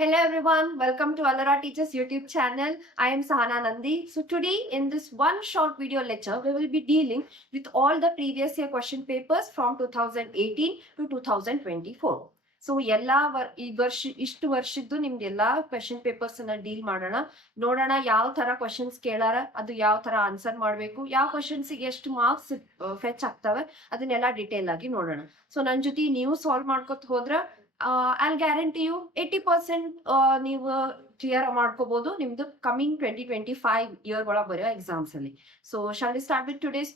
Hello everyone, welcome to Alora Teachers YouTube channel. I am Sahana Nandi. So today in this one short video lecture, we will be dealing with all the previous year question papers from 2018 to 2024. ಸೊ ಎಲ್ಲ ಈ ಇಷ್ಟು ವರ್ಷದ್ದು ನಿಮ್ದು ಎಲ್ಲ question papers ಅನ್ನ ಡೀಲ್ ಮಾಡೋಣ. ನೋಡೋಣ ಯಾವ ತರ ಕ್ವಶನ್ಸ್ ಕೇಳಾರ, ಅದು ಯಾವ ತರ ಆನ್ಸರ್ ಮಾಡಬೇಕು, ಯಾವ ಕ್ವಶನ್ಸ್ ಎಷ್ಟು ಮಾರ್ಕ್ಸ್ ಫೆಚ್ ಆಗ್ತವೆ, ಅದನ್ನೆಲ್ಲ ಡೀಟೇಲ್ ಆಗಿ ನೋಡೋಣ. ಸೊ ನನ್ನ ಜೊತೆ ನೀವು ಸಾಲ್ವ್ ಮಾಡ್ಕೊತ ಹೋದ್ರ I'll guarantee you 80% ನೀವು ಕ್ಲಿಯರ್ ಮಾಡ್ಕೋಬಹುದು ನಿಮ್ದು ಕಮಿಂಗ್ 2025 ಇಯರ್ ಒಳಗೆ ಬರೋ ಎಕ್ಸಾಮ್ಸ್ ಅಲ್ಲಿ. So shall we start with today's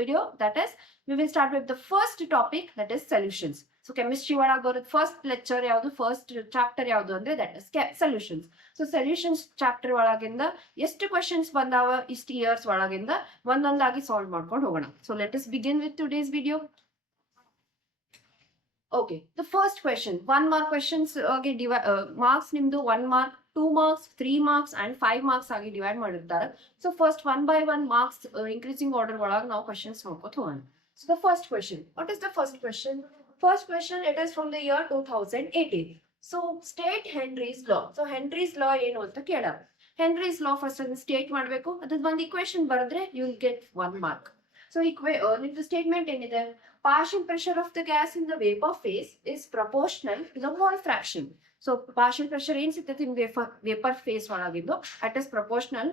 video, that is we will start with the first topic, that is solutions. So chemistry ಒಳಗೆ ಬರೋದು ಫಸ್ಟ್ ಲೆಕ್ಚರ್ ಯಾವುದು, ಫಸ್ಟ್ ಚಾಪ್ಟರ್ ಯಾವುದು ಅಂದ್ರೆ that is solutions. So solutions chapter ಒಳಗಿಂದ ಎಷ್ಟು ಕ್ವಶನ್ಸ್ ಬಂದಾವ ಇಷ್ಟು ಇಯರ್ಸ್ ಒಳಗಿಂದ ಒಂದೊಂದಾಗಿ ಸಾಲ್ವ್ ಮಾಡ್ಕೊಂಡು ಹೋಗೋಣ. So let us begin with today's video. Okay, the first question, 1 mark questions. Okay, marks nimdu 1 mark, 2 marks, 3 marks and 5 marks agi divide ಮಾಡಿರ್ತಾರೆ. So first 1 by 1 marks increasing order ಒಳಗೆ ನಾವು questions ನೋಡ್ಕೊತ ಹೋಗೋಣ. So the first question, what is the first question? First question, it is from the year 2018. So state Henry's law. So Henry's law ಏನು ಅಂತ ಕೇಳಾರ. Henry's law first state ಮಾಡಬೇಕು, ಅದಕ್ಕೆ ಒಂದು equation ಬರೆದ್ರೆ you will get 1 mark. So the statement ಏನಿದೆ, partial pressure of the gas in the vapor phase is proportional to the mole fraction. So partial pressure ಏನ್ ಸಿಗ್ತೈತಿ in vapor phase ಒಳಗಿದ್ದು, it is proportional,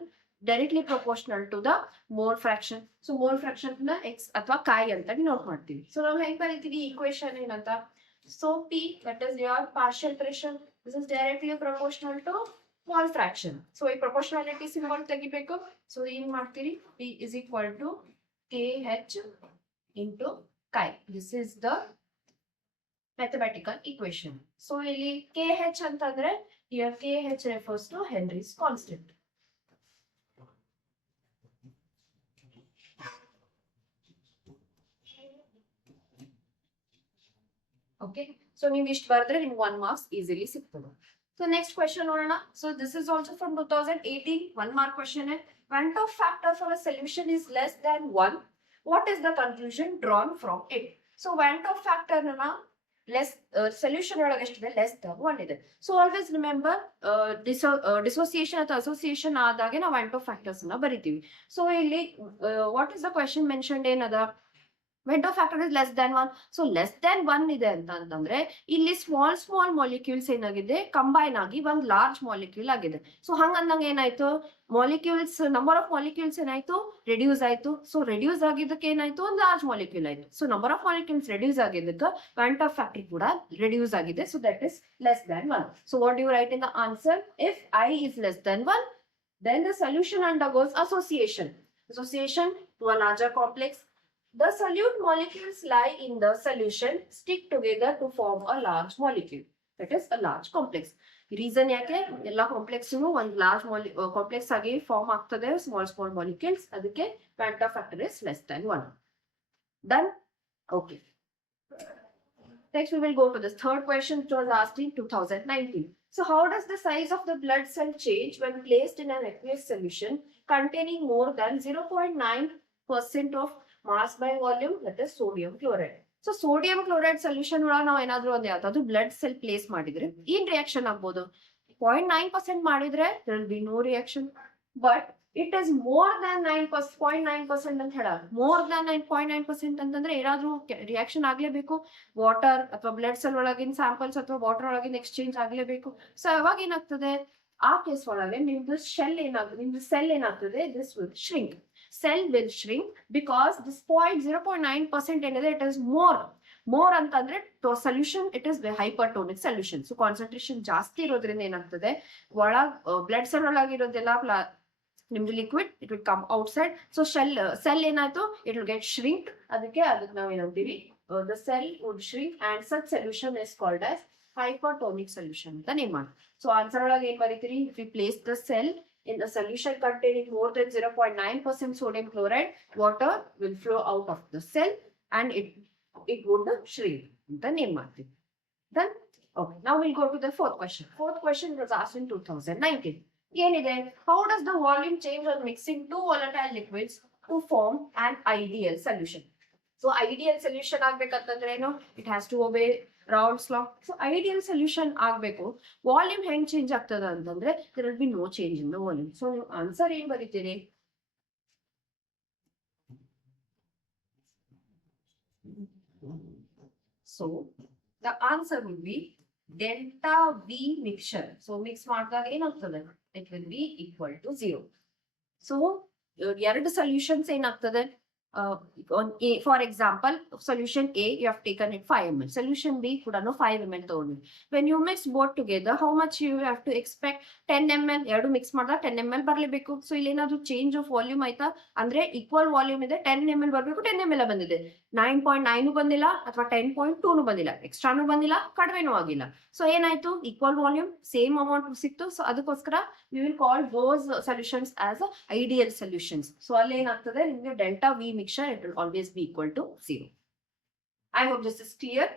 directly proportional to the mole fraction. So mole fraction ನ x ಅಥವಾ chi ಅಂತ ನೋಟ್ ಮಾಡ್ತೀವಿ. So ನಾವು ಹೆಂಗ್ ಬರೀತೀವಿ equation ಏನಂತ, so P, that is your partial pressure, this is directly proportional to mole fraction. So ಈ proportionality symbol ತೆಗಿಬೇಕು. So ಏನ್ ಮಾಡ್ತೀರಿ, P is equal to KH into chi. This is the mathematical equation. So ಇಲ್ಲಿ KH ಅಂತಂದ್ರೆ here KH refers to Henry's constant. Okay, so ನೀವು ಇಷ್ಟು ಬರೆದ್ರೆ ನಿಮ್ಗೆ 1 marks easily ಸಿಗ್ತದೆ. So next question ನೋಡೋಣ. So this is also from 2018, 1 mark question. Van't-Hoff factor for a solution is less than 1. What is the conclusion drawn from it? So Van't-Hoff factor na less solution ಒಳಗೆ ಎಷ್ಟಿದೆ, less than 1 ಇದೆ. So always remember dissociation ಅಥವಾ association ಆದಾಗೆ ನಾವು Van't-Hoff factors ನ ಬರಿತೀವಿ. So ಇಲ್ಲಿ what is the question mentioned ಏನದ, Van't-Hoff factor is less than 1. So less than 1 ಇದೆ ಅಂತಂದ್ರೆ ಇಲ್ಲಿ ಸ್ಮಾಲ್ ಮಾಲಿಕ್ಯೂಲ್ಸ್ ಏನಾಗಿದೆ, ಕಂಬೈನ್ ಆಗಿ ಒಂದು ಲಾರ್ಜ್ ಮಾಲಿಕ್ಯೂಲ್ ಆಗಿದೆ. ಸೊ ಹಂಗಂದಂಗ ಏನಾಯ್ತು, ಮಾಲಿಕ್ಯೂಲ್ಸ್ ನಂಬರ್ ಆಫ್ ಮಾಲಿಕ್ಯೂಲ್ಸ್ ಏನಾಯ್ತು, ರೆಡ್ಯೂಸ್ ಆಯ್ತು. ಸೊ ರೆಡ್ಯೂಸ್ ಆಗಿದ್ದಕ್ಕೆ ಏನಾಯ್ತು, ಒಂದು ಲಾರ್ಜ್ ಮಾಲಿಕ್ಯೂಲ್ ಆಯ್ತು. So number of molecules reduce ಆಗಿದ್ದಕ್ಕೆ Van't-Hoff factor ಕೂಡ ರೆಡ್ಯೂಸ್ ಆಗಿದೆ. So that is less than 1. So what do you write in the answer? If I is less than 1, then the solution undergoes association to a larger complex. The solute molecules lie in the solution, stick together to form a large molecule. That is a large complex. Reason ಯಾಕೆ, ಎಲ್ಲ ಕಾಂಪ್ಲೆಕ್ಸ್ ಒಂದು large complex ಆಗಿ ಫಾರ್ಮ್ ಆಗ್ತದೆ, small molecules, ಅದಕ್ಕೆ Van't-Hoff factor is less than 1. Done? Okay. Next we will go to this third question, which was asked in 2019. So how does the size of the blood cell change when placed in an aqueous solution containing more than 0.9% of mass by volume, that is sodium chloride. So sodium chloride solution ಒಳಗೆ ನಾವು ಏನಾದ್ರೂ ಒಂದು ಯಾವ್ದಾದ್ರು blood cell place ಮಾಡಿದ್ರೆ ಏನ್ ರಿಯಾಕ್ಷನ್ ಆಗ್ಬೋದು, 0.9% ಮಾಡಿದ್ರೆ there will be no reaction. But it is more than 0.9% ಅಂತ ಹೇಳ, more than 9.9% ಅಂತಂದ್ರೆ ಏನಾದ್ರೂ ರಿಯಾಕ್ಷನ್ ಆಗ್ಲೇಬೇಕು. ವಾಟರ್ ಅಥವಾ ಬ್ಲಡ್ ಸೆಲ್ ಒಳಗಿನ ಸ್ಯಾಂಪಲ್ಸ್ ಅಥವಾ ವಾಟರ್ ಒಳಗಿನ ಎಕ್ಸ್ಚೇಂಜ್ ಆಗ್ಲೇಬೇಕು. ಸೊ ಅವಾಗ ಏನಾಗ್ತದೆ, ಆ ಕೇಸ್ ಒಳಗೆ ನಿಮ್ದು ಸೆಲ್ ಏನಾಗ್ತದೆ, this will shrink. Cell will shrink because this 0.9% ಏನಿದೆ, it is more ಅಂತಂದ್ರೆ solution it is hypertonic solution. So concentration ಜಾಸ್ತಿ ಇರೋದ್ರಿಂದ ಏನಾಗ್ತದೆ, ಬ್ಲಡ್ ಸೆಲ್ ಒಳಗಿರೋದೆಲ್ಲ ನಿಮ್ದು liquid, it will come outside. So cell ಏನಾಯ್ತು, ಇಟ್ ವಿಲ್ ಗೆಟ್ ಶ್ರಿಂಕ್. ಅದಕ್ಕೆ ನಾವ್ ಏನಂತೀವಿ, the cell would shrink and such solution is called as hypertonic solution ಅಂತ ನೇಮ್ ಮಾಡಿ. ಸೊ ಆನ್ಸರ್ ಒಳಗೆ ಏನ್ ಬರೀತೀರಿ, if we place the cell in a solution containing more than 0.9% sodium chloride, water will flow out of the cell and it would shrink ಅಂತ ನೇಮ್ ಮಾಡ್ತೀವಿ. Then okay, now we'll go to the fourth question. Fourth question was asked in 2019. ಏನಿದೆ, how does the volume change when mixing two volatile liquids to form an ideal solution? So ideal solution ಆಗ್ಬೇಕಂತಂದ್ರೆ ಏನು, it has to obey Raoult's law. So ideal solution ಆಗಬೇಕು. ವಾಲ್ಯೂಮ್ ಹೆಂಗ್ ಚೇಂಜ್ ಆಗ್ತದ ಅಂತಂದ್ರೆ there will be no change in the volume. So ನೀವು ಆನ್ಸರ್ ಏನ್ ಬರೀತೀರಿ? So the answer would be delta V mixture. So mix ಮಾಡಿದಾಗ ಏನಾಗ್ತದೆ? It will be equal to 0. So ಎರಡು solutions ಏನಾಗ್ತದೆ? On A, for example, solution A, you have taken it 5 ml. Solution B, ಕೂಡ 5 ml ತಗೊಂಡು. When you mix both together, how much you have to expect? 10 ml. ಎರಡು ಮಿಕ್ಸ್ ಮಾಡಿದಾಗ 10 ml ಬರಲೇಬೇಕು. ಸೊ ಇಲ್ಲಿ ಏನಾದ್ರು ಚೇಂಜ್ ಆಫ್ ವಾಲ್ಯೂಮ್ ಆಯ್ತಾ? ಅಂದ್ರೆ ಈಕ್ವಲ್ ವಾಲ್ಯೂಮ್ ಇದೆ, 10 ml ಬರಬೇಕು, 10 ml ಬಂದಿದೆ. 9.9 ಬಂದಿಲ್ಲ ಅಥವಾ 10.2 ಬಂದಿಲ್ಲ, ಎಕ್ಸ್ಟ್ರಾನು ಬಂದಿಲ್ಲ, ಕಡಿಮೆನೂ ಆಗಿಲ್ಲ. ಸೊ ಏನಾಯ್ತು? ಈಕ್ವಲ್ ವಾಲ್ಯೂಮ್, ಸೇಮ್ ಅಮೌಂಟ್ ಸಿಕ್ತು. ಸೊ ಅದಕ್ಕೋಸ್ಕರ we will call those solutions as ideal solutions. So ಅಲ್ಲಿ ಏನಾಗ್ತದೆ ನಿಮಗೆ delta V mixture, it will always be equal to 0. I hope this is clear.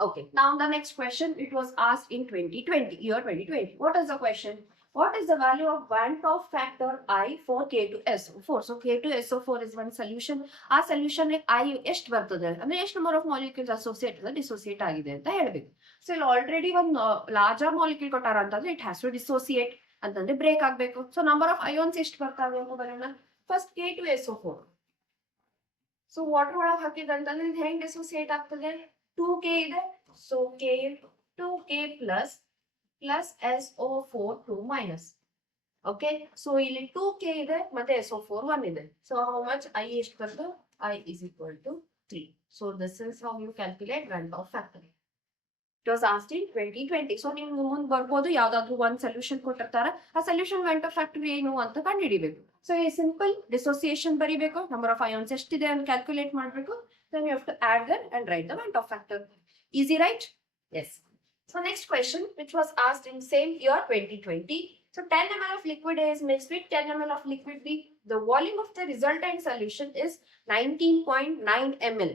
Okay, now the next question, it was asked in 2020, year 2020. What is the question? What is the value of Van't-Hoff factor I for K2SO4? So K2SO4 is one solution. ಆ solution I ಎಷ್ಟು ಬರ್ತದೆ ಅಂದ್ರೆ ಎಷ್ಟು number of molecules associate dissociate ಆಗಿದೆ ಅಂತ ಹೇಳಬೇಕು. ಸೊ ಇಲ್ಲಿ ಆಲ್ರೆಡಿ ಒಂದು ಲಾರ್ಜರ್ ಮಾಲಿಕ್ಯೂಲ್ ಕೊಟ್ಟಾರ ಅಂತಂದ್ರೆ ಇಟ್ ಹ್ಯಾಸ್ ಟು ಡಿಸೋಸಿಯೇಟ್ ಅಂತಂದ್ರೆ ಬ್ರೇಕ್ ಆಗ್ಬೇಕು. ಸೊ ನಂಬರ್ ಆಫ್ ಅಯೋನ್ಸ್ ಎಷ್ಟು ಬರ್ತಾವೆ ಅಂತ ಬರೋಣ. First K2SO4. ಸೊ ವಾಟರ್ ಒಳಗೆ ಹಾಕಿದಂತಂದ್ರೆ ಇದು ಹೆಂಗ್ ಡಿಸೋಸಿಯೇಟ್ ಆಗ್ತದೆ? 2K ಇದೆ. So K 2K plus SO4 2 minus. Okay, so ಇಲ್ಲಿ 2K ಇದೆ ಮತ್ತೆ SO4 1 ಇದೆ. So how much I ಎಷ್ಟು ಬರ್ತದೆ? I is equal to 3. So this is how you calculate Van't-Hoff factor. It was asked in 2020. So ನಿಮ್ಗೆ ಮುಂದೆ ಬರ್ಬೋದು ಯಾವ್ದಾದ್ರು ಒಂದು ಸೊಲ್ಯೂಷನ್ ಕೊಟ್ಟಿರ್ತಾರೆ, ಆ ಸೊಲ್ಯೂಷನ್ Van't-Hoff factor ಏನು ಅಂತ ಕಂಡುಹಿಡಿಬೇಕು. ಸೊ ಈ ಸಿಂಪಲ್ ಡಿಸೋಸಿಯೇಷನ್ ಬರಿಬೇಕು, ನಂಬರ್ ಆಫ್ ಅಯಾನ್ಸ್ ಎಷ್ಟಿದೆ ಅಂತ ಕ್ಯಾಲ್ಕುಲೇಟ್ ಮಾಡಬೇಕು. Then you have to add them and write the Van't-Hoff factor. Easy, right? Yes. So next question, which was asked in same year 2020. So 10 ml of liquid A is mixed with 10 ml of liquid B. The volume of the resultant solution is 19.9 ml.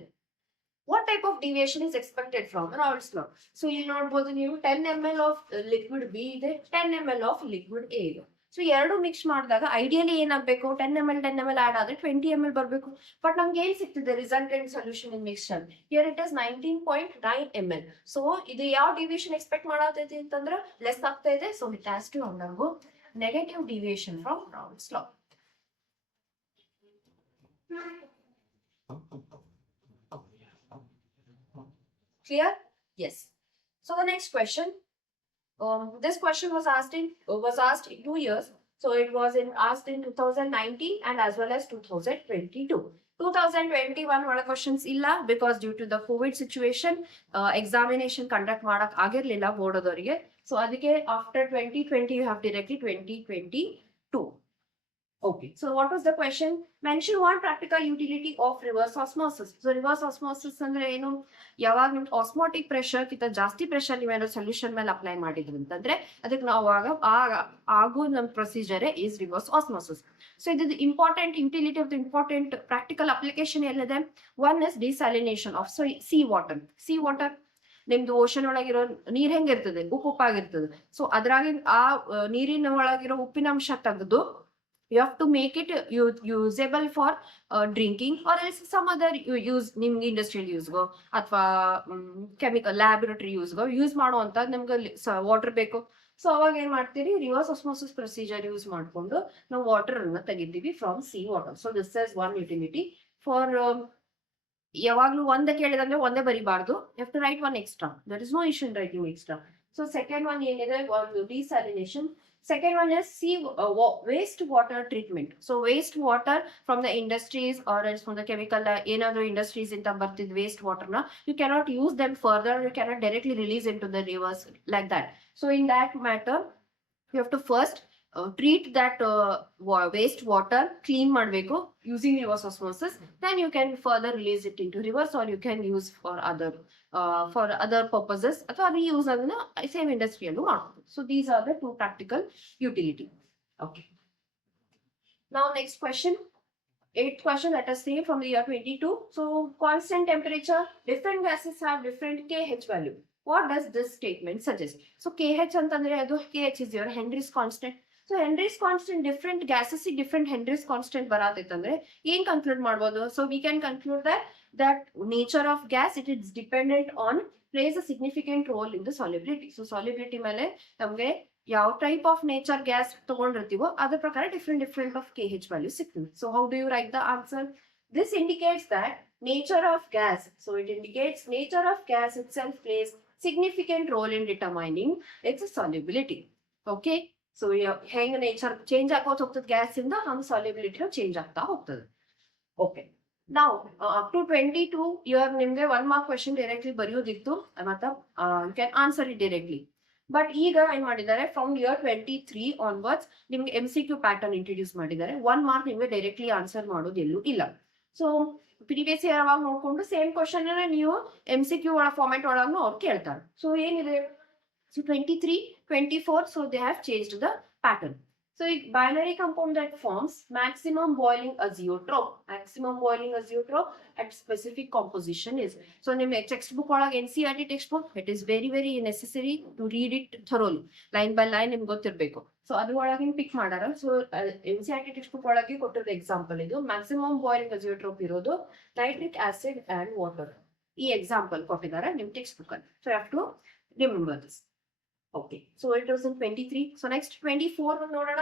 What type of deviation is expected from Raoult's law? So you note ನೀವು 10 ml of liquid B ಇದೆ, 10 ml of liquid A ಇದೆ. ಸೊ ಎರಡು ಮಿಕ್ಸ್ ಮಾಡಿದಾಗ ಐಡಿಯಲಿ ಏನಾಗಬೇಕು? 10 ml add ಆದ್ರೆ 20 ml ಬರಬೇಕು. But ನಮ್ಗೆ ಏನ್ ಸಿಗ್ತಿದೆ resultant solution in mixture? Here it is 19.9 ml. So ಇದು ಯಾವ ಡಿವಿಯೇಷನ್ ಎಕ್ಸ್ಪೆಕ್ಟ್ ಮಾಡತೈತಿ ಅಂತಂದ್ರೆ ಲೆಸ್ ಆಗ್ತಾ ಇದೆ. So it has to undergo negative deviation from Raoult's law. Clear? Yes. So the next question. This question was asked in 2 years. So it was asked in 2019 and as well as 2022. 2021 ಒಳ questions ಇಲ್ಲ, because due to the COVID situation examination conduct ಮಾಡಕ್ ಆಗಿರ್ಲಿಲ್ಲ ಬೋರ್ಡ್ ಅವರಿಗೆ. ಸೊ ಅದಕ್ಕೆ after 2020 you have directly 2022. Okay, so what was the question? Mention one practical utility of reverse osmosis. So reverse osmosis ಅಂದ್ರೆ ಏನು? ಯಾವಾಗ ನಿಮ್ಗೆ ಆಸ್ಮೋಟಿಕ್ ಪ್ರೆಷರ್ ಕಿಂತ ಜಾಸ್ತಿ ಪ್ರೆಷರ್ ನೀವೇನೋ ಸೊಲ್ಯೂಷನ್ ಮೇಲೆ ಅಪ್ಲೈ ಮಾಡಿದ್ರಿ ಅಂತಂದ್ರೆ ಅದಕ್ಕೆ ನಾವು ಆಗೋ ನಮ್ಮ procedure is reverse osmosis. So ಇದು important utility of the important practical application ಎಲ್ಲಿದೆ? One is desalination of sea water. ನಿಮ್ದು ಓಷನ್ ಒಳಗಿರೋ ನೀರ್ ಹೆಂಗಿರ್ತದೆ? ಉಪ್ಪಾಗಿರ್ತದೆ. ಸೊ ಅದ್ರಾಗಿ ಆ ನೀರಿನ ಒಳಗಿರೋ ಉಪ್ಪಿನಂಶ ತೆಗೆದು you have to make it usable for drinking or else some other use. ನಿಮ್ಗೆ ಇಂಡಸ್ಟ್ರಿಯಲ್ ಯೂಸ್ಗೋ ಅಥವಾ ಕೆಮಿಕಲ್ ಲ್ಯಾಬೊರೇಟರಿ ಯೂಸ್ ಮಾಡುವಂತ ನಿಮ್ಗೆ ವಾಟರ್ ಬೇಕು. ಸೊ ಅವಾಗ ಏನ್ ಮಾಡ್ತೀರಿ? ರಿವರ್ಸ್ ಆಸ್ಮೋಸಿಸ್ ಪ್ರೊಸೀಜರ್ ಯೂಸ್ ಮಾಡ್ಕೊಂಡು ನಾವು ವಾಟರ್ ಅನ್ನ ತೆಗಿತೀವಿ from sea water. So this is one utility for. ಯಾವಾಗ್ಲೂ ಒಂದೇ ಕೇಳಿದಂದ್ರೆ ಒಂದೇ ಬರಿಬಾರ್ದು, you have to write one extra. There is no issue in writing extra. So second one ಏನಿದೆ, ಒಂದು desalination. Second one is wastewater treatment. So wastewater from the industries or else from the chemical another industries in the wastewater na, you cannot use them further. You cannot directly release into the rivers like that. So in that matter, you have to first treat that wastewater, clean ಮಾಡಬೇಕು using reverse osmosis. Then you can further release it into rivers or you can use for other purposes ಅಥವಾ reuse ಅದನ್ನ same industry ಅಲ್ಲೂ ಮಾಡಬಹುದು. So these are the two practical utility. Okay. Now next question. 8th question, let us say from the year 22. So constant temperature, different gases have different KH value. What does this statement suggest? So KH ಅಂತಂದ್ರೆ ಅದು KH is your Henry's constant. So Henry's constant, different gases different Henry's constant ಬರತೈತಂದ್ರೆ ಏನ್ ಕನ್ಕ್ಲೂಡ್ ಮಾಡ್ಬೋದು? So we can conclude that that nature of gas, it is dependent on, plays a significant role in the solubility. So solubility ಮೇಲೆ ನಮಗೆ ಯಾವ type of nature gas ತಗೊಂಡಿರ್ತೀವೋ ಅದ್ರ ಪ್ರಕಾರ different of KH value ಸಿಗ್ತದೆ. So how do you write the answer? This indicates that nature of gas, so it indicates nature of gas itself plays significant role in determining its solubility. Okay, so ಹೆಂಗ್ nature change ಆಗೋತ್ ಹೋಗ್ತದೆ ಗ್ಯಾಸ್ ಇಂದ ಹಂಗ್ solubility change ಆಗ್ತಾ ಹೋಗ್ತದೆ. ಓಕೆ, ನಾವು up to 22 ಇಯರ್ ನಿಮ್ಗೆ 1 mark question directly ಬರೆಯೋದಿತ್ತು, ಮತ್ತೆ you can answer it directly. But ಈಗ ಏನ್ ಮಾಡಿದ್ದಾರೆ, ಫ್ರಮ್ ಇಯರ್ 23 ಆನ್ವರ್ಡ್ಸ್ ನಿಮ್ಗೆ MCQ ಪ್ಯಾಟರ್ನ್ ಇಂಟ್ರೊಡ್ಯೂಸ್ ಮಾಡಿದ್ದಾರೆ. 1 ಮಾರ್ಕ್ ನಿಮ್ಗೆ ಡೈರೆಕ್ಟ್ಲಿ ಆನ್ಸರ್ ಮಾಡೋದು ಎಲ್ಲೂ ಇಲ್ಲ. ಸೊ ಪ್ರೀವಿಯಸ್ ಇಯರ್ ಅವಾಗ ನೋಡ್ಕೊಂಡು ಸೇಮ್ ಕ್ವಶನ್ ನೀವು MCQ ಫಾರ್ಮೆಟ್ ಒಳಗೂ ಅವ್ರು ಕೇಳ್ತಾರೆ. ಸೊ ಏನಿದೆ, ಸೊ 23, 24, so they have changed the pattern. So a binary compound that forms maximum boiling azeotrope at specific composition is. So in textbook ಒಳಗೆ NCERT textbook, it is very necessary to read it thoroughly, line by line ನಿಮ್ಗೆ ಗೊತ್ತಿರಬೇಕು. ಸೊ ಅದ್ರ ಒಳಗೆ ಪಿಕ್ ಮಾಡಾರ. So NCERT textbook ಒಳಗೆ ಕೊಟ್ಟಿರೋ example ಇದು. Maximum boiling azeotrope ಇರೋದು ನೈಟ್ರಿಕ್ ಆಸಿಡ್ ಅಂಡ್ ವಾಟರ್. ಈ ಎಕ್ಸಾಂಪಲ್ ಕೊಟ್ಟಿದ್ದಾರೆ ನಿಮ್ ಟೆಕ್ಸ್ಟ್ ಬುಕ್ ಅಲ್ಲಿ. So you have to remember this. Okay, so it was in 23. So next 24 ನೋಡೋಣ.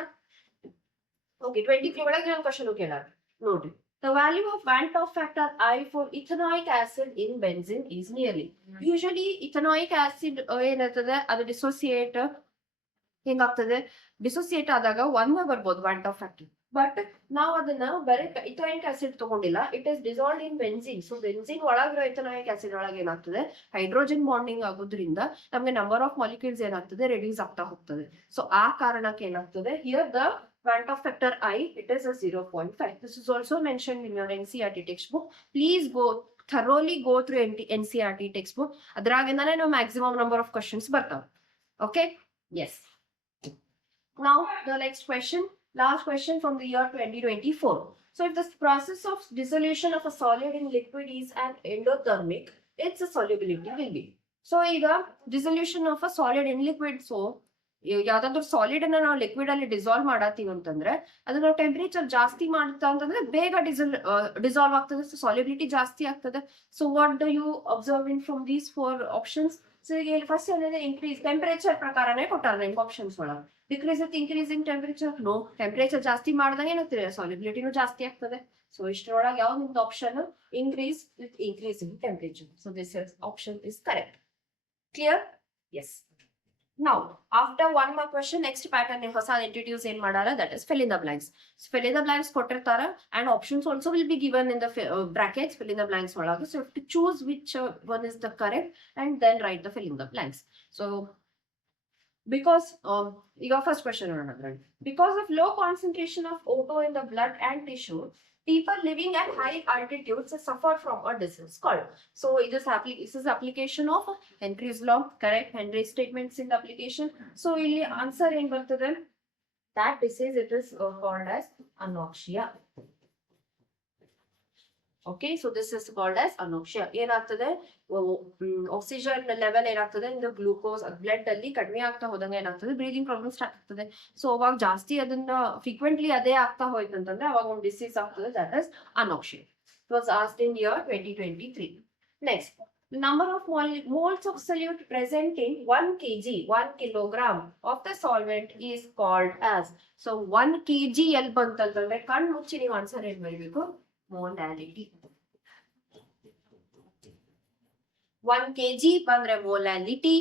Okay, 23 ಒಳಗೆ ಒಂದು ಕ್ವೆಶ್ಚನ್ ಕೇಳಾರ ನೋಡ್ರಿ. The value of Van 't Hoff factor I for ethanoic acid in benzene is nearly. Usually ethanoic acid ಏನಿರ್ತದೆ ಅದು ಡಿಸೋಸಿಯೇಟ್ ಹೆಂಗಾಗ್ತದೆ, ಡಿಸೋಸಿಯೇಟ್ ಆದಾಗ 1 ಬರ್ಬೋದು Van 't Hoff factor. But ನಾವು ಅದನ್ನ ಬರೀ ಇಥಾನಿಕ್ ಆಸಿಡ್ ತಗೊಂಡಿಲ್ಲ, it is dissolve in benzene. So benzene ಒಳಗಿರೋ ಇಥನಾಯಿಕ್ ಆಸಿಡ್ ಒಳಗೆ ಏನಾಗ್ತದೆ, ಹೈಡ್ರೋಜನ್ ಬಾಂಡಿಂಗ್ ಆಗೋದ್ರಿಂದ ನಮ್ಗೆ ನಂಬರ್ ಆಫ್ ಮಾಲಿಕ್ಯೂಲ್ಸ್ ಏನಾಗ್ತದೆ, ರೆಡ್ಯೂಸ್ ಆಗ್ತಾ ಹೋಗ್ತದೆ. ಸೊ ಆ ಕಾರಣಕ್ಕೆ ಏನಾಗ್ತದೆ, here the Van 't Hoff factor I, it is a 0.5. This is also mentioned in your NCERT textbook. Please thoroughly go through NCERT textbook. ಅದ್ರಾಗಿಂದಾನೆ ನಾವು ಮ್ಯಾಕ್ಸಿಮಮ್ ನಂಬರ್ ಆಫ್ ಕ್ವಶನ್ಸ್ ಬರ್ತಾವೆ. Okay, yes. Now the next question, last question from the year 2024. So if the process of dissolution of a solid in liquid is an endothermic, its solubility will be. So ಈಗ dissolution of a solid in liquid, so ಯಾವ್ದಾದ್ರು ಸಾಲಿಡ್ ಅನ್ನ ನಾವು ಲಿಕ್ವಿಡ್ ಅಲ್ಲಿ ಡಿಸಾಲ್ವ್ ಮಾಡತ್ತೀವಿ ಅಂತಂದ್ರೆ ಅದು ನಾವು ಟೆಂಪರೇಚರ್ ಜಾಸ್ತಿ ಮಾಡ್ತಾ ಅಂತಂದ್ರೆ ಬೇಗ ಡಿಸಾಲ್ವ್ ಆಗ್ತದೆ, ಸೊ ಸಾಲಿಬಿಲಿಟಿ ಜಾಸ್ತಿ ಆಗ್ತದೆ. So what do you observe in from these 4 options? So ಈಗ ಫಸ್ಟ್ ಏನಿದೆ, ಇನ್ಕ್ರೀಸ್ ಟೆಂಪರೇಚರ್ ಪ್ರಕಾರನೇ ಕೊಟ್ಟಾರ ನಿಮ್ಗೆ ಆಪ್ಷನ್ಸ್ ಒಳಗೆ. Decrease with increasing temperature, no. Temperature ಜಾಸ್ತಿ ಮಾಡಿದಾಗ ಏನಾಗ್ತದೆ, ಸಾಲಿಬಿಲಿಟಿನೂ ಜಾಸ್ತಿ ಆಗ್ತದೆ. ಸೊ ಇಷ್ಟರೊಳಗೆ ಯಾವ್ದು ನಿಮ್ದು option? Increase with increasing temperature. So this option is correct. Clear? Yes. Now, after 1 more question, next pattern ಹೊಸ introduce ಏನ್ ಮಾಡಾರ, that is fill in the blanks. So fill in the blanks ಕೊಟ್ಟಿರ್ತಾರ and options also will be given in the brackets, fill in the blanks ಒಳಗೆ. So you have to choose which one is the correct and then write the fill in the blanks. So because ಈಗ first question ನೋಡೋಣ. Because of low concentration of O2 in the blood and tissue, people living at high altitudes suffer from a disease called. So this is application of Henry's law, correct? Henry's statements in the application. So ಇಲ್ಲಿ answer ಏನ್ ಬರ್ತದೆ, that disease it is called as anoxia. Okay, so this is called as anoxia. ಏನಾಗ್ತದೆ, oxygen level ಏನಾಗ್ತದೆ, ಇಂದ glucose blood ಅಲ್ಲಿ ಕಡಿಮೆ ಆಗ್ತಾ ಹೋದಂಗೆ ಏನಾಗ್ತದೆ, ಬ್ರೀದಿಂಗ್ ಪ್ರಾಬ್ಲಮ್ ಸ್ಟಾರ್ಟ್ ಆಗ್ತದೆ. ಸೊ ಅವಾಗ ಜಾಸ್ತಿ ಅದನ್ನ ಫ್ರೀಕ್ವೆಂಟ್ಲಿ ಅದೇ ಆಗ್ತಾ ಹೋಯ್ತು ಅಂತಂದ್ರೆ ಅವಾಗ ಒಂದು ಡಿಸೀಸ್ ಆಗ್ತದೆ, that is anoxia. It was asked in year 2023. Next, the number of moles of solute present in 1 kg, 1 kilogram of the solvent is called as. So 1 kg ಎಲ್ಲಿ ಬಂತಂತಂದ್ರೆ ಕಣ್ಣು ಮುಚ್ಚಿ ನೀವು ಆನ್ಸರ್ ಏನ್ ಮಾಡಬೇಕು, molality. 1 kg ಬಂದ್ರೆ molality,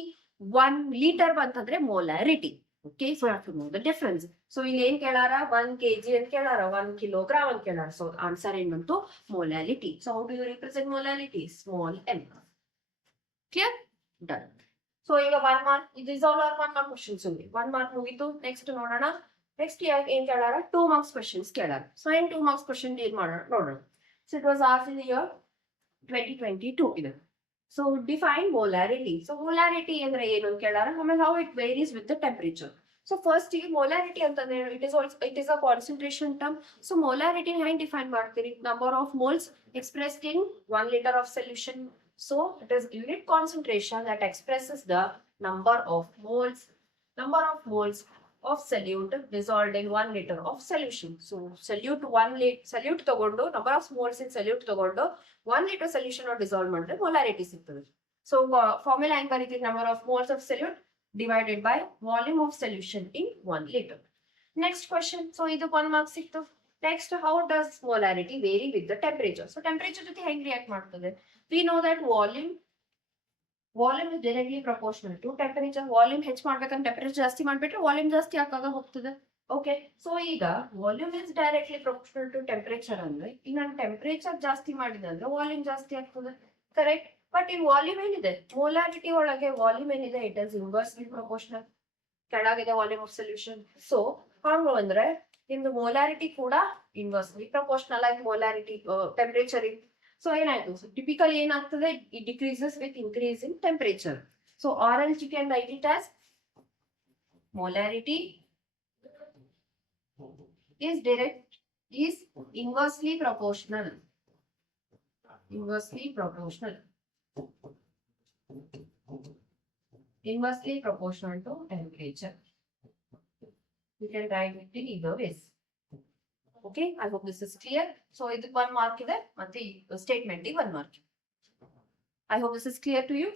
1 liter ಬಂತಂದ್ರೆ molarity. Okay, so you have to know the difference. So ಇಲ್ಲಿ ಏನ್ ಕೇಳಾರ, 1 kg ಅಂತ ಕೇಳಾರ, 1 kilogram ಅಂತ ಕೇಳಾರ. ಸೊ ಆನ್ಸರ್ ಏನ್ ಬಂತು, molality. So how do you represent molality? Small m. Clear? Done. So ಈಗ 1 mark, these all are 1 mark questions only. 1 mark ಮುಗಿತು. ನೆಕ್ಸ್ಟ್ ನೋಡೋಣ. ನೆಕ್ಸ್ಟ್ ಏನ್ ಕೇಳಾರ, 2 marks questions ಕೇಳಾರ. ಸೊ ಏನ್ 2 marks question ಡೀಲ್ ಮಾಡೋಣ ನೋಡೋಣ. So it was asked in the year 2022 ಇದೆ. So define molarity. So molarity ಅಂದ್ರೆ ಏನು ಅಂತ ಕೇಳಾರ, ಆಮೇಲೆ how it varies with the temperature. So first ಈಗ molarity ಅಂತಂದ್ರೆ it is a concentration term. So molarity ಹೆಂಗ್ ಡಿಫೈನ್ ಮಾಡ್ತೀರಿ, number of moles expressed in 1 liter of solution. So it is unit concentration that expresses the number of moles of solute dissolved in 1 liter of solution. So solute ತಗೊಂಡು number of moles in solute ತಗೊಂಡು 1 liter solution dissolve ಮಾಡಿದ್ರೆ molarity ಸಿಗ್ತದೆ. So formula ಹೆಂಗ್ ಬರೀತೀವಿ, number of moles of solute divided by volume of solution in 1 liter. Next question. So ಇದು 1 mark ಸಿಕ್ತು. Next, how does molarity vary with the temperature? So temperature ಜೊತೆ ಹೆಂಗ್ react ಮಾಡ್ತದೆ? We know that volume is directly proportional to temperature. Volume ಹೆಚ್ಚು ಮಾಡ್ಬೇಕಂದ್ರೆ temperature ಜಾಸ್ತಿ ಮಾಡ್ಬಿಟ್ರೆ volume ಜಾಸ್ತಿ ಆಗಾಗ ಹೋಗ್ತದೆ. Okay, so ಈಗ volume is directly proportional to temperature ಅಂದ್ರೆ ಈಗ ನಾನು temperature ಜಾಸ್ತಿ ಮಾಡಿದ್ರೆ volume ಜಾಸ್ತಿ ಆಗ್ತದೆ, correct? But ಈ volume ಏನಿದೆ, molarity ಒಳಗೆ volume ಏನಿದೆ, it is inversely proportional. ಕೆಳಗಿದೆ volume of solution. So how ಅಂದ್ರೆ ನಿಮ್ದು molarity ಕೂಡ inversely proportional ಆಗಿ molarity temperature. So ಏನಾಯ್ತು, typically ಏನಾಗ್ತದೆ, it decreases with increase in temperature. So or else you can write it as molarity is inversely proportional. Inversely proportional to temperature. You can write it in either ways. Okay, I hope this is clear. So ಇದು 1 mark ಇದೆ ಮತ್ತೆ ಈ statement 1 mark. I hope this is clear to you.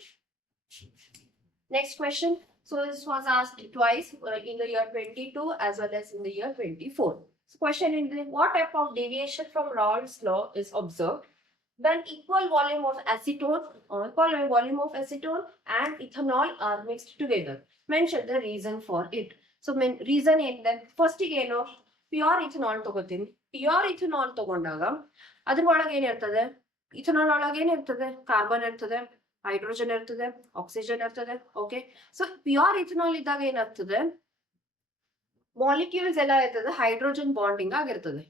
Next question. So this was asked twice in the year 22 as well as in the year 24. So question in the what type of deviation from Raoult's law is observed when equal volume of acetone and ethanol are mixed together? Mention the reason for it. So reason ఏంటంటే ಫಸ್ಟ್ ಏನು, pure ethanol ತಗೋತೀನಿ. Pure ethanol ತಗೊಂಡಾಗ ಅದ್ರ ಒಳಗೆ ಏನಿರ್ತದೆ, ಇಥನಾಲ್ ಒಳಗೆ ಏನಿರ್ತದೆ, ಕಾರ್ಬನ್ ಇರ್ತದೆ, ಹೈಡ್ರೋಜನ್ ಇರ್ತದೆ, ಆಕ್ಸಿಜನ್ ಇರ್ತದೆ. ಓಕೆ, ಸೊ ಪ್ಯೂರ್ ಇಥನಾಲ್ ಇದ್ದಾಗ ಏನಾಗ್ತದೆ, ಮಾಲಿಕ್ಯೂಲ್ಸ್ ಎಲ್ಲ ಇರ್ತದೆ ಹೈಡ್ರೋಜನ್ ಬಾಂಡಿಂಗ್ ಆಗಿರ್ತದೆ,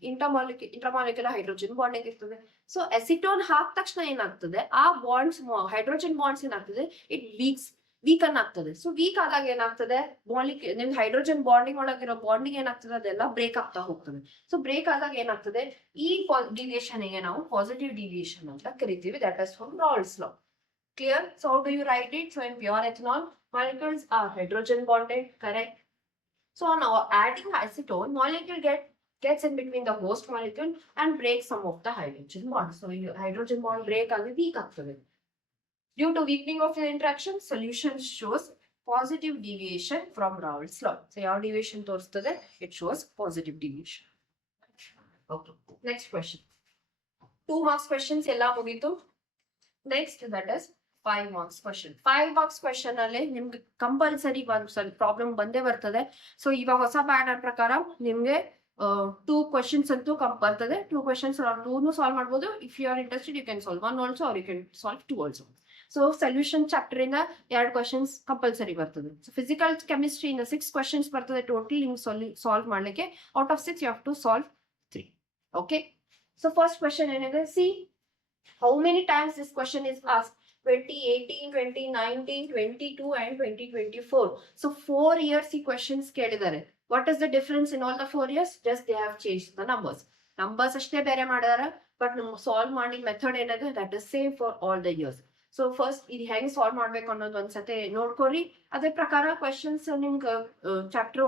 ಇಂಟ್ರಾಮಾಲಿಕ್ಯುಲರ್ ಹೈಡ್ರೋಜನ್ ಬಾಂಡಿಂಗ್ ಇರ್ತದೆ. ಸೊ ಅಸಿಟೋನ್ ಹಾಕ ತಕ್ಷಣ ಏನಾಗ್ತದೆ, ಆ ಬಾಂಡ್ಸ್ ಹೈಡ್ರೋಜನ್ ಬಾಂಡ್ಸ್ ಏನಾಗ್ತದೆ, ಇಟ್ ವೀಕನ್ ಆಗ್ತದೆ. ಸೊ ವೀಕ್ ಆದಾಗ ಏನಾಗ್ತದೆ, ನಿಮ್ಗೆ ಹೈಡ್ರೋಜನ್ ಬಾಂಡಿಂಗ್ ಒಳಗಿರೋ ಬಾಂಡಿಂಗ್ ಏನಾಗ್ತದೆ, ಅದೆಲ್ಲ ಬ್ರೇಕ್ ಆಗ್ತಾ ಹೋಗ್ತದೆ. ಸೊ ಬ್ರೇಕ್ ಆದಾಗ ಏನಾಗ್ತದೆ, ಈ ಡಿವಿಯೇಷನ್ ಗೆ ನಾವು ಪಾಸಿಟಿವ್ ಡಿವಿಯೇಷನ್ ಅಂತ ಕರಿತೀವಿ. That is from Raoult's law. Clear? So how do you write it? So in pure ethanol, molecules are hydrogen bonded, correct? So now adding acetone, molecule gets in between the host molecule and breaks some of the hydrogen bond. So hydrogen bond break agi weak ಆಗ್ತದೆ. Due to weakening of the interaction, solution shows positive deviation from Raoult's law. So ಯಾವ deviation ತೋರಿಸ್ತದೆ? It shows positive deviation. Okay. Next question. 2 marks questions ಎಲ್ಲ ಮುಗೀತು. Next, that is 5 marks question. 5 marks question ಅಲ್ಲಿ ನಿಮ್ಗೆ ಕಂಪಲ್ಸರಿ ಒಂದು ಸ್ವಲ್ಪ ಪ್ರಾಬ್ಲಮ್ ಬಂದೇ ಬರ್ತದೆ. ಸೊ ಇವಾಗ ಹೊಸ ಪ್ಯಾಟರ್ನ್ ಪ್ರಕಾರ ನಿಮ್ಗೆ 2 questions ಅಂತೂ ಬರ್ತದೆ. 2 questions 2 ಸಾಲ್ವ್ ಮಾಡ್ಬೋದು. If you are interested, you can solve 1 also or you can solve 2 also. So solution chapter ಇಂದ 2 questions ಕಂಪಲ್ಸರಿ ಬರ್ತದೆ. So physical chemistry ಇಂದ 6 questions ಬರ್ತದೆ ಟೋಟಲ್ ನಿಮ್ಗೆ ಸಾಲ್ವ್ ಮಾಡ್ಲಿಕ್ಕೆ. Out of 6 you have to solve 3. Okay. So first question ಏನಿದೆ, see how many times this question is asked. 2018, 2019, 22 and 2024. So 4 years ಈ questions ಕೇಳಿದ್ದಾರೆ. What is the difference in all the 4 years? Just they have changed the numbers. Numbers ಅಷ್ಟೇ ಬೇರೆ ಮಾಡಿದಾರೆ, but ನಮ್ಮ ಸಾಲ್ವ್ ಮಾಡಿ ಮೆಥಡ್ ಏನಿದೆ that is same for all the years. So first ಇದು ಹೆಂಗ್ ಸಾಲ್ವ್ ಮಾಡ್ಬೇಕು ಅನ್ನೋದು ಒಂದ್ಸತಿ ನೋಡ್ಕೊರಿ. ಅದೇ ಪ್ರಕಾರ questions ನಿಮ್ಗೆ ಚಾಪ್ಟರ್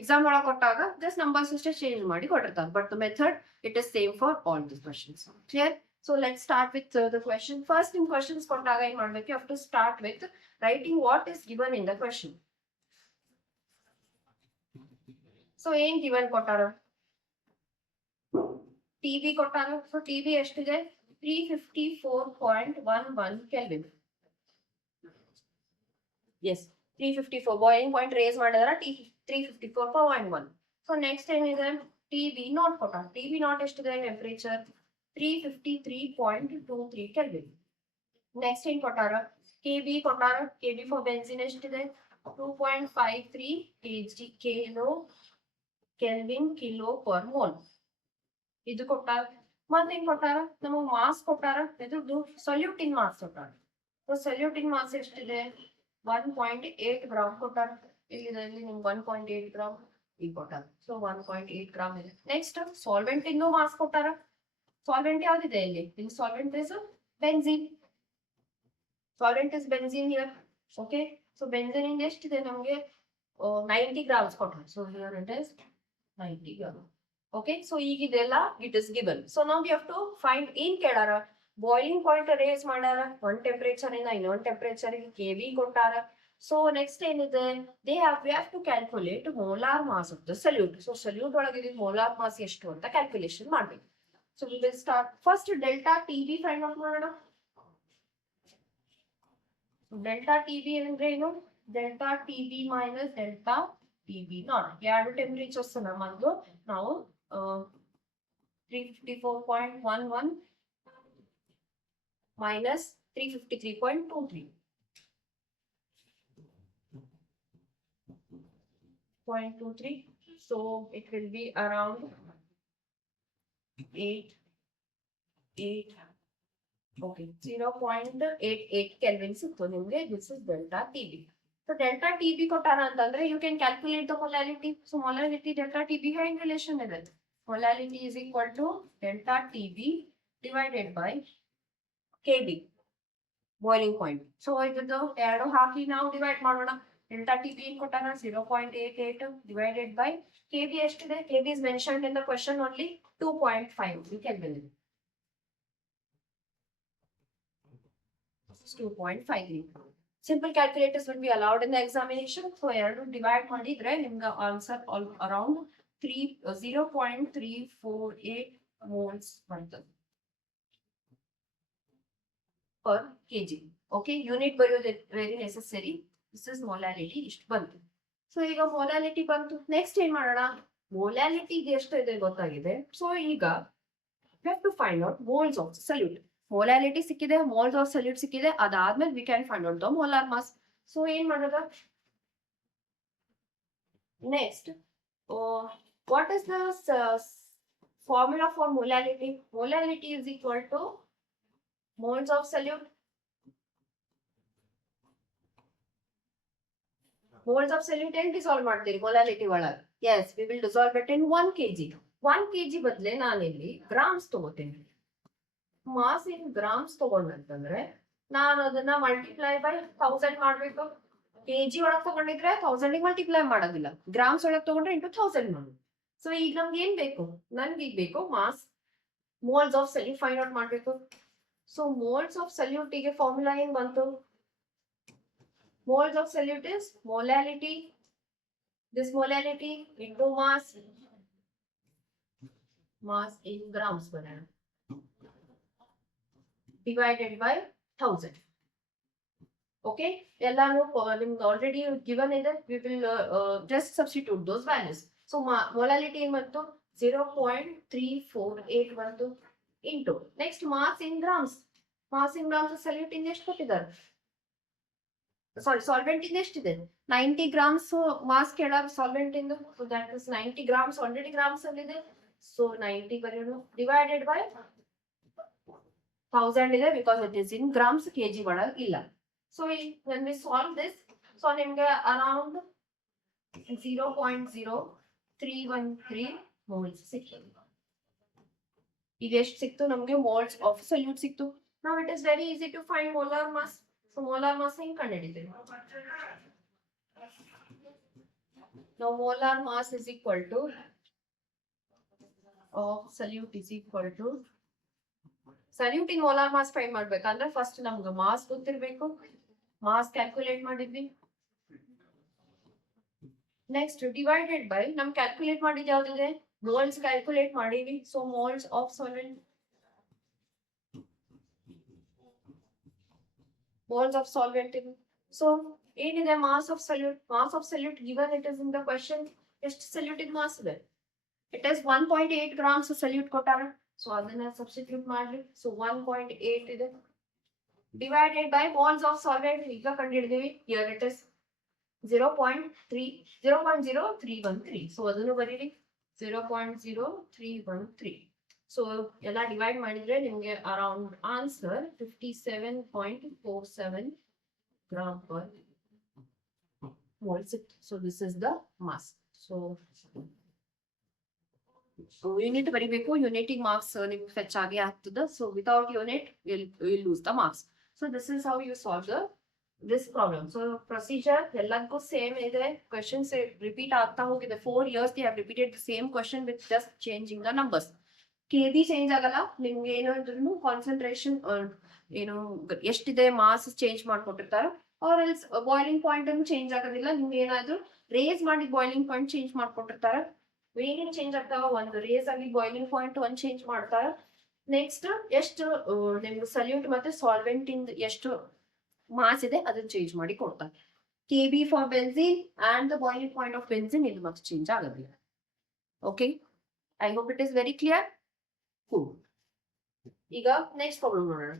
ಎಕ್ಸಾಮ್ ಒಳಗೆ ಕೊಟ್ಟಾಗ just numbers ಅಷ್ಟೇ ಚೇಂಜ್ ಮಾಡಿ ಕೊಟ್ಟಿರ್ತಾರೆ, but the method it is same for all these questions. Clear? So let's start with the question. First in questions kondaga ಏನು ಮಾಡಬೇಕು, you have to start with writing what is given in the question. So ಏನು given ಕೊಟ್ಟಾರ, TB ಕೊಟ್ಟಾರ. So TB ಎಷ್ಟಿದೆ, 354.11 Kelvin. Yes, 354 boiling point raise ಮಾಡಿದಾರ 354.1. So next ಏನಿದೆ, TB naught ಕೊಟ್ಟಾರ. TB naught ಎಷ್ಟಿದೆ, ಟೆಂಪರೇಚರ್ 353.23 Kelvin. Next in ಕೊಟ್ಟಾರ, KB ಕೊಟ್ಟಾರ. KB for benzene ಎಷ್ಟಿದೆ, 2.53 Kelvin kilo per mole. ಇದು ಕೊಟ್ಟಾರ. ಮತ್ತೇನ್ ಕೊಟ್ಟಾರ, ನಮಗೆ ಮಾಸ್ ಕೊಟ್ಟಾರ. ಇದ್ರದ್ದು ಸೊಲ್ಯೂಟಿನ್ ಮಾಸ್ ಕೊಟ್ಟಾರ. ಸೊ ಸೊಲ್ಯೂಟಿನ್ ಮಾಸ್ ಎಷ್ಟಿದೆ, 1.8 ಗ್ರಾಮ್ ಕೊಟ್ಟಾರ. ಇಲ್ಲಿ ನಿಮ್ಗೆ 1.8 ಗ್ರಾಮ್ ಈಗ ಕೊಟ್ಟಾರ. ಸೊ 1.8 ಗ್ರಾಮ್ ಇದೆ. ನೆಕ್ಸ್ಟ್ ಸಾಲ್ವೆಂಟ್ ಇಂದು ಮಾಸ್ ಕೊಟ್ಟಾರ. Solvent ಯಾವ್ದಿದೆ ಇಲ್ಲಿ, solvent is benzene. Solvent is benzene here. Okay, so benzene ಇಂದ ಎಷ್ಟಿದೆ ನಮಗೆ 90 grams ಕೊಟ್ರು. So here it is 90 grams. Okay, so ಈಗಿದೆಲ್ಲ it is given. So now we have to find ಏನ್ ಕೇಳಾರ, ಬಾಯ್ಲಿಂಗ್ ಪಾಯಿಂಟ್ ರೇಸ್ ಮಾಡಾರ, one temperature ಇಂದ ಇನ್ನೊಂದು temperature ಗೆ KV ಕೊಟ್ಟಾರ. So next ಏನಿದೆ, we have to calculate molar mass of the solute. So solute ಒಳಗೆ molar mass ಎಷ್ಟು ಅಂತ calculation ಮಾಡ್ಬೇಕು. So we will start first delta TB find out ಮಾಡೋಣ. Delta TB ಅಂದ್ರೆ ಏನು, delta TB minus delta TB not. ಎರಡು ಟೆಂಪರೇಚರ್ಸ್ ನಮ್ಮದು ನಾವು 354.11 minus 353.23. 0.23, so it will be around 8, okay, 0.88 Kelvin ಸಿಕ್ತು ನಿಮಗೆ. This is delta TB. So delta TB ಕೊಟ್ಟಾರ ಅಂತಂದ್ರೆ you can calculate the molality. So molality delta TB in relation ಇದೆ. Molality is equal to delta TB divided by KB, boiling point. So ಇದು ಎರಡು ಹಾಕಿ ನಾವು ಡಿವೈಡ್ ಮಾಡೋಣ. delta TB in ಕೊಟ್ಟಾರ 0.88 divided by KB ಎಷ್ಟಿದೆ, KB is mentioned in the question only 2.5 Kelvin. 2.53. Simple calculators will be allowed in the examination. So ಎರಡು ಡಿವೈಡ್ ಮಾಡಿದ್ರೆ ನಿಮ್ಗೆ answer around 0.348 moles ಬರ್ತದೆ per kg. Okay, unit ಬರೆಯೋದು very necessary. This is molality ಇಷ್ಟು ಬಂತು. So ಈಗ molality ಬಂತು. ನೆಕ್ಸ್ಟ್ ಏನ್ ಮಾಡೋಣ, molality ಎಷ್ಟು ಇದೆ ಗೊತ್ತಾಗಿದೆ. ಸೊ ಈಗ we have to find out moles of solute. molality ಸಿಕ್ಕಿದೆ, moles of solute ಸಿಕ್ಕಿದೆ, ಅದಾದ್ಮೇಲೆ we can find out the molar mass. So ಏನ್ ಮಾಡೋದ, next what is the formula for molality? Molality is equal to moles of solute. Moles of solute and dissolve ಮಾಡ್ತೀರಿ molality ಒಳಗೆ. Yes, we will dissolve it in 1 kg. 1 kg ಬದಲೇ ನಾನಿಲ್ಲಿ ಗ್ರಾಮ್ಸ್ ತಗೋತೀನಿ. ಮಾಸ್ ಇನ್ ಗ್ರಾಮ್ಸ್ ತಗೊಂಡಂತಂದ್ರೆ ನಾನು ಅದನ್ನ ಮಲ್ಟಿಪ್ಲೈ ಬೈ 1000 ಮಾಡ್ಬೇಕು. kg ಒಳಗೆ ತಗೊಂಡಿದ್ರೆ 1000 ಮಲ್ಟಿಪ್ಲೈ ಮಾಡೋದಿಲ್ಲ, ಗ್ರಾಮ್ಸ್ ಒಳಗೆ ತಗೊಂಡ್ರೆ into 1000 ಮಾಡೋದು. ಸೊ ಈಗ ನಮ್ಗೆ ಏನ್ ಬೇಕು, ನನ್ಗೆ ಈಗ ಬೇಕು mass, moles of solute find out ಮಾಡ್ಬೇಕು. ಸೊ ಮೋಲ್ಸ್ ಆಫ್ ಸಲ್ಯೂಟ್ ಗೆ ಫಾರ್ಮುಲಾ ಏನ್ ಬಂತು, moles of solute is molality, this molality into mass in grams divided by 1000. Okay, ಎಲ್ಲಾನು ನಿಮ್ಗೆ ಆಲ್ರೆಡಿ given ಇದೆ. We will just substitute those values. So molality ಏನು ಬಂತು 0.348 ಬಂತು into next mass in grams. mass in grams solute ಇಂದ ಎಷ್ಟು ಕೊಟ್ಟಿದ್ದಾರೆ, ಸಾರಿ ಸಾಲ್ವೆಂಟ್ ಇಂದ ಎಷ್ಟಿದೆ 90 grams. ಸೊ ಮಾಸ್ ಕೇಳಾರ ಸಾಲ್ವೆಂಟ್ ಇಂದ, so that is 90 grams already grams ಅಲ್ಲಿ ಇದೆ. ಸೊ 90 ಬರೆಯೋಣ ಡಿವೈಡೆಡ್ ಬೈ 1000 ಇದೆ because it is in grams, KG ಒಳಗೆ ಇಲ್ಲ. So when we solve this, so ನಿಮ್ಗೆ ಅರೌಂಡ್ 0.0313 moles ಸಿಕ್ತು. ಈಗ ಎಷ್ಟು ಸಿಕ್ತು ನಮ್ಗೆ, moles of solute ಸಿಕ್ತು. Now it is very easy to find molar mass. So molar mass ಹೆಂಗ್ ಕಂಡುಹಿಡಿತೀವಿ, now molar mass is equal to of solute is equal to solute in molar mass find ಮಾಡ್ಬೇಕಂದ್ರೆ ಫಸ್ಟ್ ನಮ್ಗೆ ಮಾಸ್ ಗೊತ್ತಿರಬೇಕು. Mass calculate ಮಾಡಿದ್ವಿ. Next divided by ನಮ್ ಕ್ಯಾಲ್ಕುಲೇಟ್ ಮಾಡಿದ್ ಯಾವ್ದಿದೆ, moles calculate ಮಾಡೀವಿ. So moles of solvent, moles of solvent. So ಏನಿದೆ mass of solute, mass of solute given it is in the question. ಎಷ್ಟು solute ಇದೆ mass ಇದೆ, it is 1.8 grams solute ಕೊಟ್ಟಾರ. ಸೊ ಅದನ್ನ ಸಬ್ಸ್ಟಿಟ್ಯೂಟ್ ಮಾಡ್ರಿ. ಸೊ 1.8 ಇದೆ divided by moles of solvent ಈಗ ಕಂಡುಹಿಡಿದೀವಿ. here it is 0.0313. ಸೊ ಅದನ್ನು ಬರೀರಿ 0.0313. ಸೊ ಎಲ್ಲ ಡಿವೈಡ್ ಮಾಡಿದ್ರೆ ನಿಮ್ಗೆ around answer 57.47 gram per mole. So this is the mass. So unit ಬರಿಬೇಕು, ಯೂನಿಟಿಗೆ ಮಾರ್ಕ್ಸ್ ನಿಮ್ಗೆ ಫೆಚ್ ಆಗಿ ಆಗ್ತದೆ. So without unit will lose the marks. So this is how you solve the this problem. So procedure ಎಲ್ಲದಕ್ಕೂ same ಇದೆ. Questions repeat ಆಗ್ತಾ ಹೋಗಿದೆ. 4 years they have repeated the same question with just changing the numbers. KB change ಆಗಲ್ಲ, ನಿಮ್ಗೆ ಏನಾದ್ರೂ concentration ಏನು ಎಷ್ಟಿದೆ mass change ಮಾಡ್ಕೊಟ್ಟಿರ್ತಾರೆ. ಆರ್ ಎಲ್ಸ್ ಬಾಯ್ಲಿಂಗ್ ಪಾಯಿಂಟ್ ಅನ್ನು ಚೇಂಜ್ ಆಗೋದಿಲ್ಲ, ನಿಮ್ಗೆ ಏನಾದ್ರು ರೇಸ್ ಮಾಡಿ ಬಾಯ್ಲಿಂಗ್ ಪಾಯಿಂಟ್ ಚೇಂಜ್ ಮಾಡ್ಕೊಟ್ಟಿರ್ತಾರೆ. ವೇರಿಯಂಟ್ ಚೇಂಜ್ ಆಗ್ತಾವ, ಒಂದು ರೇಸ್ ಆಗಿ ಬಾಯ್ಲಿಂಗ್ ಪಾಯಿಂಟ್ ಒಂದ್ ಚೇಂಜ್ ಮಾಡ್ತಾರೆ. ನೆಕ್ಸ್ಟ್ ಎಷ್ಟು ನಿಮ್ಗೆ ಸಲ್ಯೂಟ್ ಮತ್ತೆ ಸಾಲ್ವೆಂಟ್ ಇಂದ ಎಷ್ಟು ಮಾಸ್ ಇದೆ ಅದನ್ನ ಚೇಂಜ್ ಮಾಡಿ ಕೊಡ್ತಾರೆ. KB for benzene and the boiling point of benzene ಇದು ಮತ್ತೆ ಚೇಂಜ್ ಆಗೋದಿಲ್ಲ. Okay, I hope it is very clear. ಈಗ ನೆಕ್ಸ್ಟ್ ಪ್ರಾಬ್ಲಮ್ ನೋಡೋಣ.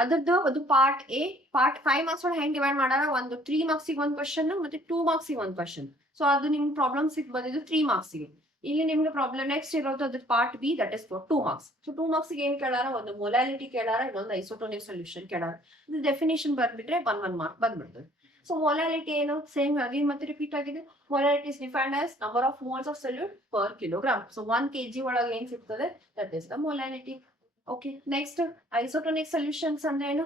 ಅದರದ್ದು ಅದು ಪಾರ್ಟ್ ಎ. ಪಾರ್ಟ್ 5 ಮಾರ್ಕ್ಸ್ ಒಳಗೆ ಹೆಂಗ್ ಡಿವೈಡ್ ಮಾಡಾರ, ಒಂದು 3 ಮಾರ್ಕ್ಸಿಗೆ ಒಂದು ಕ್ವಶನ್ ಮತ್ತೆ 2 ಮಾರ್ಕ್ಸಿಗೆ ಒಂದು ಕ್ವಶನ್. ಸೊ ಅದು ನಿಮ್ಗೆ ಪ್ರಾಬ್ಲಮ್ ಸಿಕ್ ಬಂದಿದ್ದು 3 ಮಾರ್ಕ್ಸಿಗೆ. ಇಲ್ಲಿ ನಿಮ್ಗೆ ಪ್ರಾಬ್ಲಮ್ ನೆಕ್ಸ್ಟ್ ಇರೋದು ಅದ್ರ part B, that is for 2 marks. So 2 ಮಾರ್ಕ್ಸಿಗೆ ಏನ್ ಕೇಳಾರ, ಒಂದು ಮೊಲಾಲಿಟಿ ಕೇಳಾರ, ಇನ್ನೊಂದು ಐಸೋಟೋನಿಕ್ ಸೊಲ್ಯೂಷನ್ ಕೇಳಾರ. ಇದು ಡೆಫಿನೇಷನ್ ಬರ್ಬಿಟ್ರೆ 1 ಮಾರ್ಕ್ ಬಂದ್ಬಿಡ್ತದೆ. ಸೊ ಮೊಲಾಲಿಟಿ ಏನು ಸೇಮ್ ಆಗಿ ಮತ್ತೆ ರಿಪೀಟ್ ಆಗಿದೆ. Molality is defined as number of moles of solute per kilogram. So 1 kg ಒಳಗೆ ಏನ್ ಸಿಗ್ತದೆ, that is the molality. Okay, next isotonic solutions ಅಂದ್ರೆ ಏನು,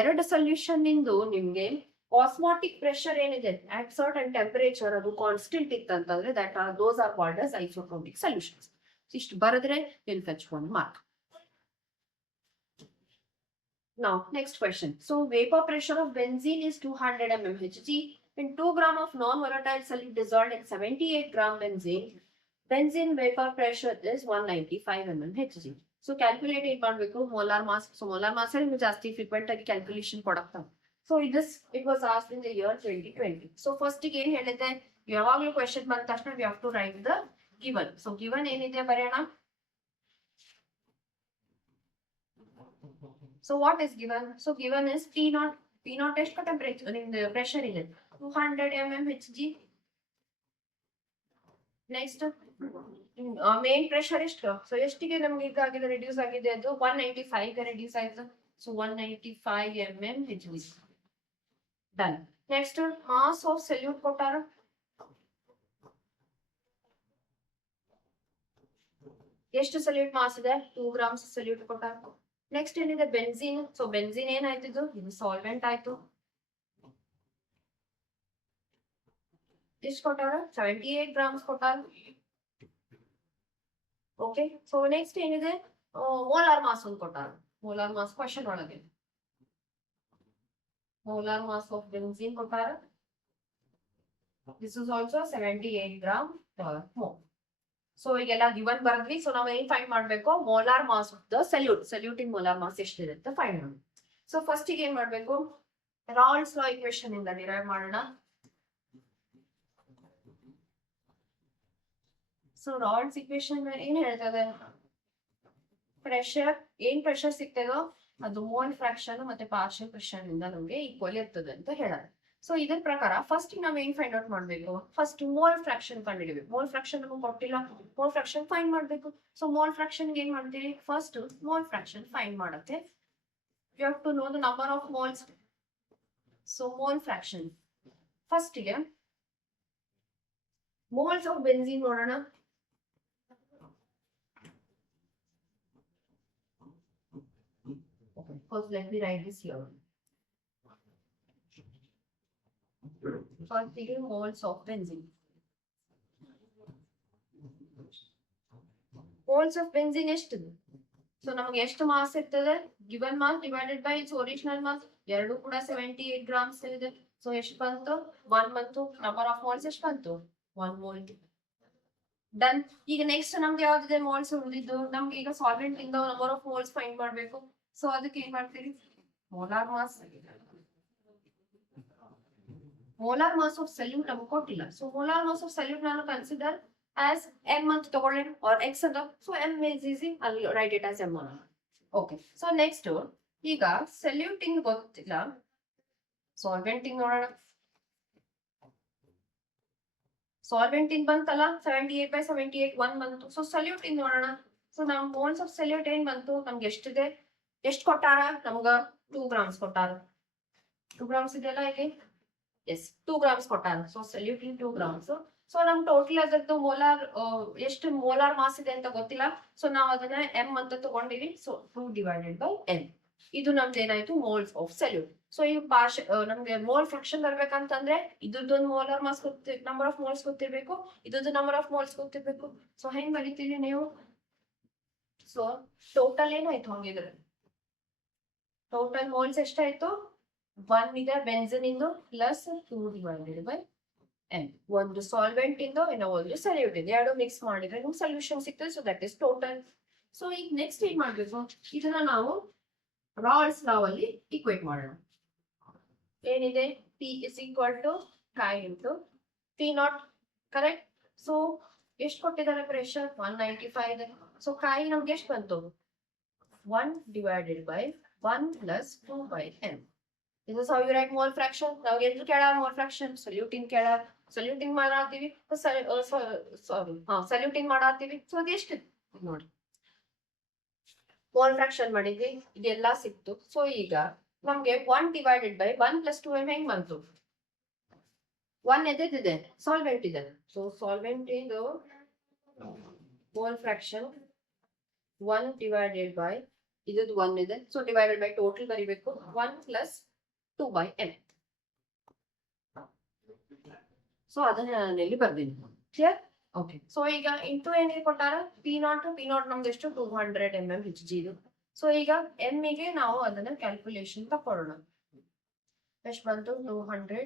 ಎರಡು ಸೊಲ್ಯೂಷನ್ ಇಂದು ನಿಮ್ಗೆ ಆಸ್ಮಾಟಿಕ್ ಪ್ರೆಷರ್ ಏನಿದೆ ಅಟ್ ಸರ್ಟನ್ ಟೆಂಪರೇಚರ್ ಅದು ಕಾನ್ಸ್ಟೆಂಟ್ ಇತ್ತಂತಂದ್ರೆ that are those are called as isotonic solutions. ಇಷ್ಟು ಬರೆದ್ರೆ will fetch 1 mark. Now next question. So vapor pressure of benzene is 200 mmHg in 2 gram of non-volatile solute dissolved in 78 gram benzene. Benzene vapor pressure is 195 mmHg. So calculate it ಮಾಡಬೇಕು molar mass. So molar mass ಅಲ್ಲಿ ಜಾಸ್ತಿ frequent ಆಗಿ calculation ಕೊಡಕ್ತಾ. So it was asked in the year 2020. So first ಗೆ ಏನ್ ಹೇಳಿದೆ, ಯಾವಾಗಲೂ ಕ್ವೆಶ್ಚನ್ ಬಂದ ತಕ್ಷಣ we have to write the given. So given ಏನಿದೆ ಬರೆಯೋಣ. So what is given? So given is P0. P0 ಎಷ್ಟು ಟೆಂಪರೇಚರ್ in the pressure ಇದೆ 200 mmHg. ನೆಕ್ಸ್ಟ್ ಮೇನ್ ಪ್ರೆಷರ್ ಎಷ್ಟು, ಸೊ ಎಷ್ಟಿಗೆ ನಮ್ಗೆ ಇದಾಗಿದೆ ರಿಡ್ಯೂಸ್ ಆಗಿದೆ, ಅದು 195 ಗೆ ರಿಡ್ಯೂಸ್ ಆಯ್ತು. So 195 mmHg done. Next mass of solute ಕೊಟ್ಟಾರ, ಎಷ್ಟು ಸೊಲ್ಯೂಟ್ ಮಾಸ್ ಇದೆ, 2 ಗ್ರಾಮ್ಸ್ ಸೊಲ್ಯೂಟ್ ಕೊಟ್ಟಾರ. ನೆಕ್ಸ್ಟ್ ಏನಿದೆ ಬೆನ್ಸಿನ್. ಸೊ ಬೆನ್ಸಿನ್ ಏನಾಯ್ತು, ಇದು ಸಾಲ್ವೆಂಟ್ ಆಯ್ತು. ಎಷ್ಟು ಕೊಟ್ಟಾರ, 78 ಗ್ರಾಮ್ಸ್ ಕೊಟ್ಟಾರ. ಓಕೆ, ಸೊ ನೆಕ್ಸ್ಟ್ ಏನಿದೆ ಮೋಲಾರ್ ಮಾಸ್ ಒಂದು ಕೊಟ್ಟಾರ. ಮೋಲಾರ್ ಮಾಸ್ ಕ್ವಶನ್ ಒಳಗೆ ಮೋಲಾರ್ ಮಾಸ್ ಆಫ್ ಬೆನ್ಸಿನ್ ಕೊಟ್ಟಾರ. This is also 78 gram per mole. So ಈಗೆಲ್ಲ ಗಿವನ್ ಬರದ್ವಿ. ಸೊ ನಾವು ಏನ್ ಫೈಂಡ್ ಮಾಡ್ಬೇಕು, molar mass of the solute in molar mass ಎಷ್ಟಿದೆ ಅಂತ ಫೈಂಡ್ ಮಾಡಿ. ಸೊ ಫಸ್ಟ್ ಗೆ ಏನ್ ಮಾಡ್ಬೇಕು, ರಾಲ್ಸ್ ಲಾ ಇಕ್ವೇಶನ್ ಇಂದ ಡಿರೈವ್ ಮಾಡೋಣ. ಸೊ ರಾಲ್ಸ್ ಇಕ್ವೇಶನ್ ಏನ್ ಹೇಳ್ತದೆ, ಪ್ರೆಷರ್ ಏನ್ ಪ್ರೆಷರ್ ಸಿಗ್ತದೋ ಅದು ಮೋಲ್ ಫ್ರಾಕ್ಷನ್ ಮತ್ತೆ ಪಾರ್ಷಿಯಲ್ ಪ್ರೆಷರ್ ಇಂದ ನಮ್ಗೆ ಈಕ್ವಲ್ ಇರ್ತದೆ ಅಂತ ಹೇಳೋದು. ಸೊ ಇದ್ರ ಪ್ರಕಾರ ಫಸ್ಟ್ ನಾವ್ ಏನ್ ಫೈಂಡ್ ಔಟ್ ಮಾಡ್ಬೇಕು, ಫಸ್ಟ್ ಮೋಲ್ ಫ್ರಾಕ್ಷನ್ ಕಂಡುಹಿಡಿಬೇಕು. ಮೋಲ್ ಫ್ರಾಕ್ಷನ್ ನಮಗೆ ಕೊಟ್ಟಿಲ್ಲ, ಮೋಲ್ ಫ್ರಾಕ್ಷನ್ ಫೈಂಡ್ ಮಾಡ್ಬೇಕು. ಸೊ ಮೋಲ್ ಫ್ರಾಕ್ಷನ್ ಏನ್ ಮಾಡ್ತೀವಿ, ಫಸ್ಟ್ ಮೋಲ್ ಫ್ರಾಕ್ಷನ್ ಫೈಂಡ್ ಮಾಡತ್ತೆ you have to know the number of moles. So mole fraction first ಗೆ ಮೋಲ್ಸ್ ಆಫ್ ಬೆನ್ಸಿನ್ ನೋಡೋಣ. First, let me write this here. First, taking moles of benzene. Moles of benzene ಎಷ್ಟಿದೆ, so ನಮಗೆ ಎಷ್ಟು mass ಇರ್ತದೆ, given mass divided by its original mass. ಎರಡು ಕೂಡ 78 ಗ್ರಾಮ್ಸ್ ಇದೆ. ಸೊ ಎಷ್ಟು ಬಂತು, 1 ಬಂತು. ನಂಬರ್ ಆಫ್ ಮೋಲ್ಸ್ ಎಷ್ಟು ಬಂತು, 1 ಮೋಲ್. ಡನ್. ಈಗ ನೆಕ್ಸ್ಟ್ ನಮ್ಗೆ ಯಾವ್ದಿದೆ ಮೋಲ್ಸ್ ಉಳಿದಿದ್ದು, ನಮ್ಗೆ ಈಗ ಸಾಲ್ವೆಂಟ್ ಇಂದ ನಂಬರ್ ಆಫ್ ಮೋಲ್ಸ್ ಫೈಂಡ್ ಮಾಡ್ಬೇಕು. ಸೊ ಅದಕ್ಕೆ ಏನ್ ಮಾಡ್ತೀರಿ, molar mass. Molar mass of solute ನಮ್ಗೆ ಕೊಟ್ಟಿಲ್ಲ. So molar mass of solute ನಾನು ಕನ್ಸಿಡರ್ ಆಸ್ m ಅಂತ ತಗೊಳ್ಳಿ ಆರ್ x ಅಂತ. ಸೊ m ಇಸ್ ಈಸಿ, ಅಲ್ಲಿ write it as m. Okay, so next ಈಗ ಸಲ್ಯೂಟಿಂಗ್ ಗೊತ್ತಿಲ್ಲ, ಸಾಲ್ವೆಂಟಿಂಗ್ ನೋಡೋಣ. ಸಾಲ್ವೆಂಟಿಂಗ್ ಬಂತಲ್ಲ 78 by 78 1 ಬಂತು. ಸೊ ಸಲ್ಯೂಟಿಂಗ್ ನೋಡೋಣ. ಸೊ ನಮ್ ಮೋಲ್ಸ್ ಆಫ್ ಸಲ್ಯೂಟ್ ಏನ್ ಬಂತು, ನಮ್ಗೆ ಎಷ್ಟಿದೆ, ಎಷ್ಟು ಕೊಟ್ಟಾರ, ನಮ್ಗ 2 ಗ್ರಾಮ್ಸ್ ಕೊಟ್ಟಾರ. 2 ಗ್ರಾಮ್ಸ್ ಇದೆಯಲ್ಲ ಇಲ್ಲಿ, ಎಸ್ 2 ಗ್ರಾಮ್ಸ್ ಕೊಟ್ಟಾರ. So solute in 2 grams. So ನಮ್ ಟೋಟಲ್ ಅದರದ್ದು ಮೋಲಾರ್ ಎಷ್ಟು ಮೋಲಾರ್ ಮಾಸ್ ಇದೆ ಅಂತ ಗೊತ್ತಿಲ್ಲ. ಸೊ ನಾವ್ ಅದನ್ನ m ಅಂತ ತಗೊಂಡಿವಿ. So 2 divided by n. ಇದು ನಮ್ದು ಏನಾಯ್ತು, ಮೋಲ್ಸ್ ಆಫ್ ಸಲ್ಯೂಟ್. ಸೊ ಈ ಪಾರ್ಶ ನಮ್ಗೆ ಮೋಲ್ ಫ್ರಾಕ್ಷನ್ ಬರ್ಬೇಕಂತಂದ್ರೆ ಇದ್ರದ್ದೊಂದು molar mass number of moles ಗೊತ್ತಿರ್ಬೇಕು, ಇದ್ರದ್ದು ನಂಬರ್ ಆಫ್ ಮೋಲ್ಸ್ ಗೊತ್ತಿರ್ಬೇಕು. ಸೊ ಹೆಂಗ್ ಬರೀತೀರಿ ನೀವು? ಸೊ ಟೋಟಲ್ ಏನಾಯ್ತು ಹಂಗಿದ್ರೆ? ಟೋಟಲ್ ಮೋಲ್ಸ್ ಎಷ್ಟಾಯ್ತು? 1 ಇದೆ ಬೆನ್ಸಿನ್ ಇಂದು ಪ್ಲಸ್ 2 ಡಿವೈಡೆಡ್ ಬೈ n. ಒಂದು ಸಾಲ್ವೆಂಟ್ ಇಂದು ಇನ್ನೂ ಒಂದು ಸಲ್ಯೂಟ್ ಇದೆ, ಎರಡು ಮಿಕ್ಸ್ ಮಾಡಿದ್ರೆ ನಿಮ್ಗೆ ಸೊಲ್ಯೂಷನ್ ಸಿಗ್ತದೆ. So that is total. So ಈಗ ನೆಕ್ಸ್ಟ್ ಏನ್ ಮಾಡ್ಬೇಕು? ಇದನ್ನ ನಾವು ರಾಲ್ಸ್ ಲಾ ಅಲ್ಲಿ ಈಕ್ವೇಟ್ ಮಾಡೋಣ. ಏನಿದೆ? P is equal to chi into P naught, correct? So ಎಷ್ಟು ಕೊಟ್ಟಿದ್ದಾರೆ ಪ್ರೆಷರ್? 195 ಇದೆ. ಸೊ chi ನಮ್ಗೆ ಎಷ್ಟು ಬಂತು? 1 divided by 1 plus 2 by n. This is how you write mole fraction. ನಾವು ಎಲ್ಲಿ ಕೇಳ mole fraction? ಸೊಲ್ಯೂಟಿನ್ ಕೇಳ. ಸೊಲ್ಯೂಟಿನ್ ಮಾಡಾತೀವಿ, ಸೊಲ್ಯೂಟಿನ್ ಮಾಡಾತೀವಿ. ಸೊ ಅದೆಷ್ಟು ನೋಡಿ, ಮೋಲ್ ಫ್ರಾಕ್ಷನ್ ಮಾಡಿದ್ವಿ, ಇದೆಲ್ಲ ಸಿಕ್ತು. ಸೊ ಈಗ ನಮ್ಗೆ 1 divided by 1 plus 2m ಹೆಂಗ್ ಬಂತು? 1 ಎದ್ದಿದೆ, ಸಾಲ್ವೆಂಟ್ ಇದೆ. ಸೊ ಸಾಲ್ವೆಂಟ್ ಇದು ಮೋಲ್ ಫ್ರಾಕ್ಷನ್ 1 divided by ಇದದ್ದು 1 ಇದೆ. ಸೊ ಡಿವೈಡೆಡ್ ಬೈ ಟೋಟಲ್ ಬರಿಬೇಕು 1 plus 2 by m. ಸೊ ಅದನ್ನ ನಾನು ಇಲ್ಲಿ ಬರ್ದೀನಿ. ಕ್ಲಿಯರ್? ಓಕೆ. ಸೊ ಈಗ ಇಂಟು ಏನಿಗೆ ಕೊಟ್ಟಾರ? ಪಿ ನಾಟ್ ನಮ್ದು ಎಷ್ಟು? 200 mm Hg ಇದು. ಸೊ ಈಗ m ಗೆ ನಾವು ಅದನ್ನ ಕ್ಯಾಲ್ಕುಲೇಷನ್ ತಕೊಳ್ಳೋಣ. ಎಷ್ಟು ಬಂತು? 200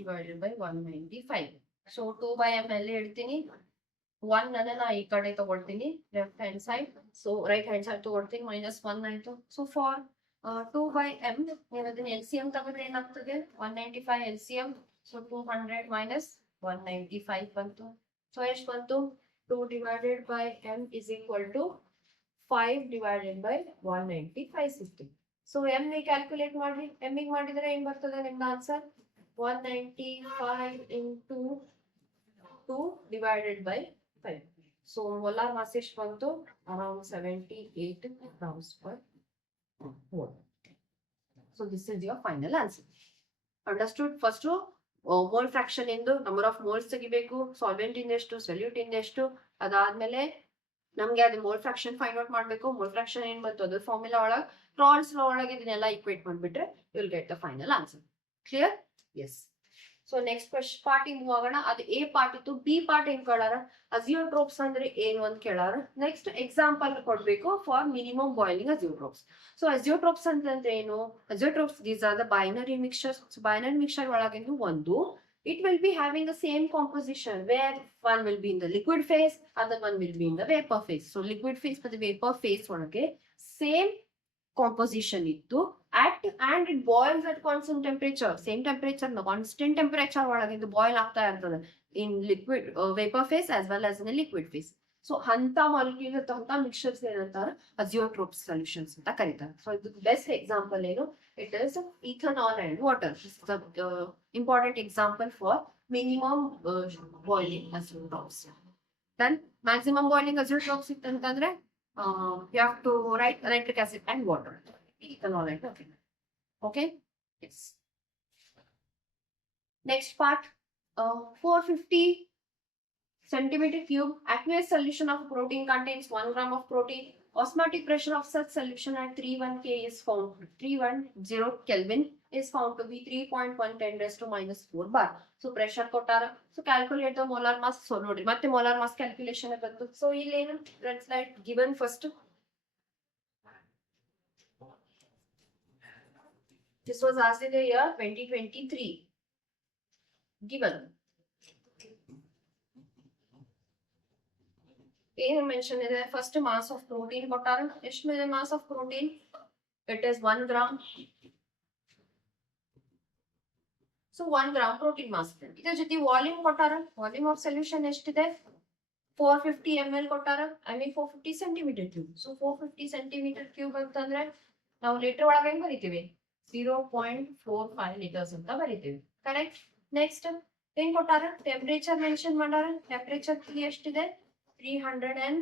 divided by 195. ಸೊ 2 by m ಅಲ್ಲಿ ಇಡ್ತೀನಿ, 1 ಅನ್ನ ನಾ ಈ ಕಡೆ ತಗೊಳ್ತೀನಿ left hand side. So right hand side ತಗೊಳ್ತೀನಿ, -1 ಆಯ್ತು. ಸೊ ಫಾರ್ 2 by m ನೀವು ಅದನ್ನ LCM ತಗೊಂಡ್ರೆ ಏನಾಗ್ತದೆ? 195 LCM. ಸೊ 200 minus 195 ಬಂತು. ಸೊ ಎಷ್ಟು ಬಂತು? 2 divided by m is equal to 5 divided by 195 ಸಿಕ್ತು. ಸೊ m ಗೆ ಕ್ಯಾಲ್ಕುಲೇಟ್ ಮಾಡ್ರಿ. m ಗೆ ಮಾಡಿದ್ರೆ ಏನ್ ಬರ್ತದೆ ನಿಮ್ದು answer? 195 into 2 divided by 5. So molar mass ಎಷ್ಟು ಬಂತು? Around 78 grams per mole. So this is your final answer. Understood? First mole fraction ಇಂದು ನಂಬರ್ ಆಫ್ ಮೋಲ್ಸ್ ತೆಗಿಬೇಕು, ಸಾಲ್ವೆಂಟ್ ಇಂದ ಎಷ್ಟು, ಸೊಲ್ಯೂಟ್ ಇಂದ ಎಷ್ಟು, ಅದಾದ್ಮೇಲೆ ನಮ್ಗೆ ಅದು ಮೋಲ್ ಫ್ರಾಕ್ಷನ್ ಫೈಂಡ್ ಔಟ್ ಮಾಡ್ಬೇಕು. ಮೋಲ್ ಫ್ರಾಕ್ಷನ್ ಏನ್ ಬಂತು ಅದ್ರ ಫಾರ್ಮುಲಾ ಒಳಗೆ, ರಾಲ್ಸ್ ಲಾ ಒಳಗೆ ಇದನ್ನೆಲ್ಲ ಈಕ್ವೇಟ್ ಮಾಡ್ಬಿಟ್ರೆ you will get the final answer. Clear? Yes. So next question ಪಾರ್ಟಿಗೆ ಮೂವ್ ಆಗೋಣ. ಅದು ಎ ಪಾರ್ಟ್ ಇತ್ತು. ಬಿ ಪಾರ್ಟ್ ಏನ್ ಕೇಳಾರ? ಅಜಿಯೋಟ್ರೋಪ್ಸ್ ಅಂದ್ರೆ ಏನು ಅಂತ ಕೇಳಾರ. ನೆಕ್ಸ್ಟ್ ಎಕ್ಸಾಂಪಲ್ ಕೊಡ್ಬೇಕು for minimum boiling azeotropes. So azeotropes ಅಂತಂದ್ರೆ ಏನು? Azeotropes these are the binary mixtures. So binary mixture ಒಳಗಿಂದು ಒಂದು, it will be having the same composition where one will be in the liquid phase, other one will be in the vapor phase. So liquid phase ಮತ್ತು vapor phase ಒಳಗೆ same composition ಇತ್ತು and it boils at constant temperature. Same temperature, constant temperature ಒಳಗಿಂದು boil ಆಗ್ತಾ ಇರ್ತದೆ in liquid vapor phase as well as in the liquid phase. So ಅಂತ ಮಾಲಿಕ್ಯೂಲ್ ಅಂತ ಮಿಕ್ಸ್ಚರ್ಸ್ ಏನಂತಾರೆ? ಅಜಿಯೋಟ್ರೋಪ್ಸ್ ಸೊಲ್ಯೂಷನ್ಸ್ ಅಂತ ಕರೀತಾರೆ. ಸೊ ಇದು ಬೆಸ್ಟ್ ಎಕ್ಸಾಂಪಲ್ ಏನು? It is ethanol and water. This is the important example for minimum boiling azeotrops. Then maximum boiling azeotrops ಅಂತಂದ್ರೆ you have to write nitric acid and water. Ethanol and okay. Okay? Yes. Next part, 450 centimeter cube aqueous solution of protein contains 1 gram of protein. Osmotic pressure of such solution at 31 K is found 310 Kelvin is found to be 3.110 raised to -4 bar. So pressure ಕೊಟ್ಟಾರ. So calculate the molar mass. So ನೋಡಿ ಮತ್ತೆ molar mass calculation ಬಂತು. So ಇಲ್ಲಿ ಏನು red slide given first. This was asked in the year 2023. Given. ಏನು mention ಇದೆ? First mass of protein ಕೊಟ್ಟಾರ. ಎಷ್ಟು mass of protein? It is 1 gram. So 1 gram protein mass. ಇದ್ರ ಜೊತೆ ವಾಲ್ಯೂಮ್ ಕೊಟ್ಟಾರ. ವಾಲ್ಯೂಮ್ ಆಫ್ ಸೊಲ್ಯೂಷನ್ ಎಷ್ಟಿದೆ? 450 ml ಕೊಟ್ಟಾರ. I mean 450 centimetre cube. So 450 centimetre cube ಅಂತಂದ್ರೆ ನಾವು ಲೀಟರ್ ಒಳಗೆ ಹೆಂಗ್ ಬರಿತೀವಿ? 0.45 ಲೀಟರ್ಸ್ ಅಂತ ಬರಿತೀವಿ. ಕರೆಕ್ಟ್? ನೆಕ್ಸ್ಟ್ ಏನ್ ಕೊಟ್ಟಾರ? ಟೆಂಪರೇಚರ್ ಮೆನ್ಷನ್ ಮಾಡಾರ. ಟೆಂಪರೇಚರ್ ಎಷ್ಟಿದೆ? 310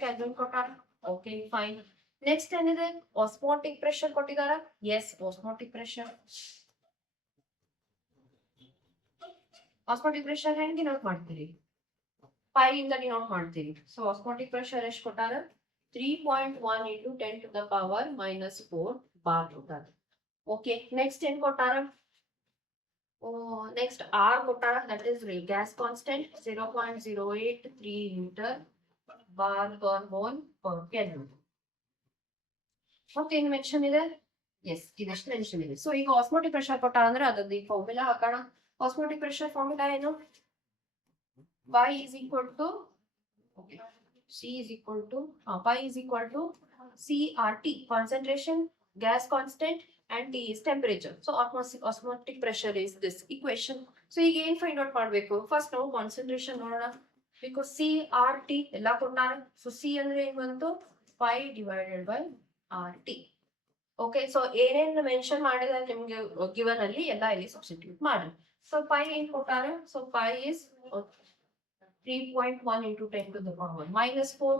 Kelvin ಕೊಟ್ಟಾರ. Okay fine. ನೆಕ್ಸ್ಟ್ ಏನಿದೆ? ಆಸ್ಮೋಟಿಕ್ ಪ್ರೆಷರ್ ಕೊಟ್ಟಿದಾರ. Yes, osmotic pressure. Osmotic pressure ಹೆಂಗ್ ಡಿನೋಟ್ ಮಾಡ್ತೀರಿ? ಪೈ ಇಂದ ಡಿನೋಟ್ ಮಾಡ್ತೀರಿ. ಸೊ ಆಸ್ಮೋಟಿಕ್ ಪ್ರೆಷರ್ ಎಷ್ಟು ಕೊಟ್ಟಾರ? 3.1 into 10 to the power -4 bar ಕೊಟ್ಟಾರ. Okay, next ಏನ್ ಕೊಟ್ಟಾರ? Next R ಕೊಟ್ಟಾರ, that is gas constant 0.083 liter bar per mole per Kelvin. ಮತ್ತೆ ಏನ್ ಮೆನ್ಷನ್ ಇದೆ? ಎಸ್, ಇದಷ್ಟು ಮೆನ್ಷನ್ ಇದೆ. ಸೊ ಈಗ ಆಸ್ಮೋಟಿಕ್ ಪ್ರೆಷರ್ ಕೊಟ್ಟ ಅಂದ್ರೆ ಅದನ್ನ ಈ ಫಾರ್ಮುಲಾ ಹಾಕೋಣ. ಆಸ್ಮೋಟಿಕ್ ಪ್ರೆಷರ್ ಫಾರ್ಮುಲಾ ಏನು? Y is equal to C is equal to pi is equal to CRT, concentration, gas constant, and T is temperature. So osmotic pressure is this equation. So ಈಗ ಏನ್ find out ಮಾಡಬೇಕು? ಫಸ್ಟ್ ನಾವು ಕಾನ್ಸಂಟ್ರೇಷನ್ ನೋಡೋಣ. because CRT ಎಲ್ಲ ಕೊಟ್ಟಾರೆ. So C ಅಂದ್ರೆ ಏನ್ ಬಂತು? pi divided by RT. Okay, so ಏನೇನ್ ಮೆನ್ಷನ್ ಮಾಡಿದ್ರೆ ನಿಮ್ಗೆ ಗಿವನ್ ಅಲ್ಲಿ ಎಲ್ಲ ಇಲ್ಲಿ ಸಬ್ಸ್ಟಿಟ್ಯೂಟ್ ಮಾಡಿ. ಸೊ pi ಏನ್ ಕೊಟ್ಟಾರೆ? So pi is 3.1 into 10 to the power minus 4.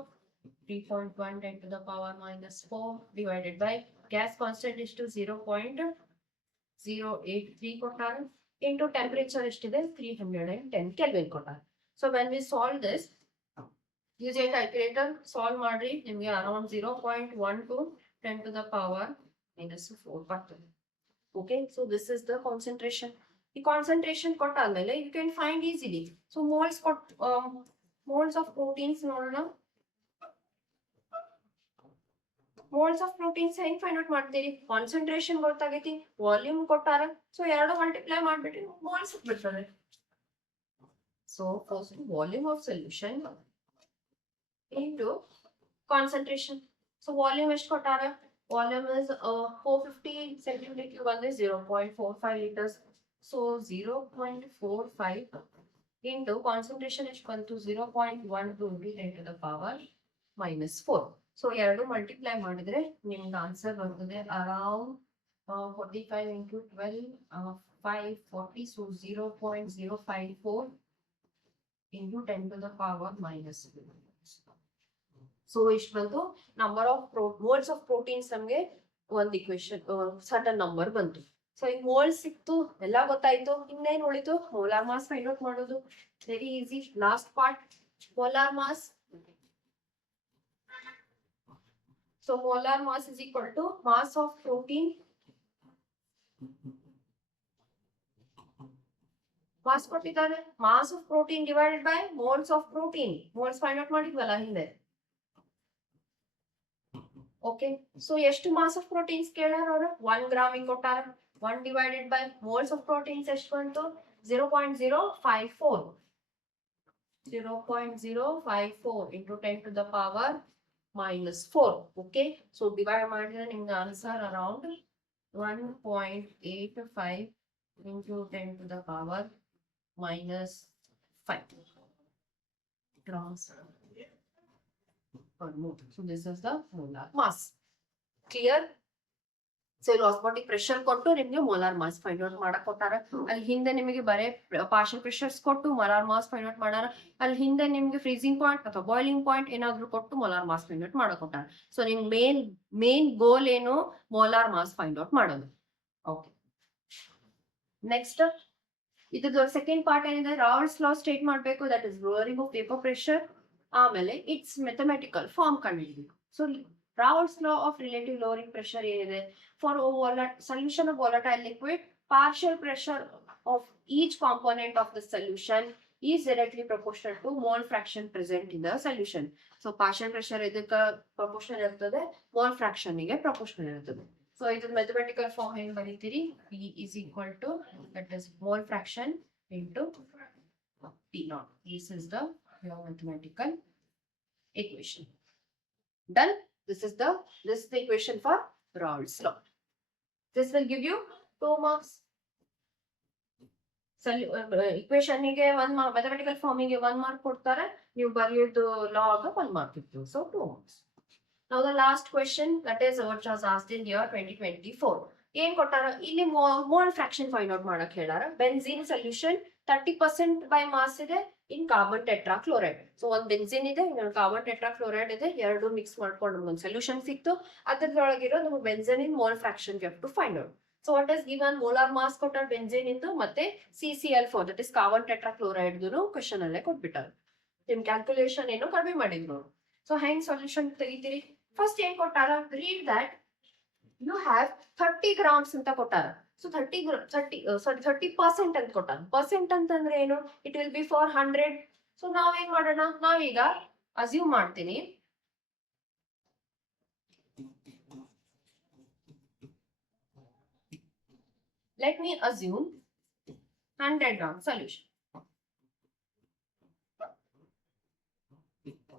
3.1 10 to the power minus 4 divided by gas constant is to 0.083 ಕೊಟ್ಟಾರೆ into temperature ಎಷ್ಟಿದೆ? 310 Kelvin ಕೊಟ್ಟಾರೆ. So when we solve this, use a calculator, solve ಮಾಡ್ರಿ, ನಿಮಗೆ around 0.12 10 to the power minus 4 ಬರ್ತದೆ. Okay, so this is the concentration. The concentration ಕೊಟ್ಟಾದ್ಮೇಲೆ you can find easily. So moles of proteins ನೋಡೋಣ. moles of proteins ಹೆಂಗ್ find out ಮಾಡ್ತೀರಿ? ಕಾನ್ಸಂಟ್ರೇಷನ್ ಗೊತ್ತಾಗೈತಿ, ವಾಲ್ಯೂಮ್ ಕೊಟ್ಟಾರ, ಸೊ ಎರಡು ಮಲ್ಟಿಪ್ಲೈ ಮಾಡ್ಬಿಟ್ಟು ಮೋಲ್ಸ್ ಬಿಡ್ತಾರೆ. So first volume of solution into concentration. So volume ಎಷ್ಟು ಕೊಟ್ಟಾರ? ವಾಲ್ಯೂಮ್ ಇಸ್ 450 centimeter cube ಅಂದ್ರೆ 0.45 liters. ಸೊ 0.45 into concentration ಎಷ್ಟು ಬಂತು? 0.12 into 10 to the power minus 4. So ಎರಡು ಮಲ್ಟಿಪ್ಲೈ ಮಾಡಿದ್ರೆ ನಿಮ್ಗೆ ಆನ್ಸರ್ ಬರ್ತದೆ around 45 into 12 540. So 0.054 into 10 to the power minus 4. So ಇಷ್ಟು ಬಂತು number of moles of proteins. ನಮ್ಗೆ ಒಂದು ಇಕ್ವೇಶನ್ ಸರ್ಟನ್ ನಂಬರ್ ಬಂತು. ಸೊ ಈಗ ಮೋಲ್ಸ್ ಸಿಕ್ತು, ಎಲ್ಲ ಗೊತ್ತಾಯ್ತು. ಇನ್ನೇನು ಉಳಿತು? ಮೋಲಾರ್ ಮಾಸ್ ಫೈಂಡ್ ಔಟ್ ಮಾಡೋದು. Very easy. Last part, molar mass. So molar mass is equal to mass of protein. Mass ಕೊಟ್ಟಿದ್ದಾರೆ, mass of protein divided by moles of protein. moles find out ಮಾಡಿದ್ವಲ್ಲ ಹಿಂದೆ. Okay, so ಎಷ್ಟು mass of proteins ಕೇಳಾರ ಅವರು? 1 ಗ್ರಾಮ್ ಇಂಗ್ ಕೊಟ್ಟಾರ. 1 divided by moles of proteins ಎಷ್ಟು ಬಂತು? 0.054. 0.054 into 10 to the power minus 4. Okay, so divide ಮಾಡಿದ್ರೆ ನಿಮ್ಗೆ ಆನ್ಸರ್ ಅರೌಂಡ್ 1.85 into 10 to the power minus 5 grams per mole. So this is the molar mass. Clear? So ಇಲ್ಲಿ osmotic pressure ಕೊಟ್ಟು ನಿಮ್ಗೆ molar mass find out ಮಾಡಕ್ ಕೊಟ್ಟಾರ. ಅಲ್ಲಿ ಹಿಂದೆ ನಿಮಗೆ ಬರೇ ಪಾರ್ಷಿಯಲ್ ಪ್ರೆಷರ್ಸ್ ಕೊಟ್ಟು ಮೋಲಾರ್ ಮಾಸ್ ಫೈಂಡ್ ಔಟ್ ಮಾಡಾರ. ಅಲ್ಲಿ ಹಿಂದೆ ನಿಮ್ಗೆ ಫ್ರೀಸಿಂಗ್ ಪಾಯಿಂಟ್ ಅಥವಾ ಬಾಯ್ಲಿಂಗ್ ಪಾಯಿಂಟ್ ಏನಾದ್ರು ಕೊಟ್ಟು ಮೋಲಾರ್ ಮಾಸ್ ಫೈಂಡ್ ಔಟ್ ಮಾಡಕ್ ಕೊಟ್ಟಾರ. ಸೊ ನಿಮ್ ಮೇನ್ ಗೋಲ್ ಏನು? ಮೋಲಾರ್ ಮಾಸ್ ಫೈಂಡ್ ಔಟ್ ಮಾಡೋದು. ಓಕೆ, ನೆಕ್ಸ್ಟ್ ಇದ್ರದ್ದು ಸೆಕೆಂಡ್ ಪಾರ್ಟ್ ಏನಿದೆ? ರಾಲ್ಸ್ ಲಾ ಸ್ಟೇಟ್ ಮಾಡ್ಬೇಕು, that is lowering of vapour pressure. ಆಮೇಲೆ ಇಟ್ಸ್ ಮ್ಯಾಥಮೆಟಿಕಲ್ ಫಾರ್ಮ್ ಕಂಡುಹಿಡಿಬೇಕು. So Raoult's law of relative lowering pressure ಏನಿದೆ? For a solution of volatile liquid, partial pressure of each component of the solution is directly proportional to mole fraction present in the solution. So partial pressure ಇದಕ್ಕೆ proportional ಇರ್ತದೆ, mole fraction ಗೆ proportional ಇರ್ತದೆ. So ಇದು mathematical form ಹೆಂಗ್ ಬರೀತೀರಿ? P is equal to, that is mole fraction into T naught. This is the mathematical equation. Done? This is the equation for Raoult's law. This will give you 2 marks. Equation ಗೆ 1 mark, mathematical form ಗೆ 1 mark ಕೊಡ್ತಾರೆ, ನೀವು ಬರೆಯೋದು law ಗೆ 1 mark ಇತ್ತು. So 2 marks. Now the last question, that is what was asked in year 2024. ಏನ್ ಕೊಟ್ಟಾರ? ಇಲ್ಲಿ ಮೋಲ್ ಫ್ರಾಕ್ಷನ್ ಫೈಂಡ್ ಔಟ್ ಮಾಡಕ್ ಹೇಳಾರ. ಬೆನ್ಝೀನ್ ಸೊಲ್ಯೂಷನ್ 30% ಬೈ ಮಾಸ್ ಇದೆ ಇನ್ ಕಾರ್ಬನ್ ಟೆಟ್ರಾಕ್ಲೋರೈಡ್. ಸೊ ಒಂದ್ ಬೆನ್ಝೀನ್ ಇದೆ, ಇನ್ನೊಂದು ಕಾರ್ಬನ್ ಟೆಟ್ರಾಕ್ಲೋರೈಡ್ ಇದೆ, ಎರಡು ಮಿಕ್ಸ್ ಮಾಡ್ಕೊಂಡು ನಮ್ಗೊಂದು ಸೊಲ್ಯೂಷನ್ ಸಿಕ್ತು. ಅದ್ರೊಳಗಿರೋ ನಮ್ಗೆ ಬೆನ್ಝೀನ್ ಇನ್ ಮೋಲ್ ಫ್ರಾಕ್ಷನ್ ಗೆ to find out. So what is given? Molar mass ಕೊಟ್ಟಾರ ಬೆನ್ಝೀನ್ ಇಂದು, ಮತ್ತೆ CCl4 that is carbon tetrachloride question ಅಲ್ಲೇ ಕೊಟ್ಬಿಟ್ಟಾರ. ನಿಮ್ ಕ್ಯಾಲ್ಕುಲೇಷನ್ ಏನು ಕಡಿಮೆ ಮಾಡಿದ್ರು. ಸೊ ಹೆಂಗ್ ಸೊಲ್ಯೂಷನ್ ತೆಗಿತೀರಿ? ಫಸ್ಟ್ ಏನ್ ಕೊಟ್ಟಾರ? ರೀಡ್ ದಟ್ you have 30 grams ಅಂತ ಕೊಟ್ಟಾರ. So 30% ಅಂತ ಕೊಟ್ಟಾರ. ಪರ್ಸೆಂಟ್ ಅಂತಂದ್ರೆ ಏನು? It will be for 100. So ನಾವೇನ್ ಮಾಡೋಣ? ನಾವೀಗ ಅಸ್ಯೂಮ್ ಮಾಡ್ತೀನಿ. Let me assume 100 gram solution.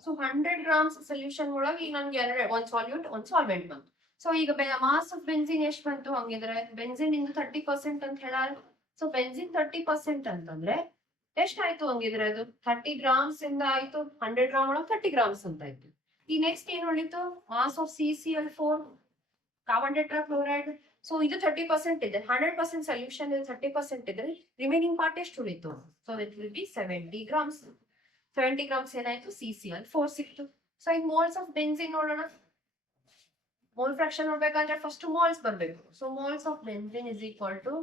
So 100 grams solution ಒಳಗೆ ನನಗೆ ಒಂದು ಸಾಲ್ಯೂಟ್ ಒಂದು ಸಾಲ್ವೆಂಟ್ ಬಂತು. ಸೊ ಈಗ ಮಾಸ್ ಆಫ್ ಬೆನ್ಸಿನ್ ಎಷ್ಟು ಬಂತು ಹಂಗಿದ್ರೆ ಬೆನ್ಸಿನ್ ಇಂದ 30% ಅಂತ ಹೇಳ. ಸೊ ಬೆನ್ಸಿನ್ 30% ಅಂತಂದ್ರೆ ಎಷ್ಟಾಯ್ತು ಹಂಗಿದ್ರೆ ಅದು 30 grams ಇಂದ ಆಯ್ತು. 100 ಗ್ರಾಮ್ ಒಳಗೆ 30 grams ಅಂತ ಆಯ್ತು. ಈ ನೆಕ್ಸ್ಟ್ ಏನ್ ಉಳಿತು? Mass of CCl4 carbon tetrachloride. So ಇದು 30% ಇದೆ. 100% ಸೊಲ್ಯೂಷನ್ ಇದು 30% ಇದ್ರೆ ರಿಮೈನಿಂಗ್ ಪಾರ್ಟ್ ಎಷ್ಟು ಉಳಿತು? So it will be 70 grams. 70 grams ಏನಾಯ್ತು? CCl4 ಸಿಕ್ತು. ಸೊ ಈಗ ಮೋಲ್ಸ್ ಆಫ್ ಬೆನ್ಸಿನ್ ನೋಡೋಣ. ಮೋಲ್ ಫ್ರಾಕ್ಷನ್ ನೋಡ್ಬೇಕಂದ್ರೆ ಫಸ್ಟ್ ಮೋಲ್ಸ್ ಬರ್ಬೇಕು. So moles of benzene is equal to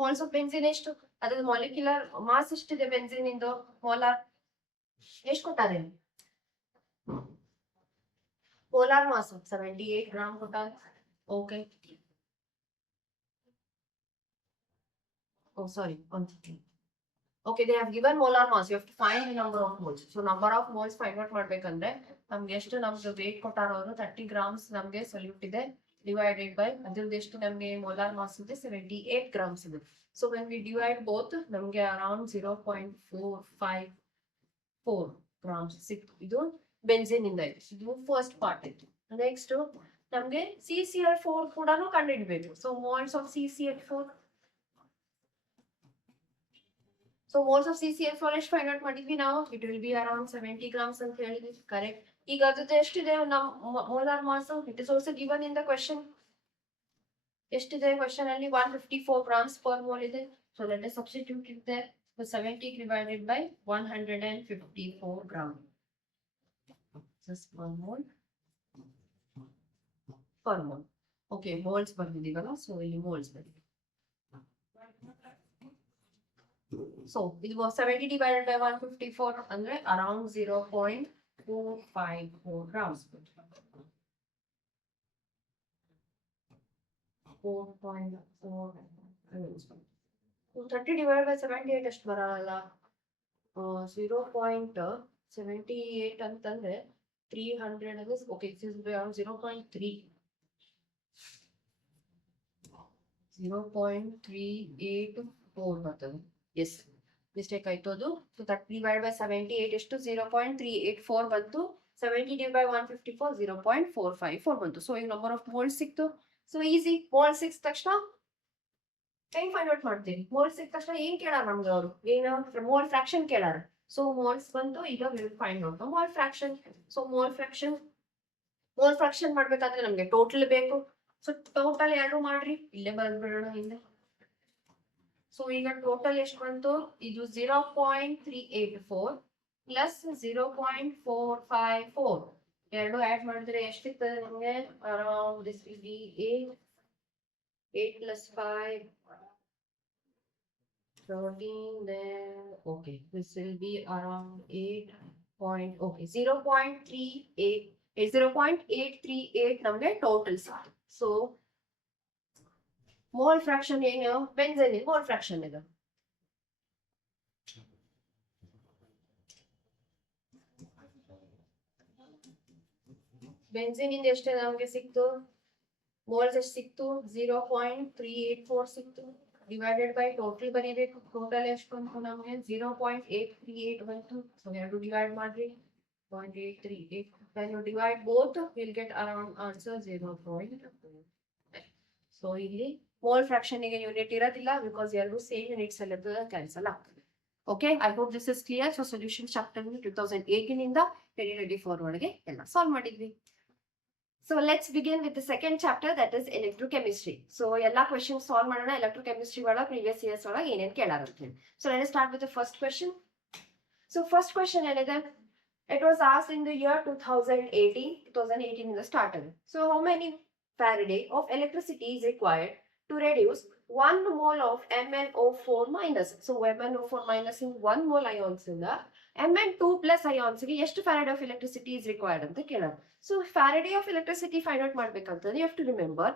moles of benzene ಎಷ್ಟು? ಅದ್ರದ್ದು ಮಾಲಿಕ್ಯುಲರ್ ಮಾಸ್ ಎಷ್ಟಿದೆ ಬೆನ್ಸಿನ್ ಇಂದು? ಮೋಲಾರ್ ಎಷ್ಟು ಕೊಟ್ಟಾರೆ? ಮೋಲಾರ್ ಮಾಸ್ 78 ಗ್ರಾಮ್ ಕೊಟ್ಟಾರೆ. Okay. Oh, sorry. One second. Okay, they have given molar mass. You have to find the number of moles. So number of moles find out ಮಾಡ್ಬೇಕಂದ್ರೆ ನಮ್ಗೆ ಎಷ್ಟು ನಮ್ಗೆ ವೇಟ್ ಕೊಟ್ಟಾರ ಅವರು 30 grams ನಮ್ಗೆ ಸೊಲ್ಯೂಟ್ ಇದೆ ಡಿವೈಡೆಡ್ ಬೈ ಅದ್ರದ್ದು ಎಷ್ಟು ನಮ್ಗೆ ಮೋಲಾರ್ ಮಾಸ್ ಇದೆ 78 grams ಇದೆ. So when we divide both ನಮ್ಗೆ around 0.454 grams ಸಿಕ್ತು. ಇದು ಬೆನ್ಸಿನ್ ಇಂದ ಇದೆ. ಇದು ಫಸ್ಟ್ ಪಾರ್ಟ್ ಇತ್ತು. ನೆಕ್ಸ್ಟ್ ನಮ್ಗೆ CCl4 ಕೂಡ ಕಂಡುಹಿಡಬೇಕು. So moles of CCl4. So moles of CCl4 ಎಷ್ಟು ಫೈಂಡ್ ಔಟ್ ಮಾಡಿದ್ವಿ ನಾವು? It will be around 70 grams ಅಂತ ಹೇಳಿದ್ವಿ. ಕರೆಕ್ಟ್. ಈಗ ಅದ್ರದ್ದು ಎಷ್ಟಿದೆ ನಮ್ಮ molar mass? It is also given in the question. ಎಷ್ಟಿದೆ ಕ್ವೆಶ್ಚನ್ ಅಲ್ಲಿ? 154 grams per mole ಇದೆ. So let us substitute it there. So 70 divided by 154 gram. Just per mole. Per mole. Okay, moles ಬರ್ದಿದೀವಲ್ಲ. So ಇಲ್ಲಿ moles ಬರ್ದಿದೆ. So it was 70 divided by 154 ಅಂದ್ರೆ around 0.454 grams. 4.4. 30 divided by 78 ಎಷ್ಟು ಬರಲ್ಲ? 0.78 ಅಂತಂದ್ರೆ 300 ಅಂದ್ರೆ okay, it is around 0.3. 0.384 ಬರ್ತದೆ. ಎಸ್ ಮಿಸ್ಟೇಕ್ ಆಯ್ತು ಅದು. ಸೊ 30 divided by 78 ಎಷ್ಟು? 0.384 ಬಂತು. 70 divided by 154 0.454 ಬಂತು. ಸೊ ಈಗ ನಂಬರ್ ಆಫ್ ಮೋಲ್ಸ್ ಸಿಕ್ತು. So easy. ಮೋಲ್ ಸಿಕ್ಸ್ ತಕ್ಷಣ ಹೆಂಗ್ ಫೈಂಡ್ ಔಟ್ ಮಾಡ್ತೀವಿ? ಮೋಲ್ ಸಿಕ್ಕ ತಕ್ಷಣ ಏನ್ ಕೇಳಾರ ನಮ್ಗೆ ಅವರು? ಏನು ಮೋಲ್ ಫ್ರಾಕ್ಷನ್ ಕೇಳಾರ. ಸೊ ಮೋಲ್ಸ್ ಬಂತು. ಈಗ will find out mole fraction. So mole fraction ಮಾಡ್ಬೇಕಾದ್ರೆ ನಮ್ಗೆ ಟೋಟಲ್ ಬೇಕು. ಸೊ ಟೋಟಲ್ ಎರಡು ಮಾಡ್ರಿ. ಇಲ್ಲೇ ಬರ್ಬಿಡೋಣ ಹಿಂದೆ. ಸೊ ಈಗ ಟೋಟಲ್ ಎಷ್ಟು ಬಂತು? ಇದು 0.384 ಪ್ಲಸ್ 0.454 ಎರಡು ಆಡ್ ಮಾಡಿದ್ರೆ ಎಷ್ಟಿರ್ತದೆ ನಿಮಗೆ? ಅರೌಂಡ್ ದಿಸ್ ವಿಲ್ ಬಿ 8 plus 5 13 then okay this will be around 0.838 ನಮಗೆ ಟೋಟಲ್ ಸಿಕ್ತು. ಸೊ ಮೋಲ್ ಫ್ರಾಕ್ಷನ್ ಏನು? ಬೆನ್ಸಿನ್ ಮೋಲ್ ಫ್ರಾಕ್ಷನ್ ಇದು. ಬೆನ್ಸಿನ್ ಇಂದ ಎಷ್ಟು ನಮಗೆ ಸಿಕ್ತು? ಮೋಲ್ಸ್ ಎಷ್ಟು ಸಿಕ್ತು? 0.384 ಸಿಕ್ತು. ಡಿವೈಡೆಡ್ ಬೈ ಟೋಟಲ್ ಬರೀಬೇಕು. ಟೋಟಲ್ ಎಷ್ಟು ಬಂತು ನಮಗೆ? 0.838 ಬಂತು. ಸೊ ಎರಡು ಡಿವೈಡ್ ಮಾಡ್ರಿ. 0.838. When you divide both, we'll get around answer 0.2. ಸೊ ಇಲ್ಲಿ ಮೋಲ್ ಫ್ರಾಕ್ಷನ್ ಗೆ ಯೂನಿಟ್ ಇರೋದಿಲ್ಲ ಬಿಕಾಸ್ ಎರಡು ಸೇಮ್ ಯೂನಿಟ್ಸ್ ಅಲ್ಲಿ ಕ್ಯಾನ್ಸಲ್ ಆಗ್ತದೆ. Okay, I hope this is clear. So solution chapter 2018 ಇಂದ 2024 ಒಳಗೆ ಎಲ್ಲ ಸಾಲ್ವ್ ಮಾಡಿದ್ವಿ. So let's begin with the second chapter, that is electrochemistry. So ಎಲ್ಲಾ ಕ್ವೆಶನ್ ಸಾಲ್ವ್ ಮಾಡೋಣ. ಎಲೆಕ್ಟ್ರೋಕೆಮಿಸ್ಟ್ರಿ ಒಳಗೆ ಪ್ರೀವಿಯಸ್ ಇಯರ್ಸ್ ಒಳಗೆ ಏನೇನು ಕೇಳಾರ ಅಂತ ಹೇಳಿ. So let start with the first question. So first question ಏನಿದೆ? It was asked in the year 2018 in the starter. So how many Faraday of electricity is required to reduce 1 mole of MnO4 minus. So MnO4 minus in 1 mole ions in the Mn2 plus ions ಗೆ ಎಷ್ಟು Farad of electricity is required ಅಂತ ಕೇಳೋಣ. So Faraday of electricity find out ಮಾಡ್ಬೇಕಂತಂದ್ರೆ you have to remember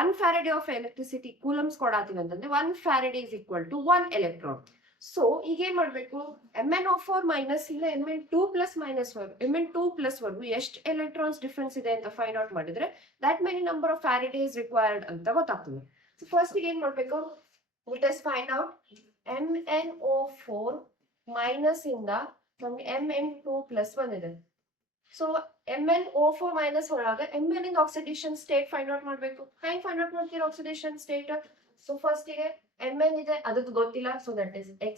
1 Faraday of electricity coulombs ಕೊಡಾತೀವಿ ಅಂತಂದ್ರೆ 1 Faraday is equal to 1 electron. So ಈಗ ಏನ್ ಮಾಡ್ಬೇಕು MnO4 ಮೈನಸ್ ಇಲ್ಲ Mn2 plus minus Mn2 plus ವರ್ಗು ಎಷ್ಟು ಎಲೆಕ್ಟ್ರಾನ್ಸ್ ಡಿಫರೆನ್ಸ್ ಇದೆ ಅಂತ ಫೈಂಡ್ ಔಟ್ ಮಾಡಿದ್ರೆ that many number of Faraday is required ಅಂತ ಗೊತ್ತಾಗ್ತದೆ. ಸೊ ಫಸ್ಟ್ ಏನ್ ಮಾಡ್ಬೇಕು let us find out MnO4 minus ಇಂದ ನಮ್ಗೆ Mn2 ಪ್ಲಸ್ ಬಂದಿದೆ. ಸೊ MnO4 ಮೈನಸ್ ಒಳಗೆ Mn ಇಂದ ಆಕ್ಸಿಡೇಷನ್ ಸ್ಟೇಟ್ ಫೈಂಡ್ ಔಟ್ ಮಾಡ್ಬೇಕು. ಹೆಂಗ್ ಫೈಂಡ್ ಔಟ್ ಮಾಡ್ತೀರಾ ಆಕ್ಸಿಡೇಷನ್ ಸ್ಟೇಟ್? ಸೊ ಫಸ್ಟ್ ಗೆ Mn ಇದೆ ಅದಕ್ಕೆ ಗೊತ್ತಿಲ್ಲ, so that is X.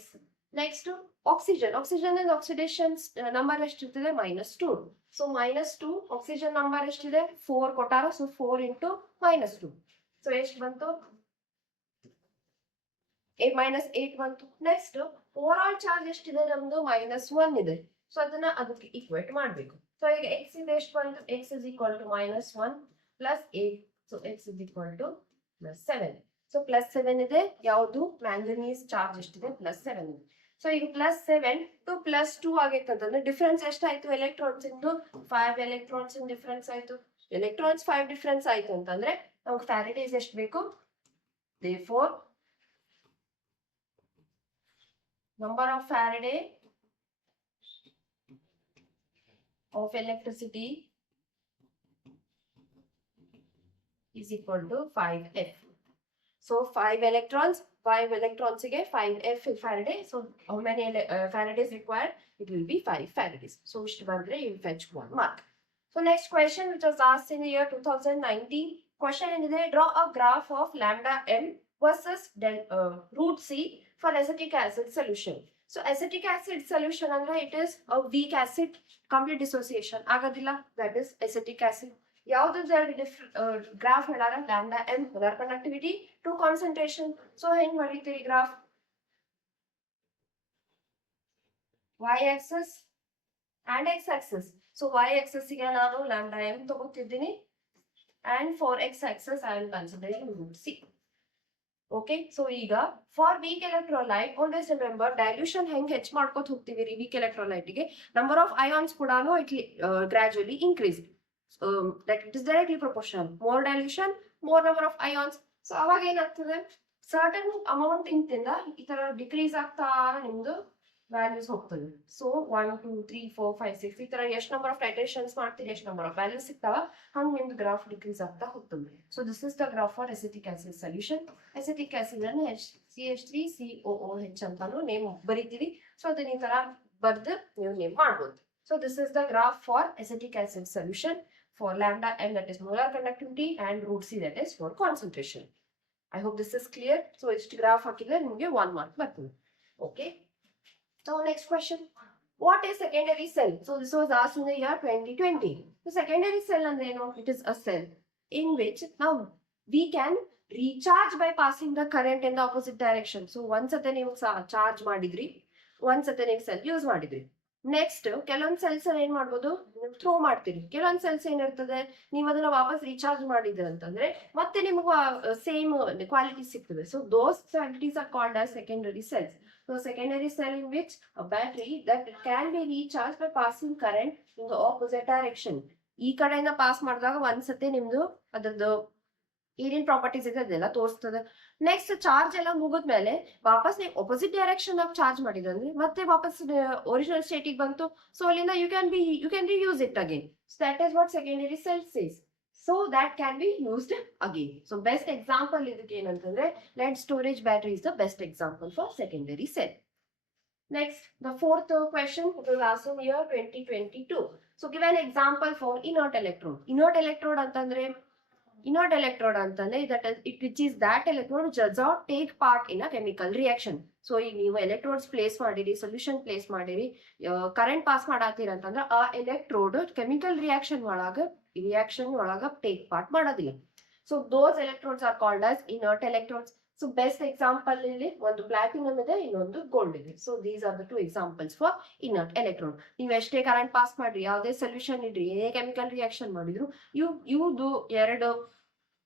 Next oxygen ಇಂದ ಆಕ್ಸಿಡೇಷನ್ ನಂಬರ್ ಎಷ್ಟಿರ್ತದೆ -2. ಸೊ -2 ಆಕ್ಸಿಜನ್ ನಂಬರ್ ಎಷ್ಟಿದೆ 4 ಕೊಟ್ಟಾರ, ಸೊ 4 into -2. ಸೊ ಎಷ್ಟು ಬಂತು -8 ಬಂತು. ನೆಕ್ಸ್ಟ್ ಓವರ್ ಆಲ್ ಚಾರ್ಜ್ ಎಷ್ಟಿದೆ ನಮ್ದು -1 ಇದೆ, ಸೊ ಅದನ್ನ ಅದಕ್ಕೆ ಈಕ್ವೇಟ್ ಮಾಡ್ಬೇಕು. ಸೊ ಈಗ X ಇಂದ ಎಷ್ಟು ಬಂತು, X is equal to -1 plus 8, so X is equal to +7. ಸೊ +7 ಇದೆ, ಯಾವುದು ಮ್ಯಾಂಗನೀಸ್ ಚಾರ್ಜ್ ಎಷ್ಟಿದೆ +7 ಇದೆ. ಸೊ ಈಗ +7 to +2 ಆಗೈತೆ ಅಂತಂದ್ರೆ ಡಿಫರೆನ್ಸ್ ಎಷ್ಟಾಯ್ತು ಎಲೆಕ್ಟ್ರಾನ್ಸ್ ಇಂದು 5 ಎಲೆಕ್ಟ್ರಾನ್ಸ್ ಇನ್ ಡಿಫರೆನ್ಸ್ ಆಯ್ತು. ಎಲೆಕ್ಟ್ರಾನ್ಸ್ 5 ಡಿಫರೆನ್ಸ್ ಆಯ್ತು ಅಂತಂದ್ರೆ ನಮ್ಗೆ ಫ್ಯಾರಡೇಸ್ ಎಷ್ಟು ಬೇಕು, therefore number of Faraday of electricity is equal to 5F. So 5 electrons ಗೆ 5F Faraday. So how many Faradays required? It will be 5 Faradays. So ಇಷ್ಟು ಬಂದ್ರೆ you fetch 1 mark. So next question which was asked in the year 2019. Question ಏನಿದೆ, draw a graph of lambda m versus root c for acetic acid solution. So acetic acid solution ಅಂದ್ರೆ it is a weak acid, complete dissociation ಆಗೋದಿಲ್ಲ, that is acetic acid. ಯಾವ್ದು graph ಹೇಳಾರ lambda m molar conductivity to concentration. So ಹೆಂಗ್ ಮಾಡಿರ್ತೀರಿ graph, y axis and x axis. So y axis ಗೆ ನಾನು lambda m ತಗೋತಿದ್ದೀನಿ and for x axis I am considering root c. Okay, so ಈಗ for weak electrolyte always remember dilution ಹೆಂಗ್ ಹೆಚ್ಚು ಮಾಡ್ಕೋತ ಹೋಗ್ತೀವಿ ರೀ ವೀಕ್ ಎಲೆಕ್ಟ್ರೋಲೈಟ್ ಗೆ ನಂಬರ್ ಆಫ್ ಅಯಾನ್ಸ್ ಕೂಡ it gradually increase, that it is directly proportional. More dilution, more number of ions. So ಅವಾಗ ಏನಾಗ್ತದೆ ಸರ್ಟನ್ ಅಮೌಂಟ್ ಇಂದ ಈ ತರ ಡಿಕ್ರೀಸ್ ಆಗ್ತಾ ನಿಮ್ದು ವ್ಯಾಲ್ಯೂಸ್ ಹೋಗ್ತದೆ. ಸೊ 1 2 3 4 5 6 ಈ ತರ ಎಷ್ಟು ನಂಬರ್ ಆಫ್ ಟೈಟ್ರೇಷನ್ಸ್ ಮಾಡ್ತೀರಿ, ಎಷ್ಟು ನಂಬರ್ ಆಫ್ ವ್ಯಾಲ್ಯೂಸ್ ಸಿಗ್ತಾವ, ಹಂಗ್ ನಿಮ್ದು ಗ್ರಾಫ್ ಡಿಕ್ರೀಸ್ ಆಗ್ತಾ ಹೋಗ್ತದೆ. So this is the graph for acetic acid solution. Acetic acid ಅನ್ನು CH3COOH ಅಂತಾನು ನೇಮ್ ಬರೀತೀವಿ. ಸೊ ಅದನ್ನ ಈ ತರ ಬರ್ದು ನೀವು ನೇಮ್ ಮಾಡ್ಬೋದು. So this is the graph for acetic acid solution for lambda m, that is molar conductivity, and root c, that is for concentration. I hope this is clear. So istu graph hakidre nimge 1 mark bartade. Okay, so next question, what is secondary cell? So this was asked in the year 2020. The secondary cell andre eno, it is a cell in which now we can recharge by passing the current in the opposite direction. So once athe ನೀವು charge ಮಾಡಿದ್ರಿ, once athe ನೀವು cell use ಮಾಡಿದ್ರಿ, ನೆಕ್ಸ್ಟ್ ಕೆಲವೊಂದ್ ಸೆಲ್ಸ್ ಏನ್ ಮಾಡ್ಬೋದು ಥ್ರೋ ಮಾಡ್ತೀರಿ, ಕೆಲವೊಂದ್ ಸೆಲ್ಸ್ ಏನಿರ್ತದೆ ನೀವು ಅದನ್ನ ವಾಪಸ್ ರೀಚಾರ್ಜ್ ಮಾಡಿದ್ರಿ ಅಂತಂದ್ರೆ ಮತ್ತೆ ನಿಮಗೆ ಸೇಮ್ ಕ್ವಾಲಿಟಿ ಸಿಗ್ತದೆ. So those qualities are called as secondary cells. So secondary cell in which a battery that can B recharge by passing current in the opposite direction. ಈ ಕಡೆಯಿಂದ ಪಾಸ್ ಮಾಡಿದಾಗ ಒಂದ್ಸತಿ ನಿಮ್ದು ಅದ್ರದ್ದು ಏನೇನ್ ಪ್ರಾಪರ್ಟೀಸ್ ಇದೆ ಅದೆಲ್ಲ ತೋರಿಸ್ತದೆ. ನೆಕ್ಸ್ಟ್ ಚಾರ್ಜ್ ಎಲ್ಲ ಮುಗಿದ್ಮೇಲೆ ವಾಪಸ್ ನೀವು ಅಪೋಸಿಟ್ ಡೈರೆಕ್ಷನ್ ಆಗಿ ಚಾರ್ಜ್ ಮಾಡಿದ್ರಂದ್ರೆ ಮತ್ತೆ ವಾಪಸ್ ಒರಿಜಿನಲ್ ಸ್ಟೇಟಿಗೆ ಬಂತು. ಸೊ ಅಲ್ಲಿಂದ you can reuse it again. So that is what secondary cell says. So that can be used again. So best example ಇದಕ್ಕೆ ಏನಂತಂದ್ರೆ lead storage battery is the best example for secondary cell. Next, the fourth question, it was asked in year 2022. So give an example for inert electrode. Inert electrode ಅಂತಂದ್ರೆ that is it which is that electrode which does not take part in a chemical reaction. So ಈಗ ನೀವು electrodes place ಮಾಡಿರಿ, solution place ಮಾಡಿರಿ, current pass ಮಾಡಾತೀರ ಅಂತಂದ್ರೆ ಆ electrode chemical reaction ಒಳಗ take part ಮಾಡೋದಿಲ್ಲ. So those electrodes are called as inert electrodes. So best example ಇಲ್ಲಿ ಒಂದು ಪ್ಲಾಟಿನಮ್ ಇದೆ, ಇನ್ನೊಂದು ಗೋಲ್ಡ್ ಇದೆ. So these are the 2 examples for inert electrode. ನೀವು ಎಷ್ಟೇ ಕರೆಂಟ್ ಪಾಸ್ ಮಾಡ್ರಿ, ಯಾವುದೇ ಸೊಲ್ಯೂಷನ್ ಇಡ್ರಿ, ಏನೇ ಕೆಮಿಕಲ್ ರಿಯಾಕ್ಷನ್ ಮಾಡಿದ್ರು ಇವು ಎರಡು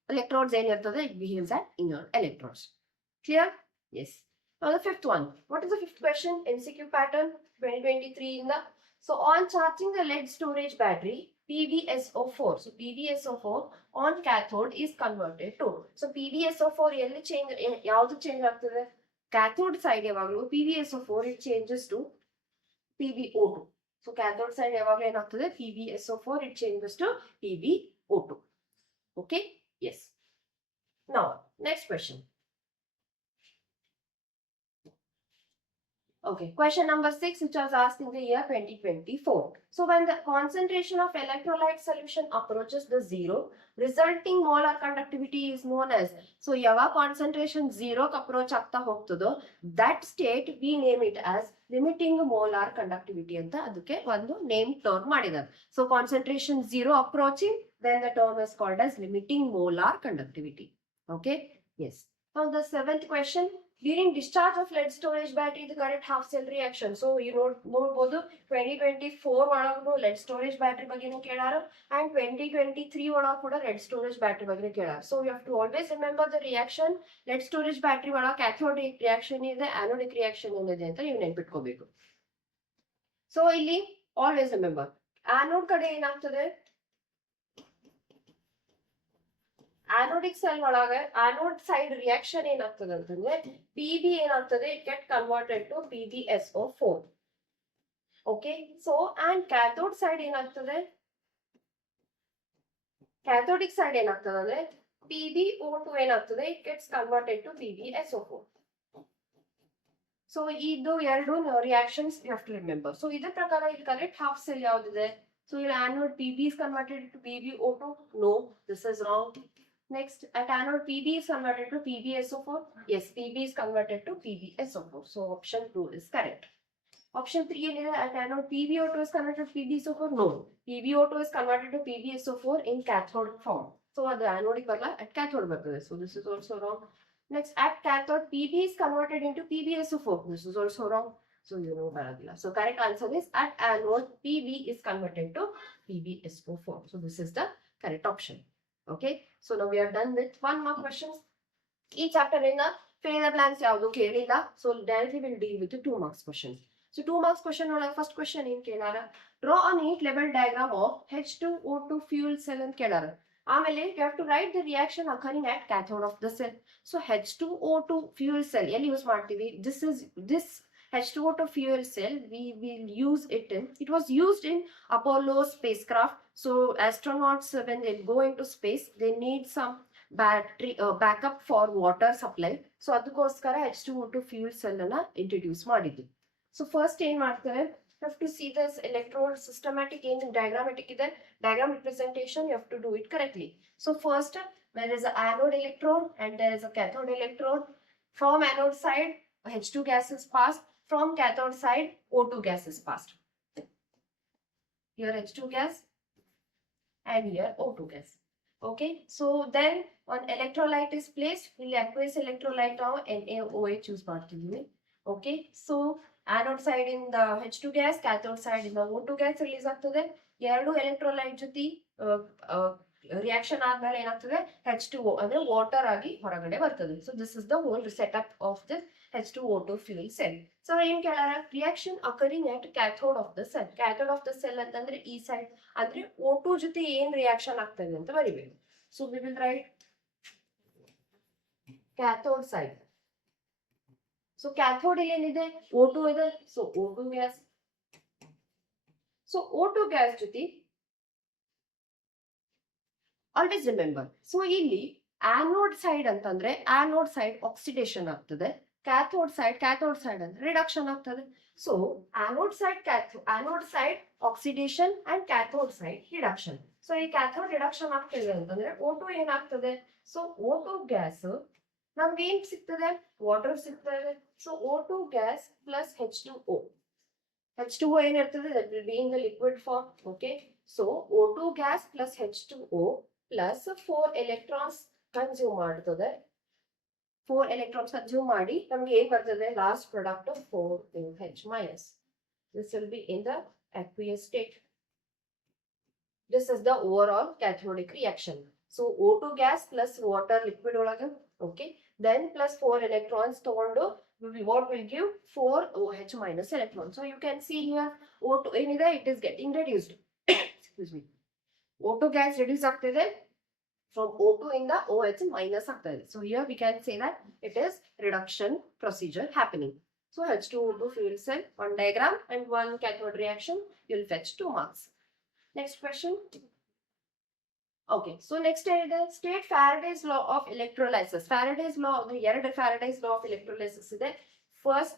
ಎಲೆಕ್ಟ್ರೋಡ್ಸ್ ಏನಿರ್ತದೆ it behaves as inert electrodes. Clear? Yes. Now the fifth one. What is the fifth question? MCQ pattern 2023 in the. So on charging the lead storage battery, PbSO4. So PbSO4 on cathode is converted to. So PbSO4 ಎಲ್ಲಿ change ಯಾವುದು change ಆಗ್ತದೆ? Cathode side ಯಾವಾಗಲೂ PbSO4 it changes to PbO2. So cathode side ಯಾವಾಗಲೂ ಏನಾಗ್ತದೆ? PbSO4 it changes to PbO2. Okay? Yes. Now next question. Okay, question number 6, which was asked in the year 2024. So when the concentration of electrolyte solution approaches the zero, resulting molar conductivity is known as. So yava concentration zero approach ಆಗ್ತಾ ಹೋಗ್ತದೋ, that state we name it as limiting molar conductivity ಅಂತ ಅದಕ್ಕೆ ಒಂದು name term ಮಾಡಿದ್ದಾರೆ. So concentration zero approaching, then the term is called as limiting molar conductivity. Okay, yes. Now the seventh question. During discharge of lead storage battery, the current half cell reaction. So you know both 2024 ಒಳಗೂ lead storage battery ಬಗ್ಗೆನೂ ಕೇಳಾರು and 2023 ಒಳಗೂ ಕೂಡ lead storage battery ಬಗ್ಗೆ ಕೇಳಾರು. So you have to always remember the reaction. Lead storage battery ಒಳಗೆ cathodic reaction ಇದೆ, anodic reaction ಏನಿದೆ ಅಂತ ನೀವು ನೆನಪಿಟ್ಕೋಬೇಕು. So ಇಲ್ಲಿ always remember anode ಕಡೆ ಏನಾಗ್ತದೆ, anodic cell ಒಳಗೆ anode side reaction ಏನಾಗ್ತದೆ ಅಂತಂದ್ರೆ Pb ಏನಾಗ್ತದೆ, it get converted to PbSO4. Okay, so and cathode side ಏನಾಗ್ತದೆ, cathodic side ಏನಾಗ್ತದೆ ಅಂದ್ರೆ PbO2 ಏನಾಗ್ತದೆ, it gets converted to PbSO4. So ಇದು ಎರಡು reactions you have to remember. So ಇದರ ಪ್ರಕಾರ ಇಲ್ಲಿ correct half cell ಯಾವ್ದಿದೆ? So your anode Pb is converted to PbO2. No, this is wrong. Next, at anode Pb is converted to PbSO4. Yes, Pb is converted to PbSO4. So option 2 is correct. Option 3 is at anode PbO2 is converted to PbSO4. No, PbO2 is converted to PbSO4 in cathode form. So the anodic barla at cathode bartade. So this is also wrong. Next, at cathode Pb is converted into PbSO4. This is also wrong. So you know baradilla. So correct answer is at anode Pb is converted to PbSO4. So this is the correct option. Okay, so now we are done with 1 mark questions. Each chapter in the fill in the blanks yavadu kelilla. So directly we'll deal with the 2 marks questions. So 2 marks question ola first question in kelara, draw a neat level diagram of H2O2 fuel cell and kelara. Amele you have to write the reaction occurring at cathode of the cell. So H2O2 fuel cell elli use martivi. This H2O2 fuel cell we will use it in. It was used in Apollo spacecraft. So astronauts when they go into space, they need some battery backup for water supply. So ಅದಕ್ಕೋಸ್ಕರ H2O2 fuel cell ಅನ್ನ introduce ಮಾಡಿದ್ರು. So first ಏನ್ ಮಾಡ್ತಾರೆ, you have to see this electrode systematic ಏನು diagrammatic ಇದೆ, diagram representation you have to do it correctly. So first there is an anode electrode and there is a cathode electrode. From anode side H2 gas is passed, from cathode side O2 gas is passed. Here H2 gas and here O2 gas. Okay, so then one electrolyte is placed. We'll aqueous electrolyte now NaOH use ಮಾಡ್ತಿದ್ದೀವಿ. Okay, so anode side in the H2 gas, cathode side in the O2 gas release ಆಗ್ತದೆ. ಎರಡು electrolyte ಜೊತೆ reaction ಆದ್ಮೇಲೆ ಏನಾಗ್ತದೆ, H2O ಅಂದ್ರೆ water ಆಗಿ ಹೊರಗಡೆ ಬರ್ತದೆ. So this is the whole setup of this H2O2 fuel cell. So ಏನ್ ಕೇಳಾರ, reaction occurring at cathode of the cell. Cathode of the cell ಅಂತಂದ್ರೆ ಈ side ಅಂದ್ರೆ O2 ಜೊತೆ ಏನ್ reaction ಆಗ್ತದೆ ಅಂತ ಬರಿಬೇಕು. So we will write cathode side. So cathode ಇಲ್ಲಿ ಏನಿದೆ, O2 ಇದೆ. So O2 gas. So O2 gas ಜೊತೆ always remember. So ಇಲ್ಲಿ anode side ಅಂತಂದ್ರೆ anode side oxidation ಆಗ್ತದೆ, cathode side ಅಂದ್ರೆ reduction ಆಗ್ತದೆ. So anode side oxidation and cathode side reduction. So ಈ cathode reduction ಆಗ್ತಿದೆ ಅಂತಂದ್ರೆ O2 ಏನಾಗ್ತದೆ, so O2 gas ನಮ್ಗೆ ಏನ್ ಸಿಗ್ತದೆ, water ಸಿಗ್ತದೆ. So O2 gas plus H2O. H2O ಏನಿರ್ತದೆ, that will be in the liquid form. Okay, so O2 gas plus H2O plus 4 electrons consume ಮಾಡ್ತದೆ. 4 electrons consume ಮಾಡಿ ನಮಗೆ ಏನು ಬರ್ತದೆ, last product of 4H minus. This will be in the aqueous state. This is the overall cathodic reaction. So O2 gas plus water liquid ಒಳಗೆ. Okay, then plus 4 electrons ತಗೊಂಡು what will give 4 OH minus electrons. So you can see here O2 ಏನಿದೆ it is getting reduced. Excuse me. O2 gas reduce ಆಗ್ತಿದೆ from O2 in the OH minus ಆಗ್ತದೆ. So here we can say that it is reduction procedure happening. So H2O2 fuel cell, one diagram and one cathode reaction, you will fetch 2 marks. Next question. Okay, so next is state Faraday's law of electrolysis. Faraday's law, the Faraday's law of electrolysis is the first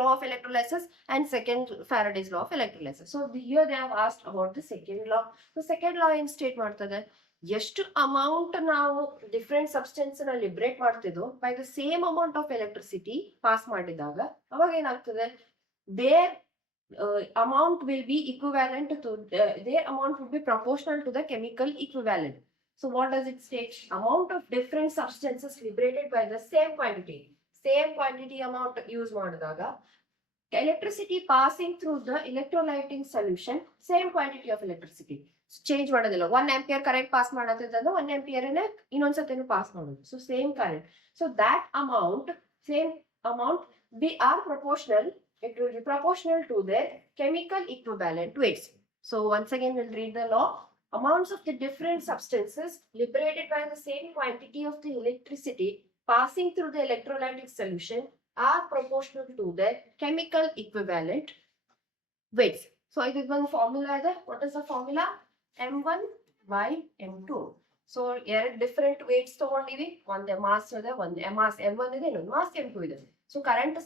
law of electrolysis and second Faraday's law of electrolysis. So here they have asked about the second law. So second law in state ಮಾಡ್ತದೆ ಎಷ್ಟು amount ನಾವು different substance ನ liberate ಮಾಡ್ತಿದ್ವು by the same amount of electricity pass ಮಾಡಿದಾಗ ಅವಾಗ ಏನಾಗ್ತದೆ there amount will be equivalent to their amount will be proportional to the chemical equivalent. So what does it state? Amount of different substances liberated by the same quantity amount use ಮಾಡಿದಾಗ electricity passing through the electrolyting solution same quantity of electricity change ಮಾಡೋದಿಲ್ಲ 1 ampere current pass ಮಾಡತ್ತಿದ್ದನ್ನು 1 ampere ನೇ ಇನ್ನೊಂದ್ಸತಿನೂ pass ಮಾಡೋದು so same current so that same amount we are proportional. It will be proportional to their chemical equivalent weights. So once again we'll read the law. Amounts of the different substances liberated by the same quantity of the electricity passing through the electrolytic solution are proportional to their chemical equivalent weights. So it is one formula there. What is the formula? M1 by M2. So here different weights ತಗೊಂಡಿವಿ ಒಂದೇ ಮಾಸ್ ಇದೆ ಒಂದೇ mass M1 ಇದೆ ಇನ್ನೊಂದು mass M2 ಇದೆ. So current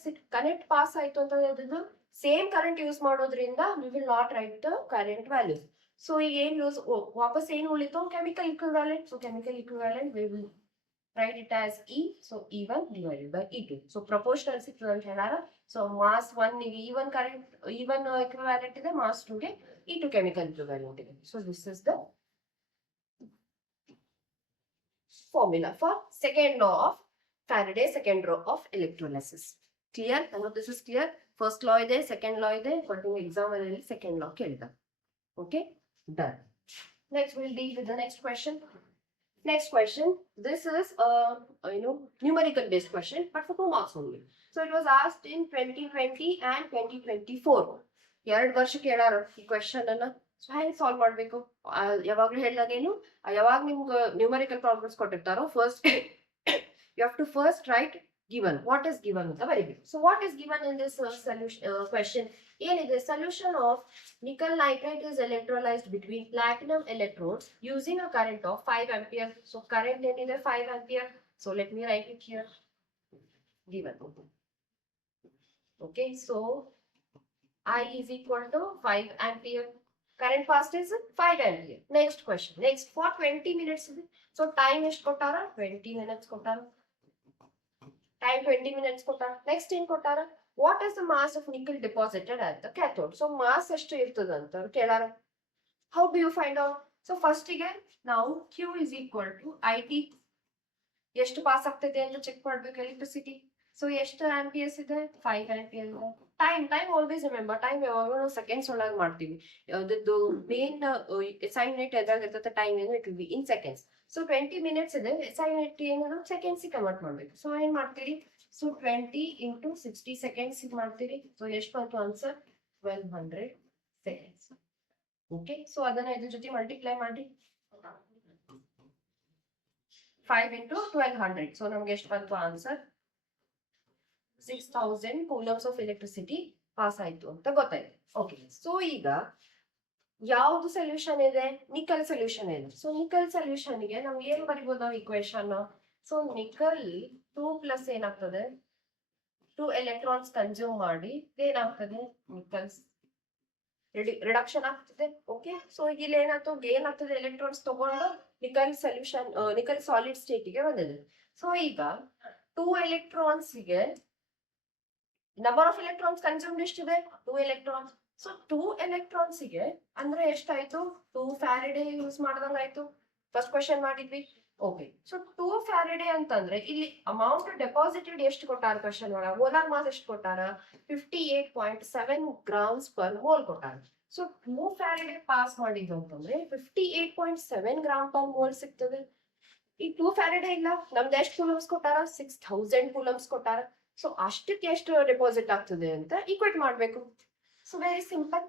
pass ಆಯ್ತು ಅಂತ ಹೇಳಿದ್ರು ಸೇಮ್ ಕರೆಂಟ್ ಯೂಸ್ ಮಾಡೋದ್ರಿಂದ we will not write the current values. So ಈಗ ಏನ್ ಯೂಸ್ ವಾಪಸ್ ಏನು ಉಳಿತು chemical equivalent. So chemical equivalent we will write it as E. So E1 divided by E2. So proportional equivalent ಹೇಳಾರ. So mass 1 ಗೆ E1 current E1 equivalent ಇದೆ mass 2 ಗೆ E2 chemical equivalent ಇದೆ. So this is the formula for second law of Faraday's second law of electrolysis. Clear? I hope this is clear. First law ಇದೆ, second law ಇದೆ, but in exam ಅಲ್ಲಿ second law ಕೇಳಿದ. Okay? Done. Next we'll deal with the next question. Next question. This is numerical based question, but for 2 marks only. So it was asked in 2020 and 2024. ಎರಡು ವರ್ಷ ಕೇಳಾರ ಈ ಕ್ವೆಶ್ಚನ್ ಅನ್ನ ಸೊ ಹೆಂಗ್ ಸಾಲ್ವ್ ಮಾಡ್ಬೇಕು ಯಾವಾಗ್ಲೂ ಹೇಳಿದಾಗೇನು ಯಾವಾಗ ನಿಮ್ಗೆ ನ್ಯೂಮರಿಕಲ್ ಪ್ರಾಬ್ಲಮ್ಸ್ ಕೊಟ್ಟಿರ್ತಾರೋ first you have to first write given. What is given? Very good. So what is given in this question? The solution of nickel nitrate is electrolyzed between platinum electrodes using a current of 5 ampere. So current is 5 ampere. So let me write it here. Given. Okay. So I is equal to 5 ampere. Current passed is 5 ampere. Next question. Next for 20 minutes. So time is kotara 20 minutes kotara. Time 20 minutes kotara. Next in kotara. What is the mass of nickel deposited at the cathode? So mass ಎಷ್ಟು ಇರ್ತದೆ ಅಂತ ಕೇಳಾರ. How do you find out? So first again now Q is equal to IT. ಎಷ್ಟು ಪಾಸ್ ಆಗ್ತಿದೆ ಅಂತ ಚೆಕ್ ಮಾಡಬೇಕು electricity. So ಎಷ್ಟು ಆಂಪಿಯರ್ಸ್ ಇದೆ 5 ಆಂಪಿಯರ್ ಇದೆ. ಟೈಮ್ ಆಲ್ವೇಸ್ ರಿಮೆಂಬರ್ ಟೈಮ್ ಯಾವಾಗಲೂ ನಾವು ಸೆಕೆಂಡ್ಸ್ ಒಳಗೆ ಮಾಡ್ತೀವಿ. ಅದದ್ದು ಮೇನ್ ಅಸೈನ್ ರೇಟ್ ಎದಾಗ ಇರ್ತದೆ ಟೈಮ್ ಏನು it will be in seconds. So 20 ಮಿನಿಟ್ಸ್ ಇದೆ ಅಸೈನ್ ರೇಟ್ ಏನು ಸೆಕೆಂಡ್ಸ್ ಕನ್ವರ್ಟ್ ಮಾಡಬೇಕು. ಸೊ ಏನ್ ಮಾಡ್ತೀರಿ ಸೊ 20 into 60 seconds ಮಾಡ್ತೀರಿ. ಸೊ ಎಷ್ಟು ಬಂತು ಆನ್ಸರ್ 1200 seconds. ಓಕೆ ಸೊ ಅದನ್ನ ಇದ್ರ ಜೊತೆ ಮಲ್ಟಿಪ್ಲೈ ಮಾಡಿ 5 into 1200. ಸೊ ನಮ್ಗೆ ಎಷ್ಟು ಬಂತು ಆನ್ಸರ್ 6000 coulombs of electricity ಪಾಸ್ ಆಯ್ತು ಅಂತ ಗೊತ್ತಾಯ್ತು. ಓಕೆ ಸೊ ಈಗ ಯಾವ್ದು ಸೊಲ್ಯೂಷನ್ ಇದೆ ನಿಕಲ್ ಸೊಲ್ಯೂಷನ್ ಇದೆ. ಸೊ ನಿಕಲ್ ಸೊಲ್ಯೂಷನ್ ಗೆ ನಾವು ಏನ್ ಬರಿಬಹುದು ನಾವು ಇಕ್ವೇಶನ್. ಸೊ ನಿಕಲ್ 2 ಪ್ಲಸ್ ಏನಾಗ್ತದೆ 2 ಎಲೆಕ್ಟ್ರಾನ್ಸ್ ಕನ್ಸ್ಯೂಮ್ ಮಾಡಿ ಏನಾಗ್ತದೆ ನಿಕಲ್ಸ್ ರಿಡಕ್ಷನ್ ಆಗ್ತದೆ. ಓಕೆ ಸೊ ಈಗ ಇಲ್ಲಿ ಏನಾಯ್ತು ಗೇನ್ ಆಗ್ತದೆ ಎಲೆಕ್ಟ್ರಾನ್ಸ್ ತಗೊಂಡು ನಿಕಲ್ ಸೊಲ್ಯೂಷನ್ ನಿಕಲ್ ಸಾಲಿಡ್ ಸ್ಟೇಟ್ ಗೆ ಬಂದಿದೆ. ಸೊ ಈಗ 2 ಎಲೆಕ್ಟ್ರಾನ್ಸ್ ಗೆ ನಂಬರ್ ಆಫ್ ಎಲೆಕ್ಟ್ರಾನ್ಸ್ ಕನ್ಸ್ಯೂಮ್ಡ್ ಎಷ್ಟಿದೆ 2 ಎಲೆಕ್ಟ್ರಾನ್ಸ್. ಸೊ 2 ಎಲೆಕ್ಟ್ರಾನ್ಸ್ ಗೆ ಅಂದ್ರೆ ಎಷ್ಟಾಯ್ತು 2 ಫ್ಯಾರಡೆ ಯೂಸ್ ಮಾಡ್ದಂಗ ಆಯ್ತು. ಫಸ್ಟ್ ಕ್ವೆಶ್ಚನ್ ಮಾಡಿದ್ವಿ. ಓಕೆ ಸೊ 2 ಫ್ಯಾರಡೆ ಅಂತಂದ್ರೆ ಇಲ್ಲಿ ಅಮೌಂಟ್ ಡೆಪಾಸಿಟೆಡ್ ಎಷ್ಟು ಕೊಟ್ಟಾರ ಕ್ವೆಶ್ಚನ್ ಒಳಗ ಮೋಲಾರ್ ಮಾಸ್ ಎಷ್ಟು ಕೊಟ್ಟಾರ 58.7 grams per mole ಕೊಟ್ಟಾರ. ಸೊ 2 ಫ್ಯಾರಡೆ ಪಾಸ್ ಮಾಡಿದ್ದು ಅಂತಂದ್ರೆ 58.7 ಗ್ರಾಮ್ per mole ಸಿಗ್ತದೆ. ಈ 2 ಫ್ಯಾರಡೆ ಇಲ್ಲ, ನಮ್ದು ಎಷ್ಟು ಕೂಲಮ್ಸ್ ಕೊಟ್ಟಾರ, 6000 ಕೂಲಮ್ಸ್ ಕೊಟ್ಟಾರ. ಸೊ ಅಷ್ಟಕ್ಕೆ ಎಷ್ಟು ಡೆಪಾಸಿಟ್ ಆಗ್ತದೆ ಅಂತ ಈಕ್ವೇಟ್ ಮಾಡಬೇಕು. So very simple.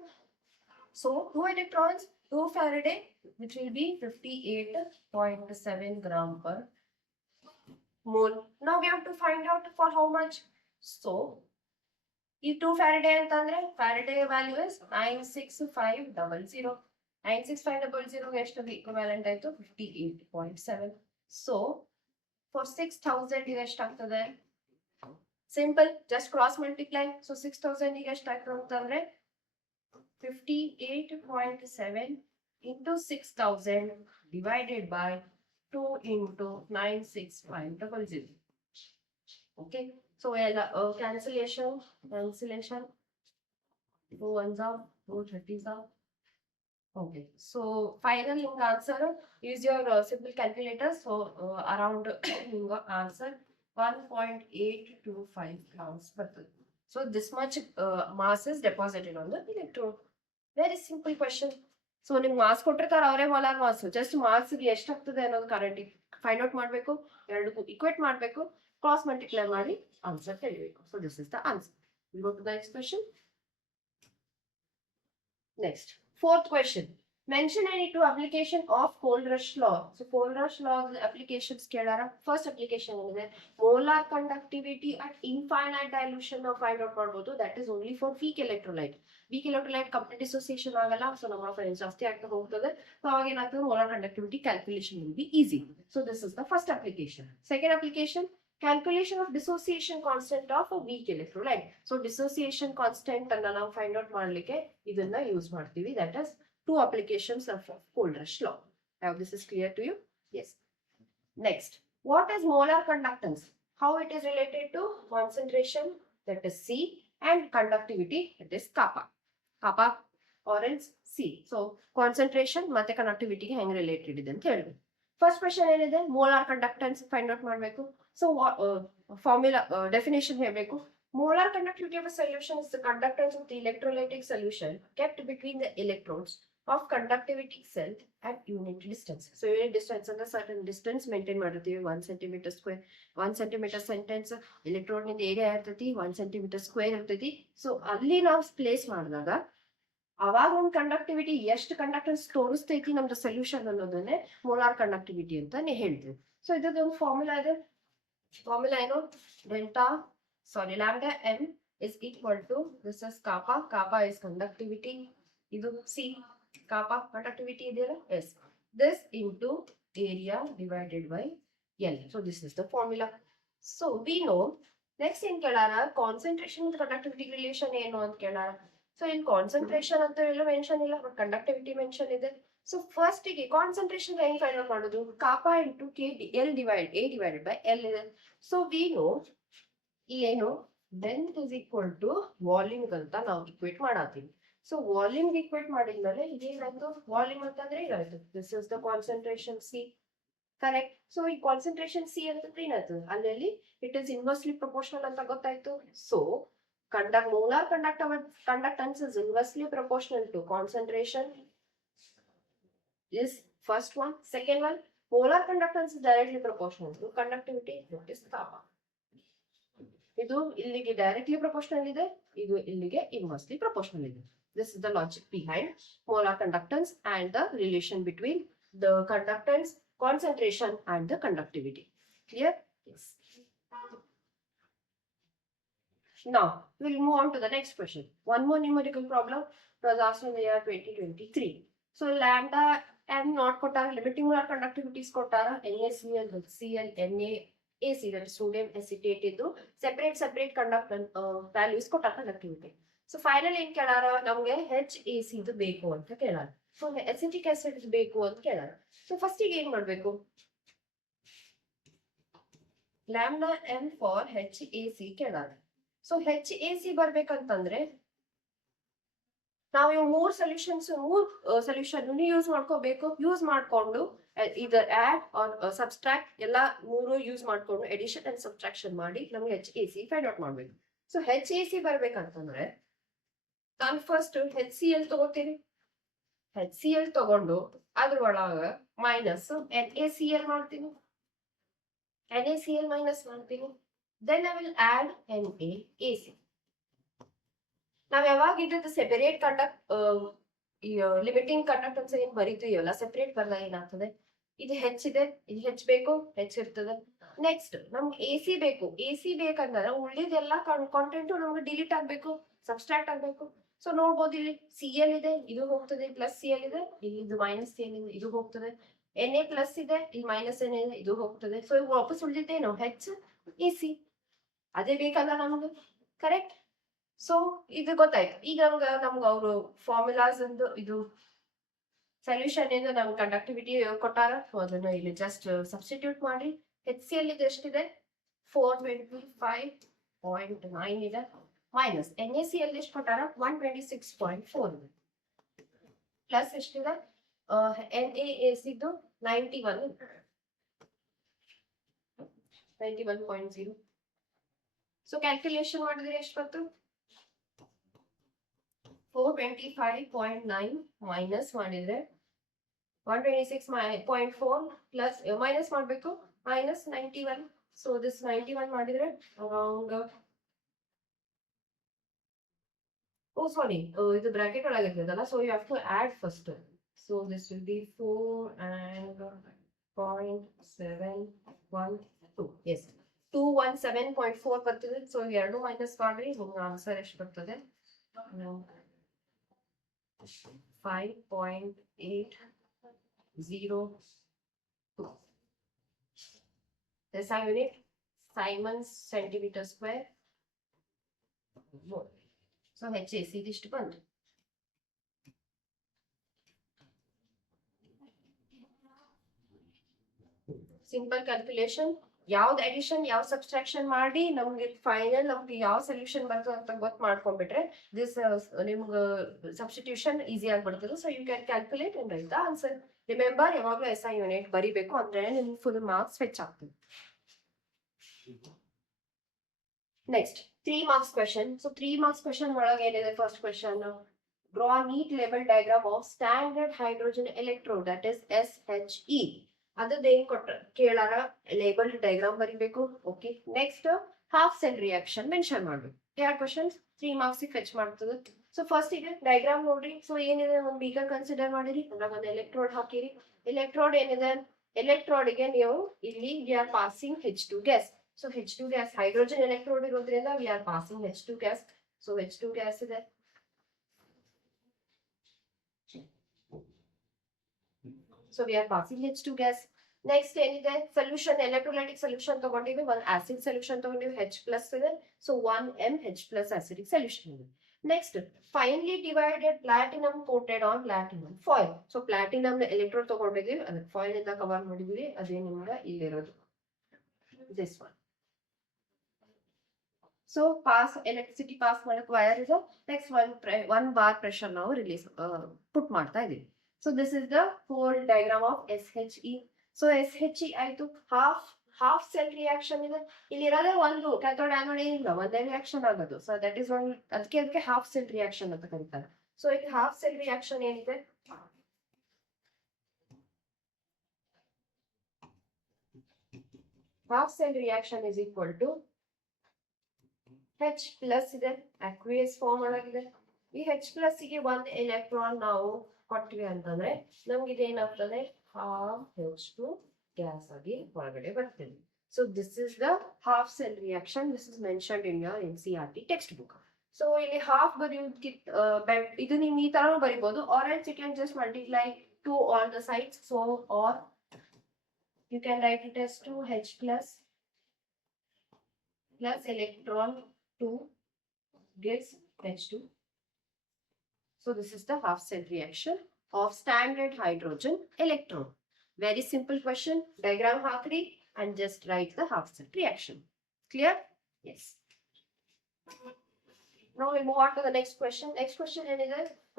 ಸೊ 2 electrons, 2 Faraday, which will be 58.7 gram per mole. Now we have to find out for how much. So ಈ 2 Faraday ಅಂತಂದ್ರೆ Faraday value is 96500. 96500 ಎಷ್ಟು equivalent ಆಯ್ತು 58.7. So for 6000 ಇದು ಎಷ್ಟಾಗ್ತದೆ? Simple, just cross multiply. So 6000 ಗೆ ಎಷ್ಟಾಗ್ತದೆ ಅಂತಂದ್ರೆ 58.7 into 6000 divided by 2 into 96500. Okay, so cancellation. 2 ones are 2 30s are. Okay, so final answer use your simple calculator. So around answer 1.825 grams per ton. So this much mass is deposited on the electrode. Very simple question. So ನಿಮ್ಗೆ ಮಾಸ್ ಕೊಟ್ಟಿರ್ತಾರೆ ಅವರೇ molar mass, just ಮಾಸ್ಗೆ ಎಷ್ಟಾಗ್ತದೆ ಅನ್ನೋದು current find out ಮಾಡಬೇಕು, ಎರಡಕ್ಕೂ ಇಕ್ವೇಟ್ ಮಾಡಬೇಕು, cross multiply ಮಾಡಿ ಆನ್ಸರ್ ತೆಗಿಬೇಕು. So this is the answer. We go to the next question. Next, fourth question. Mention any two application of cold rush law. So cold rush law applications ಕೇಳಾರ. First application ಏನಿದೆ, molar conductivity at infinite dilution ನಾವು find out ಮಾಡ್ಬೋದು. That is only for weak electrolyte. Weak electrolyte complete dissociation ಆಗಲ್ಲ, so number of ions ಜಾಸ್ತಿ ಆಗ್ತಾ ಹೋಗ್ತದೆ. So ಅವಾಗ ಏನಾಗ್ತದೆ, molar conductivity calculation will be easy. So this is the first application. Second application, calculation of dissociation constant of a weak electrolyte. So dissociation constant ಅನ್ನ ನಾವು find out ಮಾಡ್ಲಿಕ್ಕೆ ಇದನ್ನ ಯೂಸ್ ಮಾಡ್ತೀವಿ. That is two applications of cold rush law. I hope this is clear to you. Yes. Next, what is molar conductance? How it is related to concentration, that is C, and conductivity, that is kappa. Kappa or else C. So concentration ಮತ್ತೆ conductivity ಗೆ ಹೆಂಗ್ related ಇದೆ ಅಂತ ಹೇಳ್ಬೇಕು. First question ಏನಿದೆ, molar conductance find out ಮಾಡಬೇಕು. So formula definition ಹೇಳಬೇಕು. Molar conductivity of a solution is the conductance of the electrolytic solution kept between the electrodes of conductivity cell at unit distance. So unit distance and a certain distance maintain ಮಾಡಿರ್ತೀವಿ, 1 centimeter square. 1 centimeter sentence electrode ನಿಂದ ಏರಿಯಾ ಇರ್ತೈತಿ, 1 centimeter square ಇರ್ತೈತಿ. ಸೊ ಅಲ್ಲಿ ನಾವು ಪ್ಲೇಸ್ ಮಾಡಿದಾಗ ಅವಾಗ ಒಂದು ಕಂಡಕ್ಟಿವಿಟಿ ಎಷ್ಟು ಕಂಡಕ್ಟೆನ್ಸ್ ತೋರಿಸ್ತೈತಿ ನಮ್ದು ಸೊಲ್ಯೂಷನ್ ಅನ್ನೋದನ್ನೇ ಮೋಲಾರ್ ಕಂಡಕ್ಟಿವಿಟಿ ಅಂತಾನೆ ಹೇಳ್ತೀವಿ. ಸೊ ಇದ್ರದ್ದು ಒಂದು ಫಾರ್ಮುಲಾ ಇದೆ. ಫಾರ್ಮುಲಾ ಏನು, lambda m is equal to, this is kappa. Kappa is conductivity. Idu C, kappa conductivity ideyala, yes. This into area divided by L. So this is the formula. So we know next in kelara concentration with conductivity relation eno ant kelara. So in concentration anta ella mention illa, but conductivity mention ide. So first ಗೆ concentration ಹೆಂಗ್ find out ಮಾಡೋದು, kappa into K L divided by L ಇದೆ. So we know ಏನು length is equal to volume ಅಂತ ನಾವು equate ಮಾಡಾತೀವಿ. So volume equate ಮಾಡಿದ್ಮೇಲೆ ಇದೇನಾಯ್ತು, ವಾಲ್ಯೂಮ್ ಅಂತಂದ್ರೆ ಇದಾಯ್ತು, this is the concentration C, correct. So ಈ ಕಾನ್ಸಂಟ್ರೇಷನ್ ಸಿ ಅಂತಂದ್ರೆ ಏನಾಯ್ತು, ಅಲ್ಲಿ ಇಟ್ ಇಸ್ ಇನ್ವರ್ಸ್ಲಿ ಪ್ರಪೋರ್ಷನಲ್ ಅಂತ ಗೊತ್ತಾಯ್ತು. So molar conductance is inversely proportional to concentration is first one. Second one, molar conductance is directly proportional to conductivity, that is kappa. ಇದು ಇಲ್ಲಿಗೆ directly proportional ಇದೆ, ಇದು ಇಲ್ಲಿಗೆ ಇನ್ವರ್ಸ್ಲಿ ಪ್ರಪೋರ್ಷನಲ್ ಇದೆ. This is the logic behind molar conductance and the relation between the conductance, concentration and the conductivity. Clear? Yes. Now we'll move on to the next question. One more numerical problem was asked in the year 2023. So lambda m not ಕೊಟ್ಟಾರ, limiting molar conductivities ಕೊಟ್ಟಾರ, NaCl, HCl, NaAC, that is sodium acetate ಇದ್ದು separate conductance values ಕೊಟ್ಟಾರ conductivity. So final ಏನ್ ಕೇಳಾರ, ನಮ್ಗೆ HAC ಇದು ಬೇಕು ಅಂತ ಕೇಳಾರ. So acetic acid ಬೇಕು ಅಂತ ಕೇಳಾರ. So first ಗೆ ಏನ್ ಮಾಡ್ಬೇಕು, lambda m for HAC ಕೇಳಾರ. ಸೊ HAC ಬರ್ಬೇಕಂತಂದ್ರೆ ನಾವು ಇವು ಮೂರ್ ಸೊಲ್ಯೂಷನ್ ಯೂಸ್ ಮಾಡ್ಕೋಬೇಕು. ಯೂಸ್ ಮಾಡ್ಕೊಂಡು ಇದರ್ ಆಡ್ ಆರ್ ಸಬ್ಸ್ಟ್ರಾಕ್ಟ್ ಎಲ್ಲ ಮೂರು ಯೂಸ್ ಮಾಡ್ಕೊಂಡು ಎಡಿಷನ್ ಅಂಡ್ ಸಬ್ಸ್ಟ್ರಾಕ್ಷನ್ ಮಾಡಿ ನಮ್ಗೆ HAC ಫೈಂಡ್ ಔಟ್ ಮಾಡ್ಬೇಕು. ಸೊ HAC ಬರ್ಬೇಕಂತಂದ್ರೆ ನಾನು ಫಸ್ಟ್ HCl ತಗೋತೀನಿ. HCl ತಗೊಂಡು ಅದ್ರ ಒಳಗ ಮೈನಸ್ NaCl ಮಾಡ್ತೀನಿ. NaCl minus ಮಾಡ್ತೀನಿ. Then I will add NaAC. ನಾವು ಯಾವಾಗ ಇದ್ರದ್ದು ಸೆಪರೇಟ್ ಲಿಮಿಟಿಂಗ್ ಕಂಡಕ್ಟೆನ್ಸ್ ಏನ್ ಬರೀತೀವಲ್ಲ ಸೆಪರೇಟ್ ಬರ್ದಾಗ ಏನಾಗ್ತದೆ, ಇದು ಹೆಚ್ಚಿದೆ, ಇದು ಹೆಚ್ಚು ಬೇಕು, ಹೆಚ್ಚಿರ್ತದೆ. ನೆಕ್ಸ್ಟ್ ನಮ್ಗೆ AC ಬೇಕು. AC ಬೇಕಂದ್ರೆ ಉಳಿದೆಲ್ಲ ಕಾಂಟೆಂಟ್ ನಮ್ಗೆ ಡಿಲೀಟ್ ಆಗ್ಬೇಕು, ಸಬ್ಸ್ಟ್ರಾಕ್ಟ್ ಆಗ್ಬೇಕು. ಸೊ ನೋಡ್ಬೋದು ಇಲ್ಲಿ Cl ಇದೆ, ಇದು ಹೋಗ್ತದೆ, ಪ್ಲಸ್ Cl ಇದೆ, ಇದು ಮೈನಸ್ Cl ಇದೆ, ಇದು ಹೋಗ್ತದೆ. Na ಪ್ಲಸ್ ಇದೆ, ಇಲ್ಲಿ ಮೈನಸ್ Na ಇದೆ, ಇದು ಹೋಗ್ತದೆ. ಸೊ ಈಗ ವಾಪಸ್ ಉಳಿದಿದ್ದೇನು H AC. ಅದೇ ಬೇಕಲ್ಲ ನಮ್ಗೆ, ಕರೆಕ್ಟ್? ಸೊ ಇದು ಗೊತ್ತಾಯ್ತು. ಈಗ ನಮ್ಗೆ ಅವರು ಫಾರ್ಮುಲಾಸ್ ಇದು ಸೊಲ್ಯೂಷನ್ ಇಂದ ನಮ್ಗೆ ಕಂಡಕ್ಟಿವಿಟಿ ಕೊಟ್ಟಾರ. ಅದನ್ನ ಇಲ್ಲಿ ಜಸ್ಟ್ ಸಬ್ಸ್ಟಿಟ್ಯೂಟ್ ಮಾಡಿ. HCl ಇದು ಎಷ್ಟಿದೆ, 425.9 ಇದೆ, ಮೈನಸ್ NaCl ಎಷ್ಟು ಕೊಟ್ಟಾರ, 126.4 ಇದೆ, ಪ್ಲಸ್ ಎಷ್ಟಿದೆ, NaAC ಇದು 91.0. ಸೊ ಕ್ಯಾಲ್ಕುಲೇಷನ್ ಮಾಡಿದ್ರೆ ಎಷ್ಟು ಬಂತು, 425.9 ಮೈನಸ್ ಮಾಡಿದ್ರೆ 126.4 ಪ್ಲಸ್ ಮೈನಸ್ ಮಾಡಬೇಕು, minus 91. So this 91 ಮಾಡಿದ್ರೆ around ಇದು ಬ್ರಾಕೆಟ್ ಒಳಗೆ ಇರ್ತದಲ್ಲ, so you have to add first. So this will be 4 and 0.712. Yes, 217.4 ಬರ್ತದೆ. ಸೊ ಎರಡು ಮೈನಸ್ ಮಾಡ್ರಿ, ನಿಮ್ಗೆ ಆನ್ಸರ್ ಎಷ್ಟು ಬರ್ತದೆ, 5.802. SI unit, Siemens centimeter square. So HAC ಇದಿಷ್ಟು ಬಂತು. Simple calculation. ಯಾವ್ದು ಅಡಿಷನ್ ಯಾವ್ದು ಸಬ್ಸ್ಟ್ರಾಕ್ಷನ್ ಮಾಡಿ ನಮ್ಗೆ ಫೈನಲ್ ನಮ್ಗೆ ಯಾವ ಸೊಲ್ಯೂಷನ್ ಬರ್ತದೆ ಅಂತ ಗೊತ್ತು ಮಾಡ್ಕೊಂಡ್ಬಿಟ್ರೆ ದಿಸ್ ನಿಮ್ಗೆ ಸಬ್ಸ್ಟಿಟ್ಯೂಷನ್ ಈಸಿ ಆಗ್ಬಿಡ್ತದೆ. So you can calculate and write the answer. Remember, ಯಾವಾಗಲೂ SI ಯೂನಿಟ್ ಬರಿಬೇಕು, ಅಂದ್ರೆ ನಿಮ್ಗೆ ಫುಲ್ ಮಾರ್ಕ್ಸ್ ಫೆಚ್ ಆಗ್ತದೆ. Next 3 marks question. So 3 marks question ಒಳಗೆ ಏನಿದೆ, first question, draw neat label diagram of standard hydrogen electrode that is SHE. ಅದನ್ನ ಏನ್ ಕೇಳಾರ, ಲೇಬಲ್ ಡಯಾಗ್ರಾಮ್ ಬರಿಬೇಕು. Okay, next half cell reaction mention ಮಾಡ್ಬೇಕು. ಎರಡು ಕ್ವೆಶನ್ಸ್ 3 marks ಫೆಚ್ ಮಾಡ್ತದೆ. ಸೊ ಫಸ್ಟ್ ಈಗ ಡಯಾಗ್ರಾಮ್ ನೋಡ್ರಿ. ಸೊ ಏನಿದೆ, ಒಂದು ಬೀಕರ್ ಕನ್ಸಿಡರ್ ಮಾಡಿರಿ, ಅದ್ರಾಗ ಒಂದು ಎಲೆಕ್ಟ್ರೋಡ್ ಹಾಕಿರಿ. ಎಲೆಕ್ಟ್ರೋಡ್ ಏನಿದೆ, ಎಲೆಕ್ಟ್ರೋಡ್ಗೆ ನೀವು ಇಲ್ಲಿ we are passing H2 gas. So H2 gas, hydrogen electrode ಇರೋದ್ರಿಂದ we are passing H2 gas. So H2 gas ಇದೆ. So we are passing H2 gas. Next ಏನಿದೆ, ಸೊಲ್ಯೂಷನ್, ಎಲೆಕ್ಟ್ರೋಲೈಟಿಕ್ ಸೊಲ್ಯೂಷನ್ ತಗೊಂಡಿವಿ, ಒಂದು ಆಸಿಡ್ ಸೊಲ್ಯೂಷನ್ ತಗೊಂಡಿವಿ, H+ ಇದೆ. So 1m H+ acidic solution ಇದೆ. Next, finely divided platinum coated on platinum foil. So platinum electrode ತಗೊಂಡಿದೀವಿ, ಅದಕ್ಕೆ foil ಇಂದ ಕವರ್ ಮಾಡಿದೀವಿ, ಅದೇ ನಿಮ್ಗೆ ಇಲ್ಲಿರೋದು this one. So pass electricity pass ಮಾಡಕ್ಕೆ wire ಇದೆ. Next one bar pressure ನಾವು release put ಮಾಡ್ತಾ ಇದೀವಿ. So this is the whole diagram of SHE. So SHE ಆಯ್ತು. half cell reaction ಇದೆ. ಇಲ್ಲಿ ಇರೋದೇ ಒಂದು cathode anode ಏನಿಲ್ಲ, ಒಂದೇ ರಿಯಾಕ್ಷನ್ ಆಗೋದು. So that is one, ಅದಕ್ಕೆ half cell reaction ಅಂತ ಕರೀತಾರೆ. So ಇಲ್ಲಿ half cell reaction ಏನಿದೆ, half cell reaction is equal to H+ ಇದೆ, aqueous form ಒಳಗಿದೆ. ಈ H+ ಗೆ ಒಂದು ಎಲೆಕ್ಟ್ರಾನ್ ನಾವು ಕೊಟ್ಟಿವಿ ಅಂತಂದ್ರೆ ನಮ್ಗೆ ಇದೇನಾಗ್ತದೆ, half H2 ಗ್ಯಾಸ್ ಆಗಿ ಹೊರಗಡೆ ಬರ್ತದೆ. So this is the half cell reaction. This is mentioned in your NCERT textbook. So ಇಲ್ಲಿ half ಬರೆಯೋದಕ್ಕೆ ಇದು ನೀವು ಈ ತರ ಬರಿಬಹುದು, or else you can just multiply 2 on the sides. So or you can write it as 2H+ plus electron 2 gives H2. So this is the half cell reaction of standard hydrogen electrode. Very simple question. Diagram hakri and just write the half cell reaction. Clear? Yes. Now we'll move on to the next question. Next question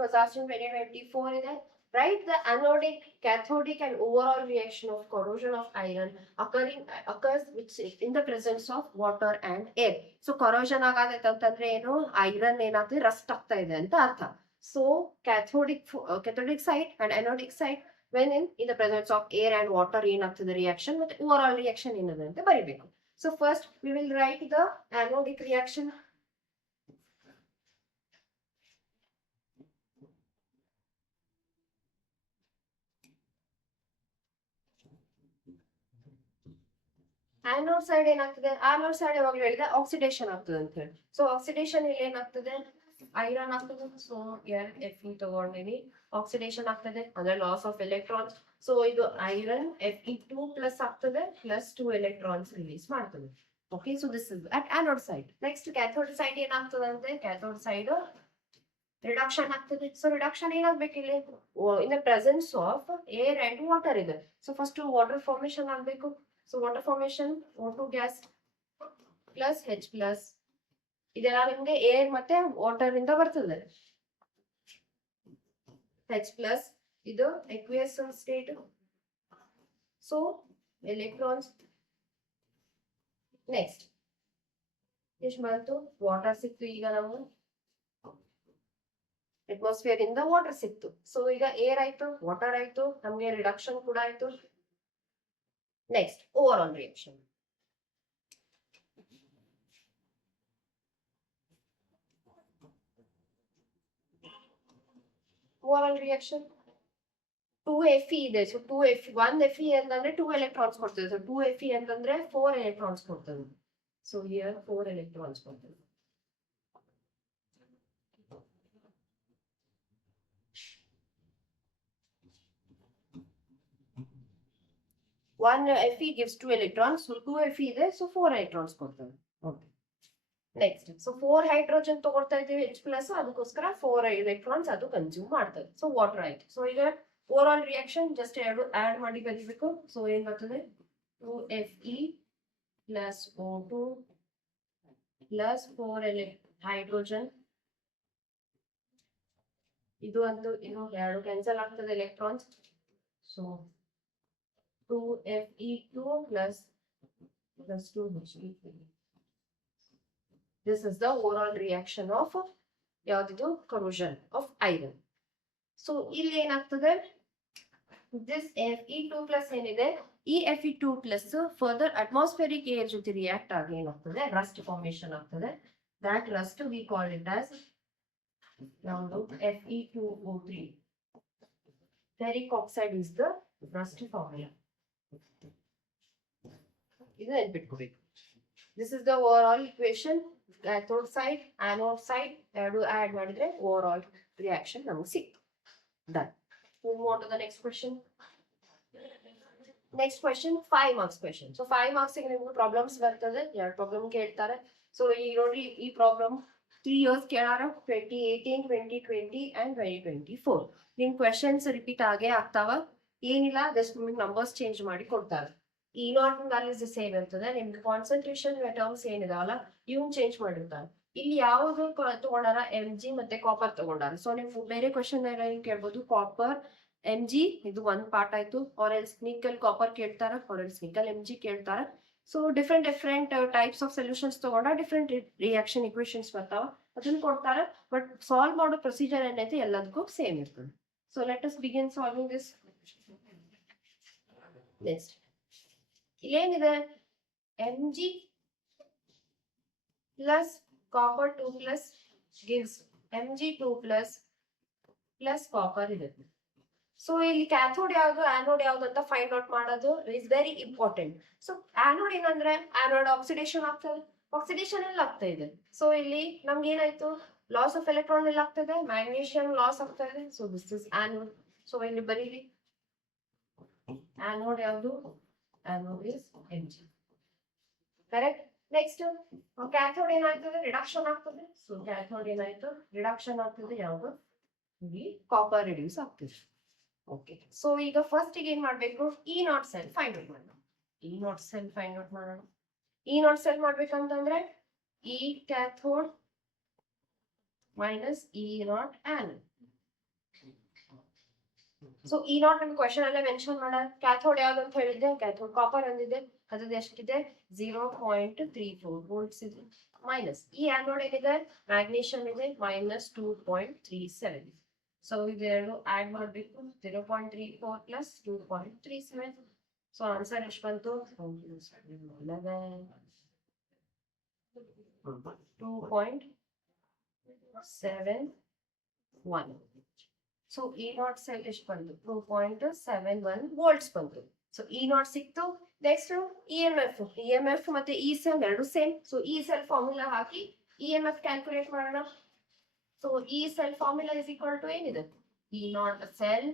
was asked in 2024 is that write the anodic, cathodic and overall reaction of corrosion of iron occurs which in the presence of water and air. So corrosion agadaite antandre enu, iron ಏನಾಗ್ತದೆ ರಸ್ಟ್ ಆಗ್ತಾ ಇದೆ ಅಂತ ಅರ್ಥ. So cathodic side and anodic side when in the presence of air and water ಏನಾಗ್ತದೆ reaction ಮತ್ತೆ overall reaction ಏನಿದೆ ಅಂತ ಬರಿಬೇಕು. So first we will write the anodic reaction. Anode side ಏನಾಗ್ತದೆ, ಆನೋಡ್ ಸೈಡ್ ಯಾವಾಗಲೂ ಹೇಳಿದೆ ಆಕ್ಸಿಡೇಷನ್ ಆಗ್ತದೆ ಅಂತ ಹೇಳಿ. ಸೊ ಆಕ್ಸಿಡೇಷನ್ ಇಲ್ಲಿ ಏನಾಗ್ತದೆ, ಐರನ್ ಆಗ್ತದೆ. ಸೊ Fe ತಗೊಂಡಿನಿ, ಆಕ್ಸಿಡೇಷನ್ ಆಗ್ತದೆ ಅಂದ್ರೆ ಲಾಸ್ ಆಫ್ ಎಲೆಕ್ಟ್ರಾನ್ಸ್. ಸೊ ಇದು ಐರನ್ Fe2 ಪ್ಲಸ್ ಆಗ್ತದೆ, ಪ್ಲಸ್ 2 ಎಲೆಕ್ಟ್ರಾನ್ಸ್ ರಿಲೀಸ್ ಮಾಡ್ತದೆ. Okay, so this is at anode side. Next cathode side ಏನಾಗ್ತದೆ ಅಂದ್ರೆ, ಕ್ಯಾಥೋಡ್ ಸೈಡ್ ರಿಡಕ್ಷನ್ ಆಗ್ತದೆ. ಸೊ ರಿಡಕ್ಷನ್ ಏನಾಗ್ಬೇಕು ಇಲ್ಲಿ, in the presence of air and water ಇದೆ. So first water formation ಆಗ್ಬೇಕು. So water formation, O2 gas plus H plus ಇದೆಲ್ಲ ನಿಮಗೆ ಏರ್ ಮತ್ತೆ ವಾಟರ್ ಇಂದ ಬರ್ತದೆ. H plus ಇದು aqueous state. So electrons. Next ಎಷ್ಟು ಬಂತು, ವಾಟರ್ ಸಿಕ್ತು. ಈಗ ನಾವು ಅಟ್ಮಾಸ್ಫಿಯರ್ ಇಂದ ವಾಟರ್ ಸಿಕ್ತು. ಸೊ ಈಗ ಏರ್ ಆಯ್ತು, ವಾಟರ್ ಆಯ್ತು, ನಮ್ಗೆ ರಿಡಕ್ಷನ್ ಕೂಡ ಆಯ್ತು. Next, overall reaction. Overall reaction. 2 Fe ಇದೆ. So 2 Fe, 1 Fe ಅಂತಂದ್ರೆ 2 electrons ಕೊಡ್ತದೆ. So 2 Fe ಅಂತಂದ್ರೆ 4 electrons ಕೊಡ್ತದೆ. So here 4 electrons ಕೊಡ್ತದೆ. One Fe gives 2 electrons, so 2 Fe ಇದೆ, so 4 electrons ಕೊಡ್ತದೆ. Okay. Next, so 4 hydrogen ತಗೊಳ್ತಾ ಇದೀವಿ H plus, ಅದಕ್ಕೋಸ್ಕರ 4 electrons ಅದು ಕನ್ಸ್ಯೂಮ್ ಮಾಡ್ತದೆ. So water ಆಯ್ತು. So ಈಗ overall reaction just add ಮಾಡಿ ಬರೀಬೇಕು. So ಏನ್ ಬರ್ತದೆ, 2Fe plus O2 plus 4 hydrogen. ಇದು ಒಂದು ಎರಡು ಕ್ಯಾನ್ಸಲ್ ಆಗ್ತದೆ electrons. So 2Fe2 plus 2He2. This is the overall reaction of ಯಾವ್ದಿದು corrosion of iron. So ಇಲ್ಲಿ ಏನಾಗ್ತದೆ, this Fe2 plus ಏನಿದೆ, ಈ Fe2 plus further atmospheric air ಜೊತೆ ರಿಯಾಕ್ಟ್ ಆಗಿ ಏನಾಗ್ತದೆ, rust formation ಆಗ್ತದೆ. That rust we call it as ಯಾವುದು, Fe2O3. Ferric oxide is the rust formula. ಇದು ನೆನ್ಪಿಟ್ಕೋಬೇಕು. This is the overall equation. Cathode side, anode side ಎರಡು ಆಡ್ ಮಾಡಿದ್ರೆ overall reaction ನಮಗೆ ಸಿಕ್ತು. Done. Move on to the next question. Next question 5 marks question. So 5 marks ಗೆ ನಿಮಗೆ ಪ್ರಾಬ್ಲಮ್ಸ್ ಬರ್ತದೆ, ಎರಡು ಪ್ರಾಬ್ಲಮ್ ಕೇಳ್ತಾರೆ. ಸೊ ಈಗ ನೋಡಿ, ಈ ಪ್ರಾಬ್ಲಮ್ 3 years ಕೇಳಾರ, 2018, 2020 and 2024. ನಿಮ್ ಕ್ವೆಶನ್ಸ್ ರಿಪೀಟ್ ಆಗೇ ಆಗ್ತಾವ, ಏನಿಲ್ಲ, ಜಸ್ಟ್ ನಿಮಗೆ ನಂಬರ್ಸ್ ಚೇಂಜ್ ಮಾಡಿ ಕೊಡ್ತಾರೆ. ಈ ನಾಟ್ ವ್ಯಾಲ್ಯೂಸ್ ಸೇಮ್ ಇರ್ತದೆ, ನಿಮ್ಗೆ ಕಾನ್ಸಂಟ್ರೇಷನ್ ಟರ್ಮ್ಸ್ ಏನಿದಾವಲ್ಲ ಇವನ್ ಚೇಂಜ್ ಮಾಡಿರ್ತಾರೆ. ಇಲ್ಲಿ ಯಾವ್ದು ತಗೊಂಡಾರ, Mg ಮತ್ತೆ ಕಾಪರ್ ತಗೊಂಡಾರ. ಸೊ ನೀವು ಬೇರೆ ಕ್ವೆಶನ್ ಕೇಳ್ಬೋದು, ಕಾಪರ್ Mg ಇದು ಒಂದ್ ಪಾರ್ಟ್ ಆಯ್ತು, ಆರ್ ಎಲ್ಸ್ ನಿಕಲ್ ಕಾಪರ್ ಕೇಳ್ತಾರ, ಆರ್ ಎಲ್ಸ್ ನಿಕಲ್ Mg ಕೇಳ್ತಾರ. So different types of solutions ತಗೊಂಡ ಡಿಫ್ರೆಂಟ್ ರಿಯಾಕ್ಷನ್ ಇಕ್ವೇಶನ್ಸ್ ಬರ್ತಾವ, ಅದನ್ನ ಕೊಡ್ತಾರ. ಬಟ್ ಸಾಲ್ವ್ ಮಾಡೋ ಪ್ರೊಸೀಜರ್ ಏನೈತಿ ಎಲ್ಲದಕ್ಕೂ ಸೇಮ್ ಇರ್ತದೆ. So let us begin solving this. Next ಏನಿದೆ, Mg plus copper 2 plus gives Mg2 plus copper ಇದೆ. ಸೊ ಇಲ್ಲಿ ಕ್ಯಾಥೋಡ್ ಯಾವ್ದು, ಆನೋಡ್ ಯಾವ್ದು ಅಂತ ಫೈಂಡ್ ಔಟ್ ಮಾಡೋದು is very important. So anode ಏನಂದ್ರೆ, ಆನೋಡ್ ಆಕ್ಸಿಡೇಷನ್ ಆಗ್ತದೆ. ಆಕ್ಸಿಡೇಷನ್ ಎಲ್ಲ ಆಗ್ತಾ ಇದೆ. ಸೊ ಇಲ್ಲಿ ನಮ್ಗೆ ಏನಾಯ್ತು, ಲಾಸ್ ಆಫ್ ಎಲೆಕ್ಟ್ರಾನ್ ಎಲ್ಲ ಆಗ್ತದೆ, ಮ್ಯಾಗ್ನೀಷಿಯಂ ಲಾಸ್ ಆಗ್ತಾ ಇದೆ. So this is anode. So ಇಲ್ಲಿ ಬರೀರಿ, ಆನೋಡ್ ಯಾವ್ದು, anode is Mg. Correct. Next cathode ಏನಾಗ್ತದೆ, ರಿಡಕ್ಷನ್ ಆಗ್ತದೆ. ಸೊ ಕ್ಯಾಥೋಡ್ ಏನಾಯ್ತು, ರಿಡಕ್ಷನ್ ಆಗ್ತದೆ, ಯಾವುದು, ಇಲ್ಲಿ ಕಾಪರ್ ರಿಡ್ಯೂಸ್ ಆಗ್ತದೆ. ಓಕೆ, ಸೊ ಈಗ ಫಸ್ಟ್ ಏನ್ ಮಾಡ್ಬೇಕು, E naught cell find out ಮಾಡೋಣ. E naught cell find out ಮಾಡೋಣ. ಇ ನಾಟ್ ಸೆಲ್ ಮಾಡ್ಬೇಕಂತಂದ್ರೆ E cathode minus E naught anode. So E naught ನಿಮ್ಗೆ ಕ್ವೆಶನ್ ಅಲ್ಲೇ ಮೆನ್ಷನ್ ಮಾಡ, ಕ್ಯಾಥೋಡ್ ಯಾವ್ದು ಅಂತ ಹೇಳಿದ್ದೆ, ಕ್ಯಾಥೋಡ್ ಕಾಪರ್ ಅಂದಿದೆ, ಅದ್ರದ್ದು ಎಷ್ಟಿದೆ 0.34 ವೋಲ್ಟ್ಸ್ ಇದೆ. ಮೈನಸ್ ಈ ಆನೋಡ್ ಏನಿದೆ, ಮ್ಯಾಗ್ನೀಷಿಯಂ ಇದೆ, -2.37. ಸೊ ಇದೆರಡು ಆಡ್ ಮಾಡಬೇಕು 0.34 ಪ್ಲಸ್ 2.37. ಸೊ ಆನ್ಸರ್ ಎಷ್ಟು ಬಂತು 2.71. ಸೊ ಇ ನಾಟ್ ಸೆಲ್ ಎಷ್ಟು ಬಂತು 2.71 ವೋಲ್ಟ್ಸ್ ಬಂತು. ಸೊ ಇ ನಾಟ್ ಸಿಕ್ತು. ನೆಕ್ಸ್ಟ್ ಇ ಎಂ ಎಫ್ ಮತ್ತೆ ಇ ಸೆಲ್ ಎರಡು same. So E cell formula ಹಾಕಿ ಇ ಎಂ ಎಫ್ ಕ್ಯಾಲ್ಕುಲೇಟ್ ಮಾಡೋಣ. So E cell formula is equal to ಏನಿದೆ E naught cell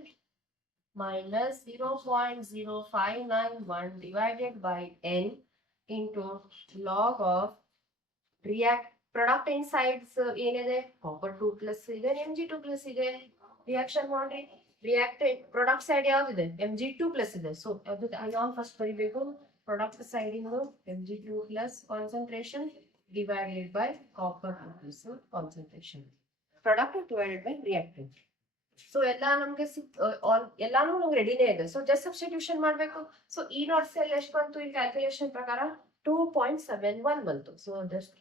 minus 0.0591 divided by n into log of react product inside ಏನಿದೆ copper 2 plus ಇದೆ Mg2 plus ಇದೆ. Reaction ಮಾಡಿ reactant product side ಯಾವ್ದಿದೆ Mg2 plus ಇದೆ. So ಅದು ion first ಬರಿಬೇಕು. Product side ಇಂದು Mg2 plus concentration divided by copper 2 plus concentration. ಪ್ರಾಡಕ್ಟ್ divided by reactant. ಸೊ ಎಲ್ಲ ನಮ್ಗೆ ಎಲ್ಲಾನು ನಮ್ಗೆ ರೆಡಿನೇ ಇದೆ. ಸೊ ಜಸ್ಟ್ ಸಬ್ಸ್ಟಿಟ್ಯೂಷನ್ ಮಾಡಬೇಕು. ಸೊ ಇ ನಾಟ್ ಸೆಲ್ ಎಷ್ಟು ಬಂತು ಈ ಕ್ಯಾಲ್ಕುಲೇಷನ್ ಪ್ರಕಾರ 2.71 ಬಂತು. So just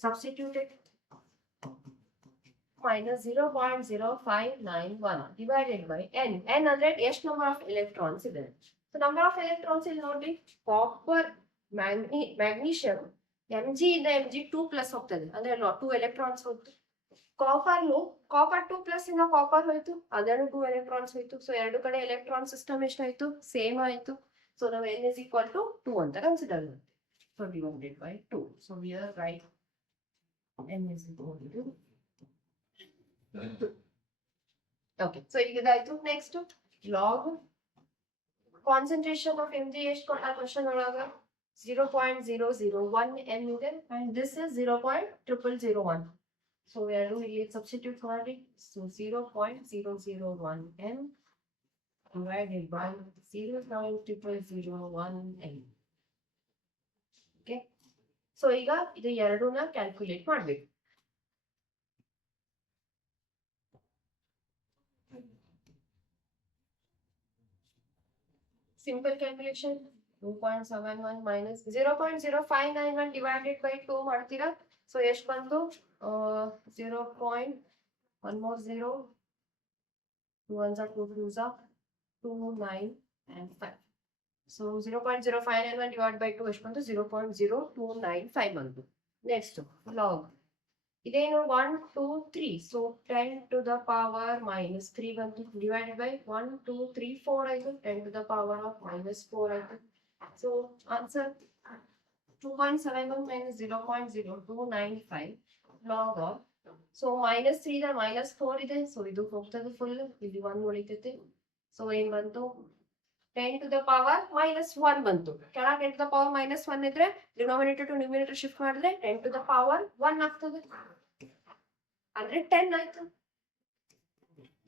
substituted minus 0.0591 divided by n. n ಅಂದ್ರೆ ಎಷ್ಟು ನಂಬರ್ ಆಫ್ ಎಲೆಕ್ಟ್ರಾನ್ಸ್ ಇದೆ. ಸೊ ನಂಬರ್ ಆಫ್ ಎಲೆಕ್ಟ್ರಾನ್ಸ್ ಇಲ್ಲಿ ನೋಡಿ ಕಾಪರ್ ಮ್ಯಾಗ್ನೀಷಿಯಂ Mg ಇಂದ Mg2 ಪ್ಲಸ್ ಹೋಗ್ತದೆ ಅಂದ್ರೆ 2 ಎಲೆಕ್ಟ್ರಾನ್ಸ್ ಹೋಗ್ತು. ಕಾಪರ್ 2 ಪ್ಲಸ್ ಇಂದ ಕಾಪರ್ ಹೋಯ್ತು ಅದನ್ನು 2 ಎಲೆಕ್ಟ್ರಾನ್ಸ್ ಹೋಯ್ತು. ಸೊ ಎರಡು ಕಡೆ ಎಲೆಕ್ಟ್ರಾನ್ ಸಿಸ್ಟಮ್ ಎಷ್ಟಾಯ್ತು ಸೇಮ್ ಆಯ್ತು. ಸೊ ನಾವು n is equal to 2 ಅಂತ ಕನ್ಸಿಡರ್ ಮಾಡ್ತೀವಿ. So divided by 2. So we are right n is equal to okay. So ಈಗ ಇದಾಯ್ತು. Next log concentration of Mg ಎಷ್ಟು ಕೊಟ್ಟ ಕ್ವೆಶ್ಚನ್ ಒಳಗ 0.001 m ಇದೆ and this is 0.0001. So we are doing it substitute for it. So 0.001 m divided by 0.0001 m. Okay. So ಈಗ ಇದು ಎರಡೂನ ಕ್ಯಾಲ್ಕುಲೇಟ್ ಮಾಡಬೇಕು. Simple calculation 2.71 minus 0.0591 divided by 2 ಮಾಡ್ತೀರಾ. ಸೊ ಎಷ್ಟು ಬಂತು 0.1 more 0 2 ones are 2 2s are 2 9 and 5. So 0.0591 divided by 2 ಎಷ್ಟು ಬಂತು 0.0295 ಬಂತು. ನೆಕ್ಸ್ಟ್ ಲಾಗ್ ಇದೇನು 1 2 3. ಸೊ 10 to the power minus 3 ಬಂತು divided by 1 2 3 4 ಆಯ್ತು 10 to the power of minus 4 ಆಯ್ತು. So answer 2.71 minus 0.0295 log of. So minus 3 the minus 4 ಇದೆ. ಸೊ ಇದು ಹೋಗ್ತದೆ ಫುಲ್ ಇಲ್ಲಿ 1 ಉಳಿತೈತೆ. ಸೊ ಏನ್ ಬಂತು 10 to the power minus 1 ಬಂತು. ಕೆಳಗೆ 10 to the power minus 1 ಇದ್ರೆ ಡಿನಾಮಿನೇಟರ್ ಟು ನ್ಯೂಮಿನೇಟರ್ ಶಿಫ್ಟ್ ಮಾಡಿದ್ರೆ 10 to the power 1 ಆಗ್ತದೆ ಅಂದ್ರೆ 10 ಆಯ್ತು.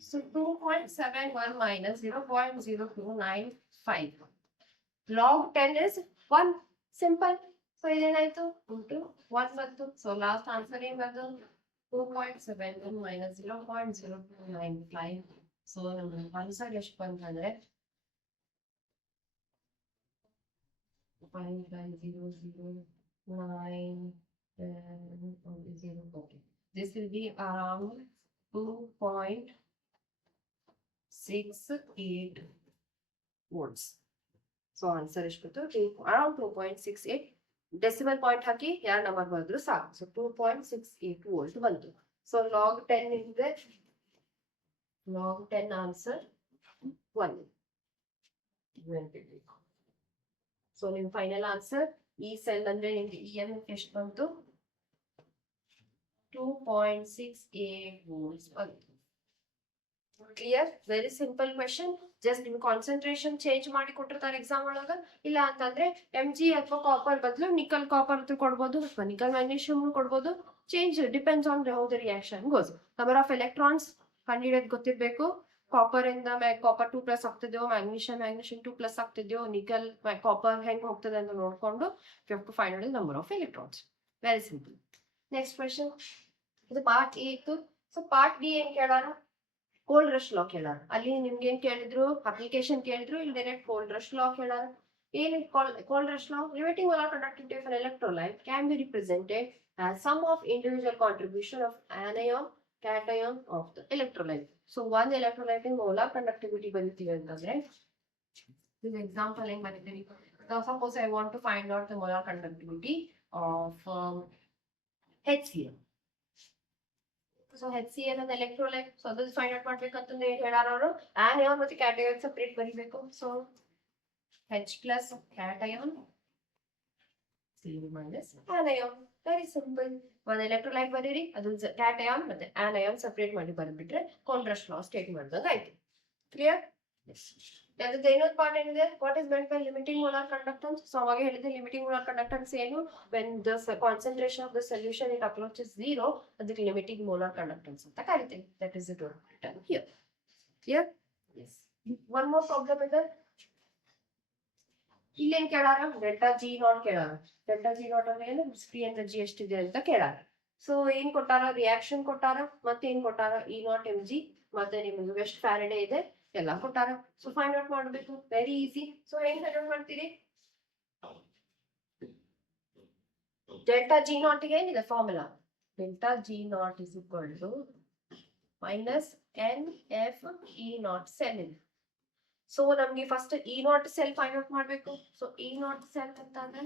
So 2.71 minus 0.0295 log 10 is 1. Simple. So ಇದೇನಾಯ್ತು ಇಂಟು 1 ಬಂತು. ಸೊ ಲಾಸ್ಟ್ ಆನ್ಸರ್ ಏನ್ ಬಂತು 2.71 minus 0.0295. ಸೊ ನಮ್ಮ ಆನ್ಸರ್ ಎಷ್ಟು ಬಂತಂದ್ರೆ 5.009 okay. This will be around 2.68 volts. So answer ಎಷ್ಟು ಬಂತು ಅರೌಂಡ್ 2.68. ಡೆಸಿಮಲ್ ಪಾಯಿಂಟ್ ಹಾಕಿ ಯಾರು ನಂಬರ್ ಬರೆದ್ರು ಸಾಕು. ಸೊ 2.68 ವೋಲ್ಟ್ ಬಂತು. ಸೊ ಲಾಗ್ 10 ಇದೆ. ಲಾಗ್ 10 ಆನ್ಸರ್ 1. ಸೊ ನಿಮ್ ಫೈನಲ್ ಆನ್ಸರ್ ಈ ಸೆಲ್ ಅಂದ್ರೆ ನಿಮ್ಗೆ ಇ ಎಂ ಎಷ್ಟು ಬಂತು 2.68 ವೋಲ್ಟ್ಸ್ ಬಂತು. Clear. Very simple question. Just ನಿಮ್ಗೆ ಕಾನ್ಸಂಟ್ರೇಷನ್ ಚೇಂಜ್ ಮಾಡಿ ಕೊಟ್ಟಿರ್ತಾರೆ ಎಕ್ಸಾಮ್ ಒಳಗ. ಇಲ್ಲ ಅಂತಂದ್ರೆ Mg ಅಥವಾ ಕಾಪರ್ ಬದಲು ನಿಕಲ್ ಕಾಪರ್ ಅಂತ ಕೊಡ್ಬೋದು ಅಥವಾ ನಿಕಲ್ ಮ್ಯಾಗ್ನೀಷಿಯಂ ಕೊಡ್ಬೋದು. Change depends on how the reaction goes. Number of electrons ಕಂಡುಹಿಡಿಯೋದು ಗೊತ್ತಿರ್ಬೇಕು. ಕಾಪರ್ ಇಂದ ಕಾಪರ್ 2 ಪ್ಲಸ್ ಆಗ್ತಿದ್ಯೋ ಮ್ಯಾಗ್ನೀಷಿಯಂ 2 ಪ್ಲಸ್ ಆಗ್ತಿದ್ಯೋ ನಿಕಲ್ ಕಾಪರ್ ಹೆಂಗ್ ಹೋಗ್ತದೆ ಅಂತ ನೋಡ್ಕೊಂಡು you have to find out the number of electrons. Very simple. Next question ಇದು ಪಾರ್ಟ್ ಎ ಇತ್ತು. ಸೊ ಪಾರ್ಟ್ ಬಿ ಏನ್ ಕೇಳಾರ ಕೋಲ್ಡ್ ರಶ್ ಲಾ ಕೇಳಾರ. ಅಲ್ಲಿ ನಿಮ್ಗೆ ಏನ್ ಕೇಳಿದ್ರು ಅಪ್ಲಿಕೇಶನ್ ಕೇಳಿದ್ರು ಇಲ್ಲಿ ಡೈರೆಕ್ಟ್ ಕೋಲ್ಡ್ ರಶ್ ಲಾ ಕೇಳಾರ. ಏನ್ cold rush law limiting molar conductivity of an electrolyte can be represented as sum of individual contribution of anion cation of the electrolyte. So one electrolyte in molar conductivity ಬರೀತೀವಿ ಅಂತಂದ್ರೆ this example ಹೆಂಗ್ ಬರೀತೀವಿ. Now suppose I want to find out the molar conductivity of HCl. So HCl is electrolyte. So this find out ಮಾಡ್ಬೇಕಂತಂದ್ರೆ ಏನು ಹೇಳಾರ ಅವರು anion ಮತ್ತೆ cation separate ಬರೀಬೇಕು. So H plus cation Cl minus anion. Very simple. One electrolyte ಬರೀರಿ ಅದು cation ಮತ್ತೆ anion separate ಮಾಡಿ ಬರೆದ್ಬಿಟ್ರೆ ಕಾಂಟ್ರಾಸ್ಟ್ ಲಾ ಸ್ಟೇಟ್ ಮಾಡಿದಂಗೆ ಆಯ್ತು. ಕ್ಲಿಯರ್? Yes. ಅದ್ರದ್ದು ಇನ್ನೊಂದು ಪಾರ್ಟ್ ಏನಿದೆ what is meant by limiting molar conductance. So ಅವಾಗ ಹೇಳಿದೆ ಲಿಮಿಟಿಂಗ್ ಮೋಲಾರ್ ಕಂಡಕ್ಟೆನ್ಸ್ ಏನು when the concentration of the solution it approaches 0 ಅದಕ್ಕೆ ಲಿಮಿಟಿಂಗ್ ಮೋಲಾರ್ ಕಂಡಕ್ಟೆನ್ಸ್ ಅಂತ ಕರಿತೀವಿ. That is the term here. Clear? Yes. One more problem ಇದೆ. ಇಲ್ಲೇನ್ ಕೇಳಾರ delta G naught ಕೇಳಾರ. ಡೆಲ್ಟಾ ಜಿ ನಾಟ್ ಅಂದ್ರೆ ಏನು ಫ್ರೀ ಎನರ್ಜಿ ಎಷ್ಟಿದೆ ಅಂತ ಕೇಳಾರ. ಸೊ ಏನ್ ಕೊಟ್ಟಾರ ರಿಯಾಕ್ಷನ್ ಕೊಟ್ಟಾರ ಮತ್ತೆ ಏನ್ ಕೊಟ್ಟಾರ ಇ ನಾಟ್ ಎಂ ಜಿ ಮತ್ತೆ ನಿಮ್ಗೆ ಎಷ್ಟು ಫ್ಯಾರಡೆ ಇದೆ ಎಲ್ಲ ಕೊಟ್ಟಾರ. ಸೊ ಫೈಂಡ್ ಔಟ್ ಮಾಡಬೇಕು ವೆರಿ ಈಸಿ. ಸೊ ಏನ್ ಫೈಂಡ್ ಔಟ್ ಮಾಡ್ತೀರಿ ಡೆಲ್ಟಾ ಜಿ ನಾಟ್ ಗೆ ಏನಿದೆ formula delta G naught is equal to minus N F E naught cell ಇದೆ. ಸೊ ನಮ್ಗೆ first E naught cell find out ಮಾಡ್ಬೇಕು. So E naught cell ಅಂತ ಅಂದ್ರೆ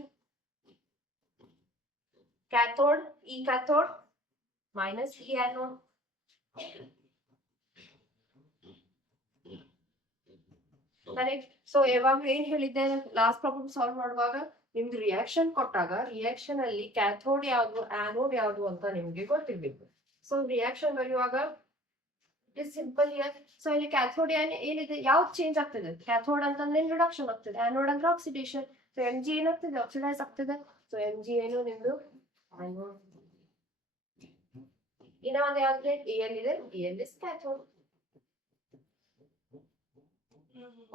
cathode E cathode minus E anode. Correct. So ಯಾವಾಗ ಏನ್ ಹೇಳಿದ್ದೆ last problem solve ಮಾಡುವಾಗ ನಿಮ್ದು ರಿಯಾಕ್ಷನ್ ಕೊಟ್ಟಾಗ ರಿಯಾಕ್ಷನ್ ಅಲ್ಲಿ ಕ್ಯಾಥೋಡ್ ಯಾವ್ದು ಆನೋಡ್ ಯಾವ್ದು ಅಂತ ನಿಮ್ಗೆ ಗೊತ್ತಿರ್ಬೇಕು. ಸೊ ರಿಯಾಕ್ಷನ್ ಬರೆಯುವಾಗ ಇಟ್ ಸಿಂಪಲ್ ಇಯರ್. ಸೊ ಇಲ್ಲಿ ಕ್ಯಾಥೋಡ್ ಏನಿದೆ ಯಾವ್ದು ಚೇಂಜ್ ಆಗ್ತದೆ ಕ್ಯಾಥೋಡ್ ಅಂತಂದ್ರೆ ರಿಡಕ್ಷನ್ ಆಗ್ತದೆ ಆನೋಡ್ ಅಂದ್ರೆ ಆಕ್ಸಿಡೇಷನ್. ಸೊ ಎಂ ಜಿ ಏನಾಗ್ತದೆ ಆಕ್ಸಿಡೈಸ್ ಆಗ್ತದೆ. ಸೊ ಎಂ ಜಿ ಏನು ನಿಮ್ದು ಆನೋಡ್. ಇನ್ನ ಒಂದು ಯಾವ್ದು ಎಲ್ ಇದೆ L is cathode.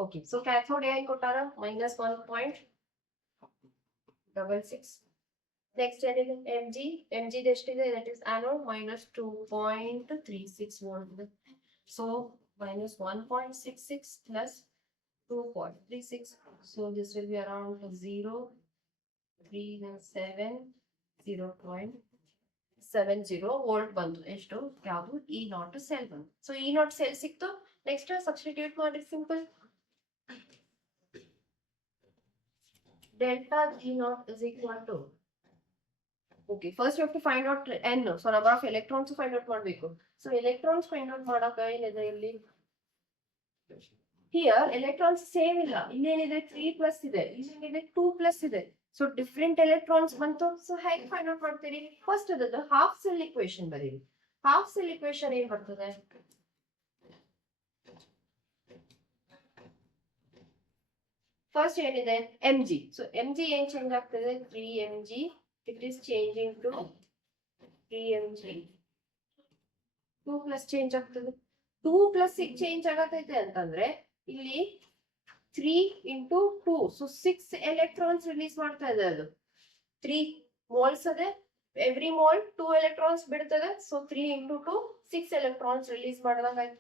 Okay, so cathode ಏನ್ ಕೊಟ್ಟಾರ minus 1.66. Next ಏನಿದೆ mg ಎಷ್ಟಿದೆ that is anode minus 2.36 volt ಇದೆ. So minus 1.66 plus 2.36. So this will be around 0.70 volt ಬಂತು. ಎಷ್ಟು ಯಾವುದು ಇ ನಾಟ್ ಸೆಲ್ ಬಂತು. ಸೊ ಇ ನಾಟ್ ಸೆಲ್ ಸಿಕ್ತು. ನೆಕ್ಸ್ಟ್ ಸಬ್ಸ್ಟಿಟ್ಯೂಟ್ ಮಾಡಿ simple delta G naught is equal to okay first you have to find out n. So number of electrons find out ಮಾಡಬೇಕು. So electrons find out ಮಾಡಕ ಏನಿದೆ ಇಲ್ಲಿ here electrons same ಇಲ್ಲ. ಇಲ್ಲೇನಿದೆ 3 plus ಇದೆ ಇಲ್ಲೇನಿದೆ 2 plus ಇದೆ. ಸೊ ಡಿಫರೆಂಟ್ ಎಲೆಕ್ಟ್ರಾನ್ಸ್ ಬಂತು. ಸೊ ಹೇಗೆ ಫೈಂಡ್ ಔಟ್ ಮಾಡ್ತೀರಿ ಫಸ್ಟ್ ಅದದ್ದು ಹಾಫ್ ಸೆಲ್ ಇಕ್ವೇಶನ್ ಬರೀರಿ. ಹಾಫ್ ಸೆಲ್ ಇಕ್ವೇಶನ್ ಏನ್ ಬರ್ತದೆ ಫಸ್ಟ್ ಏನಿದೆ M G. So M G ಏನ್ ಚೇಂಜ್ ಆಗ್ತದೆ 3mg it is changing to 3mg 2 plus change ಆಗ್ತದೆ. 2 ಪ್ಲಸ್ ಚೇಂಜ್ ಆಗತೈತೆ ಅಂತಂದ್ರೆ ಇಲ್ಲಿ 3 into 2 ಸೊ 6 ಎಲೆಕ್ಟ್ರಾನ್ಸ್ ರಿಲೀಸ್ ಮಾಡ್ತಾ ಇದೆ. ಅದು 3 ಮೋಲ್ಸ್ ಅದೇ ಎವ್ರಿ ಮೋಲ್ 2 ಎಲೆಕ್ಟ್ರಾನ್ಸ್ ಬಿಡ್ತದೆ. ಸೊ 3 into 2 6 ಎಲೆಕ್ಟ್ರಾನ್ಸ್ ರಿಲೀಸ್ ಮಾಡಿದಂಗಾಯ್ತು.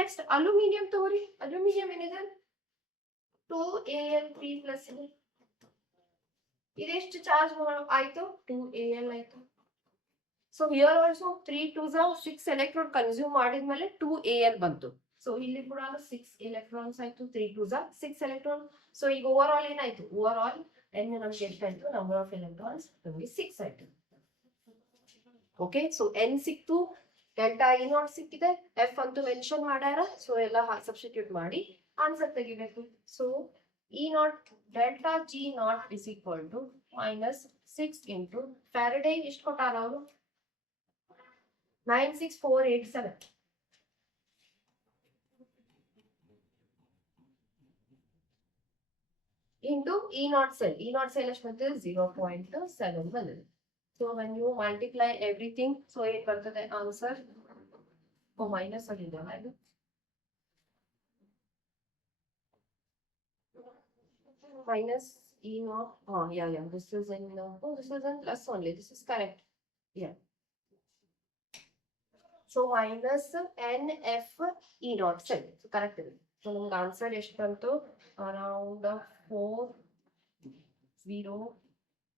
ನೆಕ್ಸ್ಟ್ ಅಲ್ಯೂಮಿನಿಯಂ ತಗೋರಿ. ಅಲ್ಯೂಮಿನಿಯಂ ಏನಿದೆ 2Al3 plus ಇದೆ. ಇದೆಷ್ಟು ಚಾರ್ಜ್ ಆಯ್ತು 2Al ಆಯ್ತು. So here also 3 2s 6 electron consume ಮಾಡಿದ್ಮೇಲೆ 2Al ಬಂತು. ಸೊ ಇಲ್ಲಿ ಕೂಡ 6 ಎಲೆಕ್ಟ್ರಾನ್ಸ್ ಆಯ್ತು 3 2s 6 ಎಲೆಕ್ಟ್ರಾನ್. ಸೊ ಈಗ ಓವರ್ ಆಲ್ ಏನಾಯ್ತು ಓವರ್ ಆಲ್ ಎನ್ ನಮ್ಗೆ ಎಷ್ಟಾಯ್ತು ನಂಬರ್ ಆಫ್ ಎಲೆಕ್ಟ್ರಾನ್ಸ್ ನಮಗೆ 6 ಆಯ್ತು. ಓಕೆ ಸೊ ಎನ್ ಸಿಕ್ತು ಡೆಲ್ಟಾ ಇ ನಾಟ್ ಸಿಕ್ಕಿದೆ ಎಫ್ ಅಂತೂ ಮೆನ್ಷನ್ ಮಾಡ್ಯಾರ. ಸೊ ಎಲ್ಲ ಸಬ್ಸ್ಟಿಟ್ಯೂಟ್ ಮಾಡಿ ಆನ್ಸರ್ ತೆಗಿಬೇಕು. So E naught delta G naught is equal to minus 6 into Faraday ಎಷ್ಟು ಕೊಟ್ಟಾರ ಅವರು 96487 into E naught cell. E naught cell ಎಷ್ಟು ಬರ್ತದೆ 0.7 ಬಂದಿದೆ. So when you multiply everything so ಏನ್ ಬರ್ತದೆ ಆನ್ಸರ್ ಮೈನಸ್ ಆಗಿದೆ ಅದು minus E naught. Oh, yeah. This is in this is in plus only. This is correct. Yeah. So minus NF E naught cell. So correct. So the answer is around 40.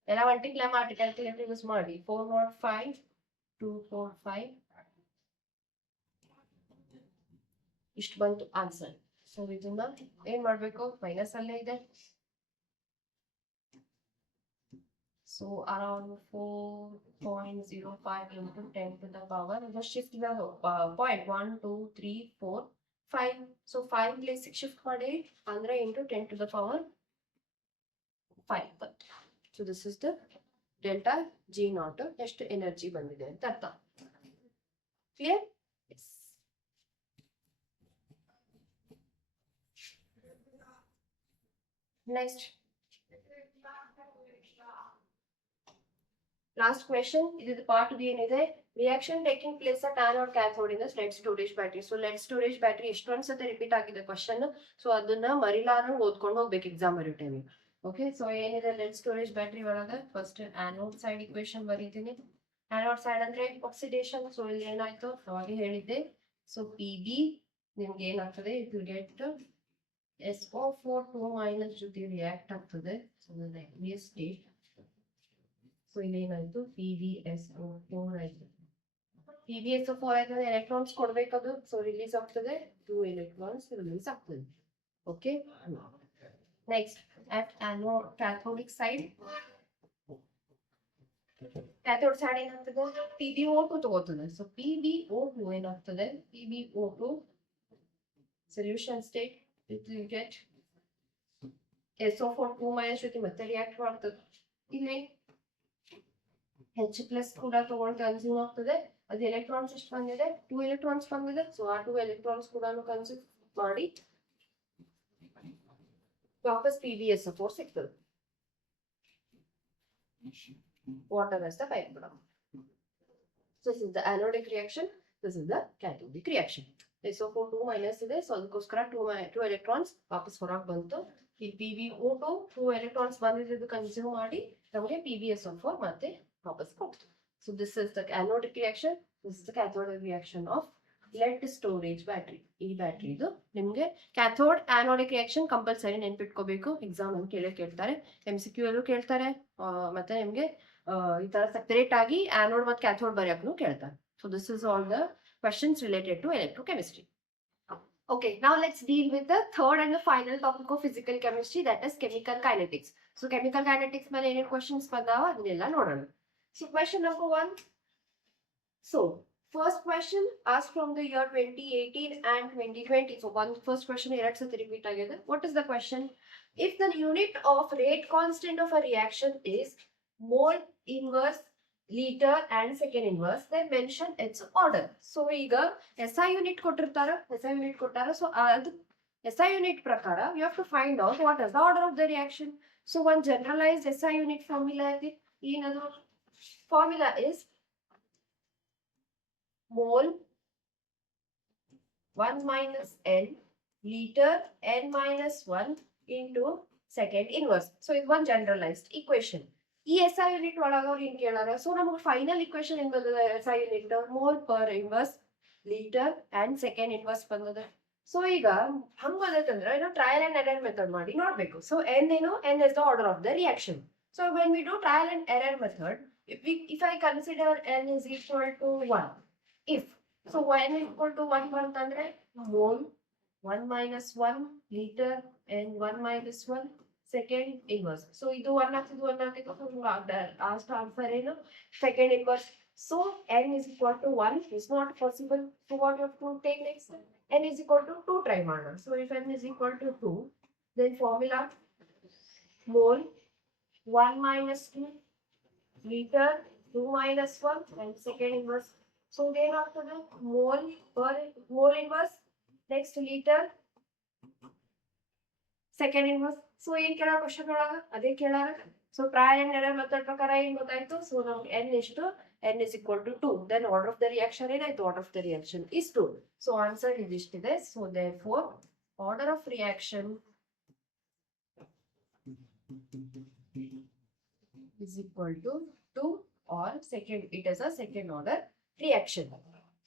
Ella multiply calculator use ಮಾಡಿ 405 245 ಇಷ್ಟು ಬಂತು answer. So ಇದನ್ನ ಏನ್ ಮಾಡ್ಬೇಕು, ಮೈನಸ್ ಅಲ್ಲೇ ಇದೆ. So around 4.05 into 10 to the power. Just shift the point 1, 2, 3, 4, 5. So 5 place shift ಮಾಡಿ ಅಂದ್ರೆ into 10 to the power 5. So this is the delta G naught. ಎಷ್ಟು ಎನರ್ಜಿ ಬಂದಿದೆ ಅಂತ ಅರ್ಥ. Clear? Yes. Next. Last question. This is the part B ಏನಿದೆ. Reaction taking place at anode cathode in the lead storage battery. So lead storage battery ಎಷ್ಟೊಂದು ಸತಿ ರಿಪೀಟ್ ಆಗಿದೆ question. So ಅದನ್ನ ಮರಿಲಾರ ಓದ್ಕೊಂಡು ಹೋಗ್ಬೇಕು ಎಕ್ಸಾಮ್ ಬರೋ ಟೈಮಿಗೆ. ಓಕೆ, ಸೊ ಏನಿದೆ lead storage battery ಒಳಗೆ ಫಸ್ಟ್ anode side equation ಬರೀತೀನಿ. anode side ಅಂದ್ರೆ oxidation. ಸೊ ಇಲ್ಲಿ ಏನಾಯ್ತು ಅವಾಗ ಹೇಳಿದ್ದೆ. ಸೊ Pb ನಿಮ್ಗೆ ಏನಾಗ್ತದೆ, it will get SO4 2- ಜೊತೆ ರಿಯಾಕ್ಟ್ ಆಗ್ತದೆ. So aqueous state. ಸೊ ಇಲ್ಲಿ ಏನಾಯ್ತು, PbSO4 ಆಯ್ತು. PbSO4 ಆಯ್ತಂದ್ರೆ ಎಲೆಕ್ಟ್ರಾನ್ಸ್ ಕೊಡ್ಬೇಕದು. ಸೊ ರಿಲೀಸ್ ಆಗ್ತದೆ, 2 electrons ರಿಲೀಸ್ ಆಗ್ತದೆ. Okay, next at anode cathodic side. cathode side ಏನಾಗ್ತದೆ, PbO2 ತಗೋತದೆ. ಸೊ PbO2 ಏನಾಗ್ತದೆ, PbO2 solution state, it will get SO4 2- ಜೊತೆ ಮತ್ತೆ ರಿಯಾಕ್ಟ್ ಮಾಡ್ತದೆ. ಇಲ್ಲಿ H ಪ್ಲಸ್ ಕೂಡ ತಗೊಂಡು ಕನ್ಸ್ಯೂಮ್ ಆಗ್ತದೆ. ಅದು ಎಲೆಕ್ಟ್ರಾನ್ಸ್ ಎಷ್ಟು ಬಂದಿದೆ, 2 electrons ಬಂದಿದೆ. ಸೊ ಆ 2 electrons ಕೂಡ ಕನ್ಸ್ಯೂಮ್ ಮಾಡಿ ವಾಪಸ್ PbSO4 ಸಿಗ್ತದೆ. Water as the byproduct. So this is the anodic reaction. This is the cathodic reaction. SO4 2- ಇದೆ. ಸೊ ಅದಕ್ಕೋಸ್ಕರ 2 electrons ವಾಪಸ್ ಹೊರಗೆ ಬಂತು. ಈ PbO2 2 electrons ಬಂದಿದ್ದು ಕನ್ಸ್ಯೂಮ್ ಮಾಡಿ ನಮಗೆ PbSO4 ಮತ್ತೆ ವಾಪಸ್ ಕೊಡ್ತು. So this is the anodic reaction. This is the cathodic reaction of lead storage battery. ಈ ಬ್ಯಾಟ್ರಿ ಇದು ನಿಮ್ಗೆ ಕ್ಯಾಥೋಡ್ ಆನೋಡಿಕ್ ರಿಯಾಕ್ಷನ್ ಕಂಪಲ್ಸರಿ ನೆನ್ಪಿಟ್ಕೋಬೇಕು. ಎಕ್ಸಾಮ್ ಅಲ್ಲಿ ಕೇಳ್ತಾರೆ, MCQ ಅಲ್ಲೂ ಕೇಳ್ತಾರೆ, ಮತ್ತೆ ನಿಮ್ಗೆ ಈ ತರ ಸೆಪರೇಟ್ ಆಗಿ ಆನೋಡ್ ಮತ್ತು ಕ್ಯಾಥೋಡ್ ಬರೆಯಕ್ಕೂ ಕೇಳ್ತಾರೆ. So this is all the questions related to electrochemistry. Okay, now let's deal with the third and the final topic of physical chemistry, that is chemical kinetics. So chemical kinetics ಮೇಲೆ ಏನೇನು questions ಬಂದಾವ ಅದನ್ನೆಲ್ಲ ನೋಡೋಣ. So question number 1. So first question asked from the year 2018 and 2020. So first question ಎರಡು ಸತಿ repeat ಆಗಿದೆ. What is the question? If the unit of rate constant of a reaction is mole inverse, liter and second inverse, then mention its order. So ಈಗ SI unit ಕೊಟ್ಟಿರ್ತಾರ, SI unit ಕೊಟ್ಟಾರ. ಸೊ ಅದು SI unit ಪ್ರಕಾರ you have to find out what is the order of the reaction. So one generalized SI unit formula ಇದೆ. ಏನದು formula is mole 1 - n liter n-1 into second inverse. So it's one generalized equation. ಈ SI unit ಒಳಗ ಅವ್ರು ಏನ್ ಕೇಳಾರ, ಸೊ ನಮಗೆ final equation ಏನ್ ಬಂದದ, SI unit mole per inverse litre and second inverse ಬಂದದ. ಸೊ ಈಗ ಹಂಗ ಬಂದೈತಂದ್ರೆ ನಾವು ಟ್ರಯಲ್ ಅಂಡ್ ಎರರ್ ಮೆಥಡ್ ಮಾಡಿ ನೋಡ್ಬೇಕು. ಸೊ ಎನ್ ಏನು, N is the order of the reaction. So when we do trial and error method, if I consider n is equal to 1, if so n is equal to 1 ಬಂತಂದ್ರೆ mole 1 - 1 liter and 1 - 1 second inverse. So ಇದು 1 ಆಗ್ತಿದ್ದು 1 ಆಗ್ತಿದ್ದು last answer ಏನು, second inverse. So n is equal to 1 is not possible. So what you have to take next, n is equal to 2 try ಮಾಡೋಣ. So if n is equal to 2, then formula mole 1 - 2 liter 2 - 1 and second inverse. So ಏನಾಗ್ತದೆ, mole inverse, next liter, second inverse. So ಏನ್ ಕೇಳಾರ question ಒಳಗ ಅದೇ ಕೇಳಾರ. So trial and error method ಪ್ರಕಾರ ಏನ್ ಗೊತ್ತಾಯ್ತು, ಸೊ ನಮ್ಗೆ n ಎಷ್ಟು, n is equal to 2. then order of the reaction ಏನಾಯ್ತು, order of the reaction is 2. So answer ಇದಿಷ್ಟಿದೆ. So therefore order of reaction is equal to 2 or second, it is a second order reaction.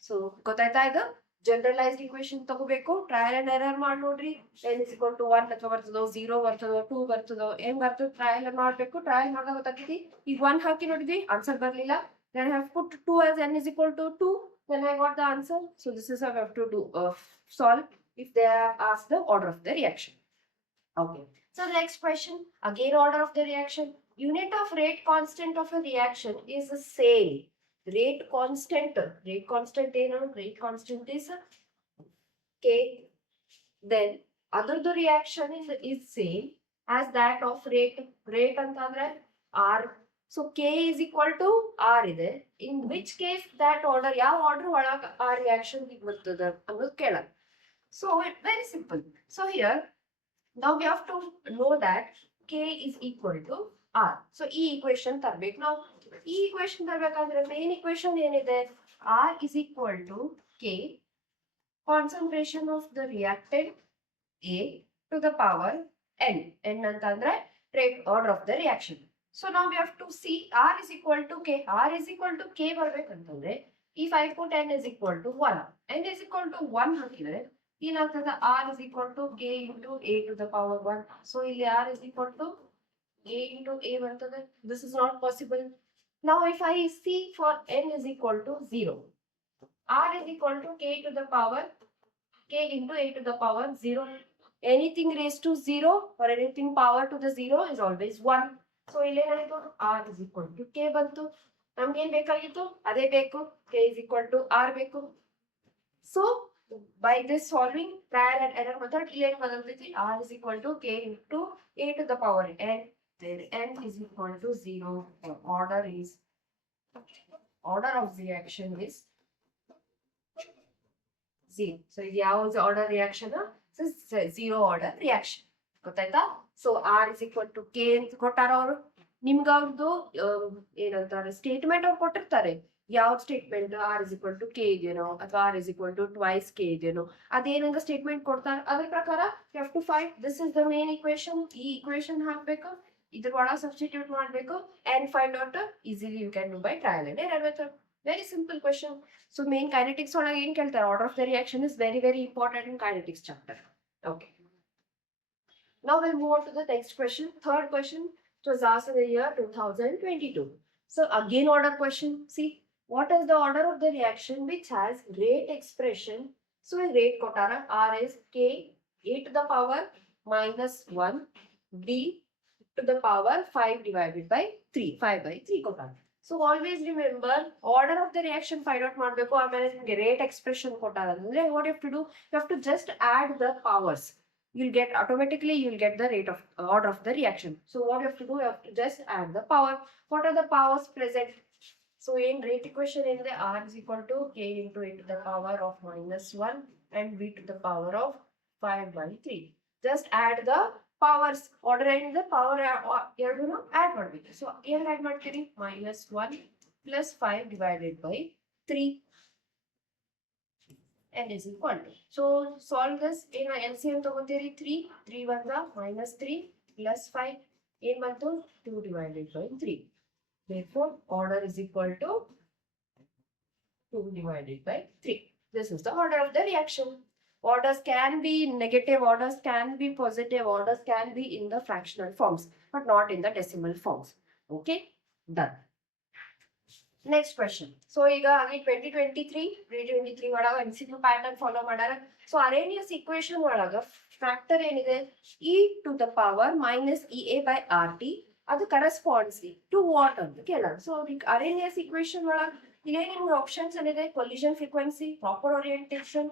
So ಗೊತ್ತಾಯ್ತಾ, ಇದು generalised equation ತಗೋಬೇಕು, trial and error ಮಾಡಿ ನೋಡ್ರಿ. n is equal to 1 ಅಥವಾ ಬರ್ತದೋ, 0 ಬರ್ತದೋ, 2 ಬರ್ತದೋ, ಏನ್ ಬರ್ತದೋ ಟ್ರಯಲ್ ಮಾಡ್ಬೇಕು. ಟ್ರಯಲ್ ಮಾಡಿದಾಗ ಗೊತ್ತಾಗ್ತೈತಿ. ಈಗ 1 ಹಾಕಿ ನೋಡಿದ್ವಿ, ಆನ್ಸರ್ ಬರ್ಲಿಲ್ಲ. then I have put 2 as n is equal to 2, then I got the answer. So this is how we have to do solve. if they are asked the order of the reaction. Okay. So next question, again order of the reaction. Unit of rate constant of a reaction is the same. Rate constant is K. Then other the reaction is same as that of rate antandre R. So K is equal to R ide. In which case that order, order olaga R reaction bರ್ತದೆ ಅನ್ನೋದು ಕೇಳಲ್ಲ. So very simple. So here now we have to know that K is equal to R. So E equation ತರಬೇಕು ನಾವು. E equation ತರಬೇಕಂದ್ರೆ main equation ಏನಿದೆ? R is equal to K concentration of the reactant A to the power N. N ಅಂತಂದ್ರೆ rate order of the reaction. So now we have to see R is equal to K. R is equal to K ಬರ್ಬೇಕಂತಂದ್ರೆ if I put N is equal to 1, N is equal to 1 ಹಾಕಿದ್ರೆ ಏನಾಗ್ತದೆ? R is equal to K into A to the power 1. So ಇಲ್ಲಿ R is equal to A into A ಬರ್ತದೆ. This is not possible. Now if I see for N is equal to 0, R is equal to K to the power K into A to the power 0. Anything raised to 0 or anything power to the 0 is always 1. So ಇಲ್ಲಿ ಏನಾಯ್ತು? R is equal to K ಬಂತು. ನಮ್ಗೆ ಏನ್ ಬೇಕಾಗಿತ್ತು? ಅದೇ ಬೇಕು. K is equal to R ಬೇಕು. So by this solving trial and error method, R is equal to K into A to the power N. Then N is equal to 0. The order of the reaction is 0. So ಯಾವ order reaction? So 0 order reaction. ಗೊತ್ತಾಯ್ತಾ? So R is equal to K ಅಂತ ಕೊಟ್ಟಾರ ಅವರು. ನಿಮ್ಗೆ ಅವ್ರದ್ದು ಏನಂತಾರೆ ಸ್ಟೇಟ್ಮೆಂಟ್ ಅವ್ರು ಕೊಟ್ಟಿರ್ತಾರೆ. ಯಾವ statement R is equal to K ಇದೆಯೋ ಅಥವಾ R is equal to twice K ಇದೆಯೋ ಅದೇನಂಗ ಸ್ಟೇಟ್ಮೆಂಟ್ ಕೊಡ್ತಾರೆ. ಅದ್ರ ಪ್ರಕಾರ you have to find this is the main equation. ಈ equation ಹಾಕ್ಬೇಕು, ಇದ್ರ ಒಳಗೆ ಸಬ್ಸ್ಟಿಟ್ಯೂಟ್ ಮಾಡಬೇಕು and find out easily you can do by trial and error method. Very simple question. So main kinetics ಒಳಗೆ ಏನ್ ಕೇಳ್ತಾರೆ? Order of the reaction is very very important in kinetics chapter. Okay. Now we'll move on to the next question. Third question. It was asked in the year 2022. So again order question. See, what is the order of the reaction which has rate expression? So in rate kotara R is K A to the power minus 1 B to the power 5 divided by 3. 5 by 3 kotara. So always remember order of the reaction find out ಮಾಡಬೇಕು. ಆಮೇಲೆ ನಿಮಗೆ rate expression ಕೊಟ್ಟಾರ ಅಂದ್ರೆ what you have to do? You have to just add the powers. You'll get automatically the rate of order of the reaction. So what you have to do? You have to just add the power. What are the powers present? So in rate equation in the R is equal to K into A to the power of minus 1 and B to the power of 5 by 3. Just add the powers. Order in the power add ಮಾಡಬೇಕು. So ಏನು add ಮಾಡ್ತೀರಿ? minus 1 plus 5 divided by 3. N is equal to. So solve this in LCM ತಗೋತೀರಿ 3 1 minus 3 plus 5 ಏನ್ ಬಂತು 2 divided by 3. Therefore order is equal to 2 divided by 3. This is the order of the reaction. Orders can be negative, orders can be positive, orders can be in the fractional forms but not in the decimal forms. Okay, done. Next question. So ಈಗ 2023 ಒಳಗ MCQ pattern follow ಮಾಡ್ಯಾರ. ಸೊ ಅರೇನಿಯಸ್ ಈಕ್ವೇಶನ್ ಒಳಗ ಫ್ಯಾಕ್ಟರ್ ಏನಿದೆ E to the power minus EA by RT ಅದು corresponds to what ಅಂತ ಕೇಳೋಣ. ಸೊ ಅರೇನಿಯಸ್ ಈಕ್ವೇಶನ್ ಒಳಗ ಇಲ್ಲೇ ನಿಮ್ಗೆ ಆಪ್ಷನ್ಸ್ ಏನಿದೆ? Collision frequency, proper orientation,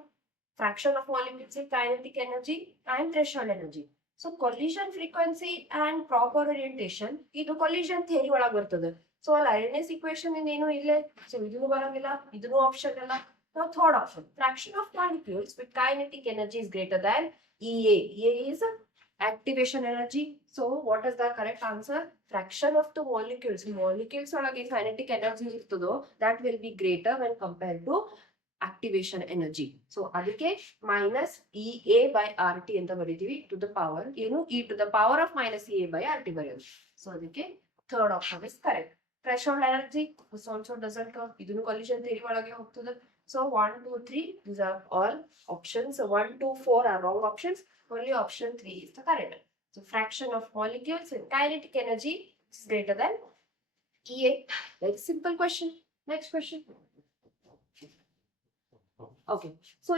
fraction of molecules, kinetic energy and threshold energy. So collision frequency and proper orientation ಇದು collision theory ಒಳಗೆ ಬರ್ತದೆ. So Arrhenius equation ಇನ್ನೇನು ಇಲ್ಲೇ. So ಇದನ್ನು ಬರಂಗಿಲ್ಲ, ಇದನ್ನು ಆಪ್ಷನ್ ಇಲ್ಲ. Now third option, fraction of molecules with kinetic energy is greater than EA. EA is activation energy. So what is the correct answer? Fraction of the molecules ಒಳಗೆ kinetic energy ಇರ್ತದೋ that will be greater when compared to activation energy. So ಅದಕ್ಕೆ minus EA by RT ಅಂತ ಬರೀತೀವಿ to the power ಏನು E to the power of minus EA by RT ಬರೆಯೋದು. So ಅದಕ್ಕೆ third option is correct. Threshold energy this also doesn't come. ಇದನ್ನು collision theory ಒಳಗೆ ಹೋಗ್ತದೆ. So 1 2 3 these are all options. So 1 2 4 are wrong options. Only option 3 is the correct. So fraction of molecules with kinetic energy is greater than EA. Very simple question. Next question. Okay. So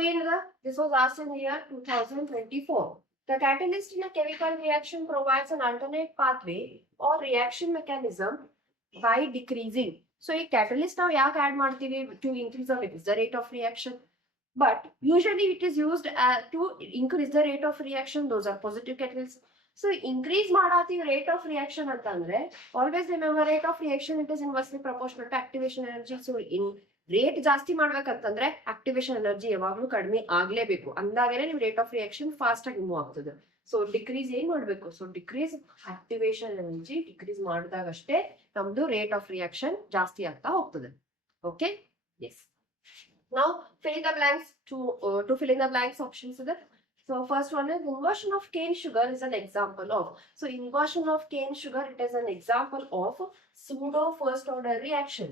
this was asked in the year 2024. The catalyst in a chemical reaction provides an alternate pathway or reaction mechanism by decreasing. So a catalyst now yak add ಮಾಡ್ತೀವಿ to increase or decrease the rate of reaction. But usually it is used to increase the rate of reaction. Those are positive catalysts. So increase ಮಾಡಾತೀವಿ rate of reaction ಅಂತಂದ್ರೆ always remember rate of reaction it is inversely proportional to activation energy. So in rate ಜಾಸ್ತಿ ಮಾಡ್ಬೇಕಂತಂದ್ರೆ activation energy ಯಾವಾಗ್ಲೂ ಕಡಿಮೆ ಆಗ್ಲೇಬೇಕು ಅಂದಾಗಲೇ ನಿಮ್ rate of reaction fast ಆಗಿ ಮೂವ್ ಆಗ್ತದೆ. ಸೊ ಡಿಕ್ರೀಸ್ ಏನ್ ಮಾಡ್ಬೇಕು? So decrease activation energy decrease ಮಾಡಿದಾಗಷ್ಟೇ ನಮ್ದು ರೇಟ್ ಆಫ್ ರಿಯಾಕ್ಷನ್ ಜಾಸ್ತಿ ಆಗ್ತಾ ಹೋಗ್ತದೆ. Okay, yes. Now fill in the blanks. To fill in the blanks options ಇದೆ. So first one is inversion of cane sugar is an example of. So inversion of cane sugar it is an example of pseudo first order reaction.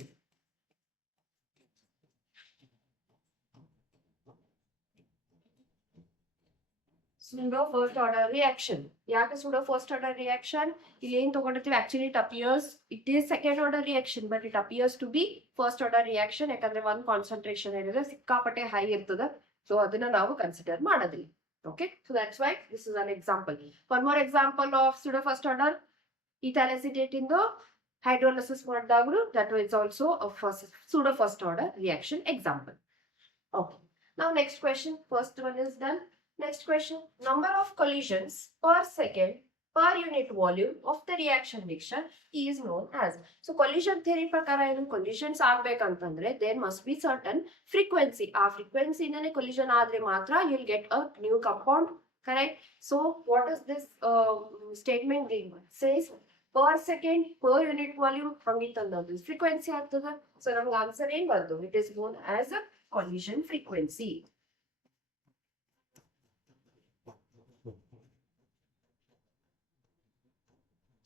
Pseudo first order reaction. Yaka pseudo first order reaction. Actually, it appears it is second order reaction, but it appears to be first order reaction. Yakandre one concentration is sikkapate high irthuda. So adana navu consider madadili. Okay, so that's why this is an example. One more example of pseudo first order ethyl acetate in the hydrolysis madagru. That is also a pseudo first order reaction example. Okay. Now next question. First one is done. Next question, number of collisions per second per unit volume of the reaction mixture is known as. So collision theory prakara enu collisions aagbekantandre there must be certain frequency. Aa frequency inane collision aadre matra you will get a new compound, correct? So what is this statement being? Says per second per unit volume hangitandadu frequency aagtade. So namage answer ಏನು ಬಂತು? It is known as a collision frequency.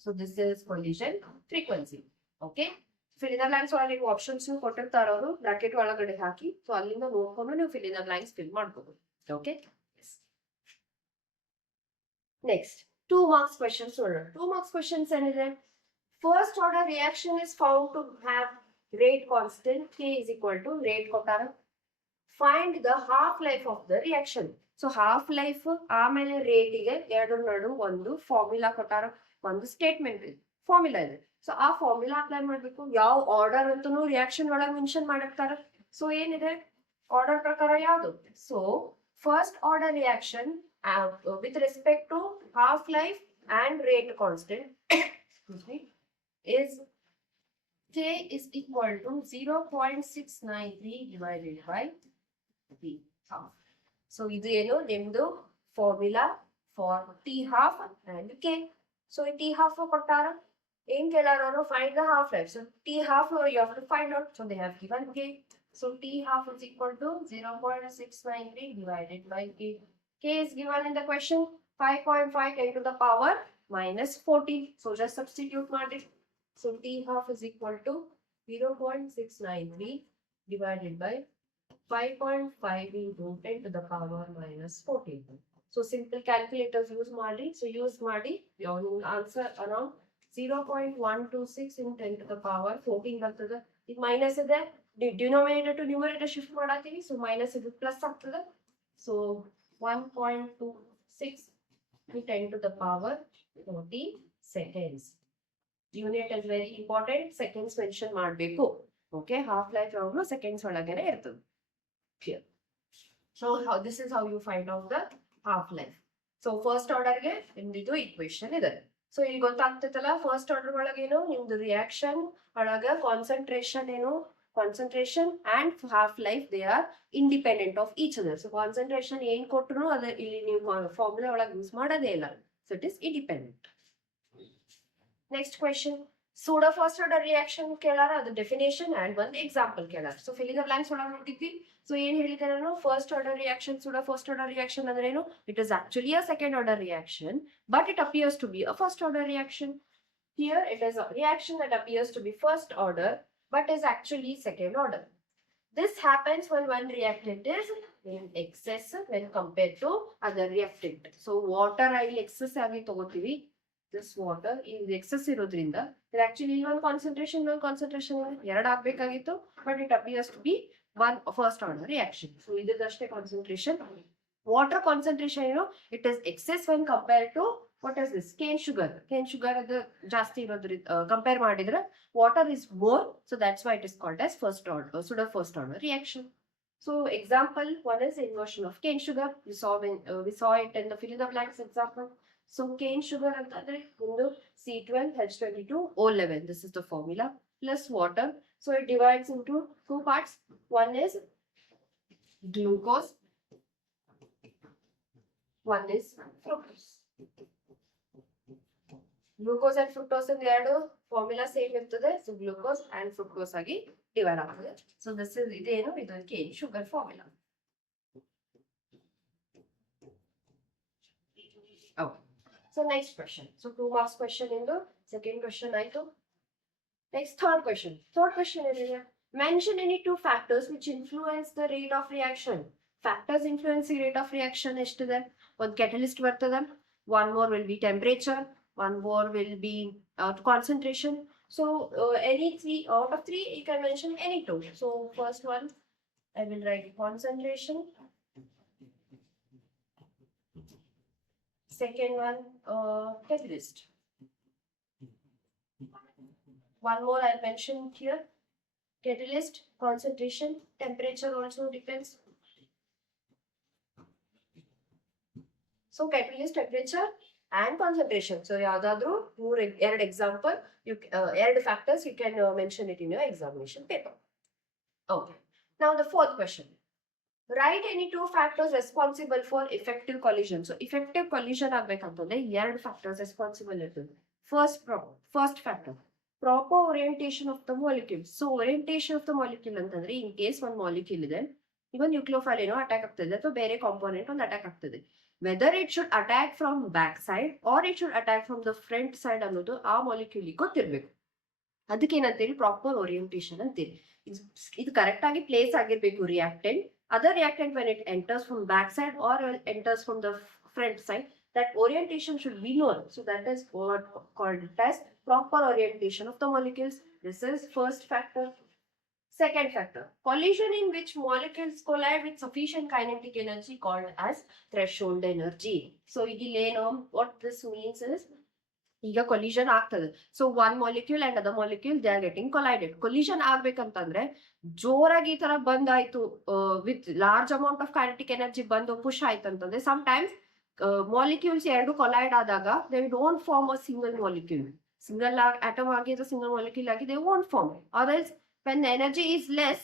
So this is collision frequency. Okay. Fill in the blanks ಒಳಗೆ options ಕೊಟ್ಟಿರ್ತಾರೆ ಅವರು ಬ್ರಾಕೆಟ್ ಒಳಗಡೆ ಹಾಕಿ. ಸೊ ಅಲ್ಲಿಂದ ನೋಡ್ಕೊಂಡು ನೀವು fill in the blanks fill ಮಾಡ್ಬೋದು. Okay. Yes. Next, 2 marks questions ನೋಡೋಣ. 2 marks questions ಏನಿದೆ? First order reaction is found to have rate constant K is equal to rate ಕೊಟ್ಟಾರ. Find the half life of the reaction. So half life ಆಮೇಲೆ rate ಗೆ ಎರಡು ನಡು ಒಂದು ಫಾರ್ಮುಲಾ ಕೊಟ್ಟಾರ. ಒಂದು ಸ್ಟೇಟ್ಮೆಂಟ್ ಇದೆ, ಫಾರ್ಮುಲಾ ಇದೆ. ಸೊ ಆ ಫಾರ್ಮುಲಾ ಅಪ್ಲೈ ಮಾಡಬೇಕು. ಯಾವ ಆರ್ಡರ್ ಅಂತನೂ ರಿಯಾಕ್ಷನ್ ಒಳಗೆ ಮೆನ್ಷನ್ ಮಾಡಿರ್ತಾರೆ. ಸೊ ಏನಿದೆ ಆರ್ಡರ್ ಪ್ರಕಾರ ಯಾವುದು? So first order reaction with respect to half life and rate constant is K is equal to 0.693 divided by T half. So ಇದು ಏನು ನಿಮ್ದು formula for T half and K. So T half ಕೊಟ್ಟಾರ ಏನ್ ಕೇಳಾರ find the half life. So T half you have to find out. So they have given K. So T half is equal to 0.693 divided by K. K is given in the question 5.5 10 to the power minus 14. So just substitute ಮಾಡಿ. So T half is equal to 0.693 divided by 5.5 into 10 to the power minus 14. So simple calculators use ಮಾಡಿ. So use ಮಾಡಿ you will answer around 0.126 in 10 to the power 14 ಬರ್ತದೆ. ಈಗ minus ಇದೆ, denominator to numerator shift ಮಾಡಾತೀವಿ. So minus ಇದು plus ಆಗ್ತದೆ. So 1.26 to 10 to the power 40 seconds. Unit is very important. Seconds mention ಮಾಡಬೇಕು. Okay, half life ಯಾವಾಗಲೂ seconds ಒಳಗಡೆ ಇರ್ತದೆ. Here. So this is how you find out the half life. So first order ಗೆ ನಿಮ್ದು equation ಇದೆ. ಸೊ ಇಲ್ಲಿ ಗೊತ್ತಾಗ್ತೈತಲ್ಲ ಫಸ್ಟ್ ಆರ್ಡರ್ ಒಳಗೇನು ನಿಮ್ದು ರಿಯಾಕ್ಷನ್ ಒಳಗ ಕಾನ್ಸಂಟ್ರೇಷನ್ ಏನು, concentration and half life they are independent of each other. So concentration ಏನ್ ಕೊಟ್ಟರು ಅದ ಇಲ್ಲಿ ನೀವು ಫಾರ್ಮುಲಾ ಒಳಗೆ ಯೂಸ್ ಮಾಡೋದೇ ಇಲ್ಲ. So it is independent. Next question, pseudo first order reaction ಕೇಳಾರ, ಅದು ಡೆಫಿನೇಷನ್ ಅಂಡ್ ಒಂದು ಎಕ್ಸಾಂಪಲ್ ಕೇಳಾರ. So fill in the blanks ಒಳಗೆ ನೋಡಿದ್ವಿ. ಸೊ ಏನ್ ಹೇಳಿದೆ ನಾನು, first order reaction, pseudo first order reaction ಅಂದ್ರೆ ಏನು? It is actually a second order reaction, but it appears to be a first order reaction. Here it is a reaction that appears to be first order, but is actually second order. This happens when one reactant is in excess when compared to other reactant. So water ಇಲ್ಲಿ excess ಆಗಿ ತಗೋತೀವಿ, this water is excess ಇರೋದ್ರಿಂದ ಇದು actually one concentration ಎರಡು ಆಗ್ಬೇಕಾಗಿತ್ತು, but it appears to be one first order reaction. So ಇದರಷ್ಟೇ concentration. Water concentration, it is excess when compared to what is this cane sugar. Cane sugar ಅದು ಜಾಸ್ತಿ ಇರೋದ್ರಿಂದ ಕಂಪೇರ್ ಮಾಡಿದ್ರೆ water is more, so that's why it is called as first order reaction. So example one is inversion of cane sugar. We saw it in the fill in the blanks example. So cane sugar ಅಂತಂದ್ರೆ ಒಂದು C12H22O11, this is the formula, plus water. So it divides into two parts. One is glucose, one is fructose. Glucose and fructose in ಎರಡು formula same ಇರ್ತದೆ. So glucose and fructose ಆಗಿ divide ಆಗ್ತದೆ. So this is ಇದೇನು ಇದು cane sugar formula. Okay. So next question. So 2 marks question in the second question ಆಯ್ತು. Next third question. Third question ಏನಿದೆ? Mention any two factors which influence the rate of reaction. Factors influencing rate of reaction ಎಷ್ಟಿದೆ? ಒಂದು catalyst ಬರ್ತದೆ. One more will be temperature. One more will be concentration. So any three out of three you can mention any two. So first one I will write concentration. Second one catalyst. One more I'll mention here. Catalyst, concentration, temperature also depends. So catalyst, temperature and concentration. So ಯಾವ್ದಾದ್ರು ಎರಡು example, ಎರಡು factors you can mention it in your examination paper. Okay. Now the fourth question. Write any two factors responsible for effective collision. So effective collision ಆಗ್ಬೇಕಂತಂದ್ರೆ ಎರಡು factors responsible ಇರ್ತದೆ. First factor, proper orientation of the molecule. So orientation of the molecule ಅಂತಂದ್ರೆ in case one molecule ಇದೆ, ಈಗ ನ್ಯೂಕ್ಲಿಯೋಫೈಲ್ ಏನೋ ಅಟ್ಯಾಕ್ ಆಗ್ತದೆ ಅಥವಾ ಬೇರೆ ಕಾಂಪೋನೆಂಟ್ ಒಂದು ಅಟ್ಯಾಕ್ ಆಗ್ತದೆ, whether it should attack from back side or it should attack from the front side ಅನ್ನೋದು ಆ ಮಾಲಿಕ್ಯೂಲಿಗೆ ಗೊತ್ತಿರ್ಬೇಕು. ಅದಕ್ಕೆ ಏನಂತೀರಿ ಪ್ರಾಪರ್ ಓರಿಯಂಟೇಶನ್ ಅಂತೀರಿ. ಇದು ಕರೆಕ್ಟ್ ಆಗಿ ಪ್ಲೇಸ್ ಆಗಿರ್ಬೇಕು reactant. Other reactant when it enters from back side or enters from the front side, that orientation should be known. So that is what called as proper orientation of the molecules. This is first factor. Second factor, collision in which molecules collide with sufficient kinetic energy called as threshold energy. So what this means is ಈಗ collision ಆಗ್ತದೆ. So one molecule and other molecule they are getting collided. Collision ಆಗ್ಬೇಕಂತಂದ್ರೆ ಜೋರಾಗಿ ಈ ತರ ಬಂದಾಯ್ತು with large amount of kinetic energy ಬಂದು push ಆಯ್ತು ಅಂತಂದ್ರೆ sometimes molecules ಎರಡು collide ಆದಾಗ they don't form a single molecule. Single atom ಆಗಿ ಅಥವಾ single molecule ಆಗಿ they won't form. Or else when the energy is less,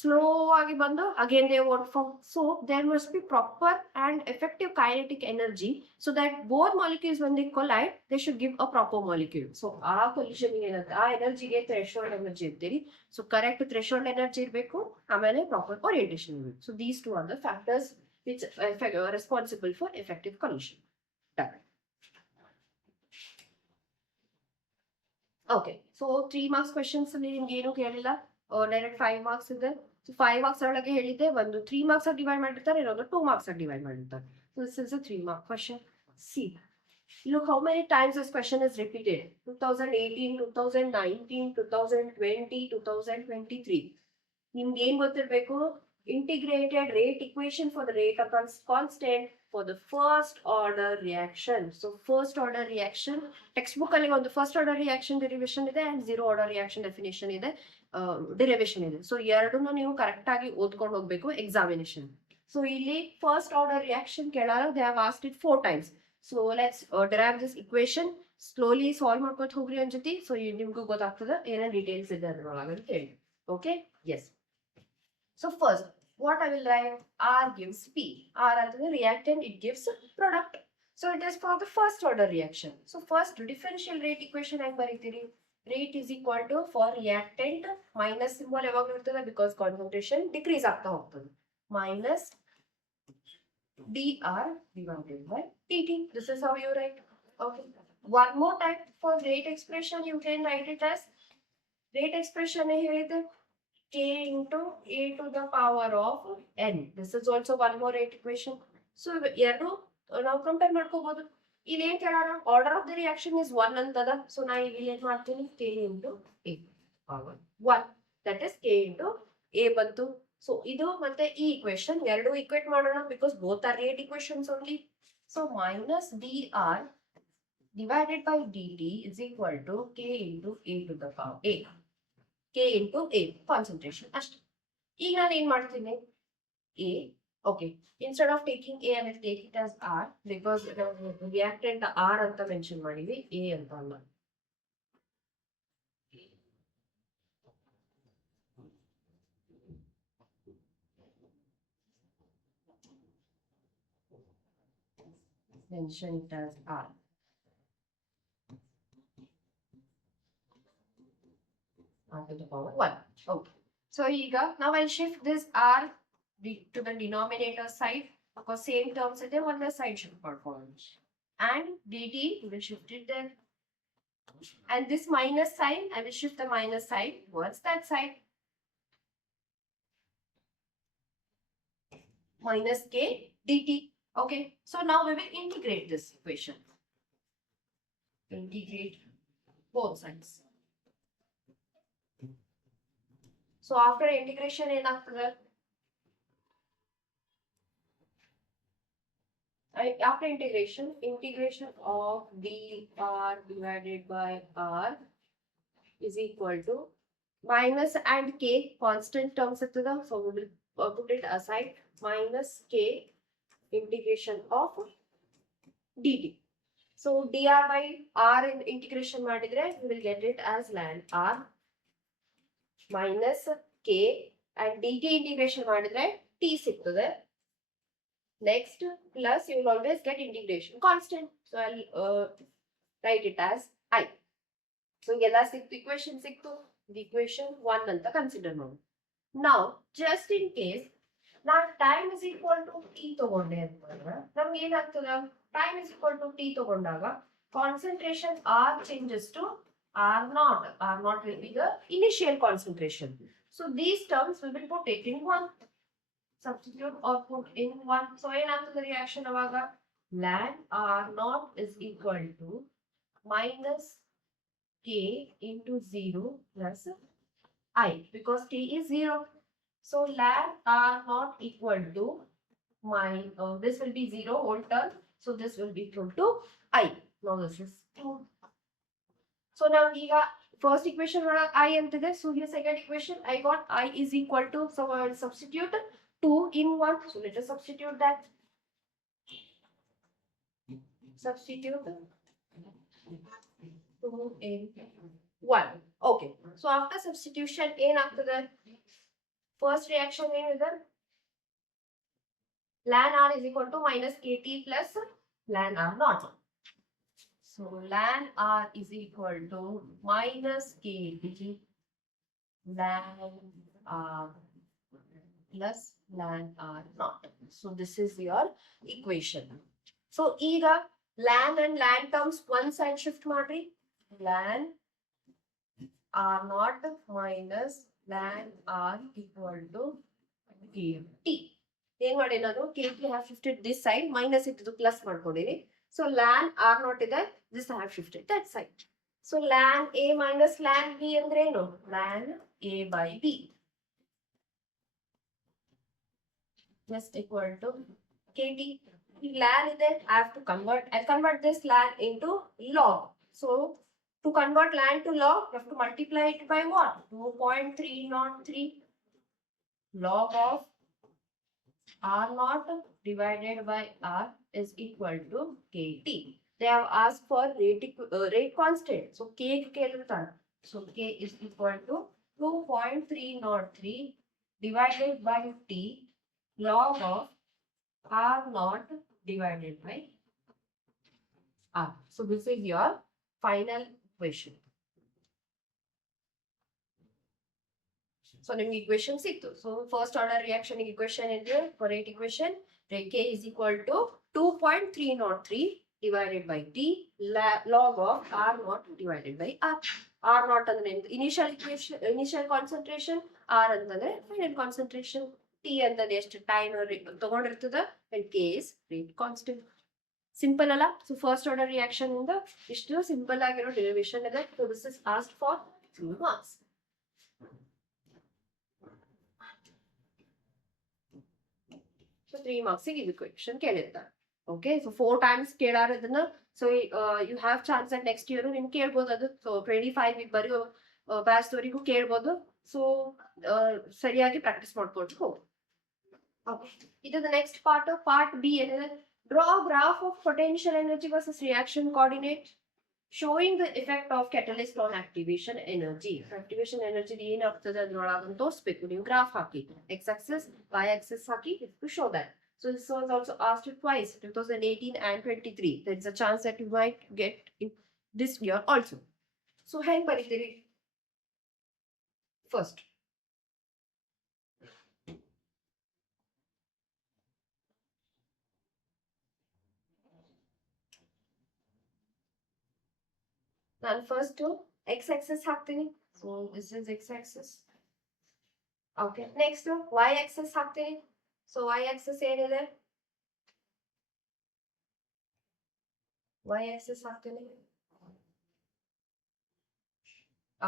slow agi bandu again they won't form. So there must be proper and effective kinetic energy so that both molecules when they collide they should give a proper molecule. So our collision ಏನಂತ ಆ energy ಗೆ threshold energy ಅಂತೀರಿ. So correct threshold energy ಇರಬೇಕು, ಆಮೇಲೆ proper orientation ಇರಬೇಕು. So these two are the factors which are responsible for effective collision. Done. Okay, so 3 marks questions ಅಲ್ಲಿ ನಿಮ್ಗೆ ಏನು ಕೇಳಿಲ್ಲ, ಡೈರೆಕ್ಟ್ 5 marks ಇದೆ. ಸೊ 5 marks ಒಳಗೆ ಹೇಳಿದ್ದೆ, ಒಂದು 3 marks ಆಗಿ ಡಿವೈಡ್ ಮಾಡಿರ್ತಾರೆ, ಇನ್ನೊಂದು 2 marks ಆಗಿ ಡಿವೈಡ್ ಮಾಡಿರ್ತಾರೆ. So this is a 3 mark question. See, look how many times this question is repeated. 2018, 2019, 2020, 2023. ನಿಮ್ಗೆ ಏನ್ ಗೊತ್ತಿರ್ಬೇಕು? Integrated rate equation for the rate of constant for the first order reaction. So first order reaction textbook ಅಲ್ಲಿ ಒಂದು first order reaction derivation ಇದೆ and zero order reaction definition ಇದೆ, derivation ಇದೆ. So ಎರಡನ್ನೂ ನೀವು ಕರೆಕ್ಟ್ ಆಗಿ ಓದ್ಕೊಂಡು ಹೋಗ್ಬೇಕು ಎಕ್ಸಾಮಿನೇಷನ್. ಸೊ ಇಲ್ಲಿ ಫಸ್ಟ್ ಆರ್ಡರ್ ರಿಯಾಕ್ಷನ್ ಕೇಳಾರ, they have asked it 4 times. So let's derive this equation. slowly solve ಮಾಡ್ಕೊತ ಹೋಗ್ರಿ ಅನ್ಜತಿ. ಸೊ ನಿಮ್ಗೂ ಗೊತ್ತಾಗ್ತದೆ ಏನೇನು ಡೀಟೇಲ್ಸ್ ಇದೆ ಅದ್ರೊಳಗೆ ಅಂತ ಹೇಳಿ. Okay, yes. So first, what I will write, R gives P. R as the reactant, it gives product. So it is for the first order reaction. So first differential rate equation and baritiri. Rate is equal to for reactant minus symbol yavaga irtade because concentration decrease ಆಗ್ತಾ ಹೋಗ್ತದೆ. Minus dr divided by dt. This is how you write. Okay. One more time for rate expression you can write it as rate expression ಹೇಳಿದೆ k into a to the power of n. This is also one more rate equation. So ಎರಡು ನಾವು ಕಂಪೇರ್ ಮಾಡ್ಕೋಬಹುದು. ಇಲ್ಲಿ ಏನ್ ಕೇಳೋಣ order of the reaction is 1 ಅಂತದ ಸೊ ನಾ ಇಲ್ಲಿ ಏನ್ ಮಾಡ್ತೀನಿ k into a power 1 that is k into a ಬಂತು ಸೊ ಇದು ಮತ್ತೆ ಈ ಇಕ್ವೇಶನ್ ಎರಡು ಈಕ್ವೇಟ್ ಮಾಡೋಣ because both are rate equations only so minus dr divided by dt is equal to k into a to the power a k into a concentration ಅಷ್ಟೇ ಈಗ ನಾನು ಏನ್ ಮಾಡ್ತೀನಿ a okay instead of taking a I will take it as r because reactant r ಅಂತ ಮೆನ್ಷನ್ ಮಾಡಿವಿ a ಅಂತ ಅಲ್ಲ mention it as r to the power 1 okay so here now I'll shift this r to the denominator side because same terms are there, one the side shift performance and dt will shift it there and this minus sign I will shift the minus sign towards that side minus k dt okay so now we will integrate this equation integrate both sides so after integration ಏನಾಗ್ತದೆ after integration of dr divided by r is equal to minus and k constant terms ಇರ್ತದ so we will put it aside minus k integration of dt so dr by r in integration ಮಾಡಿದ್ರೆ we will get it as ln r minus k and dt integration ಮಾಡಿದ್ರೆ t ಸಿಗ್ತದೆ next plus you will always get integration constant so I'll write it as I so ಎಲ್ಲ ಸಿಕ್ತು equation ಸಿಕ್ತು the equation 1 ಅಂತ consider ಮಾಡಿ now just in case ನಾನು time is equal to t ತಗೊಂಡೆ ಅಂತಂದ್ರೆ ನಮ್ಗೆ ಏನಾಗ್ತದೆ time is equal to t ತಗೊಂಡಾಗ concentration r changes to r naught will be the initial concentration so these terms we will put it in one substitute or put in one so ಏನಾಗ್ತದೆ reaction ಅವಾಗ ln r naught is equal to minus k into 0 plus I because t is 0 so ln r naught equal to this will be 0 whole term so this will be equal to I now this is 2 so now ಈಗ first equation ಒಳಗೆ I ಅಂತಿದೆ so here second equation I got I is equal to so I will substitute 2 in 1 so let us substitute that substitute 2 in 1 okay so after substitution ಏನಾಗ್ತದೆ first reaction ಏನಿದೆ ln r is equal to minus kt plus ln r naught so ln r is equal to minus kt ln r plus ln r naught so this is your equation so ಈಗ ln and ln terms one side shift ಮಾಡ್ರಿ ln r naught minus ln r equal to kt ಏನ್ ಮಾಡಿ ನಾನು kt have shifted this side minus ಇಟ್ಟು plus ಮಾಡ್ಕೊಂಡಿನಿ so ln r naught ಇದೆ this I have shifted that side so ln a minus ln b ಅಂದ್ರೆ ಏನು ln a by b just equal to kt ln ಇದೆ I have to convert this ln into log so to convert ln to log you have to multiply it by what 2.303 log of r naught divided by r is equal to kt they have asked for rate constant so k ಕೇಳಿರ್ತಾರೆ so k is equal to 2.303 divided by t log of r naught divided by r so this is your final equation so ನಿಮಗೆ equation ಸಿಕ್ತು so first order reaction equation ಇದೆ for rate equation rate k is equal to 2.303 divided by t log of r naught divided by r r naught ಅಂದ್ರೆ initial concentration r ಅಂತಂದ್ರೆ final concentration t ಅಂತಂದ್ರೆ ಎಷ್ಟು ಟೈಮ್ ತಗೊಂಡಿರ್ತದ and k is rate constant Simple alla. So first order reaction in the ishtu simple agiro derivation is. So this is asked for 3 marks. So 3 marks is equation kelidda. Okay, so 4 times kedaradna. So you have chance that next year you kelbodu. So 25 bari batch ವರೆಗೂ ಕೇಳಬಹುದು. So ಸರಿಯಾಗಿ ಪ್ರಾಕ್ಟೀಸ್ ಮಾಡ್ಕೊಂಡು ಹೋಗಿ. Okay. This is the next part of part B. Draw a graph of potential energy versus reaction coordinate showing the effect of catalyst on activation energy. Activation energy ಏನಾಗ್ತದೆ ಅದರೊಳಗೆ ತೋರಿಸಬೇಕು ನೀವು ಗ್ರಾಫ್ ಹಾಕಿ x axis y axis hockey to show that. So this was also asked twice, 2018 and 23. There is a chance that you might get in this year also. So ಹೆಂಗ್ ಬರೀತೀರಿ? First, ನಾನು first x axis ಹಾಕ್ತೀನಿ. So this is x axis. Okay. Next y axis ಹಾಕ್ತೀನಿ. So y axis ಏನಿದೆ? Y axis ಹಾಕ್ತೀನಿ.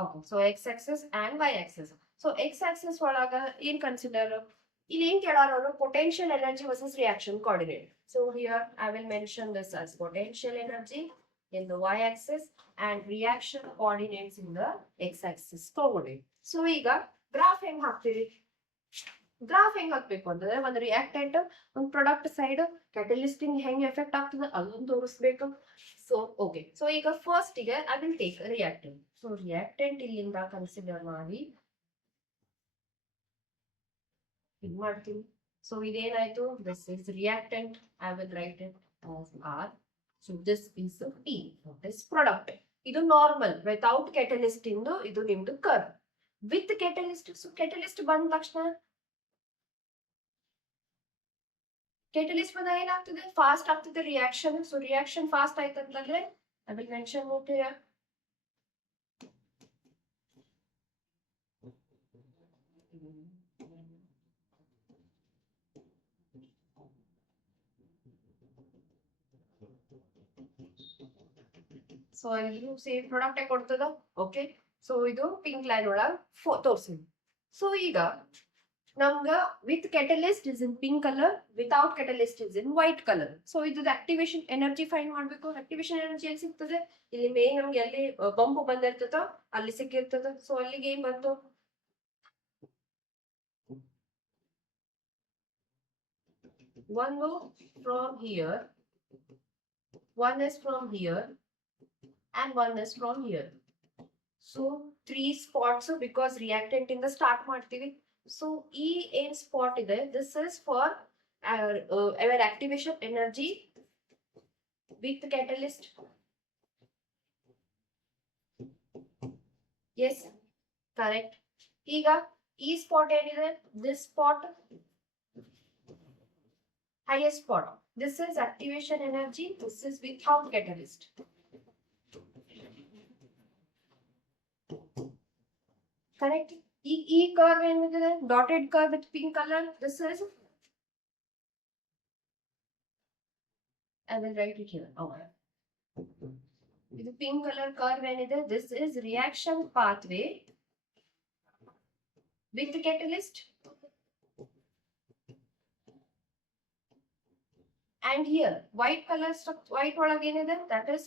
Okay. So x axis and y axis. So x axis ಒಳಗ ಏನ್ ಕನ್ಸಿಡರ್? ಇಲ್ಲಿ ಏನ್ ಕೇಳಾರ potential energy versus reaction coordinate. So here I will mention this as potential energy in the y axis and reaction coordinates in the x axis ತಗೊಳ್ಳಿ. So ಈಗ ಗ್ರಾಫ್ ಹೆಂಗ್ ಹಾಕ್ತೀರಿ? ಗ್ರಾಫ್ ಹೆಂಗ್ ಹಾಕ್ಬೇಕು ಅಂತಂದ್ರೆ ಒಂದು ರಿಯಾಕ್ಟೆಂಟ್ ಒಂದು ಪ್ರಾಡಕ್ಟ್ ಸೈಡ್ ಕ್ಯಾಟಲಿಸ್ಟಿಂಗ್ ಹೆಂಗ್ ಎಫೆಕ್ಟ್ ಆಗ್ತದೆ ಅದನ್ನು ತೋರಿಸ್ಬೇಕು. ಸೊ ಓಕೆ, ಸೊ ಈಗ ಫಸ್ಟ್ ಗೆ I will take reactant. So reactant ಇಲ್ಲಿಂದ ಕನ್ಸಿಡರ್ ಮಾಡಿ ಇದು ಮಾಡ್ತೀನಿ. ಸೊ ಇದೇನಾಯ್ತು, this is reactant. I will write it as R. So this is P, this product. ಇದು ನಾರ್ಮಲ್ ವಿತೌಟ್ ಕ್ಯಾಟಲಿಸ್ಟ್ ಇಂದು ಇದು ನಿಮ್ದು curve. With catalyst, so catalyst ಬಂದ ತಕ್ಷಣ ಕ್ಯಾಟಲಿಸ್ಟ್ ಬಂದಾಗ ಏನಾಗ್ತದೆ, ಫಾಸ್ಟ್ ಆಗ್ತದೆ ರಿಯಾಕ್ಷನ್. ಸೊ ರಿಯಾಕ್ಷನ್ ಫಾಸ್ಟ್ ಆಯ್ತು ಅಂತಂದ್ರೆ ಐ ವಿಲ್ ಮೆನ್ಷನ್ ನೋಡ್ತೀರಾ. ಸೊ ಇದು ಸೇಮ್ ಪ್ರಾಡಕ್ಟ್ ಕೊಡ್ತದ. ಓಕೆ, ಸೊ ಇದು ಪಿಂಕ್ ಲೈನ್ ಒಳಗೆ ತೋರಿಸಿ. ಸೊ ಈಗ ನಮ್ಗ with catalyst is in pink colour, without catalyst is in white colour. So ಇದು ಆಕ್ಟಿವೇಶನ್ ಎನರ್ಜಿ ಫೈಂಡ್ ಮಾಡ್ಬೇಕು. ಆಕ್ಟಿವೇಶನ್ ಎನರ್ಜಿ ಎಲ್ಲಿ ಸಿಗ್ತದೆ? ಇಲ್ಲಿ ಮೇನ್ ನಮ್ಗೆ ಎಲ್ಲಿ ಬಂಬು ಬಂದಿರ್ತದ ಅಲ್ಲಿ ಸಿಕ್ಕಿರ್ತದ. ಸೊ ಅಲ್ಲಿಗೆ ಏನ್ ಬಂತು, one from here, one is from here and one is from here. So 3 spots because reactant in the start ಮಾಡ್ತೀವಿ. So E ಏನ್ spot ಇದೆ, this is for our activation energy with catalyst. Yes, correct. ಈಗ E spot ಏನಿದೆ, this spot highest spot. This is activation energy, this is without catalyst. Correct. E curve ಏನಿದೆ, dotted curve with pink color. This is, I will write it here. Oh, ಇದು pink color curve ಏನಿದೆ, this is reaction pathway with the catalyst. And here white color white ಒಳಗೆ ಏನಿದೆ, that is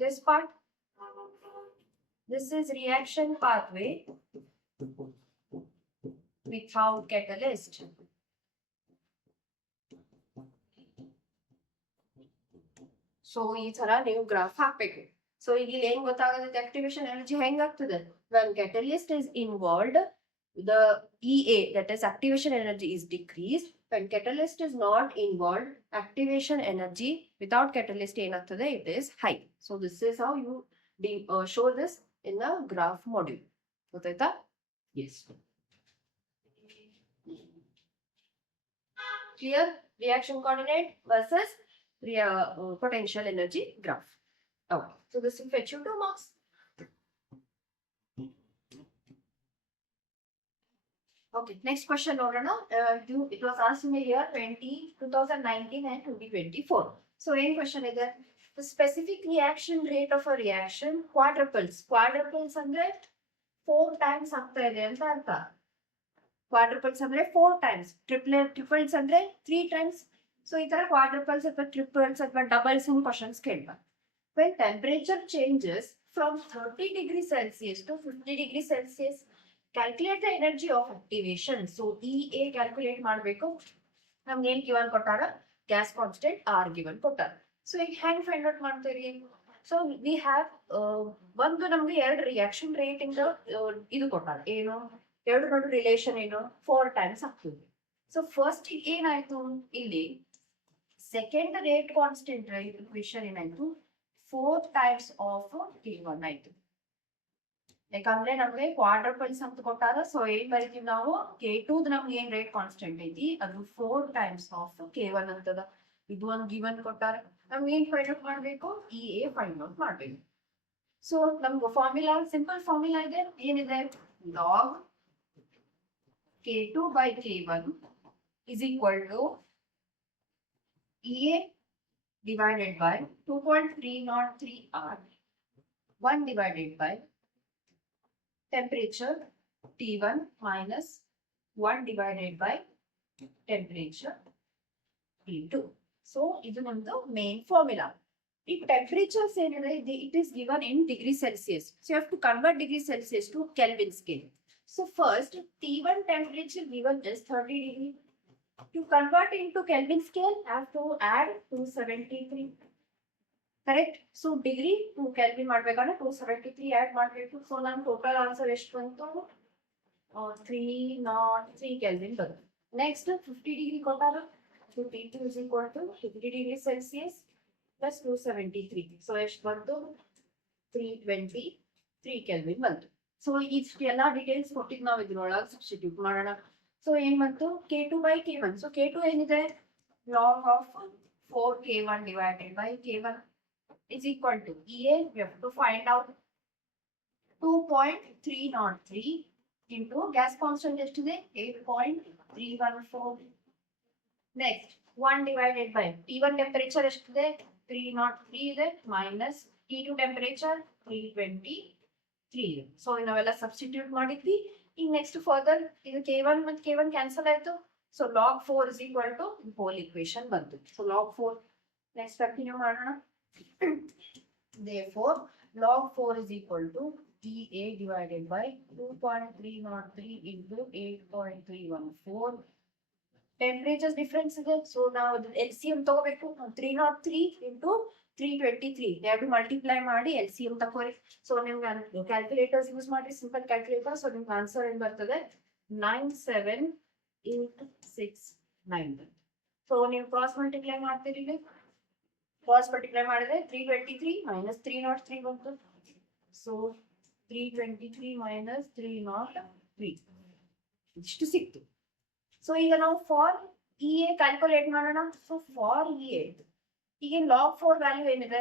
this part. This is reaction pathway without catalyst. So ಈ ತರ ನೀವು ಗ್ರಾಫ್ ಹಾಕಬೇಕು. ಸೊ ಈಗ ಇಲ್ಲಿ ಏನ್ ಗೊತ್ತಾಗುತ್ತೆ, activation energy ಹೆಂಗ್ ಆಗ್ತದೆ, when catalyst is involved the EA, that is activation energy, is decreased. When catalyst is not involved, activation energy without catalyst ಏನಾಗ್ತದೆ, it is high. So this is how you show this in the graph module. ಗೊತ್ತಾಯ್ತಾ? Yes. Clear? Reaction coordinate versus potential energy graph. Okay. So this will fetch you 2 marks. Okay, next question ನೋಡೋಣ. It was asked in the year 2019 and 2024. So ಏನ್ question ಇದೆ? The specific reaction rate of a reaction quadruples. Quadruples ಅಂದ್ರೆ 4 times ಆಗ್ತಾ ಇದೆ ಅಂತ ಅರ್ಥ. Quadruples ಅಂದ್ರೆ 4 times. Triples ಅಂದ್ರೆ 3 times. So ಈ ತರ quadruples ಅಥವಾ triples ಅಥವಾ doubles in questions ಕೇಳ್ತಾರೆ. When temperature changes from 30 degrees Celsius to 50 degrees Celsius, calculate the energy of activation. So EA calculate ಮಾಡಬೇಕು. ನಮ್ಗೆ ಏನ್ ಗಿವನ್ ಕೊಟ್ಟಾರ? ಗ್ಯಾಸ್ ಕಾನ್ಸ್ಟೆಂಟ್ ಆರ್ ಗಿವನ್ ಕೊಟ್ಟಾರ. ಸೊ ಈಗ ಹೆಂಗ್ ಫೈಂಡ್ ಔಟ್ ಮಾಡ್ತೀರಿ? ಸೊ ವಿ ಹ್ಯಾವ್ ಒಂದು ನಮ್ಗೆ ಎರಡು ರಿಯಾಕ್ಷನ್ ರೇಟ್ ಇಂದ ಇದು ಕೊಟ್ಟಾರ. ಏನು ಎರಡು ನೋಡು ರಿಲೇಷನ್ ಏನು 4 times ಆಗ್ತದೆ. ಸೊ ಫಸ್ಟ್ ಏನಾಯ್ತು ಇಲ್ಲಿ ಸೆಕೆಂಡ್ ರೇಟ್ ಕಾನ್ಸ್ಟೆಂಟ್ ಇಕ್ವೇಶನ್ ಏನಾಯ್ತು 4 times ಆಫ್ K1 ಆಯ್ತು. ಯಾಕಂದ್ರೆ ನಮ್ಗೆ ಕ್ವಾಡ್ರಪಲ್ಸ್ ಅಂತ ಕೊಟ್ಟಾರ. ಸೊ ಏನ್ ಬರೀತೀವಿ ನಾವು K2 ನಮ್ಗೆ ಏನ್ ರೇಟ್ ಕಾನ್ಸ್ಟೆಂಟ್ ಐತಿ ಅದು 4 times ಆಫ್ K1 ಅಂತದ. ಇದು ಒಂದು ಗಿವನ್ ಕೊಟ್ಟಾರ. ನಮ್ಗೆ ಏನ್ ಫೈಂಡ್ ಔಟ್ ಮಾಡ್ಬೇಕು? EA ಫೈಂಡ್ ಔಟ್ ಮಾಡ್ಬೇಕು. ಸೊ ನಮ್ಗೆ ಫಾರ್ಮುಲಾ ಸಿಂಪಲ್ ಫಾರ್ಮುಲಾ ಇದೆ. ಏನಿದೆ? Log K2 by K1 is equal to EA divided by 2.303 R 1 divided by temperature T1 minus 1 divided by temperature T2. So, this is the main formula. If temperatures it is given in degree Celsius. So, you have to convert degree Celsius to Kelvin scale. So, first T1 temperature given is 30 degree. To convert into Kelvin scale, I have to add 273. Correct? So degree to Kelvin ಮಾಡಬೇಕಾದ್ರೆ 273 add ಮಾಡಬೇಕು. So ನಮ್ಮ total answer ಎಷ್ಟು ಬಂತು? 303 Kelvin ಬಂತು. ನೆಕ್ಸ್ಟ್ 50 ಡಿಗ್ರಿ ಕೊಟ್ಟಾರ. So T2 is equal to 50 degree Celsius plus 273. So ಎಷ್ಟು ಬಂತು? 323 Kelvin ಬಂತು. ಸೊ ಇಷ್ಟೆಲ್ಲ ಡೀಟೇಲ್ಸ್ ಕೊಟ್ಟಿದ್ದು ನಾವು ಇದ್ರೊಳಗೆ ಸಬ್ಸ್ಟಿಟ್ಯೂಟ್ ಮಾಡೋಣ. ಸೊ ಏನ್ ಬಂತು? K2 by K1. So K2 ಏನಿದೆ? log of 4K1 divided by K1 is equal to EA. We have to find out 2.303 into gas constant yesterday 8.314. Next 1 divided by T1 temperature yesterday 303 ಇದೆ minus T2 temperature 323. So ನಾವೆಲ್ಲ ಸಬ್ಸ್ಟಿಟ್ಯೂಟ್ ಮಾಡಿದ್ವಿ. ಈಗ next further ಇದು K1 ಮತ್ತು K1 cancel ಆಯ್ತು. So log 4 is equal to whole equation ಬಂತು. So log 4 next continue ಮಾಡೋಣ. Therefore, log 4 is equal to EA divided by 2.303 into 8.314. Temperatures difference ಇದೆ. So now LCM ತಗೋಬೇಕು. 303 into 323. They have to multiply ಮಾಡಿ LCM ತಗೋರಿ. So ನೀವು ಕ್ಯಾಲ್ಕುಲೇಟರ್ಸ್ ಯೂಸ್ ಮಾಡಿ simple calculator. So ನಿಮ್ಗೆ ಆನ್ಸರ್ ಏನ್ ಬರ್ತದೆ? 9789. ಸೊ ನೀವು ಕ್ರಾಸ್ ಮಲ್ಟಿಪ್ಲೈ ಮಾಡ್ತೀರಿ. ಕ್ರಾಸ್ ಮಲ್ಟಿಪ್ಲೈ ಮಾಡಿದ್ರೆ 323 minus 303 ಬಂತು. ಸೊ 323 minus 303 ಇಷ್ಟು ಸಿಕ್ತು. ಸೊ ಈಗ ನಾವು ಫಾರ್ EA ಕ್ಯಾಲ್ಕುಲೇಟ್ ಮಾಡೋಣ. ಸೊ ಫಾರ್ EA ಈಗ ಲಾಗ್ 4 ವ್ಯಾಲ್ಯೂ ಏನಿದೆ?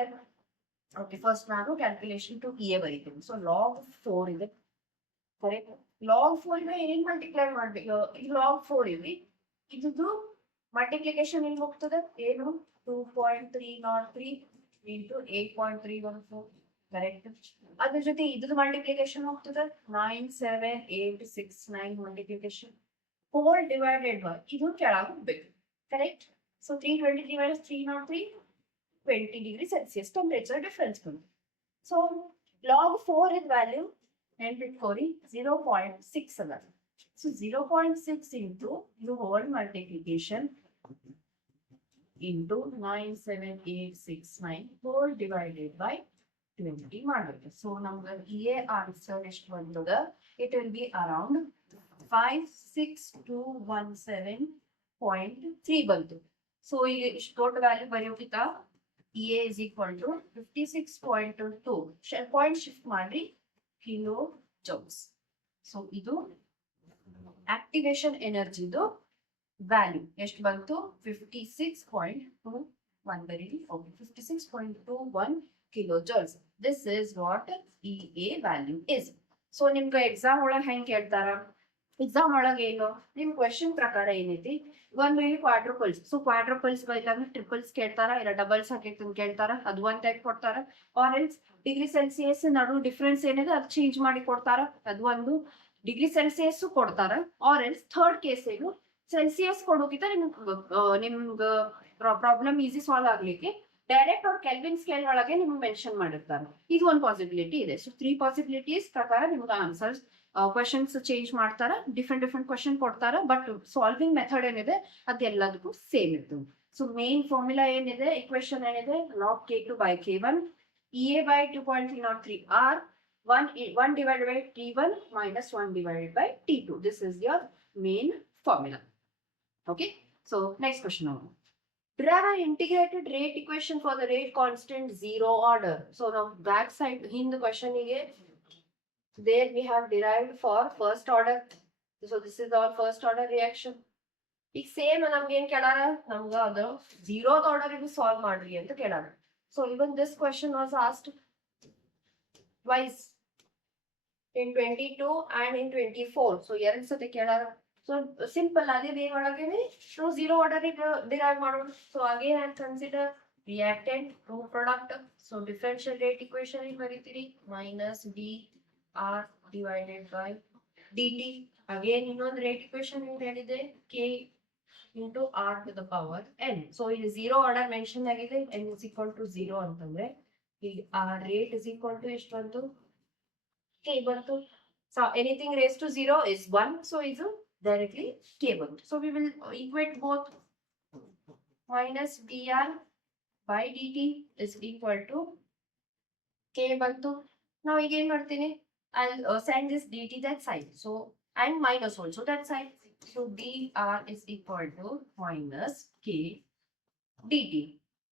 ಓಕೆ, ಫಸ್ಟ್ ನಾನು ಕ್ಯಾಲ್ಕುಲೇಷನ್ ಟು EA ಬರೀತೀನಿ. ಸೊ ಲಾಗ್ 4 ಇದೆ. ಕರೆಕ್ಟ್? ಲಾಗ್ 4 ಇದೆ. ಏನ್ ಮಲ್ಟಿಪ್ಲೈ ಮಾಡ್ಬೇಕು? ಈಗ ಲಾಗ್ 4 ಇದೆ. ಇದು ಮಲ್ಟಿಪ್ಲಿಕೇಶನ್ ಏನ್ ಹೋಗ್ತದೆ? ಏನು? 2.303 into 8.314. ಕರೆಕ್ಟ್? ಅದ್ರ ಜೊತೆ ಇದ್ರ ಮಲ್ಟಿಪ್ಲಿಕೇಶನ್ ಹೋಗ್ತದೆ 97869 ಮಲ್ಟಿಪ್ಲಿಕೇಶನ್ ಹೋಲ್ ಡಿವೈಡೆಡ್ ಬೈ ಇದು ಕೆಳಗೆ ಹೋಗ್ಬೇಕು. ಕರೆಕ್ಟ್? ಸೊ 323 minus 303 20 degree Celsius temperature difference ಬಂತು. ಸೊ log 4 ಇದ್ ವ್ಯಾಲ್ಯೂ ನೆನ್ಪಿಟ್ಕೋರಿ 0.6 ಅದ. ಸೊ 0.6 into ಇದು hole multiplication into 97869 whole divided by 20 ಮಾಡಬೇಕು. ಸೊ ನಮ್ಗೆ EA ಆನ್ಸರ್ ಎಷ್ಟು ಬಂದದ? It will be around 56217.3 ಬಂತು. ಸೊ ಈಗ ಇಷ್ಟು ದೊಡ್ಡ ವ್ಯಾಲ್ಯೂ ಬರೆಯೋಕ್ಕಿಂತ EA is equal to 56.2 point shift ಮಾಡಿ ಕಿಲೋ ಜೌಲ್ಸ್. ಸೊ ಇದು ಆಕ್ಟಿವೇಶನ್ ಎನರ್ಜಿದು ವ್ಯಾಲ್ಯೂ ಎಷ್ಟು ಬಂತು? 56.21 ಬರೀರಿ. 56.21 kilojoules. This is what EA value is. So ನಿಮ್ಗೆ ಎಕ್ಸಾಮ್ ಒಳಗೆ ಹೆಂಗ್ ಕೇಳ್ತಾರ? ಎಕ್ಸಾಮ್ ಒಳಗೆ ಏನು ನಿಮ್ ಕ್ವೆಶನ್ ಪ್ರಕಾರ ಏನೈತಿ ಒಂದ್ ವೇಳೆ ಕ್ವಾಡ್ರಪಲ್ಸ್ ಸೊ ಕ್ವಾಡ್ರಪಲ್ಸ್ ಬದಲಾಗಿ ಟ್ರಿಪಲ್ಸ್ ಕೇಳ್ತಾರ ಇಲ್ಲ ಡಬಲ್ಸ್ ಹಾಕೈತಿ ಅಂತ ಕೇಳ್ತಾರ ಅದು ಒಂದ್ ಟೈಪ್ ಕೊಡ್ತಾರ ಆರ್ ಎಲ್ಸ್ ಡಿಗ್ರಿ ಸೆಲ್ಸಿಯಸ್ ನಡು ಡಿಫ್ರೆನ್ಸ್ ಏನಿದೆ ಅದು ಚೇಂಜ್ ಮಾಡಿ ಕೊಡ್ತಾರ ಅದು ಒಂದು ಡಿಗ್ರಿ ಸೆಲ್ಸಿಯಸ್ ಕೊಡ್ತಾರ ಆರ್ ಎಲ್ಸ್ ಥರ್ಡ್ ಕೇಸ್ ಏನು ಸೆಲ್ಸಿಯಸ್ ಕೊಡೋಕಿಂತ ನಿಮ್ಗ ಪ್ರಾಬ್ಲಮ್ ಈಸಿ ಸಾಲ್ವ್ ಆಗ್ಲಿಕ್ಕೆ ಡೈರೆಕ್ಟ್ ಅವ್ರ ಕೆಲ್ವಿನ್ ಸ್ಕೇಲ್ ಒಳಗೆ ನಿಮ್ಗೆ ಮೆನ್ಷನ್ ಮಾಡಿರ್ತಾರೆ ಇದು ಒಂದು ಪಾಸಿಬಿಲಿಟಿ ಇದೆ ಸೊ 3 ಪಾಸಿಬಿಲಿಟೀಸ್ ಪ್ರಕಾರ ನಿಮ್ಗೆ ಆನ್ಸರ್ಸ್ ಕ್ವಶನ್ಸ್ ಚೇಂಜ್ ಮಾಡ್ತಾರ ಡಿಫ್ರೆಂಟ್ ಕ್ವಶನ್ ಕೊಡ್ತಾರ ಬಟ್ ಸಾಲ್ವಿಂಗ್ ಮೆಥಡ್ ಏನಿದೆ ಅದೆಲ್ಲದಕ್ಕೂ ಸೇಮ್ ಇರ್ತದೆ ಸೊ ಮೇನ್ ಫಾರ್ಮುಲಾ ಏನಿದೆ ಇಕ್ವೇಶನ್ ಏನಿದೆ log K2 by K1 EA by 2.303 R 1 divided by T1 minus 1 divided by T2. This is your main formula. Okay. So next question now. Derive an integrated rate equation for the rate constant zero order. So now back side in the question again. There we have derived for first order. So this is our first order reaction. ಈಗ ಸೇಮ್ ನಮ್ಗೆ ಏನ್ ಕೇಳಾರ ನಮ್ಗ ಅದು ಝೀರೋದ ಆರ್ಡರ್ ಇದು solve ಮಾಡ್ರಿ ಅಂತ ಕೇಳಾರ so even this question was asked twice in 22 and in 24 so ಎರಡ್ ಸತಿ ಕೇಳಾರ ಸೊ ಸಿಂಪಲ್ ಅದೇ ವೇ ಒಳಗೇನೆ ನಾವು ಝೀರೋ ಆರ್ಡರ್ ಡಿರೈವ್ ಮಾಡೋಣ so again I consider reactant to product so differential rate equation ಇಲ್ಲಿ ಬರೀತೀರಿ minus d r divided by dt again ಇನ್ನೊಂದು ರೇಟ್ ಇಕ್ವೇಶನ್ ಏನು ಹೇಳಿದೆ k into r to the power n so ಇಲ್ಲಿ zero order mention ಆಗಿದೆ n is equal to 0 ಅಂತಂದ್ರೆ ಇಲ್ಲಿ r rate is equal to ಎಷ್ಟು ಬಂತು k ಬಂತು so anything raised to 0 is 1 so is directly k ಬಂತು so we will equate both minus dr by dt is equal to k ಬಂತು now ಈಗ ಏನು ಮಾಡ್ತೀನಿ I'll send this dt that side so and minus also that side so dr is equal to minus k dt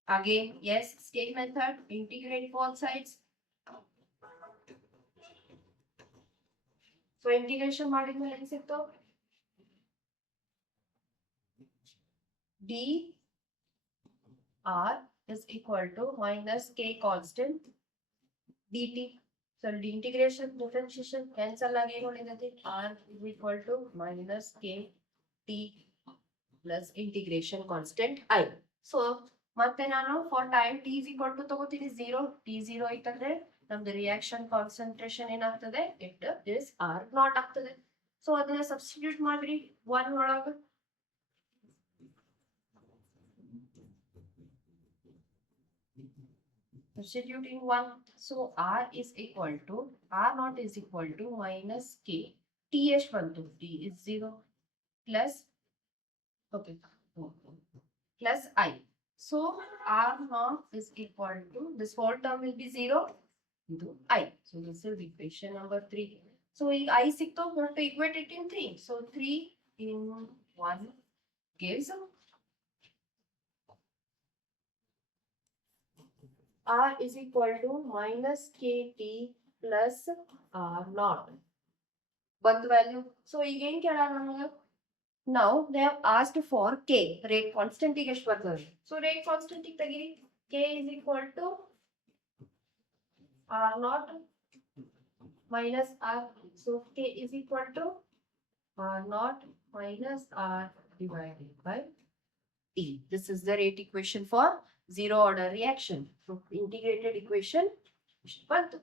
again yes scale method integrate both sides so integration ಮಾಡಿದ್ಮೇಲೆ ಏನು ಸಿಕ್ತು dr is equal to minus k constant dt so the integration differentiation cancel again ಉಳಿದೈತಿ r is equal to minus k t plus integration constant I so ಮತ್ತೆ ನಾನು for time t is equal to ತಗೋತೀನಿ 0 t0 ಇತ್ತಂದ್ರೆ ನಮ್ದು reaction concentration ಏನಾಗ್ತದೆ it is r not ಆಗ್ತದೆ ಸೊ ಅದನ್ನ ಸಬ್ಸ್ಟಿಟ್ಯೂಟ್ ಮಾಡ್ರಿ 1 ಒಳಗ substituting 1 so r is equal to r naught is equal to minus k t ಎಷ್ಟು ಬಂತು t is 0 plus okay plus I so r naught is equal to this whole term will be 0 into I so this is equation number 3 so ಈಗ I ಸಿಕ್ತು we have to equate it in 3 so 3 in 1 gives r is equal to minus kt plus r naught but the value so again ಕೇಳಾರ ನಮಗೆ now they have asked for k rate constant ಗೆ ಎಷ್ಟು ಬರ್ತದೆ so rate constant ಗೆ ತೆಗಿರಿ k is equal to r naught minus r so k is equal to r naught minus r divided by t this is the rate equation for zero order reaction so integrated equation ಬಂತು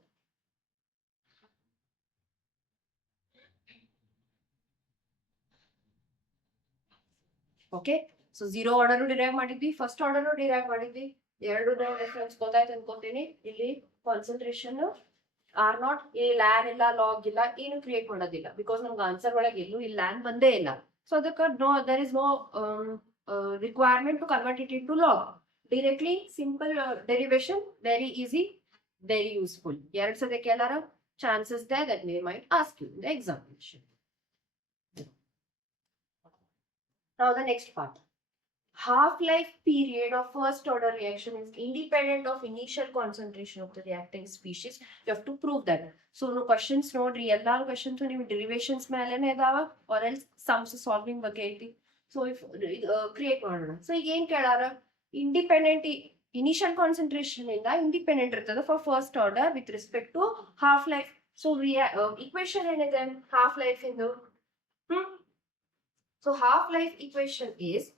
okay so zero order derive ಮಾಡಿದ್ವಿ first order derive ಮಾಡಿದ್ವಿ ಎರಡು ಡಿಫರೆನ್ಸ್ ಗೊತ್ತಾಯ್ತು ಅನ್ಕೋತೀನಿ ಇಲ್ಲಿ concentration R not ಈ ಲ್ಯಾನ್ ಇಲ್ಲ ಲಾಗ್ ಇಲ್ಲ ಏನು ಕ್ರಿಯೇಟ್ ಮಾಡೋದಿಲ್ಲ ಬಿಕಾಸ್ ನಮ್ಗೆ ಆನ್ಸರ್ ಒಳಗೆ ಎಲ್ಲೂ ಇಲ್ಲಿ ಲ್ಯಾನ್ ಬಂದೇ ಇಲ್ಲ ಸೊ ಅದಕ್ಕೆ no there is no requirement to convert it into log directly simple derivation very easy very useful ಎರಡು ಸತಿ ಕೇಳಾರ chances they that they might ask you in the examination now the next part half-life period of first order reaction is independent of initial concentration of the reacting species you have to prove that so no questions nodri ella questions ನೀವು derivations ಮೇಲೆನೇ ಇದಾವ or else sums solving ಬಗ್ಗೆ ಐತಿ so if create ಮಾಡೋಣ so ಈಗ ಏನು ಕೇಳಾರ independent initial concentration ಇಂದ independent ಇರ್ತದೆ for first order with respect to half life so equation ಏನಿದೆ half life into So half-life equation is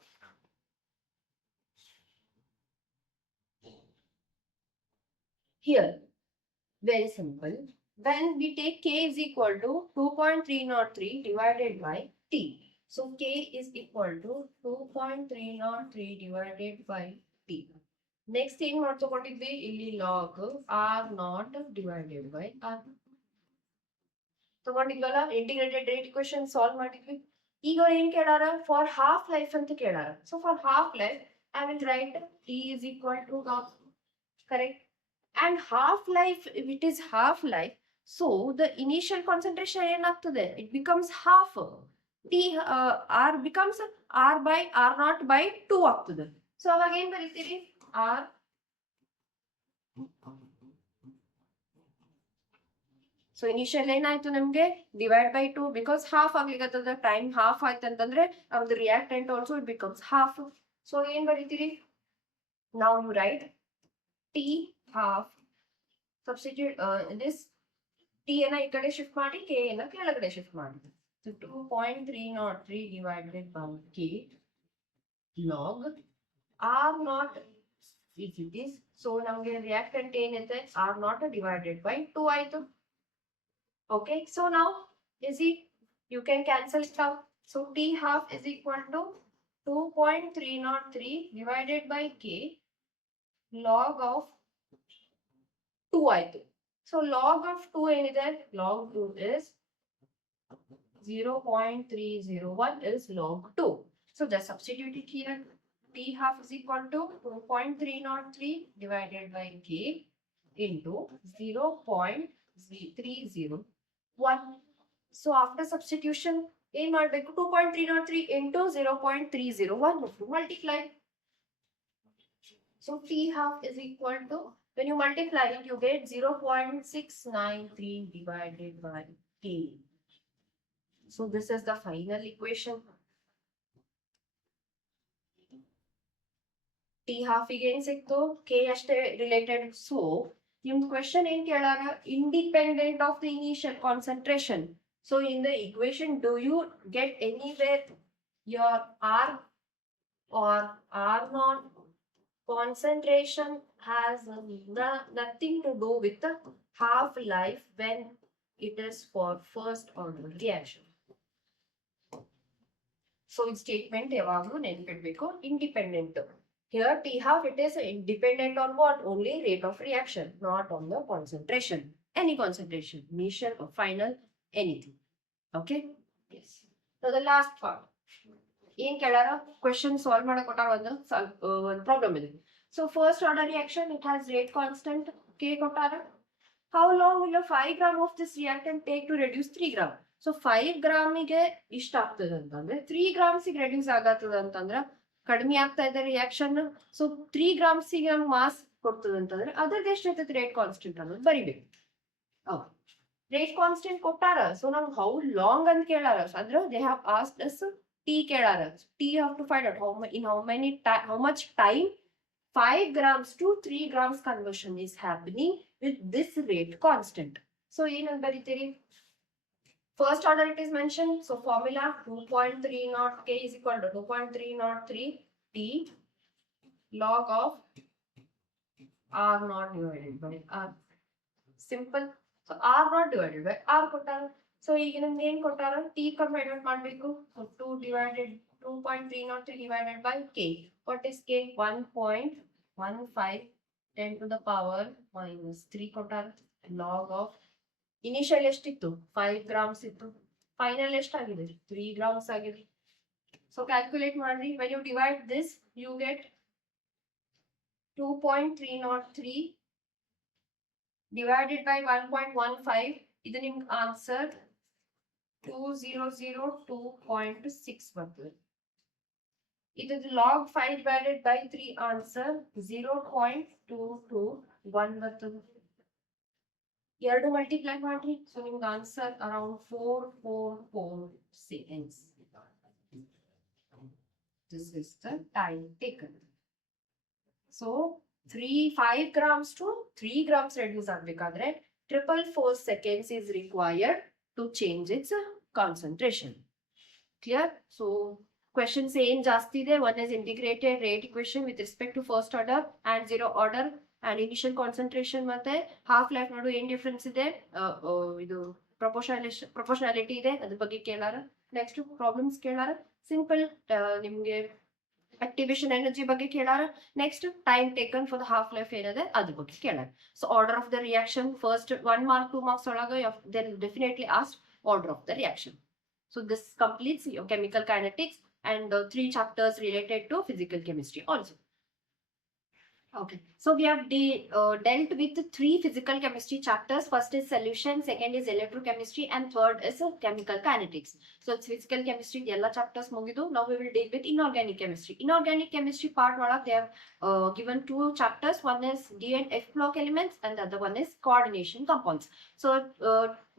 here. Very simple. When we take k is equal to 2.303 divided by t. So k is equal to 2.303 divided by t. Next thing what ತಗೊಂಡಿದ್ವಿ ಇಲ್ಲಿ log r naught divided by r. ತಗೊಂಡಿದ್ವಲ್ಲ integrated rate equation solve ಮಾಡಿದ್ವಿ. ಈಗ ಏನ್ ಕೇಳಾರ for half life ಅಂತ ಕೇಳಾರ. So for half life I will write t is equal to log. Correct. And half life, if it is half life, so the initial concentration ಏನಾಗ್ತದೆ, it becomes half. T r becomes r by r naught by 2 ಆಗ್ತದೆ. ಸೊ ಅವಾಗ ಏನ್ ಬರೀತೀರಿ r so initial ಏನಾಯ್ತು ನಮ್ಗೆ divide by 2 because half ಆಗ್ಲಿಕ್ಕತ್ತದ time half ಆಯ್ತು ಅಂತಂದ್ರೆ ನಮ್ದು reactant also it becomes half. So ಏನ್ ಬರೀತೀರಿ ನಾವು you write t half substitute this t ಅನ್ನ ಈ ಕಡೆ ಶಿಫ್ಟ್ ಮಾಡಿ k ಅನ್ನ ಕೆಳಗಡೆ ಶಿಫ್ಟ್ ಮಾಡಿ. So 2.303 divided by k log r naught if it is. So ನಮಗೆ reactant ಏನಿದೆ r naught divided by 2 ಆಯ್ತು. Okay, so now is it you can cancel it out. So t half is equal to 2.303 divided by k log of 2 ಆಯ್ತು. So log of 2 ಏನಿದೆ log 2 is 0.301 is log 2. So just substitute it here. T half is equal to 2.303 divided by k into 0.301. So after substitution ಏನ್ ಮಾಡಬೇಕು 2.303 into 0.301 multiply. So T half is equal to, when you multiply it, you get 0.693 divided by K. So this is the final equation. T half again sikto, K ashte related. So, your question in Kerala, independent of the initial concentration. So in the equation, do you get anywhere your R or R naught concentration has nothing to do with the half-life when it is for first order reaction. So in statement ಯಾವಾಗಲೂ ನೆನಪಿಡಬೇಕು independent. Here T half it is independent on what? Only rate of reaction, not on the concentration. Any concentration, initial or final, anything. Okay? Yes. So the last part. ಏನ್ ಕೇಳಾರ question solve ಮಾಡಕ್ ಕೊಟ್ಟಾರ ಒಂದು problem ಇದೆ. So first order reaction it has rate constant K ಕೊಟ್ಟಾರ. How long will 5 gram of this reactant take to reduce 3 gram. So 5 ಗ್ರಾಮಿಗೆ ಇಷ್ಟ ಆಗ್ತದೆ ಅಂತಂದ್ರೆ 3 ಗ್ರಾಮ್ಸಿಗೆ ರೆಡ್ಯೂಸ್ ಆಗತ್ತದ ಅಂತಂದ್ರ ಕಡಿಮೆ ಆಗ್ತಾ ಇದೆ ರಿಯಾಕ್ಷನ್. ಸೊ 3 ಗ್ರಾಮ್ಸಿಗೆ ನಮ್ಗೆ ಮಾಸ್ ಕೊಡ್ತದೆ ಅಂತಂದ್ರೆ ಅದ್ರದ್ದು ಎಷ್ಟೈತೈತಿ ರೇಟ್ ಕಾನ್ಸ್ಟೆಂಟ್ ಅನ್ನೋದು ಬರಿಬೇಕು. ರೇಟ್ ಕಾನ್ಸ್ಟೆಂಟ್ ಕೊಟ್ಟಾರ. ಸೊ ನಮ್ಗೆ ಹೌ ಲಾಂಗ್ ಅಂತ ಕೇಳಾರ. ಅಂದ್ರೆ they have asked us T ಕೇಳಾರ. T have to find out how much time 5 grams to 3 grams conversion is happening with this rate constant. So ಏನಂತ ಬರೀತೀರಿ first order it is mentioned. So formula 2.30 K is equal to 2.303 T log of R naught divided by R. Simple. So R naught divided by R ಕೊಟ್ಟಾರ. So ಈಗ ನಮ್ಗೆ ಏನ್ ಕೊಟ್ಟಾರ T find out ಮಾಡಬೇಕು. So 2.303 divided by K. What is K? 1.15 10 to the power minus 3 ಕೊಟ್ಟಾರ. log of initial ಎಷ್ಟಿತ್ತು 5 grams ಇತ್ತು. ಫೈನಲ್ ಎಷ್ಟಾಗಿದೆ 3 grams ಆಗಿದೆ. So calculate ಮಾಡ್ರಿ. When you divide this you get 2.303 divided by 1.15. ಇದು ನಿಮ್ಗೆ ಆನ್ಸರ್ 2002.6 ಬರ್ತದೆ. ಇದು log 5 divided by 3 ಆನ್ಸರ್ 0.221 ಬರ್ತದೆ. ಎರಡು ಮಲ್ಟಿಪ್ಲೈ ಮಾಡ್ರಿ. ಸೊ ನಿಮ್ಗೆ answer around 444 seconds. This is the time taken. So 5 grams to 3 grams reduce ಆಗಬೇಕಾದ್ರೆ 444 seconds is required to change its concentration. Clear? So questions ಏನ್ ಜಾಸ್ತಿ ಇದೆ, one is integrated rate equation with respect to first order and zero order and initial concentration ಮತ್ತೆ half life ನಡು ಏನ್ ಡಿಫರೆನ್ಸ್ ಇದೆ, ಇದು ಪ್ರೊಪೋರ್ಷನಾಲಿಟಿ ಇದೆ, ಅದ್ರ ಬಗ್ಗೆ ಕೇಳಾರ. ನೆಕ್ಸ್ಟ್ ಪ್ರಾಬ್ಲಮ್ಸ್ ಕೇಳಾರ. ಸಿಂಪಲ್ ನಿಮ್ಗೆ activation energy ಬಗ್ಗೆ ಕೇಳಾರ. Next time taken for the half life ಏನಿದೆ ಅದ್ರ ಬಗ್ಗೆ ಕೇಳಾರ. So order of the reaction first 1 mark 2 marks ಒಳಗೆ then definitely asked order of the reaction. So this completes your chemical kinetics and 3 chapters related to physical chemistry also. Okay, so we have dealt with 3 physical chemistry chapters. First is solution, second is electrochemistry, and third is chemical kinetics. So it's physical chemistry, all chapters mugidu. Now we will deal with inorganic chemistry. Inorganic chemistry part wala they have given 2 chapters. One is D and F block elements, and the other one is coordination compounds. So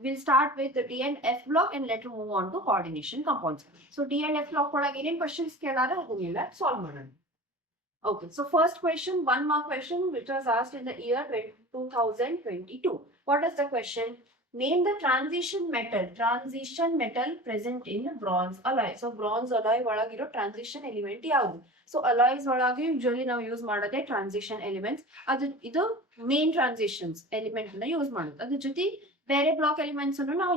we'll start with the D and F block and later move on to coordination compounds. So D and F block wala again questions kelara adunilla solve madana. Okay, so first question, 1 mark question, which was asked in the year 2022. What is the question? Name the transition metal present in bronze alloy. So bronze alloy ಒಳಗಿರೋ transition element ಯಾವುದು? So alloys ಒಳಗೆ usually ನಾವು ಯೂಸ್ ಮಾಡೋದೇ transition elements. ಇದು main transitions element ನ ಯೂಸ್ ಮಾಡೋದು. ಅದ್ರ ಜೊತೆ ಬೇರೆ ಬ್ಲಾಕ್ ಎಲಿಮೆಂಟ್ಸ್ ಅನ್ನು ನಾವು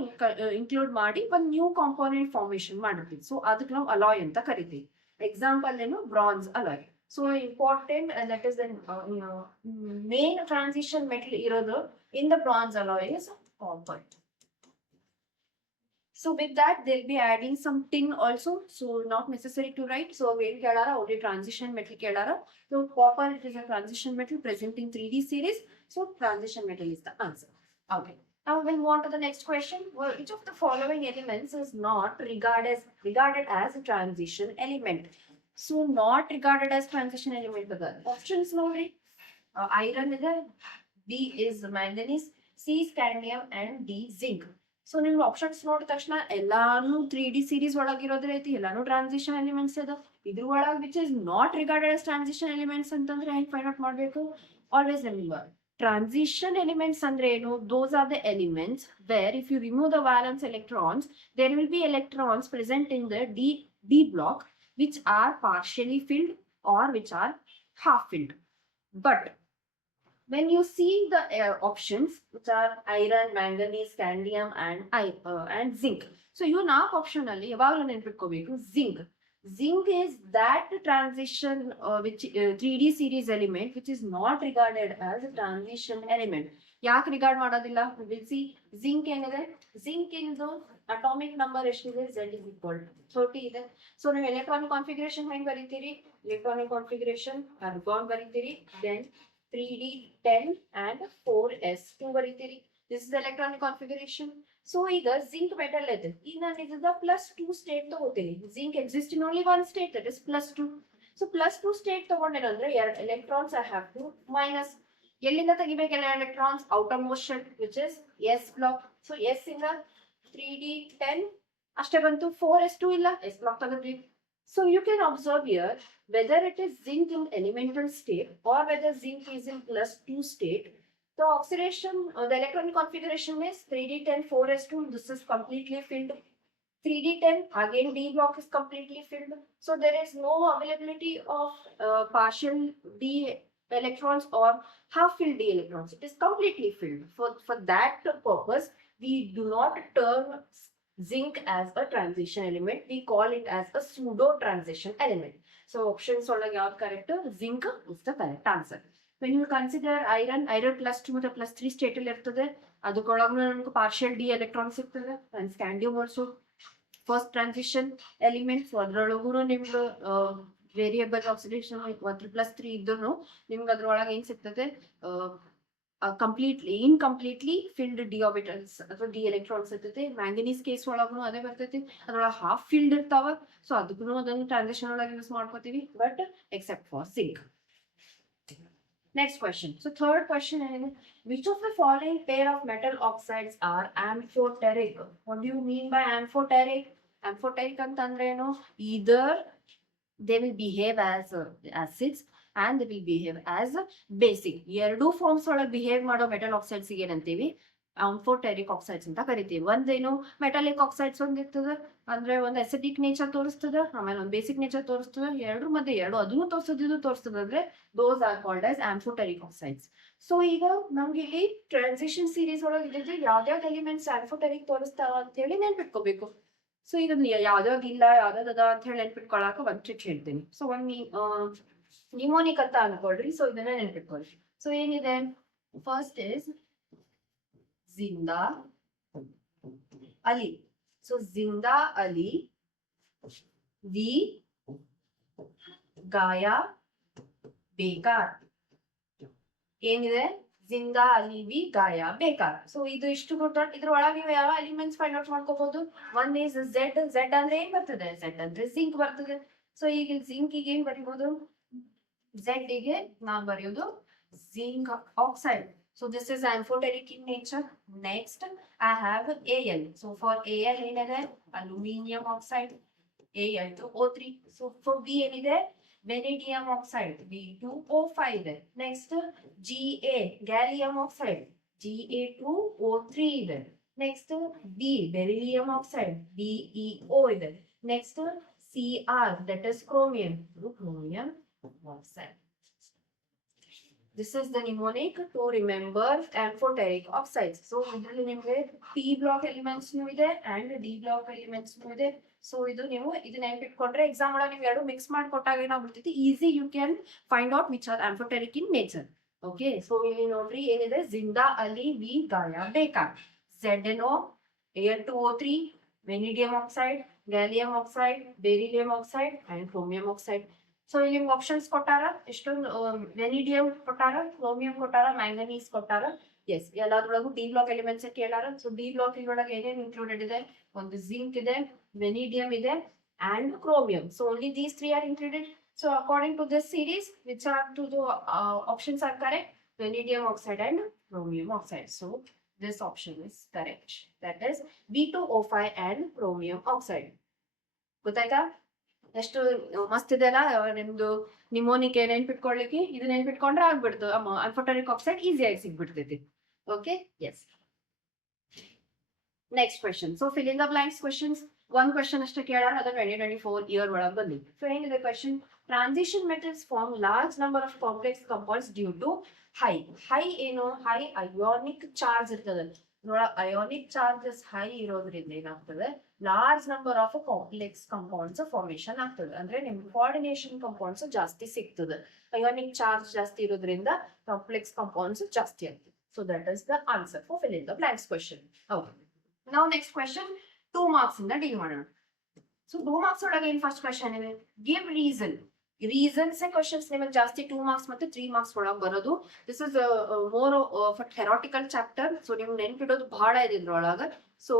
ಇನ್ಕ್ಲೂಡ್ ಮಾಡಿ ಒಂದು ನ್ಯೂ ಕಾಂಪೋನೆಂಟ್ ಫಾರ್ಮೇಶನ್ ಮಾಡಿರ್ತೀವಿ. ಸೊ ಅದಕ್ಕೆ ನಾವು ಅಲಾಯ್ ಅಂತ ಕರಿತೀವಿ. ಎಕ್ಸಾಂಪಲ್ ಏನು? Bronze alloy. So important, and that is the main transition metal irodu in the bronze alloy is copper. So with that they'll be adding some tin also. So not necessary to write. So when kelara only transition metal kelara. So copper, it is a transition metal present in 3D series. So transition metal is the answer. Okay. Now we'll move on to the next question. Well, which of the following elements is not regarded as a transition element? So not regarded as transition element. Options ನೋಡಿ. Iron ಇದೆ, B is manganese, C scandium and D zinc. So ನೀವು ಆಪ್ಷನ್ಸ್ ನೋಡಿದ ತಕ್ಷಣ ಎಲ್ಲಾನು 3D series ಒಳಗಿರೋದ್ರ ಐತಿ, ಎಲ್ಲಾನು transition elements ಅದ. ಇದ್ರ ಒಳಗೆ which is not regarded as transition elements ಅಂತಂದ್ರೆ ಹೆಂಗ್ ಫೈಂಡ್ ಔಟ್ ಮಾಡಬೇಕು? Always remember, transition elements andre eno, those are the elements where if you remove the valence electrons, there will be electrons present in the D block which are partially filled or which are half filled. But when you see the options which are iron, manganese, scandium and zinc, so you now optionally yavaglu nenpitkobeku zinc. Zinc is that transition which 3D series element which is not regarded as a transition element. ಯಾಕೆ ರಿಗಾರ್ಡ್ ಮಾಡೋದಿಲ್ಲ? Will see. Zinc ಏನಿದೆ? ಜಿಂಕ್ ಇಂದು atomic number ಎಷ್ಟಿದೆ? Z is equal to 30 ಇದೆ. ಸೊ ನೀವು electronic configuration ಹೆಂಗ್ ಬರೀತೀರಿ? Electronic configuration argon ಬರೀತೀರಿ, then 3D10 and 4s2 ಬರೀತೀರಿ. This is the electronic configuration. So ಈಗ zinc metal ಇದೆ. ಈಗ ನಾನು ಇದರ +2 state ತಗೋತೀನಿ. Zinc exists in only one state, that is +2. So +2 state ತಗೊಂಡೇನಂದ್ರೆ ಎರಡು electrons I have to minus. ಎಲ್ಲಿಂದ ತೆಗಿಬೇಕೆಲ್ಲ electrons? outermost shell which is S block. So S ಇಂದ 3D10 ಅಷ್ಟೇ ಬಂತು, 4s2 ಇಲ್ಲ, S block ತಗೊಂಡ್ವಿ. So you can observe here whether it is zinc in elemental state or whether zinc is in +2 state. The oxidation, the electronic configuration is 3D10 4s2. This is completely filled. 3D10 again D block is completely filled. So there is no availability of partial D electrons or half filled D electrons. It is completely filled. For that purpose, we do not term zinc as a transition element. We call it as a pseudo transition element. So options ಒಳಗೆ ಯಾವ್ದು correct? zinc is the correct answer. When you consider iron +2 ಮತ್ತು +3 ಸ್ಟೇಟ್ ಅಲ್ಲಿ ಇರ್ತದೆ, ಅದಕ್ಕೊಳಗೂ ನಮ್ಗೆ partial D electrons ಸಿಗ್ತದೆ. And scandium also first transition element. So ಅದ್ರೊಳಗೂ ನಿಮ್ಗೆ ವೇರಿಯಬಲ್ ಆಕ್ಸಿಡೇಷನ್ 1+3 ಇದ್ರೂ ನಿಮ್ಗೆ ಅದ್ರೊಳಗೆ ಏನ್ ಸಿಗ್ತದೆ? ಇನ್ಕಂಪ್ಲೀಟ್ಲಿ ಫಿಲ್ಡ್ ಡಿ ಆರ್ಬಿಟಲ್ಸ್ ಅಥವಾ ಡಿ ಎಲೆಕ್ಟ್ರಾನ್ಸ್ ಇರ್ತೈತಿ. ಮ್ಯಾಂಗನೀಸ್ ಕೇಸ್ ಒಳಗೂ ಅದೇ ಬರ್ತೈತಿ, ಅದ್ರೊಳಗೆ ಹಾಫ್ ಫಿಲ್ಡ್ ಇರ್ತಾವ. ಸೊ ಅದಕ್ಕೂ ಅದನ್ನು ಟ್ರಾನ್ಸಿಷನ್ ಒಳಗೆ ಯೂಸ್ ಮಾಡ್ಕೋತೀವಿ, but accept for zinc. Next question. So third question is, which of the following pair of metal oxides are amphoteric? What do you mean by amphoteric? Amphoteric ಅಂತಂದ್ರೆ ಏನು? Either they will behave as acids and they will behave as basic. ಎರಡು ಫಾರ್ಮ್ಸ್ ಒಳಗೆ ಬಿಹೇವ್ ಮಾಡೋ metal oxides ಏನಂತೀವಿ? Amphoteric oxides ಅಂತ ಕರಿತೀವಿ. ಒಂದೇನು metallic oxides ಒಂದಿರ್ತದೆ, ಅಂದ್ರೆ ಒಂದು ಅಸಿಡಿಕ್ ನೇಚರ್ ತೋರಿಸ್ತದೆ, ಆಮೇಲೆ ಒಂದು ಬೇಸಿಕ್ ನೇಚರ್ ತೋರಿಸ್ತದೆ. ಎರಡು ಮಧ್ಯೆ ಎರಡು ಅದನ್ನು ತೋರಿಸ್ತದೆ, ಇದು ತೋರಿಸ್ತದೆ, ಅಂದ್ರೆ ದೋಸ್ are called as amphoteric oxides. So ಈಗ ನಮ್ಗೆ ಇಲ್ಲಿ ಟ್ರಾನ್ಸಿಷನ್ ಸೀರೀಸ್ ಒಳಗೆ ಇದ್ದಿದ್ದು ಯಾವ್ದಾವ್ದು ಎಲಿಮೆಂಟ್ಸ್ ಆಂಫೋಟೆರಿಕ್ ತೋರಿಸ್ತಾವ ಅಂತ ಹೇಳಿ ನೆನ್ಪಿಟ್ಕೋಬೇಕು. ಸೊ ಈಗ ಯಾವ್ದಾವ್ದು ಇಲ್ಲ ಯಾವ್ದಾವ್ದ ಅಂತ ಹೇಳಿ ನೆನ್ಪಿಟ್ಕೊಳಕ ಒಂದ್ ಟ್ರಿಕ್ ಹೇಳ್ತೀನಿ. ಸೊ ಒಂದ್ ನಿಮೋನಿಕ್ ಅಂತ ಅನ್ಕೊಳ್ರಿ. ಸೊ ಇದನ್ನ ನೆನ್ಪಿಟ್ಕೊಳ್ರಿ. ಸೊ ಏನಿದೆ, ಫಸ್ಟ್ ಇಸ್ ಜಿಂದಾ ಅಲಿ. ಸೊ ಜಿಂದಾ ಅಲಿ ವಿ ಗಾಯ ಬೇಕಾರ. ಏನಿದೆ, ಜಿಂದಾ ಅಲಿ ವಿ ಗಾಯ ಬೇಕಾರ. ಸೊ ಇದು ಇಷ್ಟು ಕೊಟ್ಟು ಇದ್ರ ಒಳಗೆ ನೀವು ಯಾವ ಎಲಿಮೆಂಟ್ಸ್ ಫೈಂಡ್ ಔಟ್ ಮಾಡ್ಕೋಬಹುದು. One is Z. ಝೆಡ್ ಅಂದ್ರೆ ಏನ್ ಬರ್ತದೆ, ಝೆಡ್ ಅಂದ್ರೆ ಜಿಂಕ್ ಬರ್ತದೆ. ಸೊ ಈಗ ಜಿಂಕ್ ಗೆ ಏನ್ ಬರೀಬಹುದು, ಝೆಡ್ ಗೆ ನಾನ್ ಬರೆಯೋದು zinc oxide. So this is amphoteric in nature. Next, I have Al. So for Al, ಏನಿದೆ, aluminium oxide, Al2O3. So for B ಏನಿದೆ, vanadium oxide, B2O5 ಇದೆ. Next, Ga, gallium oxide, Ga2O3 ಇದೆ. Next, B, beryllium oxide, BeO ಇದೆ. Next, Cr, that is chromium, chromium oxide. This is the mnemonic to remember amphoteric oxides. So ಇದರಲ್ಲಿ ನಿಮಗೆ P block elements ಇದೆ and D block elements ಇದೆ. ಸೊ ಇದು ನೀವು ಇದನ್ನ ನೆನಪಿಟ್ಕೊಂಡ್ರೆ ಎಕ್ಸಾಮ್ ಒಳಗೆ ನೀವು ಎರಡು ಮಿಕ್ಸ್ ಮಾಡಿ ಕೊಟ್ಟಾಗ ಏನಾಗ್ಬಿಡ್ತೈತಿ, easy you can find out which are amphoteric in nature. Okay, so ಇಲ್ಲಿ ನೋಡ್ರಿ ಏನಿದೆ, ಜಿಂದಾ ಅಲಿ ವಿ ಗಾಯ ಬೇಕಾರ, ZnO, Al2O3, vanadium oxide, gallium oxide, beryllium oxide and chromium oxide. So ಇಲ್ಲಿ ನಿಮ್ಗೆ ಆಪ್ಷನ್ಸ್ ಕೊಟ್ಟಾರ, ಎಷ್ಟೊಂದು ವೆನಿಡಿಯಂ ಕೊಟ್ಟಾರ, ಕ್ರೋಮಿಯಂ ಕೊಟ್ಟಾರ, ಮ್ಯಾಂಗನೀಸ್ ಕೊಟ್ಟಾರ. ಎಸ್, ಎಲ್ಲದ್ರೊಳಗೂ ಡಿ ಬ್ಲಾಕ್ ಎಲಿಮೆಂಟ್ಸ್ ಕೇಳಾರ. ಸೊ ಡಿ ಬ್ಲಾಕ್ ಒಳಗೆ ಏನೇನು ಇನ್ಕ್ಲೂಡೆಡ್ ಇದೆ, ಒಂದು ಜಿಂಕ್ ಇದೆ, ವೆನಿಡಿಯಂ ಇದೆ and chromium. So only these three are included. So according to this series, which are to the options are correct, vanadium oxide and chromium oxide. So this option is correct. That is B2O5 and chromium oxide. ಗೊತ್ತಾಯ್ತಾ? ಎಷ್ಟು ಮಸ್ತ್ ಇದೆ ಅಲ್ಲ ನಿಮ್ದು ನಿಮೋನಿಕ್ ನೆನ್ಪಿಟ್ಕೊಳ್ಳಿಕ್ಕೆ. ಇದು ನೆನ್ಪಿಟ್ಕೊಂಡ್ರೆ ಆಗ್ಬಿಡ್ತು, ಆಂಫೋಟೆರಿಕ್ ಆಕ್ಸೈಡ್ ಈಸಿಯಾಗಿ ಸಿಗ್ಬಿಡ್ತೈತಿ. Okay, yes. Next question. So fill in the blanks questions. ಒಂದ್ ಕ್ವೆಶನ್ ಅಷ್ಟೇ ಕೇಳಾರ, ಅದು 2024 ಇಯರ್ ಒಳಗೆ ಬಂದಿದೆ. ಸೊ ಏನಿದೆ question, transition metals form large number of complex compounds due to high ಏನು, ಹೈ ಅಯೋನಿಕ್ ಚಾರ್ಜ್ ಇರ್ತದೆ. ಅಯೋನಿಕ್ ಚಾರ್ಜಸ್ ಹೈ ಇರೋದ್ರಿಂದ ಏನಾಗ್ತದೆ, large number of complex compounds formation ಆಗ್ತದೆ. ಅಂದ್ರೆ ನಿಮ್ಗೆ ಕೋಆರ್ಡಿನೇಷನ್ ಕಂಪೌಂಡ್ಸ್ ಜಾಸ್ತಿ ಸಿಗ್ತದೆ. ಅಯೋನಿಕ್ ಚಾರ್ಜ್ ಜಾಸ್ತಿ ಇರೋದ್ರಿಂದ ಕಾಂಪ್ಲೆಕ್ಸ್ ಕಂಪೌಂಡ್ಸ್ ಜಾಸ್ತಿ ಆಗ್ತದೆ. So that is the answer for fill in the blanks question. Okay, ನಾವು ನೆಕ್ಸ್ಟ್ ಕ್ವೆಶನ್ 2 ಮಾರ್ಕ್ಸ್ ಇಂದ ಡೀಲ್ ಮಾಡೋಣ. ಸೊ 2 ಮಾರ್ಕ್ಸ್ ಒಳಗೆ ಏನ್ ಫಸ್ಟ್ ಕ್ವೆಶನ್ ಇದೆ, ಗಿವ್ ರೀಸನ್. ರೀಸನ್ಸ್ ಕ್ವೆಶನ್ಸ್ ನಿಮಗೆ ಜಾಸ್ತಿ 2 ಮಾರ್ಕ್ಸ್ ಮತ್ತೆ 3 ಮಾರ್ಕ್ಸ್ ಒಳಗೆ ಬರೋದು. This is more of theoretical chapter. So ನಿಮ್ಗೆ ನೆನ್ಪಿಡೋದು ಬಹಳ ಇದೆ ಇದ್ರೊಳಗ. ಸೊ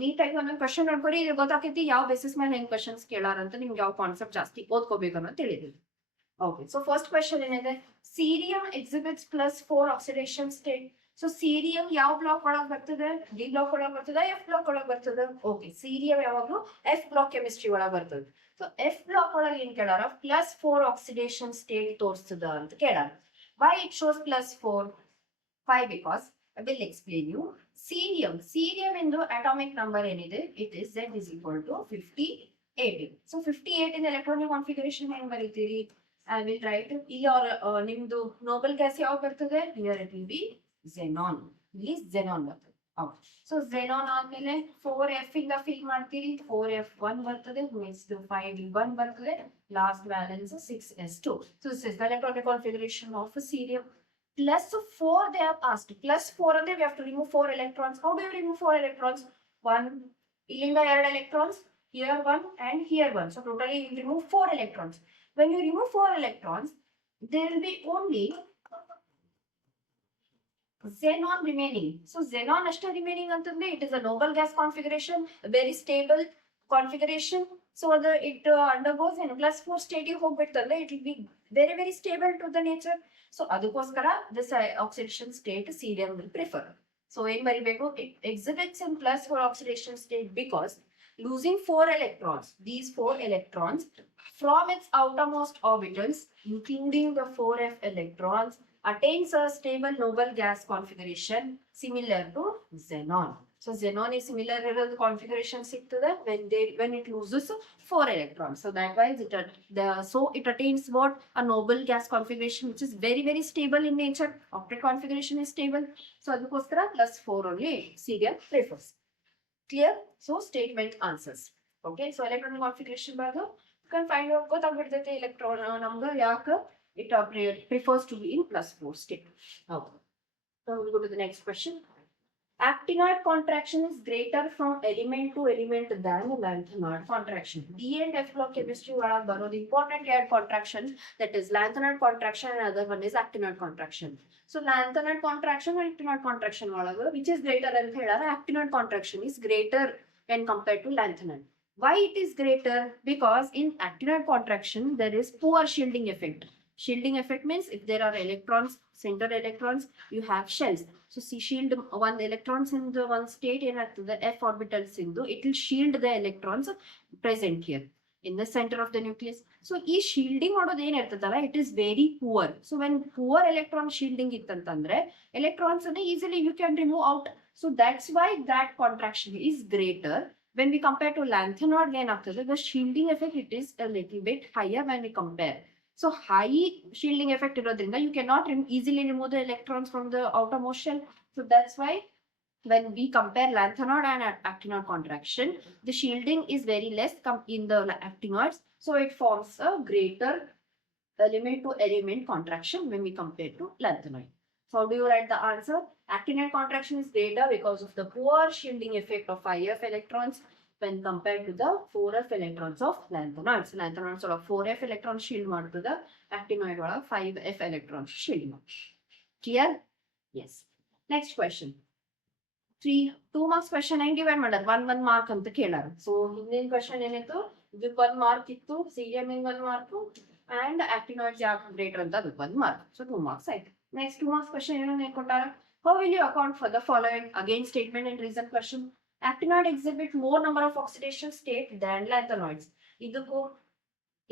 ನೀಟಾಗಿ ಒಂದೊಂದು ಕ್ವೆಶನ್ ನೋಡ್ಕೊರಿ, ಇದು ಗೊತ್ತಾಕೈತಿ ಯಾವ ಬೇಸಿಸ್ ಮೇಲೆ ಹೆಂಗ್ ಕ್ವೆಶನ್ಸ್ ಕೇಳಾರ ಅಂತ, ನಿಮ್ಗೆ ಯಾವ ಕಾನ್ಸೆಪ್ಟ್ ಜಾಸ್ತಿ ಓದ್ಕೋಬೇಕು ಅನ್ನೋದು ತಿಳಿದಿದೆ. ಓಕೆ, ಸೊ ಫಸ್ಟ್ ಕ್ವೆಶನ್ ಏನಿದೆ, serum exhibits +4 oxidation state. So serum ಯಾವ ಬ್ಲಾಕ್ ಒಳಗೆ ಬರ್ತದೆ, ಡಿ ಬ್ಲಾಕ್ ಒಳಗೆ ಬರ್ತದೆ, ಎಫ್ ಬ್ಲಾಕ್ ಒಳಗೆ ಬರ್ತದೆ. ಓಕೆ, ಸೀರಿಯಂ ಯಾವಾಗ್ಲೂ ಎಫ್ ಬ್ಲಾಕ್ ಕೆಮಿಸ್ಟ್ರಿ ಒಳಗೆ ಬರ್ತದೆ. ಸೊ ಎಫ್ ಬ್ಲಾಕ್ ಒಳಗೆ ಏನ್ ಕೇಳಾರ, +4 ಆಕ್ಸಿಡೇಷನ್ ಸ್ಟೇಟ್ ತೋರಿಸ್ತದ ಅಂತ ಕೇಳಾರ. Why it shows +4? Why? Because I will explain you. Cerium ಇಂದು ಅಟಾಮಿಕ್ ನಂಬರ್ ಏನಿದೆ, it is Z is equal to 58. So 58 in electronic configuration ಹೆಂಗ್ ಬರೀತೀರಿ, ಐ ವಿಲ್ ರೈಟ್. ನಿಮ್ದು ನೋಬಲ್ ಗ್ಯಾಸ್ ಯಾವಾಗ ಬರ್ತದೆ, here it will be xenon. ಇಲ್ಲಿ xenon ಬರ್ತದೆ. So xenon ಆದ್ಮೇಲೆ 4f ಇಂದ ಫಿಲ್ ಮಾಡ್ತೀರಿ, 4f1 ಬರ್ತದೆ, ನೆಕ್ಸ್ಟ್ 5d1 ಬರ್ತದೆ, last balance 6s2. So this is the electronic configuration of serum. +4 they have asked. +4 ಅಂದ್ರೆ we have to remove 4 electrons. How do you remove 4 electrons? 1 ಇಲ್ಲಿಂದ 2 electrons, here 1 and here 1. So totally you remove 4 electrons. When you remove 4 electrons, there will be only xenon remaining. So xenon ashta remaining antandre, it is a noble gas configuration, a very stable configuration. So it undergoes in +4 state ಹೋಗ್ಬಿಡ್ತಂದ್ರೆ it will be very very stable to the nature. So ಅದಕ್ಕೋಸ್ಕರ this oxidation state cerium will prefer. So ಏನ್ ಬರಿಬೇಕು, it exhibits in +4 oxidation state because losing 4 electrons, these 4 electrons from its outermost orbitals, including the 4f electrons, attains a stable noble gas configuration similar to xenon. So xenon is similar to the configuration when it loses 4 electrons. So that why it attains what? A noble gas configuration which is very stable in nature. Octet configuration is stable. So adukostra plus 4 only serial prefers. Clear? So statement answers. Okay. So electron configuration by the you can find out ಗೊತ್ತಾಗ್ಬಿಡ್ತೈತೆ electron ನಮ್ಗೆ ಯಾಕೆ it prefers to be in +4 state. Okay. So we'll go to the next question. Actinoid contraction is greater from element to element than lanthanoid contraction. D and F block chemistry ಒಳಗೆ ಬರೋದು important ಎರಡು contraction, that is lanthanoid contraction and other one is actinoid contraction. So lanthanoid contraction and actinoid contraction ಒಳಗೆ which is greater ಅಂತ ಹೇಳಿದ್ರೆ actinoid contraction is greater when compared to lanthanoid. Why it is greater? Because in actinoid contraction there is poor shielding effect. Shielding effect means if there are electrons, center electrons, you have shells. So see, shield one electrons in the one state in the f orbitals it will shield the electrons present here in the center of the nucleus. So e shielding it is very poor. So when poor electron shielding ittantandre electrons easily you can remove out. So that's why that contraction is greater. When we compare to lanthanoid, the shielding effect it is a little bit higher when we compare. So high shielding effect irodrinda you cannot easily remove the electrons from the outermost shell. So that's why when we compare lanthanoid and actinoid contraction, the shielding is very less in the actinoids. So it forms a greater element to element contraction when we compare to lanthanoid. So how do you write the answer? Actinoid contraction is greater because of the poor shielding effect of 5f electrons when compared to the 4f electrons of lanthanoids. Lanthanoids sort of 4f electron shield to the actinoid 5f electrons shield. Clear? Yes. Next question. 2 marks question 91 madar 1 mark anta kelaru. So Indian question enittu idu 1 mark ittu, CM in 1 mark and actinoids yaku greater anta adu 1 mark. So 2 marks aaytu. Next 2 marks question enu nekottara. How will you account for the following? Again statement and reason question. Actinoid exhibit more number of oxidation state than lanthanoids. ಇದಕ್ಕೂ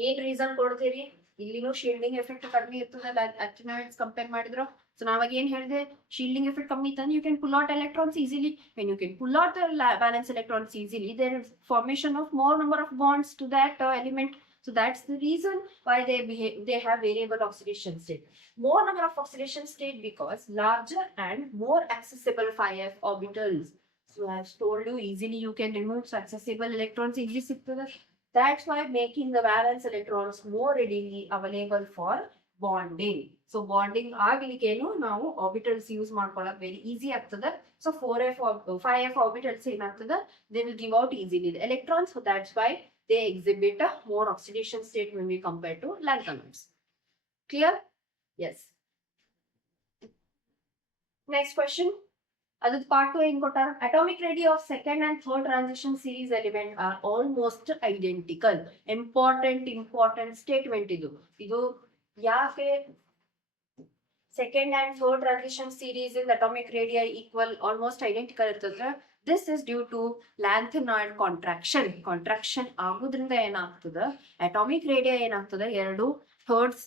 ಏನ್ ರೀಸನ್ ಕೊಡ್ತೀರಿ? ಇಲ್ಲಿನೂ shielding effect ಕಡಿಮೆ ಇರ್ತದೆ actinoids compare ಮಾಡಿದ್ರು. So ನಾವಾಗ ಏನ್ ಹೇಳಿದೆ? Shielding effect ಕಮ್ಮಿ ಇತ್ತಂದ್ರೆ you can pull out electrons easily. When you can pull out the valence electrons easily, there is formation of more number of bonds to that element. So that's the reason why they have variable oxidation state. More number of oxidation state because larger and more accessible 5f orbitals. So I have told you easily you can remove accessible electrons easily. That's why making the valence electrons more readily available for bonding. So bonding aglikenu ನಾವು orbitals use ಮಾಡ್ಕೊಳ್ಳೋಕೆ very easy ಆಗ್ತದೆ. So 4f or 5f orbitals ಏನಾಗ್ತದೆ they will give out easily the electrons. So that's why they exhibit a more oxidation state when we compare to lanthanoids. Clear? Yes. Next question. That's part 2 in Kotar. Atomic radii of second and third transition series element are almost identical. Important statement idu. Yaake second and third transition series in atomic radii equal almost identical irtadre. This is due to lanthanoid contraction. Contraction agudrinda enagtade atomic radii enagtade eradu thirds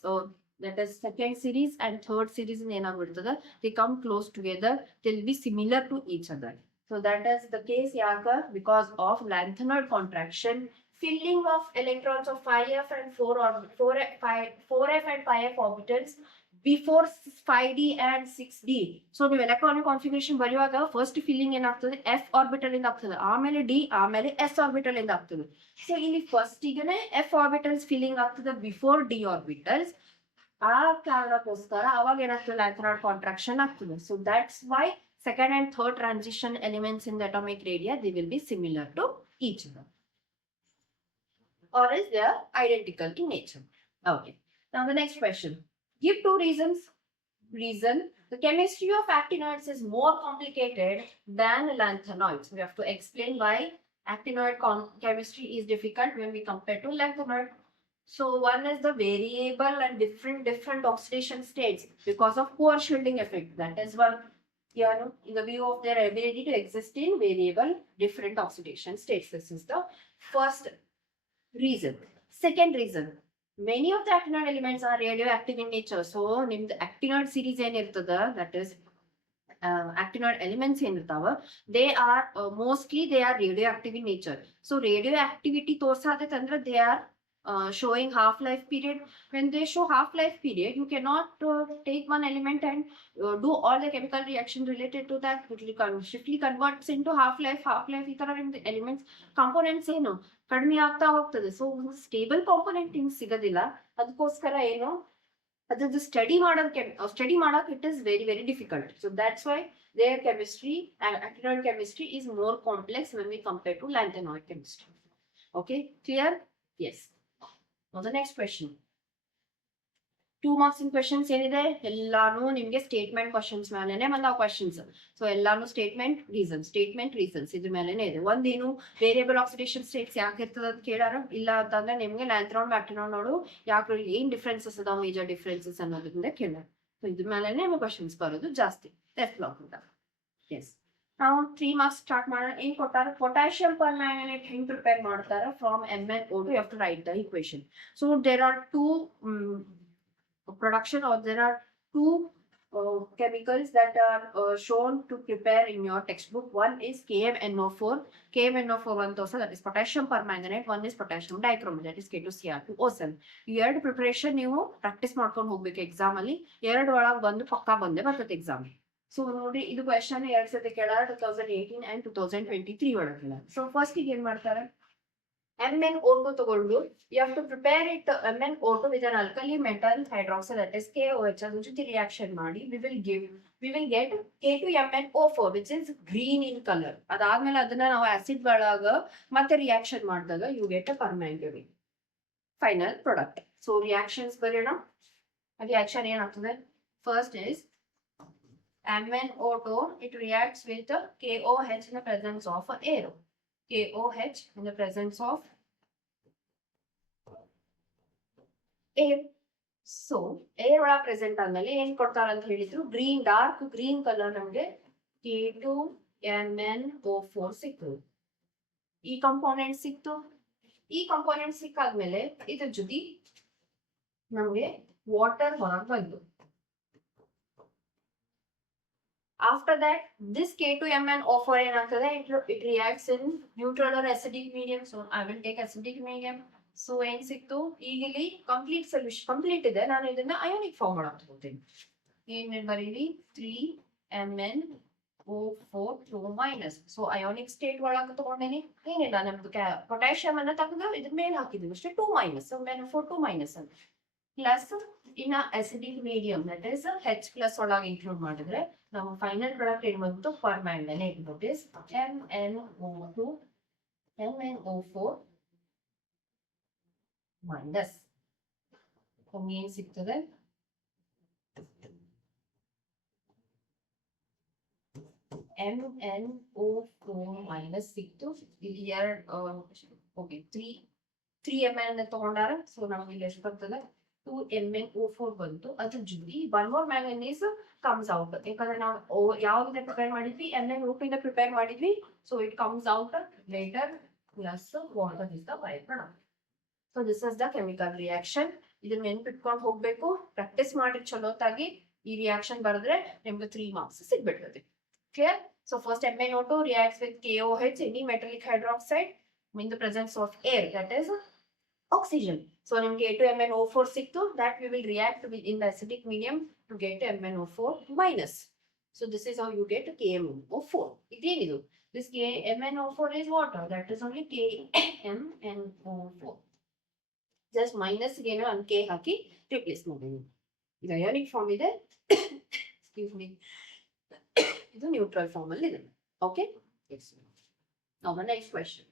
that is second series and third series in ಏನಾಗ್ಬಿಡ್ತದೆ they come close together, they'll be similar to each other. So that is the case yaka because of lanthanoid contraction, filling of electrons of 5f and 4f and 5f orbitals before 5d and 6d. So ನೀವು electronic configuration ಬರೆಯುವಾಗ first filling ಏನಾಗ್ತದೆ f orbital ಇಂದ ಆಗ್ತದೆ, ಆಮೇಲೆ d, ಆಮೇಲೆ s orbital ಇಂದ ಆಗ್ತದೆ. So ಇಲ್ಲಿ first ಗೆನೆ f orbitals filling ಆಗ್ತದೆ before d orbitals. ಆ ಕಾರಣಕ್ಕೋಸ್ಕರ ಅವಾಗ ಏನಾಗ್ತದೆ lanthanoid contraction ಆಗ್ತದೆ. So that's why second and third transition elements in the atomic radii they will be similar to each other, or is they are identical in nature. Okay. Now the next question. Give 2 reasons. Reason: the chemistry of actinoids is more complicated than lanthanoids. We have to explain why actinoid chemistry is difficult when we compare to lanthanoid. So one is the variable and different oxidation states because of poor shielding effect. That is one, in the view of their ability to exist in variable different oxidation states. This is the first reason. Second reason, Many of the actinoid elements are radioactive in nature. So nimd actinoid series ಏನಿರ್ತದ, that is actinoid elements ಏನಿರ್ತಾವ, they are mostly they are radioactive in nature. So radioactivity ತೋರ್ಸಾತೈತಂದ್ರ they are showing half-life period. When they show half-life period, you cannot take one element and do all the chemical reaction related to that. It will strictly converts into half-life. Half-life ಈ ತರ ನಿಮ್ದು elements components ಏನು ಕಡಿಮೆ ಆಗ್ತಾ ಹೋಗ್ತದೆ. So stable component ನಿಮ್ಗೆ ಸಿಗೋದಿಲ್ಲ. ಅದಕ್ಕೋಸ್ಕರ ಏನು ಅದ್ರದ್ದು ಸ್ಟಡಿ ಮಾಡಕ್ it is very very difficult. So that's why their chemistry, actinoid chemistry is more complex when we compare to lanthanoid chemistry. Okay, clear? Yes. Now the next question. 2 marks in questions ಏನಿದೆ ಎಲ್ಲಾನು ನಿಮಗೆ statement questions ಮೇಲೆನೆ ಬಂದಾವ questions. So ಎಲ್ಲಾನು statement reasons ಇದ್ರ ಮೇಲೆನೆ ಇದೆ. ಒಂದೇನು ವೇರಿಯಬಲ್ ಆಕ್ಸಿಡೇಷನ್ ಸ್ಟೇಟ್ಸ್ ಯಾಕೆ ಇರ್ತದ ಅಂತ ಕೇಳಾರ. ಇಲ್ಲ ಅಂತಂದ್ರೆ ನಿಮ್ಗೆ ಲ್ಯಾಂಥ್ರಾನ್ ಬ್ಯಾಕ್ಟೀರಿಯಾ ನೋಡು ಯಾಕೆ ಏನ್ ಡಿಫ್ರೆನ್ಸಸ್ ಅದಾವ, ಮೇಜರ್ ಡಿಫ್ರೆನ್ಸಸ್ ಅನ್ನೋದ್ರಿಂದ ಕೇಳಾರ. ಸೊ ಇದ್ರ ಮೇಲೆನೆ ನಿಮಗೆ ಕ್ವಶನ್ಸ್ ಬರೋದು ಜಾಸ್ತಿ. ಲೆಫ್ಟ್ ಬ್ಲಾಕ್ ಅಂತ. ಎಸ್, ನಾವು 3 marks ಸ್ಟಾರ್ಟ್ ಮಾಡೋಣ. ಏನ್ ಕೊಟ್ಟಾರ, ಪೊಟ್ಯಾಷಿಯಂ ಪರ್ಮ್ಯಾಂಗನೇಟ್ ಹೆಂಗ್ ಪ್ರಿಪೇರ್ ಮಾಡ್ತಾರ from MnO2 you have to write the equation. So there are two production, or there are two chemicals that are shown to prepare in your textbook. One is KMNO4 one also, that is potassium permanganate. One is potassium dichromate, that is K2Cr2O7. ಎರಡು ಪ್ರಿಪರೇಷನ್ ನೀವು ಪ್ರಾಕ್ಟೀಸ್ ಮಾಡ್ಕೊಂಡು ಹೋಗ್ಬೇಕು ಎಕ್ಸಾಮ್ ಅಲ್ಲಿ. ಎರಡು ಒಳಗೆ ಬಂದು ಪಕ್ಕಾ ಬಂದೇ ಬರ್ತದೆ ಎಕ್ಸಾಮ್. ಸೊ ನೋಡಿ, ಇದು ಕ್ವೆಶನ್ 2 ಸತಿ ಕೇಳಾರ, 2018 and 2023 ಒಳಗೆ. ಸೊ ಫಸ್ಟ್ ಏನ್ ಮಾಡ್ತಾರೆ, MnO2 ತಗೊಂಡು you have to prepare it MnO2 with an alkali metal hydroxide, that is KOH. ಅದ್ರ ಜೊತೆ ರಿಯಾಕ್ಷನ್ ಮಾಡಿ we will get K2MnO4 which is green in color. ಅದಾದ್ಮೇಲೆ ಅದನ್ನ ನಾವು ಆಸಿಡ್ ಒಳಗ ಮತ್ತೆ ರಿಯಾಕ್ಷನ್ ಮಾಡಿದಾಗ you get a permanganate final product. So reactions ಬರೆಯೋಣ. ರಿಯಾಕ್ಷನ್ ಏನಾಗ್ತದೆ, first is MnO2, it reacts with KOH in the presence of air. KOH in the presence of air. So air ಒಳಗೆ ಪ್ರೆಸೆಂಟ್ ಆದ್ಮೇಲೆ ಏನ್ ಕೊಡ್ತಾರ ಅಂತ ಹೇಳಿದ್ರು, ಗ್ರೀನ್, ಡಾರ್ಕ್ ಗ್ರೀನ್ ಕಲರ್ ನಮಗೆ K2MnO4 ಸಿಕ್ತು. ಈ ಕಾಂಪೋನೆಂಟ್ ಸಿಕ್ತು. ಈ ಕಾಂಪೋನೆಂಟ್ ಸಿಕ್ಕಾದ್ಮೇಲೆ ಇದ್ರ ಜೊತೆ ನಮಗೆ ವಾಟರ್ ಹೊರಗೆ ಬಂತು. After that, this K2MnO4 ಏನಾಗ್ತದೆ, it reacts in neutral or acidic medium. So I will take acidic medium. So ಏನ್ ಸಿಕ್ತು, ಈಗ ಇಲ್ಲಿ ಕಂಪ್ಲೀಟ್ ಸೊಲ್ಯೂಷನ್ ಕಂಪ್ಲೀಟ್ ಇದೆ. ನಾನು ಇದನ್ನ ಅಯೋನಿಕ್ ಫಾರ್ಮ್ ಒಳಗೆ ತಗೋತೀನಿ. ಏನ್ ಬರೀರಿ, 3MnO4 2-. ಸೊ ಅಯೋನಿಕ್ ಸ್ಟೇಟ್ ಒಳಗೆ ತಗೊಂಡೇನಿ. ಏನಿಲ್ಲ, ನಮ್ದು ಪೊಟ್ಯಾಷಿಯಂ ಅನ್ನ ತೆಗೆದು ಇದ್ರ ಮೇಲೆ ಹಾಕಿದ್ವಿ ಅಷ್ಟೇ, 2-. ಸೊ MnO4 2- ಅಂತ. ಪ್ಲಸ್ ಇನ್ನ acidic medium, that is H+ ಒಳಗೆ ಇನ್ಕ್ಲೂಡ್ ಮಾಡಿದ್ರೆ ನಮ್ಮ ಫೈನಲ್ ಪ್ರಾಡಕ್ಟ್ ಏನ್ ಬಂತು, ಪರ್ಮ್ಯಾಂಗನೇಟ್, ದಟ್ ಇಸ್ MnO4-. ಏನ್ ಸಿಗ್ತದೆ, MnO4- ಸಿಕ್ತು. ಇಲ್ಲಿ ಓಕೆ 3Mn ತಗೊಂಡಾರ. ಸೊ ನಮ್ಗೆ ಇಲ್ಲಿ ಎಷ್ಟು ಬರ್ತದೆ, 2MnO4 ಬಂತು. ಅದ್ರ ಜೊತೆ 1 more manganese comes out. ಯಾಕಂದ್ರೆ ನಾವು ಯಾವ್ದಿಂದ ಪ್ರಿಪೇರ್ ಮಾಡಿದ್ವಿ, MnO2 ಇಂದ ಪ್ರಿಪೇರ್ ಮಾಡಿದ್ವಿ. So it comes out later plus water is the by product. So this is the chemical reaction. ಇದನ್ನ ನೆನ್ಪಿಟ್ಕೊಂಡು ಹೋಗ್ಬೇಕು, ಪ್ರಾಕ್ಟೀಸ್ ಮಾಡಿ ಚಲೋತಾಗಿ. ಈ ರಿಯಾಕ್ಷನ್ ಬರೆದ್ರೆ ನಿಮ್ಗೆ 3 marks ಸಿಗ್ಬಿಡ್ತದೆ. Clear? So first MnO2 reacts with KOH, any metallic hydroxide, in the presence of air, that is oxygen. So in K2MnO4 siktu, that we will react in the acidic medium to get MnO4-. So this is how you get KMnO4. This KMnO4 is water, that is only KMnO4. Just minus again and K haki replace madini. This ionic form ide. Excuse me. This is neutral form alli ide. Okay? Yes. Now the next question.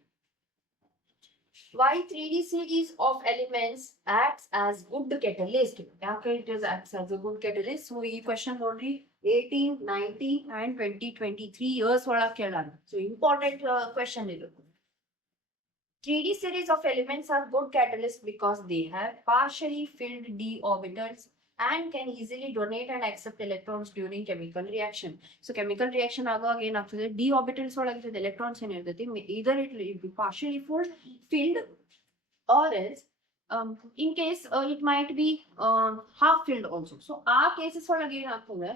Why 3D series of elements acts as good catalyst? It acts as a good catalyst. So this question only 18, 19 and 2023 years ಒಳಗೆ ಕೇಳಾರ. So important question ಇದು. 3D series of elements are good catalysts because they have partially filled d orbitals and can easily donate and accept electrons during chemical reaction. So chemical reaction ಆಗುವಾಗ ಏನಾಗ್ತದೆ, d orbitals ಒಳಗಿರೋದು electrons ಏನಿರ್ತೈತಿ, either it will be partially filled or else in case it might be half filled also. So our cases ಒಳಗೆ ಏನಾಗ್ತದೆ,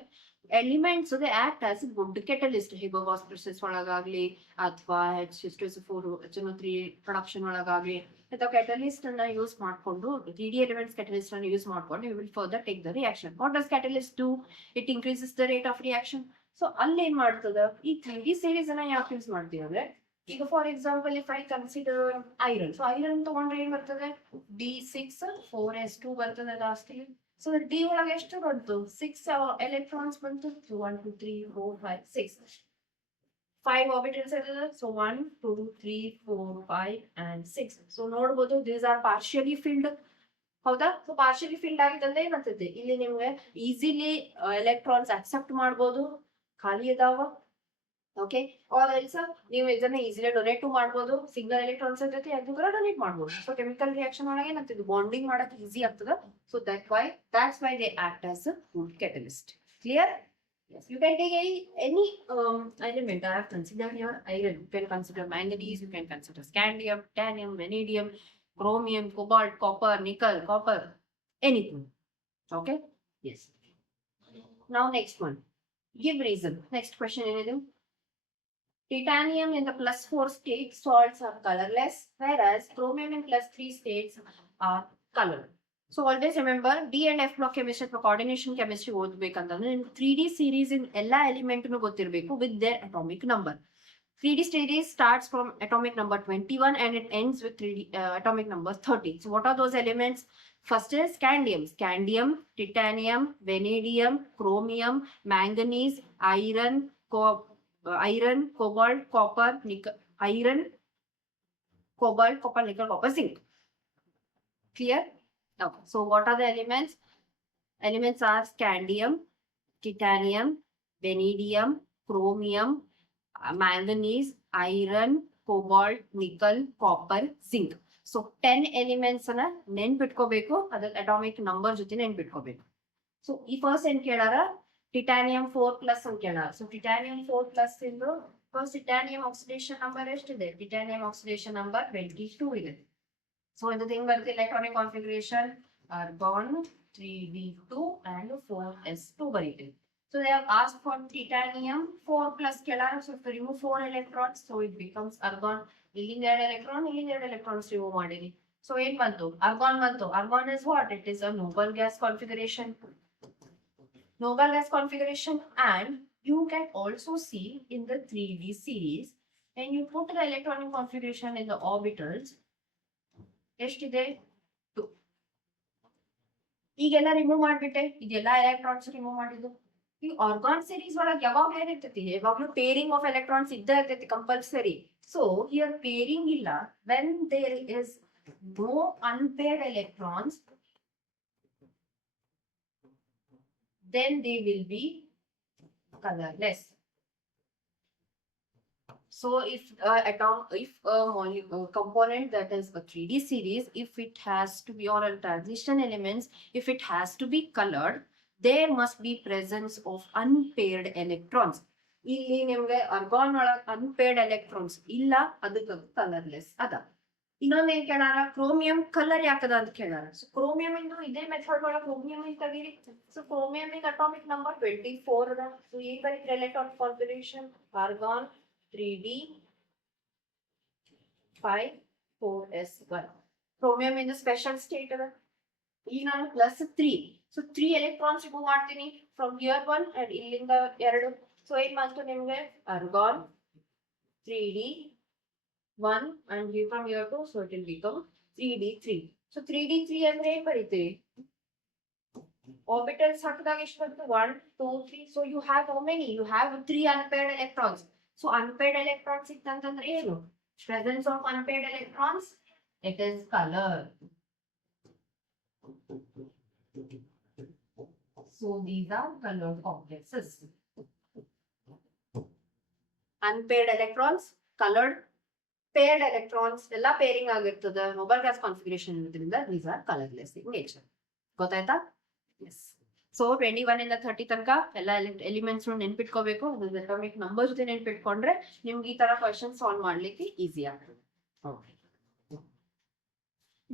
elements they act as good catalyst. ಹೇಗೋ ವಾಸ್ಪ್ರೊಸೆಸ್ ಒಳಗಾಗ್ಲಿ ಅಥವಾ H2SO4 ಪ್ರೊಡಕ್ಷನ್ ಒಳಗಾಗ್ಲಿ ಅಥವಾ ಕೆಟಲಿಸ್ಟ್ ಅನ್ನ ಯೂಸ್ ಮಾಡ್ಕೊಂಡು 3D ಎಲಿಮೆಂಟ್ಸ್ ಕೆಟಲಿಸ್ಟ್ ಅನ್ನು ಯೂಸ್ ಮಾಡ್ಕೊಂಡು you will further take the reaction. What does catalyst do? It increases the rate of reaction. So ಅಲ್ಲಿ ಏನ್ ಮಾಡ್ತದ, ಈ 3D ಸೀರೀಸ್ ಅನ್ನ ಯಾಕೆ ಯೂಸ್ ಮಾಡ್ತೀವಿ ಅಂದ್ರೆ, ಈಗ for example if I consider iron, so iron ತಗೊಂಡ್ರೆ ಏನ್ ಬರ್ತದೆ, D6 4s2 ಬರ್ತದೆ ಲಾಸ್ಟ್. ಸೊ ಡಿ ಒಳಗೆ ಎಷ್ಟು ಬಂತು, 6 ಎಲೆಕ್ಟ್ರಾನ್ಸ್ ಬಂತು. 1 2 3 4 5 6 5 orbitals ಇರ್ತದೆ. ಸೊ 1 2 3 4 5 and 6. ಸೊ ನೋಡ್ಬೋದು ದೀಸ್ ಆರ್ ಪಾರ್ಷಿಯಲಿ ಫಿಲ್ಡ್. ಹೌದಾ? ಸೊ ಪಾರ್ಷಿಯಲಿ ಫಿಲ್ಡ್ ಆಗಿದ್ದಂದ್ರೆ ಏನಾಗ್ತದೆ, ಇಲ್ಲಿ ನಿಮ್ಗೆ ಈಸಿಲಿ ಎಲೆಕ್ಟ್ರಾನ್ಸ್ ಅಕ್ಸೆಪ್ಟ್ ಮಾಡ್ಬೋದು, ಖಾಲಿ ಇದಾವ. ಓಕೆ, ಆರ್ ಎಲ್ಸ್ ನೀವು ಇದನ್ನ ಈಸಿಲಿ ಡೊನೇಟ್ ಮಾಡ್ಬೋದು. ಸಿಂಗಲ್ ಎಲೆಕ್ಟ್ರಾನ್ಸ್ ಜೊತೆ ಅದು ಕೂಡ ಡೊನೇಟ್ ಮಾಡ್ಬೋದು. ಸೊ ಕೆಮಿಕಲ್ ರಿಯಾಕ್ಷನ್ ಒಳಗೆ ಏನಾಗ್ತದೆ, ಬಾಂಡಿಂಗ್ ಮಾಡಕ್ ಈಸಿ ಆಗ್ತದ. So that's why they act as a good catalyst. Clear? Yes, you can take any element. I have considered here iron. You can consider manganese, you can consider scandium, titanium, vanadium, chromium, cobalt, copper, nickel, copper, anything. Okay? Yes. Now next one. Give reason. Next question anything? Titanium in the +4 state salts are colorless, whereas chromium in +3 states are colored. So always remember D and F block chemistry for coordination chemistry ಓದಬೇಕಂತಂದ್ರೆ ನಿಮ್ಗೆ 3D series in ಎಲ್ಲಾ ಎಲಿಮೆಂಟ್ ಗೊತ್ತಿರಬೇಕು with their atomic number. 3D series starts from atomic number 21 and it ends with 3D atomic number 30. So what are those elements? First is scandium. Scandium, titanium, vanadium, chromium, manganese, iron, cobalt, copper, nickel, iron, cobalt, copper, nickel, copper, zinc. Clear? Okay. So what are the elements? Elements are scandium, titanium, vanadium, chromium, manganese, iron, cobalt, nickel, copper, zinc. So 10 elements ಅನ್ನ ನೆನ್ಪಿಟ್ಕೋಬೇಕು, ಅದರ atomic number ಜೊತೆ ನೆನ್ಪಿಟ್ಕೋಬೇಕು. ಸೊ ಈ ಫಸ್ಟ್ ಏನ್ ಕೇಳಾರ, ಟಿಟಾನಿಯಂ 4+ ಅಂತ ಕೇಳಾರ. ಸೊ ಟಿಟಾನಿಯಂ 4+ ಇಂದು ಫಸ್ಟ್ ಟಿಟಾನಿಯಂ ಆಕ್ಸಿಡೇಷನ್ ನಂಬರ್ ಎಷ್ಟಿದೆ, ಟಿಟಾನಿಯಂ ಆಕ್ಸಿಡೇಷನ್ ನಂಬರ್ 22 ಇದೆ. ಸೊ ಇದು ಹೆಂಗ್ ಬರುತ್ತೆ, electronic configuration argon 3d2 and 4s2 ಬರೀತೀವಿ. So they have asked for titanium 4+ ಕೇಳಾರ. So if you remove 4 electrons, so it becomes argon. ಇಲ್ಲಿಂದ 2 electron, ಇಲ್ಲಿಂದ 2 electrons remove ಮಾಡಿರಿ. So ಏನ್ ಬಂತು, argon ಬಂತು. Argon is what? It is a noble gas configuration. Noble gas configuration, and you can also see in the 3D series when you put the electronic configuration in the orbitals ಎಷ್ಟಿದೆ, 2. ಈಗೆಲ್ಲ ರಿಮೂವ್ ಮಾಡ್ಬಿಟ್ಟೆ, ಇದೆಲ್ಲ electrons remove ಮಾಡಿದ್ದು. ಈ argon series ಒಳಗೆ ಯಾವಾಗ ಏನಿರ್ತೈತಿ, ಯಾವಾಗ್ಲೂ ಪೇರಿಂಗ್ ಆಫ್ ಎಲೆಕ್ಟ್ರಾನ್ಸ್ ಇದ್ದ ಇರ್ತೈತಿ ಕಂಪಲ್ಸರಿ. ಸೊ ಹಿಯರ್ ಪೇರಿಂಗ್ ಇಲ್ಲ. When there is no unpaired electrons, then they will be colorless. So if a component that is a 3D series, if it has to be, or a transition elements, if it has to be colored, there must be presence of unpaired electrons. ಇಲ್ಲಿ ನಿಮ್ಗೆ argon ಒಳಗೆ unpaired electrons ಇಲ್ಲ, ಅದಕ್ಕೆ ಕಲರ್ಲೆಸ್ ಅದ. ಇನ್ನೊಂದ್ ಏನ್ ಕೇಳಾರ, chromium colour ಯಾಕದ ಅಂತ ಕೇಳಾರ. ಸೊ ಕ್ರೋಮಿಯಂ ಇಂದು ಇದೇ ಮೆಥಡ್ ಒಳಗೆ ಕ್ರೋಮಿಯಂ ತೆಗೀರಿ. ಸೊ ಕ್ರೋಮಿಯಂ ಅಟಾಮಿಕ್ ನಂಬರ್ 24 ಅದ. ಸೊ ಈಗ ಬರೀ electronic configuration argon 3d5 4s1. Chromium ಇಂದು ಸ್ಪೆಷಲ್ ಸ್ಟೇಟ್ ಅದ. ಈಗ ನಾನು +3, ಸೊ 3 ಎಲೆಕ್ಟ್ರಾನ್ಸ್ ರಿಮೂವ್ ಮಾಡ್ತೀನಿ ಫ್ರಮ್ ಹಿಯರ್ 1 ಅಂಡ್ ಇಲ್ಲಿಂದ 2. ಸೊ ಏನ್ ಬಂತು ನಿಮ್ಗೆ, argon 3d1 and here from here 2, so it will become 3d3. So 3d3 ಅಂದ್ರೆ ಏನ್ ಬರೀತೀವಿ, orbitals ಹಾಕಿದಾಗ ಎಷ್ಟು ಬಂತು, 1 2 3. So you have how many, you have 3 unpaired electrons. So unpaired electrons ಇತ್ತಂತಂದ್ರೆ ಏನು, presence of unpaired electrons, it is color. So these are colored complexes. Unpaired electrons, colored. Paired electrons ಎಲ್ಲ ಪೇರಿಂಗ್ ಆಗಿರ್ತದೆ. ನೋಬಲ್ ಗ್ಯಾಸ್ ಕಾನ್ಫಿಗರೇಷನ್ ಇರೋದ್ರಿಂದ these are colorless in nature. ಗೊತ್ತಾಯ್ತಾ? Yes. So 21 ಇಂದ 30 ತನಕ ಎಲ್ಲ ಎಲಿಮೆಂಟ್ಸ್ ನೆನ್ಪಿಟ್ಕೋಬೇಕು. ಅದ್ರ ಅಟಾಮಿಕ್ ನಂಬರ್ ಜೊತೆ ನೆನ್ಪಿಟ್ಕೊಂಡ್ರೆ ನಿಮ್ಗೆ ಈ ತರ ಕ್ವಶನ್ ಸಾಲ್ವ್ ಮಾಡ್ಲಿಕ್ಕೆ ಈಸಿ ಆಗ್ತದೆ.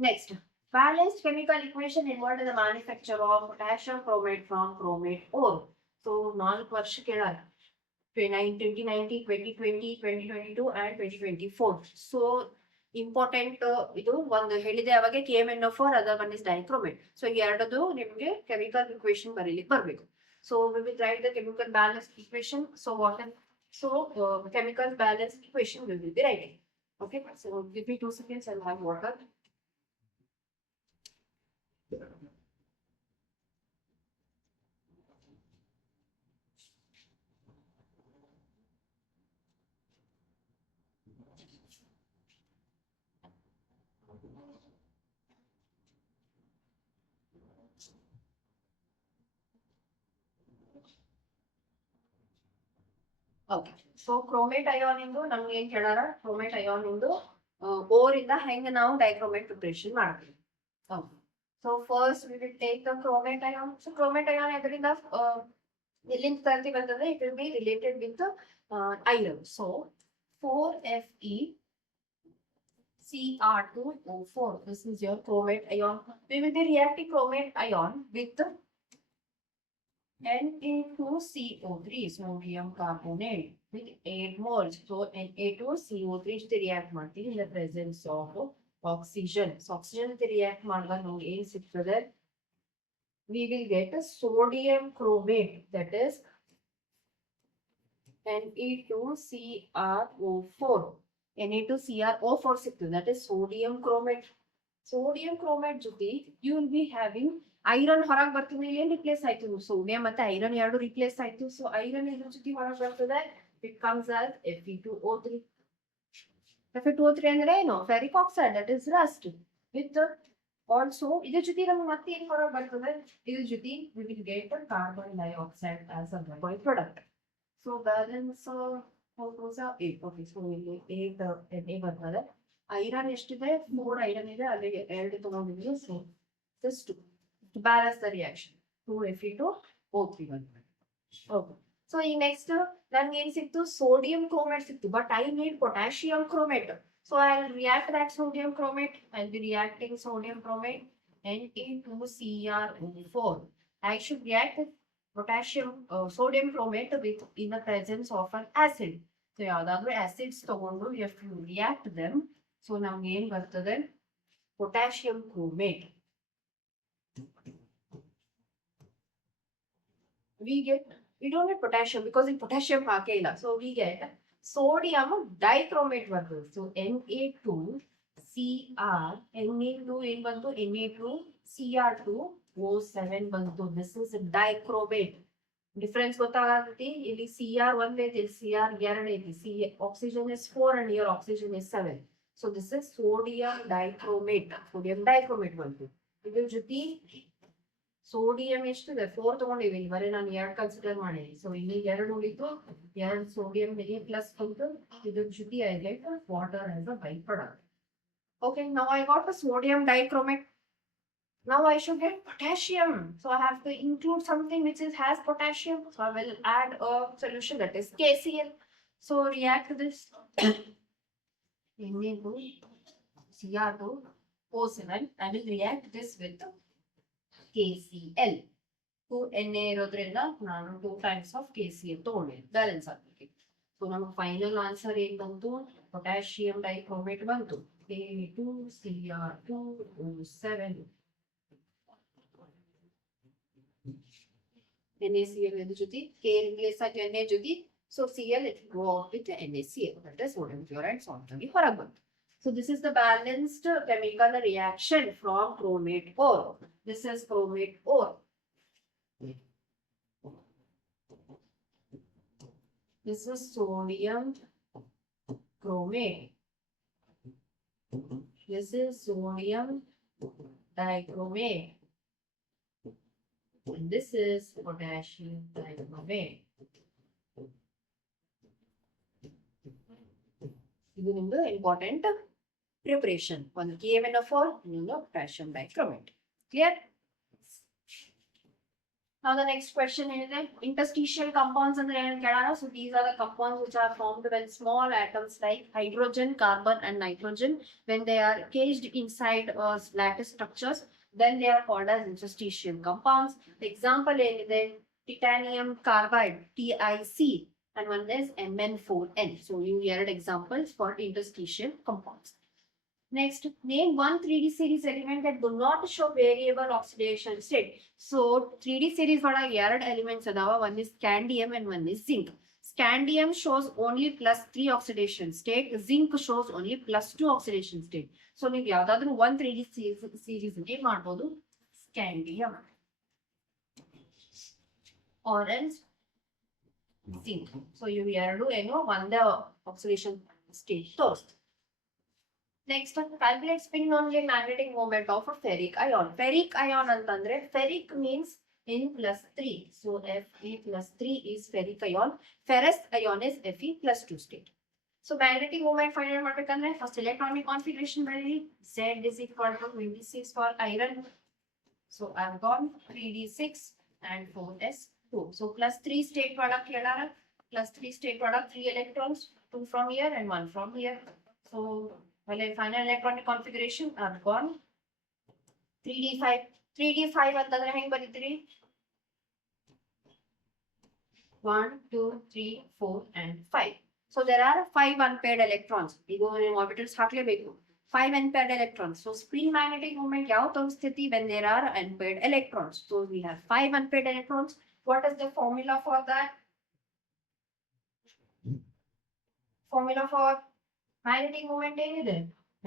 Next Balanced chemical equation involved in the manufacture of potassium chromate from chromate ore. So, 4 ವರ್ಷ ಕೇಳಲ್ಲ 2019, 2020, 2022 and 2024. So, ಇಂಪಾರ್ಟೆಂಟ್ ಇದು ಒಂದು ಹೇಳಿದೆ ಅವಾಗ KMnO4 other one is dichromate. So ಎರಡದು ನಿಮಗೆ ಕೆಮಿಕಲ್ ಇಕ್ವೇಶನ್ ಬರೀಲಿಕ್ಕೆ ಬರಬೇಕು. So we will write the chemical balance equation. So chemical balance equation we will be writing. Okay, so give me 2 seconds and have water. Okay, so chromate ion ಇಂದು ನಮ್ಗೆ ಏನ್ ಕೇಳಾರ, chromate ion ಇಂದು or ಇಂದ ಹೆಂಗ ನಾವು dichromate preparation ಮಾಡ್ತೀವಿ. So first we will take the chromate ion. So chromate ion ಎದರಿಂದ ಎಲ್ಲಿಂದ ತರ್ತೀವಿ ಅಂತಂದ್ರೆ it will be related with iron. So 4Fe Cr2O4. This is your chromate ion. We will be reacting chromate ion with Na2CO3, sodium carbonate, with 8 moles. So Na2CO3 ಜೊತೆ react ಮಾಡ್ತೀವಿ in the presence of oxygen. So oxygen ಜೊತೆ react ಮಾಡಿದಾಗ ನಮಗೆ ಏನು ಸಿಗ್ತದೆ? We will get a sodium chromate, that is Na2CrO4. Na2CrO4 ಸಿಗ್ತದೆ, that is sodium chromate. Sodium chromate ಜೊತೆ you will be having iron ಹೊರಗೆ ಬರ್ತದೆ. ಏನ್ ರಿಪ್ಲೇಸ್ ಆಯ್ತು? ಸೋಡಿಯಂ ಮತ್ತೆ ಐರನ್ ಎರಡು ರಿಪ್ಲೇಸ್ ಆಯ್ತು. ಸೊ ಐರನ್ ಇದ್ರ ಜೊತೆ ಹೊರಗೆ ಬರ್ತದೆ, it comes as Fe2O3. Fe2O3 ಅಂದ್ರೆ ಏನು? Ferric oxide, that is Rust. With also ಇದ್ರ ಜೊತೆ ನಮ್ಗೆ ಮತ್ತೆ ಏನ್ ಹೊರಗೆ ಬರ್ತದೆ? ಇದ್ರ ಜೊತೆ we will get carbon dioxide as a by product. So balance goes 8. Okay, so ಇಲ್ಲಿ 8 Na ಬರ್ತದೆ. ಐರನ್ ಎಷ್ಟಿದೆ? 4 ಐರನ್ ಇದೆ, ಅಲ್ಲಿಗೆ 2 ತಗೊಂಡಿದ್ವಿ. So just 2 to balance the reaction. 2Fe2O3. Okay. So next nange ಏನು ಸಿಕ್ತು? sodium chromate ಸಿಕ್ತು, but I need potassium chromate. So I'll react that sodium chromate. I'll be reacting sodium chromate Na2CrO4. I should react potassium sodium chromate with in the presence of an acid. So ಯಾವ್ದಾದ್ರು acids ತಗೊಂಡು if you react them, so ನಮ್ಗೆ ಏನು ಬರ್ತದೆ? potassium chromate. We don't get potassium because in potassium ಹಾಕೇಯಿಲ್ಲ. So we get sodium dichromate ಬರ್ತದೆ. So Na2Cr, Na2 ಏನ್ ಬಂತು? Na2Cr2O7 ಬಂತು. This is dichromate. ಡಿಫರೆನ್ಸ್ ಗೊತ್ತಾಗತೈತಿ. ಇಲ್ಲಿ Cr 1 ಐತಿ, ಇಲ್ಲಿ Cr 2 ಐತಿ. Oxygen is 4 and here oxygen is 7. So this is sodium dichromate. Sodium dichromate ಬಂತು. ಇದ್ರ ಜೊತೆ ಸೋಡಿಯಂ ಎಷ್ಟಿದೆ? 4 ತಗೊಂಡಿವಿ, ಬರೀ ನಾನು 2 ಕನ್ಸಿಡರ್ ಮಾಡೀನಿ. ಸೊ ಇಲ್ಲಿ 2 ಉಳಿತು, 2 ಸೋಡಿಯಂ ಪ್ಲಸ್ ಬಂತು. ಇದ್ರ ಜೊತೆ I get water as a byproduct. Okay, now I got the sodium dichromate. Now I should get potassium. So I have to include something which has potassium. So I will add a solution that is KCl. So react this Na2Cr2O7. I will react this with KCl. 2Na ಇರೋದ್ರಿಂದ ನಾನು 2 times of KCl ತಗೊಂಡೆ, ಬ್ಯಾಲೆನ್ಸ್ ಆಗ್ಲಿಕ್ಕೆ. ಸೊ ನಮಗೆ final answer ಏನ್ ಬಂತು? Potassium dichromate ಬಂತು. Na2Cr2O7. NaCl ಇದ್ರ ಜೊತೆ K ರಿಪ್ಲೇಸ್ ಆಗಿ Na ಜೊತೆ, so Cl it go out with NaCl, that is sodium chloride salt ಆಗಿ ಹೊರಗೆ ಬಂತು. So this is the balanced chemical reaction from chromate ore. This is chromate ore. This is sodium chromate. This is sodium dichromate. And this is potassium dichromate. ಇದು ನಿಮ್ದು important preparation. ಒಂದು KMnO4, ಇನ್ನೊಂದು potassium dichromate. Clear? Now the next question is interstitial compounds and the so these are the compounds which are formed when small atoms like hydrogen, carbon and nitrogen, when they are caged inside lattice structures, then they are called as interstitial compounds. The example is the titanium carbide, TiC, and one is Mn4n. So you heard examples for interstitial compounds. Next, name one 3D series element that do not show variable oxidation state. So 3D series vada ಎರಡು elements adava. One is scandium and one is zinc. Scandium shows only +3 oxidation state. Zinc shows only +2 oxidation state. So ನೀವು ಯಾವ್ದಾದ್ರು one 3D series ಗೆ ಮಾಡಬಹುದು. Scandium, orange, zinc. So ಇವು ಎರಡು ಏನು ಒಂದೇ oxidation state ತೋರಿಸ್ತಾರೆ. Next, calculate spin only magnetic moment of a ferric ion. Ferric ion antandre, ferric means N+3. So Fe+3 is ferric ion. Ferrous ion is Fe+2 state. So magnetic moment find out madbekandre first electronic configuration bari Z is equal to 26 for iron. So argon 3d6 and 4s2. So +3 state product kelara, +3 state product 3 electrons, 2 from here and 1 from here. So well, in final electronic configuration, argon 3d5. 3d5 ಅಂತಂದ್ರೆ ಹೆಂಗ್ ಬರೀತೀರಿ? 1, 2, 3, 4 and 5. So there are 5 unpaired electrons. ಇದು ನೀವು orbitals ಹಾಕ್ಲೇಬೇಕು. 5 unpaired electrons. So spin magnetic moment ಯಾವ ತೋರಿಸ್ತಿತಿ when there are unpaired electrons. So we have 5 unpaired electrons. What is the formula for that? Formula for magnetic moment ಏನಿದೆ?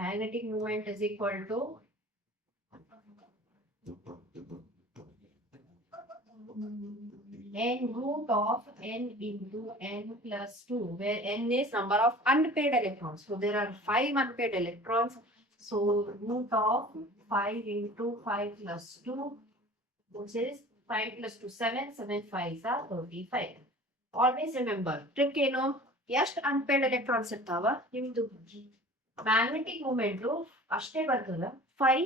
Magnetic moment is equal to n root of n into n plus 2, where n is number of unpaired electrons. So there are 5 unpaired electrons. So root of 5 into 5 plus 2, which is 5 plus 2, 7. 7 5s are 35. Always remember, trick ಏನು? ಎಷ್ಟು unpaired electrons ಇರ್ತಾವ ನಿಮ್ದು magnetic moment ಅಷ್ಟೇ ಬರ್ತದ 5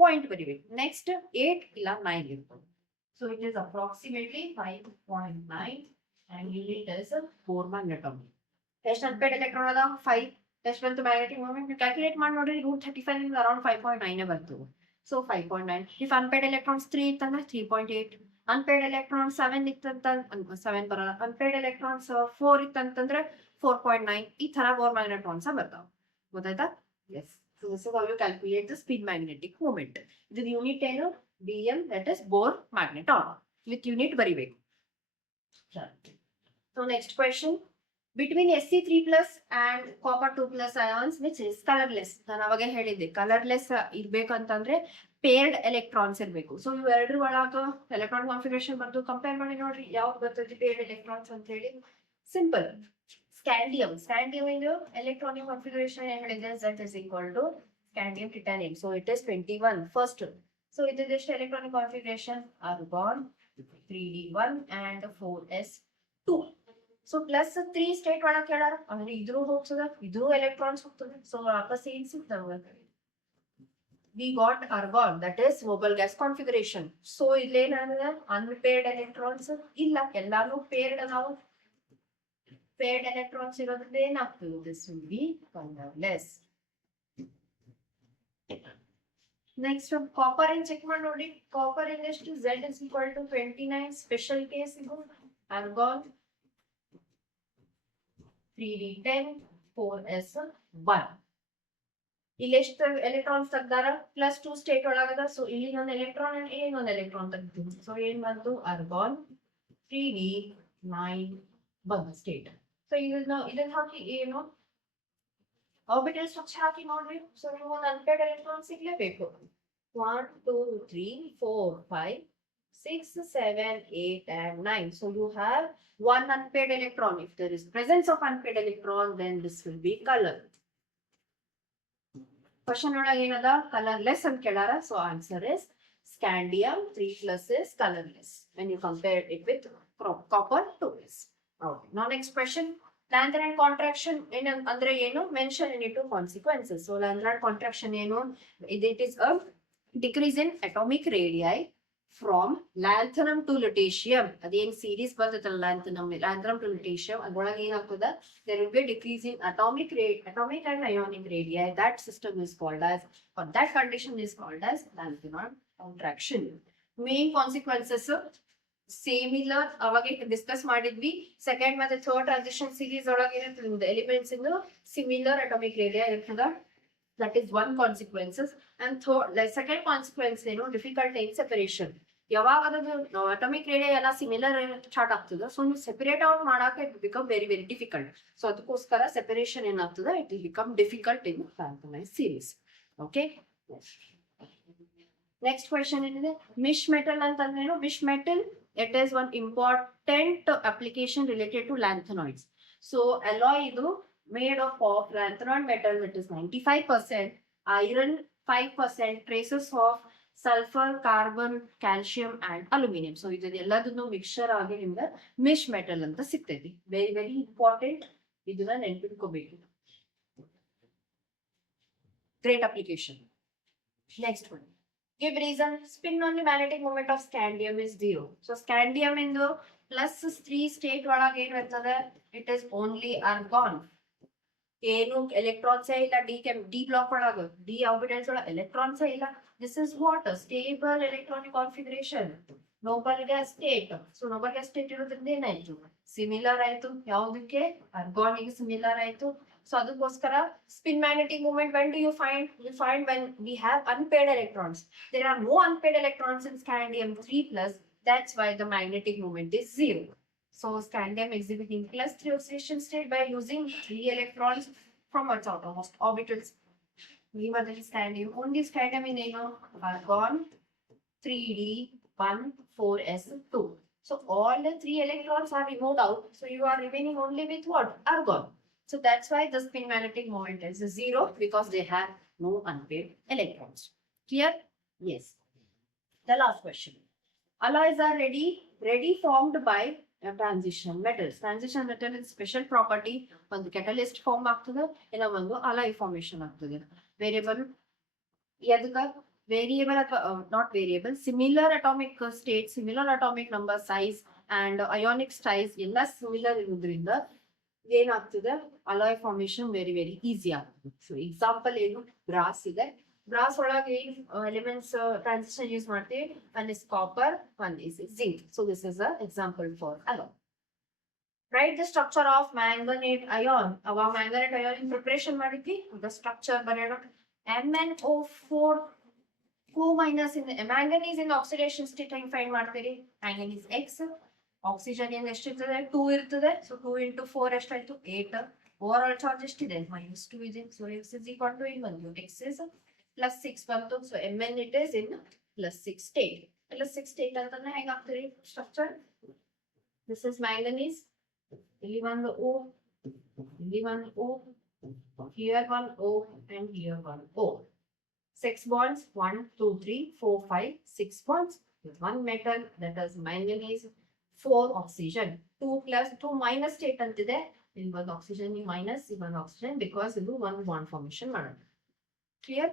ಪಾಯಿಂಟ್ ಬರಿಬೇಕು. ನೆಕ್ಸ್ಟ್ 8 ಇಲ್ಲ 9 ಇರ್ತದೆ. So it is approximately 5.9 and unit is 4 ಮ್ಯಾಗ್ನೆಟೋಮ್. ಎಷ್ಟು unpaired electron ಅದ? 5. ಎಷ್ಟು ಬಂತು ಮ್ಯಾಗ್ನೆಟಿಕ್ ಮೂಮೆಂಟ್? ನೀವು ಕ್ಯಾಲ್ಕುಲೇಟ್ ಮಾಡಿ ನೋಡ್ರಿ, √35 ನಿಮ್ಗೆ ಅರೌಂಡ್ 5.9 ಬರ್ತದೆ. ಸೊ 5.9. ಇಫ್ unpaired electrons 3 ಇತ್ತಂದ್ರೆ 3.8. unpaired electrons 7 ಇತ್ತಂತ 7 ಬರಲ್ಲ. unpaired electrons 4 ಇತ್ತಂತಂದ್ರೆ 4.9. ಈ ತರ 4 ಮ್ಯಾಗ್ನೆಟ್ರಾನ್ಸ್ ಬರ್ತಾವ. ಗೊತ್ತಾಯ್ತಾ? Yes. So this is how you calculate the spin magnetic moment. ಇದು ಯೂನಿಟ್ ಏನು? BM, that is Bohr magneton. With unit ಬರಿಬೇಕು. So next question, between Sc3+ and copper 2+ ions which is colorless. ನಾನು ಅವಾಗ ಹೇಳಿದ್ದೆ ಕಲರ್ಲೆಸ್ ಇರ್ಬೇಕಂತಂದ್ರೆ ಪೇರ್ಡ್ ಎಲೆಕ್ಟ್ರಾನ್ಸ್ ಇರಬೇಕು. ಸೊ ಇವು ಎರಡರ ಒಳಗ ಎಲೆಕ್ಟ್ರಾನ್ ಕಾನ್ಫಿಗರೇಷನ್ ಬರ್ದು ಕಂಪೇರ್ ಮಾಡಿ ನೋಡ್ರಿ ಯಾವ್ದು ಬರ್ತದೆ ಪೇರ್ಡ್ ಎಲೆಕ್ಟ್ರಾನ್ಸ್ ಅಂತ ಹೇಳಿ. ಸಿಂಪಲ್. ಸ್ಕ್ಯಾಂಡಿಯಂ. ಸ್ಕ್ಯಾಂಡಿಯಂ ಇಂದು ಎಲೆಕ್ಟ್ರಾನಿಕ್ ಕಾನ್ಫಿಗರೇಷನ್ ಏನ್ ಹೇಳಿದೆ? Z is equal to scandium titanium. So it is 21 first. So ಇದು ಎಷ್ಟು electronic configuration? argon 3d1 and 4s2. So +3 ಸ್ಟೇಟ್ ಒಳಗೆ ಕೇಳಾರ ಅಂದ್ರೆ ಇದ್ರೂ ಹೋಗ್ತದ, ಇದ್ರೂ ಎಲೆಕ್ಟ್ರಾನ್ಸ್ ಹೋಗ್ತದೆ. ಸೊ ವಾಪಸ್ ಏನ್ ಸಿಗ್ತದೆ? we got argon, that is noble gas configuration. So ಇಲ್ಲೇನಾಗಿದೆ? unpaired electrons ಇಲ್ಲ, ಎಲ್ಲಾನು paired ಅದಾವು. paired electrons ಇರೋದ್ರಿಂದ ಏನಾಗ್ತದೆ? this will be colorless. Next copper ಇನ್ ಚೆಕ್ ಮಾಡಿ ನೋಡಿ. ಕಾಪರ್ ಇನ್ ಎಷ್ಟು? Z is equal to 29. Special case ಇದು argon 3d10 4s1. ಇಲ್ಲಿ ಎಷ್ಟು ಎಲೆಕ್ಟ್ರಾನ್ಸ್ ತೆಗ್ದಾರ? +2 ಸ್ಟೇಟ್ ಒಳಗದ. ಸೊ ಇಲ್ಲಿ ಒಂದು ಎಲೆಕ್ಟ್ರಾನ್ ಅಂಡ್ ಇನ್ನೊಂದು ಎಲೆಕ್ಟ್ರಾನ್ ತೆಗ್ತೀನಿ. ಸೊ ಏನ್ ಬಂತು? argon 3d9 ಬಂದ ಸ್ಟೇಟ್. ಸೊ ಇದನ್ನ ಹಾಕಿ ಏನು ಆರ್ಬಿಟಲ್ ಸ್ಟ್ರಕ್ಚರ್ ಹಾಕಿ ನೋಡ್ರಿ. ಸೊ ನೀವು ಒಂದು ಅನ್ಪೇರ್ಡ್ ಎಲೆಕ್ಟ್ರಾನ್ ಸಿಗ್ಲೇಬೇಕು. 1 2 3 4 5 6 7 8 and 9. So you have one unpaired electron. If there is presence of unpaired electron, then this will be color. Question ಒಳಗೆ ಏನದ? colorless ಅಂತ ಕೇಳಾರ. So answer is scandium 3+ is colorless when you compare it with copper 2+. Okay. Now next question. Lanthanide contraction ಅಂದ್ರೆ ಏನು? mention in two consequences. So Lanthanide contraction ಏನು? It is a decrease in atomic radii. from lanthanum to lutetium. Again, series ಬರ್ತೈತಲ್ಲ lanthanum to lutetium. ಅದ್ರೊಳಗೆ ಏನಾಗ್ತದೆ? There will be a decrease in atomic and ionic radii. That system is called as, or that condition is called as lanthanum contraction. Main consequences similar ಅವಾಗ ಡಿಸ್ಕಸ್ ಮಾಡಿದ್ವಿ. ಸೆಕೆಂಡ್ ಮತ್ತೆ third transition series ಒಳಗೆ ಎಲಿಮೆಂಟ್ಸ್ ಇಂದ similar atomic ರೇಡಿಯಾ ಇರ್ತದ. That is one consequences. And third, the second consequence, difficult in separation. ಯಾವಾಗ ಅದು ಅಟಾಮಿಕ್ ರೇಡಿಯಾ ಎಲ್ಲ ಸಿಮಿಲರ್ ಸ್ಟಾರ್ಟ್ ಆಗ್ತದೆ, ಸೊ ನೀವು ಸೆಪರೇಟ್ ಔಟ್ ಮಾಡಕ್ಕೆ it become very very difficult. So ಅದಕ್ಕೋಸ್ಕರ ಸೆಪರೇಷನ್ ಏನಾಗ್ತದೆ, it will become difficult in lanthanide series. Okay, next question ಏನಿದೆ, ಮಿಶ್ ಮೆಟಲ್ ಅಂತಂದ್ರೇನು? ಮಿಶ್ metal, it is one important application related to lanthanoids. So alloy ಇದು made up of lanthanoid metal, that is 95%, iron 5%, traces of sulfur, carbon, calcium and aluminum. So ಇದು ಎಲ್ಲದನ್ನು ಮಿಕ್ಸ್ಚರ್ ಆಗಿ ನಿಮ್ಗೆ ಮಿಶ್ ಮೆಟಲ್ ಅಂತ ಸಿಗ್ತೈತಿ. ವೆರಿ ವೆರಿ ಇಂಪಾರ್ಟೆಂಟ್, ಇದನ್ನ ನೆನ್ಪಿಟ್ಕೋಬೇಕು. Great application. Next one, give reason. Spin on the magnetic moment of scandium is 0. So scandium in the +3 state ಒಳಗೆ ಏನು ಇರ್ತದೆ, it is only argon. ಏನು ಎಲೆಕ್ಟ್ರಾನ್ಸ್ ಇಲ್ಲ, ಡಿ ಬ್ಲಾಕ್ ಒಳಗೆ ಡಿ ಆರ್ಬಿಟಲ್ಸ್ ಒಳಗೆ ಎಲೆಕ್ಟ್ರಾನ್ಸ್ ಇಲ್ಲ. This is what a stable electronic configuration. Nobel gas state. So Nobel gas state ಇರೋದ್ರಿಂದ ಏನಾಯ್ತು, ಸಿಮಿಲರ್ ಆಯ್ತು. ಯಾವುದಕ್ಕೆ? ಆರ್ಗಾನಿಗೆ ಸಿಮಿಲರ್ ಆಯ್ತು. So ಅದಕ್ಕೋಸ್ಕರ spin magnetic moment, when do you find? You find when we have unpaired electrons. There are no unpaired electrons in scandium 3+. That's why the magnetic moment is 0. So scandium exhibiting +3 oxidation state by losing 3 electrons from its outermost orbitals. We were the scandium. Only scandium in argon 3d14s2. So all the 3 electrons are removed out. So you are remaining only with what? Argon. So that's why the spin magnetic moment is 0, because they have no unpaired electrons. Clear? Yes. The last question. Alloys are ready formed by transition metals. Transition metal is special property. One catalyst form ಆಗ್ತದೆ, ಇಲ್ಲ ಒಂದು alloy formation ಆಗ್ತದೆ. Variable ಅಥವಾ not variable, similar atomic state, similar atomic number, size and ionic size ಎಲ್ಲ similar ಇರೋದ್ರಿಂದ ಏನಾಗ್ತದೆ, alloy formation very very easy ಆಗ್ತದೆ. So example ಏನು, ಬ್ರಾಸ್ ಇದೆ. ಬ್ರಾಸ್ ಒಳಗೆ ಎಲಿಮೆಂಟ್ಸ್ ಟ್ರಾನ್ಸಿಷನ್ ಯೂಸ್ ಮಾಡ್ತೀವಿ. One is copper, one is zinc. So this is a example for alloy. Right the structure of manganate ion. ಅವಾಗ manganate ion preparation ಮಾಡಿದ್ವಿ. The structure ಬರೆಯೋಣ. MnO4 2- in manganese in oxidation state ಹೆಂಗ್ find ಮಾಡ್ತೀರಿ? Manganese X, oxygen ಏನು ಎಷ್ಟಿರ್ತದೆ? 2 ಇರ್ತದೆ. ಸೊ 2 × 4 ಎಷ್ಟಾಯ್ತು? 8. Over all charge ಎಷ್ಟಿದೆ? -2 ಇದೆ. So X is equal to ಏನು ಬಂತು? X is +6 ಬಂತು. So Mn it is in +6 state. +6 state ಅಂತಂದ್ರೆ ಹೆಂಗ್ ಆಗ್ತದೆ ಸ್ಟ್ರಕ್ಚರ್? This is manganese. ಇಲ್ಲಿ ಒಂದು O, ಇಲ್ಲಿ ಒಂದು O, here one O and here one O. 6 bonds, 1 2 3 4 5 6 bonds with one metal, that is manganese. 4 oxygen, 2 plus 2 minus state ಅಂತಿದೆ. ಇಲ್ಲಿ ಒಂದು ಆಕ್ಸಿಜನ್ ಮೈನಸ್, ಒಂದು ಆಕ್ಸಿಜನ್, ಬಿಕಾಸ್ ಇದು ಒಂದು ಬಾಂಡ್ ಫಾರ್ಮೇಶನ್ ಮಾಡೋಣ. Clear?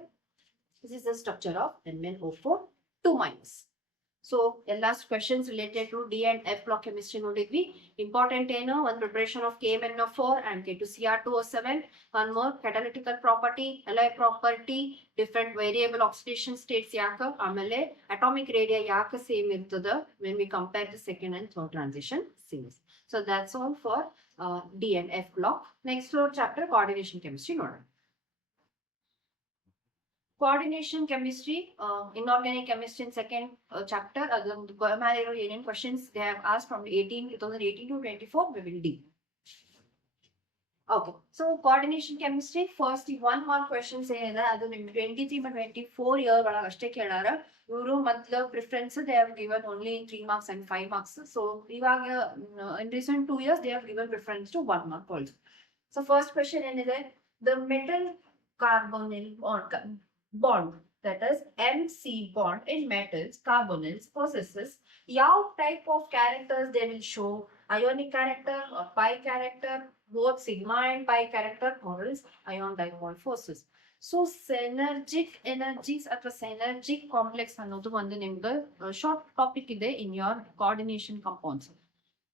This is the structure of MnO4 2-. So ಎಲ್ಲಾ questions related to D and F block chemistry ನೋಡಿದ್ವಿ. Important ಏನು, ಒಂದು preparation of KMnO4 and K2Cr2O7. One more, catalytical property, alloy property, different variable oxidation states ಯಾಕ, ಆಮೇಲೆ atomic radii ಯಾಕೆ ಸೇಮ್ ಇರ್ತದ when we compare the second and third transition series. So that's all for D and F block. Next chapter, coordination chemistry ನೋಡೋಣ. Coordination chemistry, inorganic chemistry in second chapter. Any questions they have asked from 2018 to 24, we will deal. Okay, so coordination chemistry, first 1 mark questions ಏನಿದೆ ಅದು ನಿಮ್ಗೆ 23 ಮತ್ತು 24 year ಒಳಗೆ ಅಷ್ಟೇ ಕೇಳಾರ. ಇವರು ಮೊದಲು preference they have given only 3 marks and 5 marks. So ಇವಾಗ in recent 2 years they have given preference to 1 mark also. So first question ಏನಿದೆ, the metal carbonyl bond, that is MC bond in metals, carbonyls possesses ಯಾವ type of characters they will show? Ionic character or pi character, both sigma and pi character, or else ion dipole forces. So synergic energies ಅಥವಾ synergic complex ಅನ್ನೋದು ಒಂದು ನಿಮ್ಗೆ short topic ಇದೆ in your coordination compounds.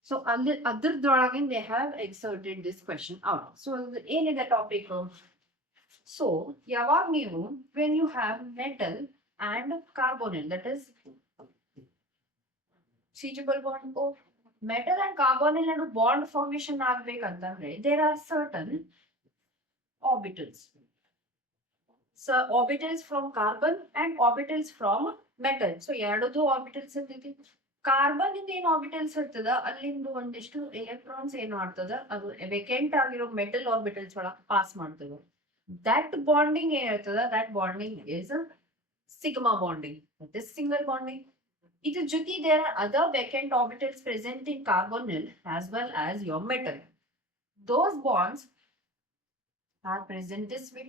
So ಅಲ್ಲಿ ಅದ್ರದೊಳಗೆ they have exerted this question out. So ಏನಿದೆ topic? So ಯಾವಾಗ ನೀವು when you have metal and carbonyl, that is suitable bond. Oh, metal and carbonyl nadu bond formation ಆಗ್ಬೇಕಂತಂದ್ರೆ there are certain orbitals. So orbitals from carbon and orbitals from metal. So ಎರಡದು orbitals ಇರ್ತೈತಿ. ಕಾರ್ಬನ್ ಇಂದ ಏನ್ ಆರ್ಬಿಟಲ್ಸ್ ಇರ್ತದ ಅಲ್ಲಿಂದ ಒಂದಿಷ್ಟು ಎಲೆಕ್ಟ್ರಾನ್ಸ್ ಏನ್ ಮಾಡ್ತದ ಅದು ವೇಕೆಂಟ್ ಆಗಿರೋ ಮೆಟಲ್ ಆರ್ಬಿಟಲ್ಸ್ ಒಳಗೆ ಪಾಸ್ ಮಾಡ್ತದ. ದಟ್ ಬಾಂಡಿಂಗ್ ಏನ್ ಇರ್ತದ, that bonding is sigma bonding. That is single bonding. Its jyoti, there are other vacant orbitals present in carbonyl as well as your metal. Those bonds are present this way.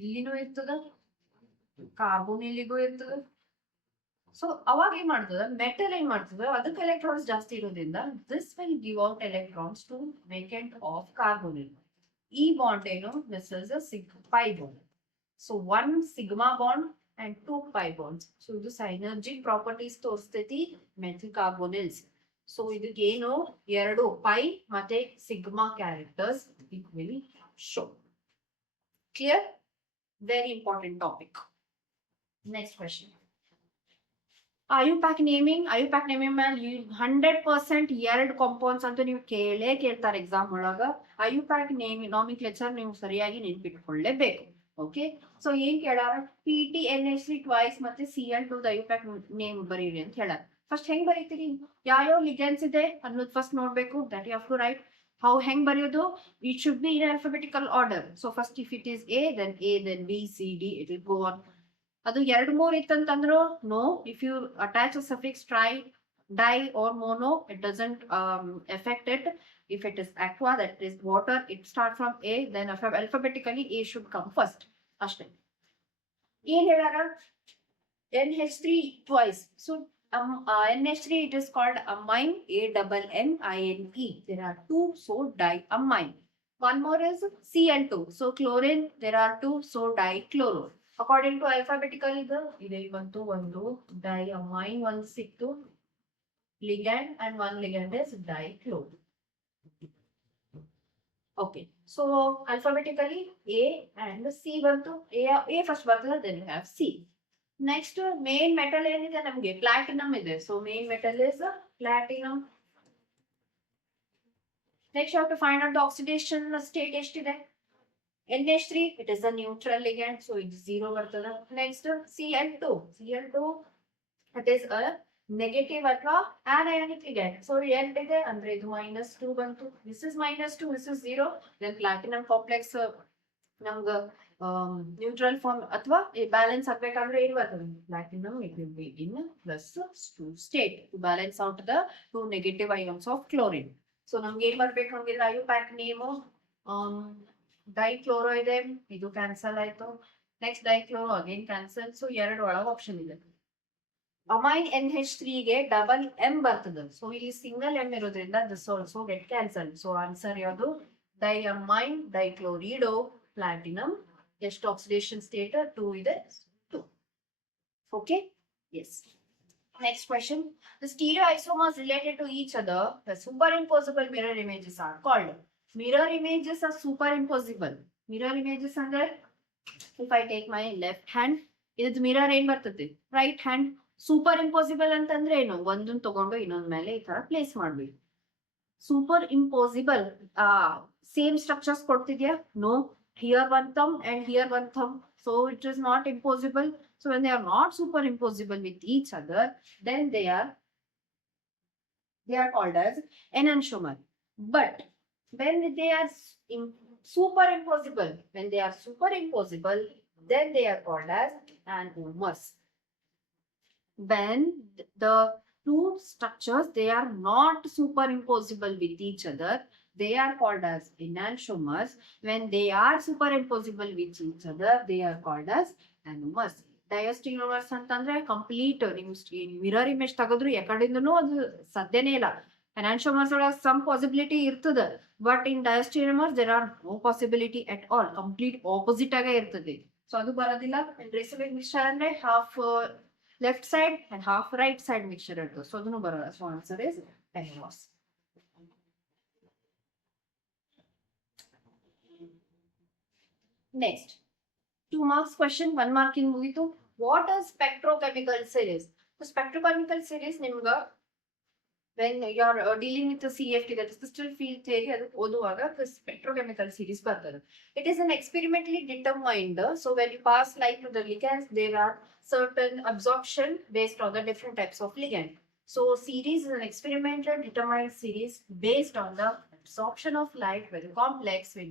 Illinu irtada, carbonyligu irtada. So aವಾಗ ಏನ್ ಮಾಡ್ತದ, ಮೆಟಲ್ ಏನ್ ಮಾಡ್ತದ, ಅದಕ್ಕೆ ಎಲೆಕ್ಟ್ರಾನ್ಸ್ ಜಾಸ್ತಿ ಇರೋದ್ರಿಂದ this will give out electrons to vacant of carbonyl. ಈ ಬಾಂಡ್ ಏನು, this is a pi bond. So one sigma bond and two pi bonds. So ಇದು synergic properties ತೋರಿಸ್ತೈತಿ metal carbonyls. So ಇದಕ್ಕೆ ಏನು, ಎರಡು pi ಮತ್ತೆ sigma characters it will show. Clear? Very important topic. Next question. IUPAC naming ಮೇಲೆ 100% ಎರಡು ಕಾಂಪೌಂಡ್ಸ್ ಅಂತ ನೀವು ಕೇಳ್ತಾರೆ ಎಕ್ಸಾಮ್ ಒಳಗ. IUPAC ನೇಮಿಂಗ್ ನಾಮಿಕ್ಲೇಚರ್ ನೀವು ಸರಿಯಾಗಿ ನೆನ್ಪಿಟ್ಕೊಳ್ಳೇಬೇಕು. ಓಕೆ, ಸೊ ಏನ್ ಕೇಳಾರ, PTNH3 ಟ್ವೈಸ್ ಮತ್ತೆ Cl2 IUPAC ನೇಮ್ ಬರೀರಿ ಅಂತ ಹೇಳಾರ. ಫಸ್ಟ್ ಹೆಂಗ್ ಬರೀತೀರಿ, ಯಾವ ಲಿಗ್ಯಾಂಡ್ಸ್ ಇದೆ ಅನ್ನೋದು ಫಸ್ಟ್ ನೋಡ್ಬೇಕು. That you have to write. How ಹೆಂಗ್ ಬರೆಯೋದು, it should be in alphabetical order. So first if it is A, then B, C, D, it will go on. ಅದು 2-3 ಇತ್ತಂತಂದ್ರು no. If you attach a suffix tri, di or mono, it doesn't affect it. If it is aqua, that is water, it starts from A, then alphabetically A should come first. Ashte. ಏನ್ ಹೇಳಾರ, NH3 twice. So NH3, it is called amine, ANNINE. There are two, so diamine. One more is Cl2. So chlorine, there are two, so dichloro. According to alphabetical, ಇದೆ ಬಂತು ಒಂದು diamine, one ಸಿಕ್ತು ligand, and one ligand is dichloro. Okay, so alphabetically A and C ಬಂತು. A first ಬರ್ತದೆ, then you have C. Next main metal ಏನಿದೆ ನಮಗೆ, platinum ಇದೆ. So main metal is platinum. Next you have to find out the oxidation state ಎಷ್ಟಿದೆ. NH3, it is a neutral ligand, so it is 0 ಬರ್ತದೆ. Next Cl2, it is a negative ಅಥವಾ anionic ligand. So ಏನಿದೆ ಅಂದ್ರೆ ಇದು -2 ಬಂತು. This is -2, this is 0. Then platinum complex ನಮ್ಗ neutral form ಅಥವಾ ಬ್ಯಾಲೆನ್ಸ್ ಆಗ್ಬೇಕಂದ್ರೆ ಏನ್ ಬರ್ತದೆ, platinum it will be in +2 state to balance out the two negative ions of chlorine. So ನಮ್ಗೆ ಏನ್ ಬರ್ಬೇಕು ಹಂಗಿದ್ರೆ IUPAC ನೇಮು ಡೈಕ್ಲೋರೋ ಇದೆ, ಇದು ಕ್ಯಾನ್ಸಲ್ ಆಯ್ತು. Next dichloro again cancel. So ಎರಡು ಒಳಗೆ ಆಪ್ಷನ್ ಇದೆ. ಅಮೈನ್ NH3 ಗೆ ಡಬಲ್ M ಬರ್ತದೆ. ಸೊ ಇಲ್ಲಿ ಸಿಂಗಲ್ M ಇರೋದ್ರಿಂದ this also get cancel. So answer ಯಾವುದು, ಡೈಅಮೈನ್ ಡೈಕ್ಲೋರಿಡೋ ಪ್ಲಾಟಿನಮ್. ಎಷ್ಟು ಆಕ್ಸಿಡೇಷನ್ ಸ್ಟೇಟ್ 2 ಇದೆ, 2. Okay, yes. Next question. The stereoisomers related to each other, the superimposable mirror images are called. Mirror images are superimposable. Mirror images ಅಂದ್ರೆ, if I take my left hand, ಇದು ಮಿರರ್ ಏನ್ ಬರ್ತದೆ, right hand. Super impossible ಅಂತಂದ್ರೆ ಏನು, ಒಂದನ್ನು ತಗೊಂಡು ಇನ್ನೊಂದ್ ಮೇಲೆ ಈ ತರ ಪ್ಲೇಸ್ ಮಾಡ್ಬೇಕು. ಸೂಪರ್ ಇಂಪಾಸಿಬಲ್ ಸೇಮ್ ಸ್ಟ್ರಕ್ಚರ್ಸ್ ಕೊಡ್ತಿದ್ಯಾ, no. Here one thumb and here one thumb, so it is not impossible. So when they are not superimposable with each other, then they are called as enantiomer. But when they are superimposable, then they are called as anomers. When the two structures, they are not superimposable with each other, they are called as enantiomers. When they are superimposable with each other, they are called as anomers. ಡಯಾಸ್ಟಿನೋಮರ್ಸ್ ಅಂತಂದ್ರೆ ಕಂಪ್ಲೀಟ್ ನಿಮ್ mirror image ತೆಗೆದ್ರು ಯಾಕಡೆಯಿಂದನೂ ಅದು ಸಾಧ್ಯನೇ ಇಲ್ಲ. Enantiomers ಒಳಗೆ some possibility ಇರ್ತದೆ, but in diastereomers there are no possibility at all. Complete opposite ಆಗೇ ಇರ್ತದೆ. So ಅದು ಬರೋದಿಲ್ಲ. And racemic mixture ಅಂದ್ರೆ half left side and half right side mixture ಇರ್ತದೆ. So ಅದನ್ನು ಬರೋಲ್ಲ. So answer is Tehros. Next, 2 marks question, 1 mark in ಮುಗಿತು. What is spectrochemical series? So spectrochemical series ನಿಮ್ಗ when you are dealing with the CFT, that is crystal field theory, ಅದು ಓದುವಾಗ spectrochemical series ಬರ್ತದೆ. It is an experimentally determined. So when you pass light to the ligands, there are certain absorption based on the different types of ligand. So series is an experimental determined series based on the absorption of light very complex with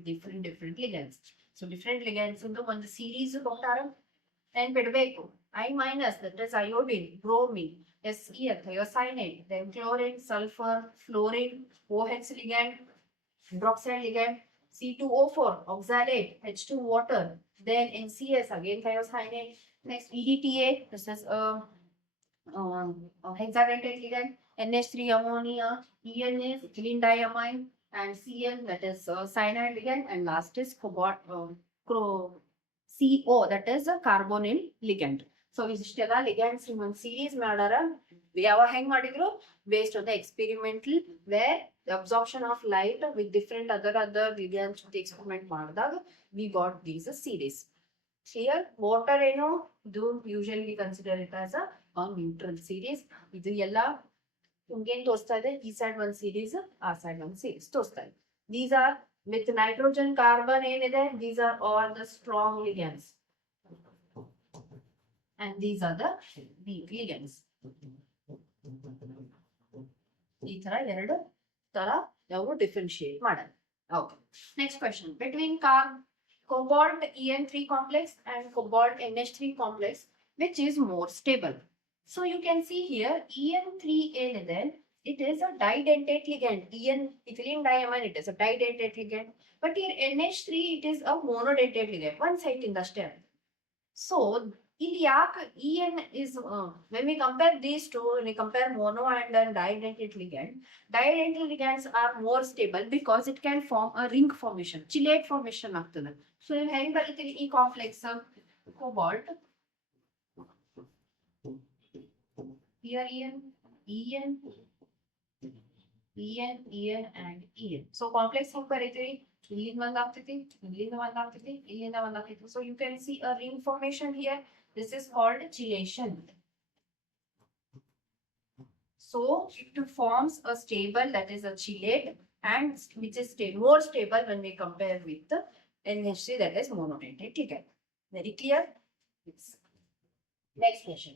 different ligands. So different ligands into one series ಕೊಟ್ಟಾರ and ಬಿಡಬೇಕು. I minus, that is iodine, bromine, SEL, thiocyanate, then chlorine, sulfur, fluorine, OH ligand, hydroxide ligand, C2O4, oxalate, H2 water, then NCS, again thiocyanate, next EDTA, this is hexadentate ligand, NH3 ammonia, ENA, ethylene diamine, and Cl, that is cyanide ligand, and last is cobalt, CO, that is a carbonyl ligand. So ಇಷ್ಟೆಲ್ಲ ligands in one series ಮಾಡ್ಯಾರ. ಯಾವಾಗ ಹೆಂಗ್ ಮಾಡಿದ್ರು? Based on the experimental, where the absorption of light with different other ligands to the experiment ಮಾಡಿದಾಗ we got these series. Here water ಏನು? ಇದು usually consider it as a neutral series. ಇದು ಎಲ್ಲ ನಿಮ್ಗೇನ್ ತೋರಿಸ್ತಾ ಇದೆ? ಈ side one series, ಆ side one series ತೋರಿಸ್ತಾ ಇದೆ. These are with nitrogen, carbon ಏನಿದೆ? These are all the strong ligands. And these are the weak ligands. ಈ ತರ ಎರಡು ತರ ನಾವು differentiate ಮಾಡೋಣ. Okay. Next question. Between cobalt En3 complex and cobalt NH3 complex, which is more stable? So you can see here En3 ಏನಿದೆ? It is a didentate ligand. Ethylene diamine, it is a didentate ligand. But here NH3, it is a monodentate ligand. One side in the stem. So ಇಲ್ಲಿ ಯಾಕೆ En is when we compare these two, when we compare mono and didentate ligands are more stable because it can form a ring formation, chelate formation ಆಗ್ತದೆ. So ನೀವು ಹೆಂಗ್ ಬರೀತೀರಿ ಈ complex? cobalt here En and En. So complex ಹೆಂಗ್ ಬರೀತೀರಿ? ಇಲ್ಲಿಂದ ಒಂದ್ ಆಗ್ತೈತಿ, ಇಲ್ಲಿಂದ ಒಂದ್ ಆಗ್ತೈತಿ, ಇಲ್ಲಿಂದ ಒಂದ್ ಆಗ್ತೈತಿ. So you can see a ring formation here. This is called chelation. So it forms a stable, that is a chelate, and which is more stable when we compare with the NH3, that is monodentate ligand. Very clear? Yes. Next question.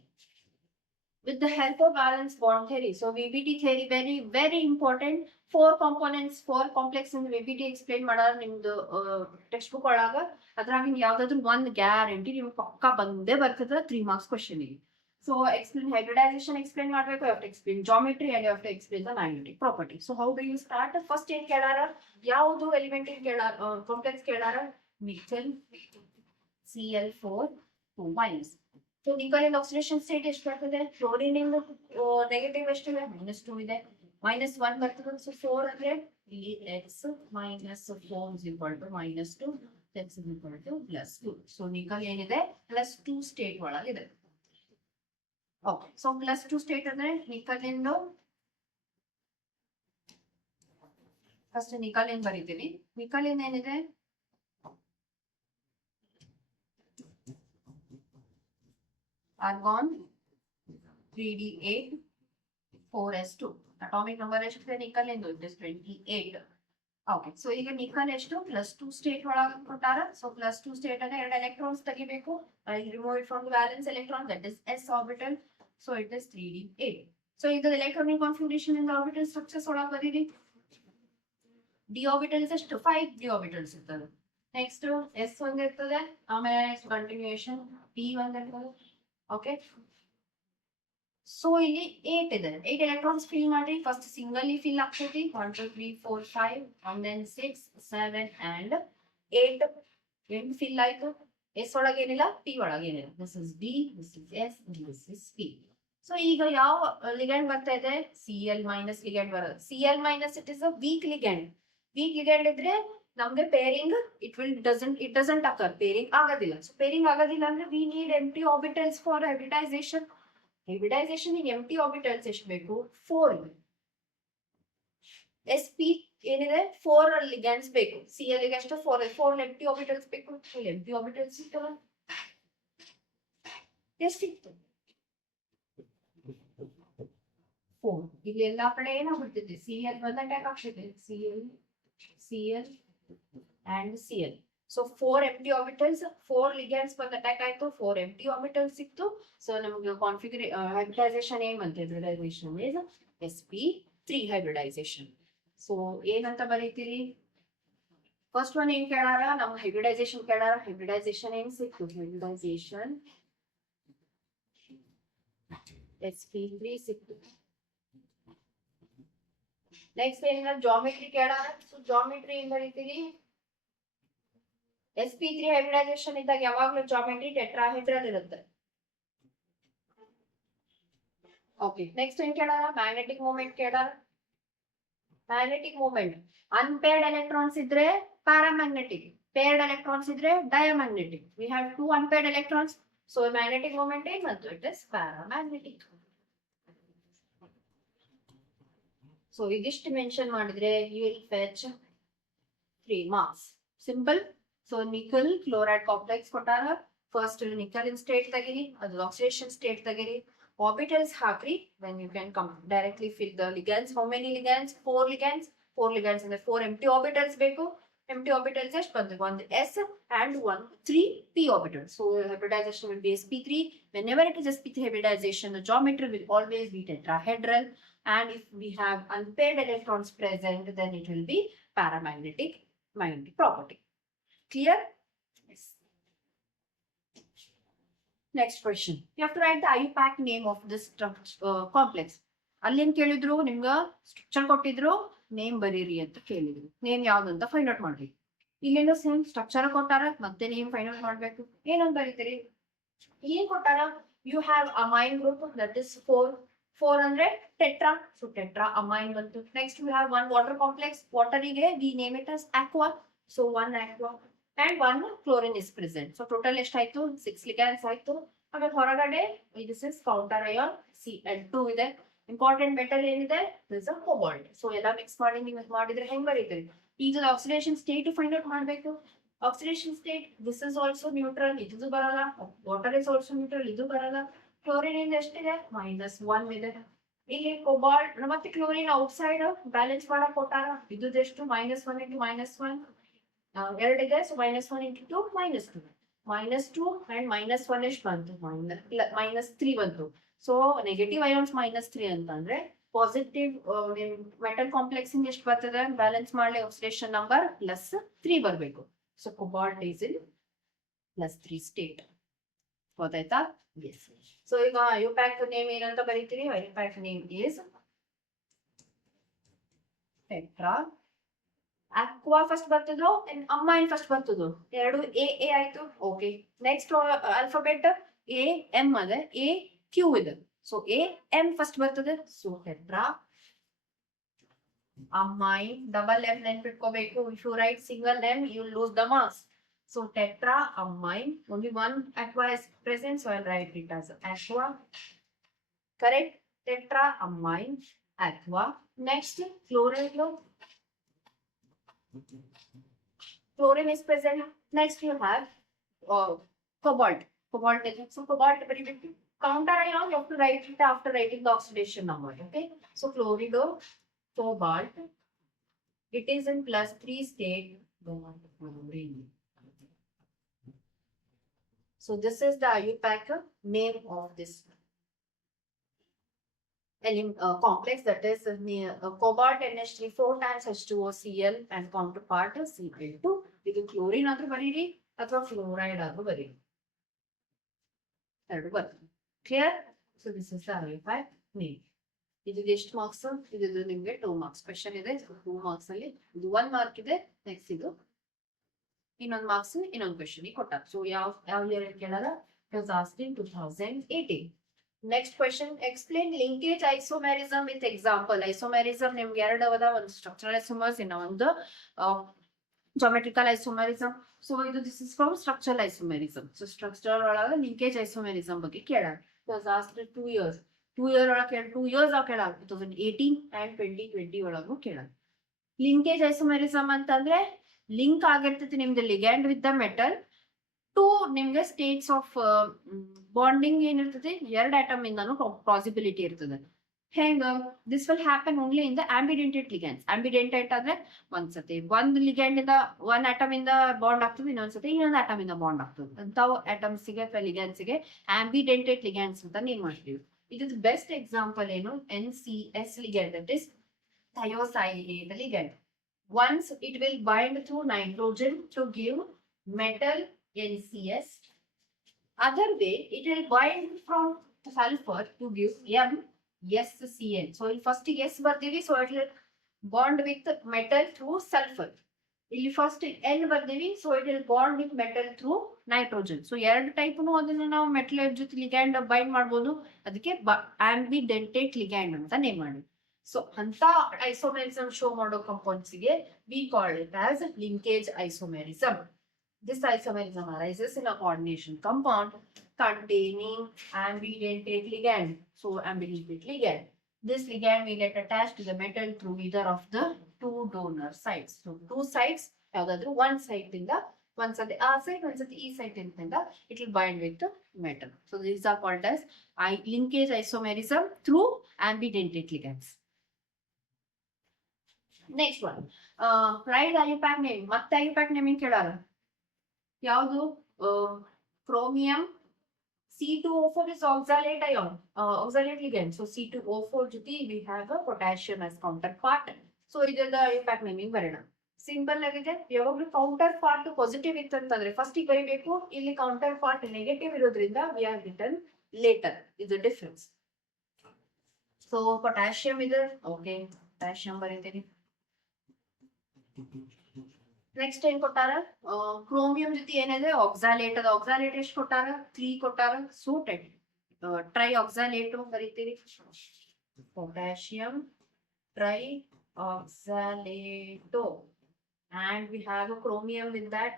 With the help of valence bond theory, so VBT theory very important. 4 components, 4 complex in VBT explain ಮಾಡಾರ ನಿಮ್ದು text book ಒಳಗ. ಅದ್ರಾಗ ಯಾವ್ದಾದ್ರು ಒಂದು ಗ್ಯಾರಂಟಿ ನಿಮ್ಗೆ ಪಕ್ಕಾ ಬಂದೇ ಬರ್ತದೆ 3 marks question ಗೆ. So explain hybridization, explain ಮಾಡಬೇಕು, you have to explain geometry, and you have to explain the magnetic property. So how do you start? First ಏನ್ ಕೇಳಾರ? ಯಾವುದು ಎಲಿಮೆಂಟ್ ಕೇಳಾರ? ಕಾಂಪ್ಲೆಕ್ಸ್ ಕೇಳಾರ? nickel Cl4 2-. So nickel in oxidation state ಎಷ್ಟು ಬರ್ತದೆ? Fluorine in negative ಎಷ್ಟಿದೆ? -2 ಇದೆ. -1 ಬರ್ತದೆ. So 4 ಅಂದ್ರೆ ಇಲ್ಲಿ x minus 4 is equal to -2, x is equal to +2. So nickel ಏನಿದೆ? +2 state ಒಳಗಿದೆ. Okay. So +2 state ಅಂದ್ರೆ nickel ಇಂದು ಫಸ್ಟ್ nickel ಏನ್ ಬರೀತೀವಿ? nickel ಏನಿದೆ? argon 3d8 4s2. Atomic number ಎಷ್ಟಿದೆ nickel ಎಂದು? It is 28. Okay. So ಈಗ nickel ಎಷ್ಟು? +2 state ಒಳಗೆ ಕೊಟ್ಟಾರ. So +2 state ಅಂದ್ರೆ 2 electrons ತೆಗಿಬೇಕು. I remove it from the valence electron, that is s orbital. So it is 3d8. So ಈಗ electronic configuration in the orbital structures ಒಳಗೆ ಬರೀರಿ. d orbitals ಎಷ್ಟು? 5 d orbitals ಇರ್ತದೆ. Next s ಒಂದು ಇರ್ತದೆ. ಆಮೇಲೆ next continuation p ಒಂದು ಇರ್ತದೆ. Okay. So ಇಲ್ಲಿ 8 ಇದೆ. 8 electrons fill ಮಾಡಿ. First singly fill ಆಗ್ತೈತಿ. 1 2 3 4 5 and then 6 7 and 8 8 fill ಆಯ್ತು. S ಒಳಗೆ ಏನಿಲ್ಲ, P ಒಳಗೆ ಏನಿಲ್ಲ. This is D, this is S, and this is P. So ಈಗ ಯಾವ ಲಿಗ್ಯಾಂಡ್ ಬರ್ತಾ ಇದೆ, Cl ಮೈನಸ್ ಲಿಗ್ಯಾಂಡ್ ಬರೋದು. Cl minus it is a weak ligand. Weak ligand ಇದ್ರೆ ನಮ್ಗೆ pairing it doesn't occur, pairing ಆಗೋದಿಲ್ಲ. ಸೊ ಪೇರಿಂಗ್ ಆಗೋದಿಲ್ಲ ಅಂದ್ರೆ we need empty orbitals for hybridization. Hybridization ಈಗ ಎಂಪ್ಟಿ ಆರ್ಬಿಟಲ್ಸ್ ಎಷ್ಟು ಬೇಕು, 4. sp ಏನಿದೆ 4 ಲಿಗ್ಯಾಂಡ್ಸ್ ಬೇಕು. Cl ಗೆ ಎಷ್ಟು 4 ಎಂಪ್ಟಿ ಆರ್ಬಿಟಲ್ಸ್ ಬೇಕು. ಇಲ್ಲಿ ಎಂಪ್ಟಿ ಆರ್ಬಿಟಲ್ಸ್ ಸಿಗ್ತಲ್ಲ, ಎಷ್ಟಿತ್ತು 4. ಇಲ್ಲಿ ಎಲ್ಲಾ ಕಡೆ ಏನಾಗ್ಬಿಡ್ತಿದೆ, Cl ಬಂದ ಅಟ್ಯಾಕ್ ಆಗ್ತಿದೆ, Cl and Cl. So 4 empty orbitals, 4 ligands ಬಂದು ಅಟ್ಯಾಕ್ ಆಯ್ತು, 4 empty orbitals ಸಿಕ್ತು. ಸೊ ನಮಗೆ ಹೈಬ್ರಿಡೈಸೇಷನ್ ಏನ್ ಬಂತು, hybridisation is sp3 hybridisation. So ಏನಂತ ಬರೀತೀರಿ, ಫಸ್ಟ್ ಒನ್ ಏನ್ ಕೇಳಾರ, ನಮ್ ಹೈಬ್ರಿಡೈಸೇಷನ್ ಕೇಳಾರ. ಹೈಬ್ರಿಡೈಸೇಷನ್ ಏನ್ ಸಿಕ್ತು, ಹೈಬ್ರಿಡೈಸೇಷನ್ sp3 ಸಿಕ್ತು. ನೆಕ್ಸ್ಟ್ ಏನಿಲ್ಲ, ಜಾಮೆಟ್ರಿ ಕೇಳಾರ. ಸೊ ಜಾಮೆಟ್ರಿ ಏನ್ ಬರೀತೀರಿ, sp3 ಹೈಬ್ರಿಡೈಸೇಷನ್ ಇದ್ದಾಗ ಯಾವಾಗ್ಲೂ ಜಾಮೆಟ್ರಿ ಟೆಟ್ರಾಹೆಡ್ರಲ್ ಇರುತ್ತೆ. ಓಕೆ, ನೆಕ್ಸ್ಟ್ ಏನ್ ಕೇಳಾರ, ಮ್ಯಾಗ್ನೆಟಿಕ್ ಮೂಮೆಂಟ್ ಕೇಳಾರ. ಮ್ಯಾಗ್ನೆಟಿಕ್ ಮೂಮೆಂಟ್ ಅನ್ಪೇರ್ಡ್ ಎಲೆಕ್ಟ್ರಾನ್ಸ್ ಇದ್ರೆ ಪ್ಯಾರಾಮ್ಯಾಗ್ನೆಟಿಕ್, ಪೇರ್ಡ್ ಎಲೆಕ್ಟ್ರಾನ್ಸ್ ಇದ್ರೆ diamagnetic. We have 2 unpaired electrons. So magnetic moment ಏನ್ ಬಂತು, ಇಟ್ ಇಸ್ ಪ್ಯಾರಾಮ್ಯಾಗ್ನೆಟಿಕ್. ಸೊ ಇದಿಷ್ಟು ಮೆನ್ಷನ್ ಮಾಡಿದ್ರೆ you will fetch 3 marks. Simple. So nickel chloride complex ಕೊಟ್ಟಾರ. First nickel in state ತೆಗಿರಿ, ಅದು oxidation state ತೆಗಿರಿ, orbitals ಹಾಕ್ರಿ. then you can come directly fill the ligands. how many ligands, 4 ligands. 4 ligands ಅಂದ್ರೆ 4 empty orbitals ಬೇಕು. empty orbitals ಎಷ್ಟು ಬಂತು, ಒಂದು s and 1 3 p orbitals. so hybridization will be sp3. whenever it is sp3 hybridization, the geometry will always be tetrahedral, and if we have unpaired electrons present, then it will be paramagnetic magnetic property. Clear? Yes. Next question. You have to write the IUPAC name of this complex. ಅಲ್ಲೇನ್ ಕೇಳಿದ್ರು, ನಿಮ್ಗ ಸ್ಟ್ರಕ್ಚರ್ ಕೊಟ್ಟಿದ್ರು, ನೇಮ್ ಬರೀರಿ ಅಂತ ಕೇಳಿದ್ರು. ನೇಮ್ ಯಾವ್ದು ಅಂತ find out ಮಾಡ್ರಿ. ಇಲ್ಲೇನೋ ಸೇಮ್ ಸ್ಟ್ರಕ್ಚರ್ ಕೊಟ್ಟಾರ, ಮತ್ತೆ ನೇಮ್ ಫೈಂಡ್ ಔಟ್ ಮಾಡ್ಬೇಕು. ಏನಂತ ಬರೀತೀರಿ, ಏನ್ ಕೊಟ್ಟಾರ, you have amine group that is 4 ಅಂದ್ರೆ ಟೆಟ್ರಾ. ಸೊ ಟೆಟ್ರಾ ಅಮೈನ್ ಬಂತು. Next we have 1 water complex. ವಾಟರಿಗೆ we name it as aqua. So 1 aqua and 1 chlorine is present. So total ಎಷ್ಟಾಯ್ತು, 6 ligands ಆಯ್ತು. ಆಮೇಲೆ ಹೊರಗಡೆ this is counter ion Cl2 ಇದೆ. Important metal ಏನಿದೆ, this is cobalt. So ಎಲ್ಲ ಮಿಕ್ಸ್ ಮಾಡಿ ನೀವು ಮಾಡಿದ್ರೆ ಹೆಂಗ್ ಬರೀತೀರಿ, ಈಗ ಆಕ್ಸಿಡೇಷನ್ ಸ್ಟೇಟ್ ಫೈಂಡ್ ಔಟ್ ಮಾಡ್ಬೇಕು. Oxidation state this is also neutral, ಇದು ಬರಲ್ಲ. ವಾಟರ್ is also neutral, ಇದು ಬರಲ್ಲ. ಕ್ಲೋರಿನ್ ಇಂದ ಎಷ್ಟಿದೆ, -1 ಇದೆ. ಇಲ್ಲಿ ಕೋಬಾಲ್ಟ್ ಮತ್ತೆ ಕ್ಲೋರಿನ್ ಔಟ್ಸೈಡ್ ಬ್ಯಾಲೆನ್ಸ್ ಮಾಡಕ್ ಕೊಟ್ಟಾರ. ಇದು ಎಷ್ಟು, -1 into -1 ಎರಡಿದೆ. ಸೊ -1 into 2 -2 -2 and -1 ಎಷ್ಟು ಬಂತು, -3 ಬಂತು. ಸೊ ನೆಗೆಟಿವ್ ಅಯಾನ್ಸ್ -3 ಅಂತಂದ್ರೆ ಪಾಸಿಟಿವ್ ಮೆಟಲ್ ಕಾಂಪ್ಲೆಕ್ಸ್ ಇಂದ ಎಷ್ಟು ಬರ್ತದೆ, ಬ್ಯಾಲೆನ್ಸ್ ಮಾಡ್ಲಿ ಆಕ್ಸಿಡೇಷನ್ ನಂಬರ್ +3 ಬರಬೇಕು. So cobalt is in +3 state. ಗೊತ್ತಾಯ್ತಾ? ಎಸ್. ಸೊ ಈಗ ಐಯುಪ್ಯಾಕ್ ನೇಮ್ ಏನಂತ ಬರೀತೀರಿ, IUPAC name is tetra. aqua first ಬರ್ತದೋ ಅಮೈನ್ ಫಸ್ಟ್ ಬರ್ತದೋ, ಎರಡು ಎ ಆಯ್ತು. Okay, next alphabet A M ಅದೆ, ಎ ಕ್ಯೂ ಇದೆ. ಸೊ ಎ ಎಂ ಫಸ್ಟ್ ಬರ್ತದೆ. So tetra amine. Double M ನೆನ್ಪಿಟ್ಕೋಬೇಕು. If you write single M you lose the marks. So tetra amine, only one aqua is present, so I'll write it as aqua. Correct? Tetra amine aqua. Next chlorine. Chlorine is present. Next you have cobalt. Cobalt is so cobalt very big. Counter ion you have to write it after writing the oxidation number. Okay. So chlorido, cobalt. It is in +3 state. So this is the IUPAC name of this complex, that is cobalt NH3 4 times H2O Cl and counterpart Cl2. ಇದು ಕ್ಲೋರಿನ್ ಆದ್ರೂ ಬರೀರಿ ಅಥವಾ ಫ್ಲೋರೈಡ್ ಆದ್ರೂ ಬರೀರಿ, ಎರಡು ಬರ್ತದೆ. Clear? So this is the IUPAC name. ಇದು ಎಷ್ಟು ಮಾರ್ಕ್ಸ್, ಇದು ನಿಮ್ಗೆ 2 marks ಕ್ವೆಶ್ಚನ್ ಇದೆ. 2 marks ಅಲ್ಲಿ ಇದು 1 mark ಇದೆ. ನೆಕ್ಸ್ಟ್ ಇದು ಇನ್ನೊಂದು ಮಾರ್ಕ್ಸ್ ಇನ್ನೊಂದು ಕ್ವೆಶ್ಚನ್ ಕೊಟ್ಟಾರ. ಸೊ ಯಾವ ಇಯರ್ ಕೇಳಾರ, it was asked in 2018. Next question explain linkage isomerism with example. Isomerism ನಿಮ್ಗೆ ಎರಡು ಅದ, ಒಂದು ಸ್ಟ್ರಕ್ಚರಲ್ ಐಸೋಮರ್ಸ್, ಇನ್ನ ಒಂದು ಜಾಮೆಟ್ರಿಕಲ್ ಐಸೋಮೆರಿಸಮ್. ಸೊ ಇದು this is from structural isomerism. So structural ಒಳಗ ಲಿಂಕೇಜ್ ಐಸೋಮೆರಿಸಮ್ ಬಗ್ಗೆ ಕೇಳಾರ. ಆಫ್ಟರ್ 2 years 2 year ಒಳಗೆ 2 years ಕೇಳಾರ. 2018 and 2020 ಒಳಗೂ ಕೇಳಾರ. ಲಿಂಕೇಜ್ ಐಸೋಮೆರಿಸಮ್ ಅಂತಂದ್ರೆ ಲಿಂಕ್ ಆಗಿರ್ತೈತಿ ನಿಮ್ದು ligand with the metal two ನಿಮ್ಗೆ ಸ್ಟೇಟ್ಸ್ ಆಫ್ ಬಾಂಡಿಂಗ್ ಏನಿರ್ತದೆ, ಎರಡು ಆಟಮ್ ಇಂದಾನು ಪಾಸಿಬಿಲಿಟಿ ಇರ್ತದೆ. ಹೆಂಗ this will happen only in the ambidentated ligands. Ambidentated ಅಂದ್ರೆ ಒಂದ್ಸತಿ ಒಂದ್ ಲಿಗ್ಯಾಂಡ್ ಇಂದ ಒಂದ್ ಆಟಮ್ ಇಂದ ಬಾಂಡ್ ಆಗ್ತದೆ, ಇನ್ನೊಂದ್ಸತಿ ಇನ್ನೊಂದ್ ಆಟಮ್ ಇಂದ ಬಾಂಡ್ ಆಗ್ತದೆ. ಅಂತಾವ್ ಆಟಮ್ಸ್ ಗೆ ಅಥವಾ ಲಿಗ್ಯಾಂಡ್ಸ್ ಗೆ ಆಂಬಿಡೆಂಟೆಡ್ ಲಿಗ್ಯಾಂಡ್ಸ್ ಅಂತ ನೇಮ್ ಮಾಡ್ತೀವಿ. ಇದು ಬೆಸ್ಟ್ ಎಕ್ಸಾಂಪಲ್ ಏನು, NCS ligand, that is thiocyanate ligand. Once it will bind through nitrogen to give metal NCS. Other way, it will bind from sulfur to give MsCN. So ಇಲ್ಲಿ ಫಸ್ಟ್ S ಬರ್ತೀವಿ, so it will bond with metal through sulfur. ಇಲ್ಲಿ first N ಬರ್ತೀವಿ, so it will bond with metal through nitrogen. So ಎರಡು ಟೈಪ್ನು ಅದನ್ನ ನಾವು ಮೆಟಲ್ ಜೊತೆ ligand bind ಮಾಡ್ಬೋದು. ಅದಕ್ಕೆ ಆಂಬಿಡೆಂಟೆಡ್ ಲಿಗ್ಯಾಂಡ್ ಅಂತ ನೇಮ್ ಮಾಡಿ. ಸೊ ಅಂತ ಐಸೋಮೆರಿಸಮ್ ಶೋ ಮಾಡೋ ಕಂಪೌಂಡ್ಸ್ ಗೆ we call it as linkage isomerism. This isomerism arises in a coordination compound containing ambidentate ligand. So ambidentate ligand. This ligand will get attached to the metal through either of the two donor sites. So two sites, ಯಾವುದಾದ್ರೂ one site ಇಂದ ಒಂದ್ಸತಿ ಆ ಸೈಟ್ ಒಂದ್ಸತಿ ಈ ಸೈಟ್ ಇಂದ it will bind with the metal. So these are called as linkage isomerism through ambidentate ligands. Next one, write IUPAC name. ಮತ್ತೆ IUPAC naming ಕೇಳಾರ. ಯಾವುದು, chromium C2O4 is oxalate ion, oxalate ligand. So C2O4 ಜೊತೆ we have a potassium as counterpart. So ಇದರದ IUPAC naming ಬರೋಣ. ಸಿಂಪಲ್ ಆಗಿದೆ. ಯಾವಾಗಲೂ counter part positive ಇತ್ತಂತಂದ್ರೆ ಫಸ್ಟ್ ಗೆ ಬರೀಬೇಕು. ಇಲ್ಲಿ ಕೌಂಟರ್ ಪಾರ್ಟ್ ನೆಗೆಟಿವ್ ಇರೋದ್ರಿಂದ we are written later. is the difference. So potassium ಇದೆ, ಓಕೆ potassium ಬರೀತೀನಿ. ನೆಕ್ಸ್ಟ್ ಏನ್ ಕೊಟ್ಟಾರ, ಕ್ರೋಮಿಯಂ ಜೊತೆ ಏನಿದೆ ಆಕ್ಸಾಲೇಟ್. ಅದ ಆಕ್ಸಾಲೇಟ್ ಎಷ್ಟು ಕೊಟ್ಟಾರ, 3 ಕೊಟ್ಟಾರ. ಸೊ ಟ್ರೈ ಆಕ್ಸಾಲೇಟ್ ಬರೀತೀರಿ, potassium trioxalato, and we have a chromium with that.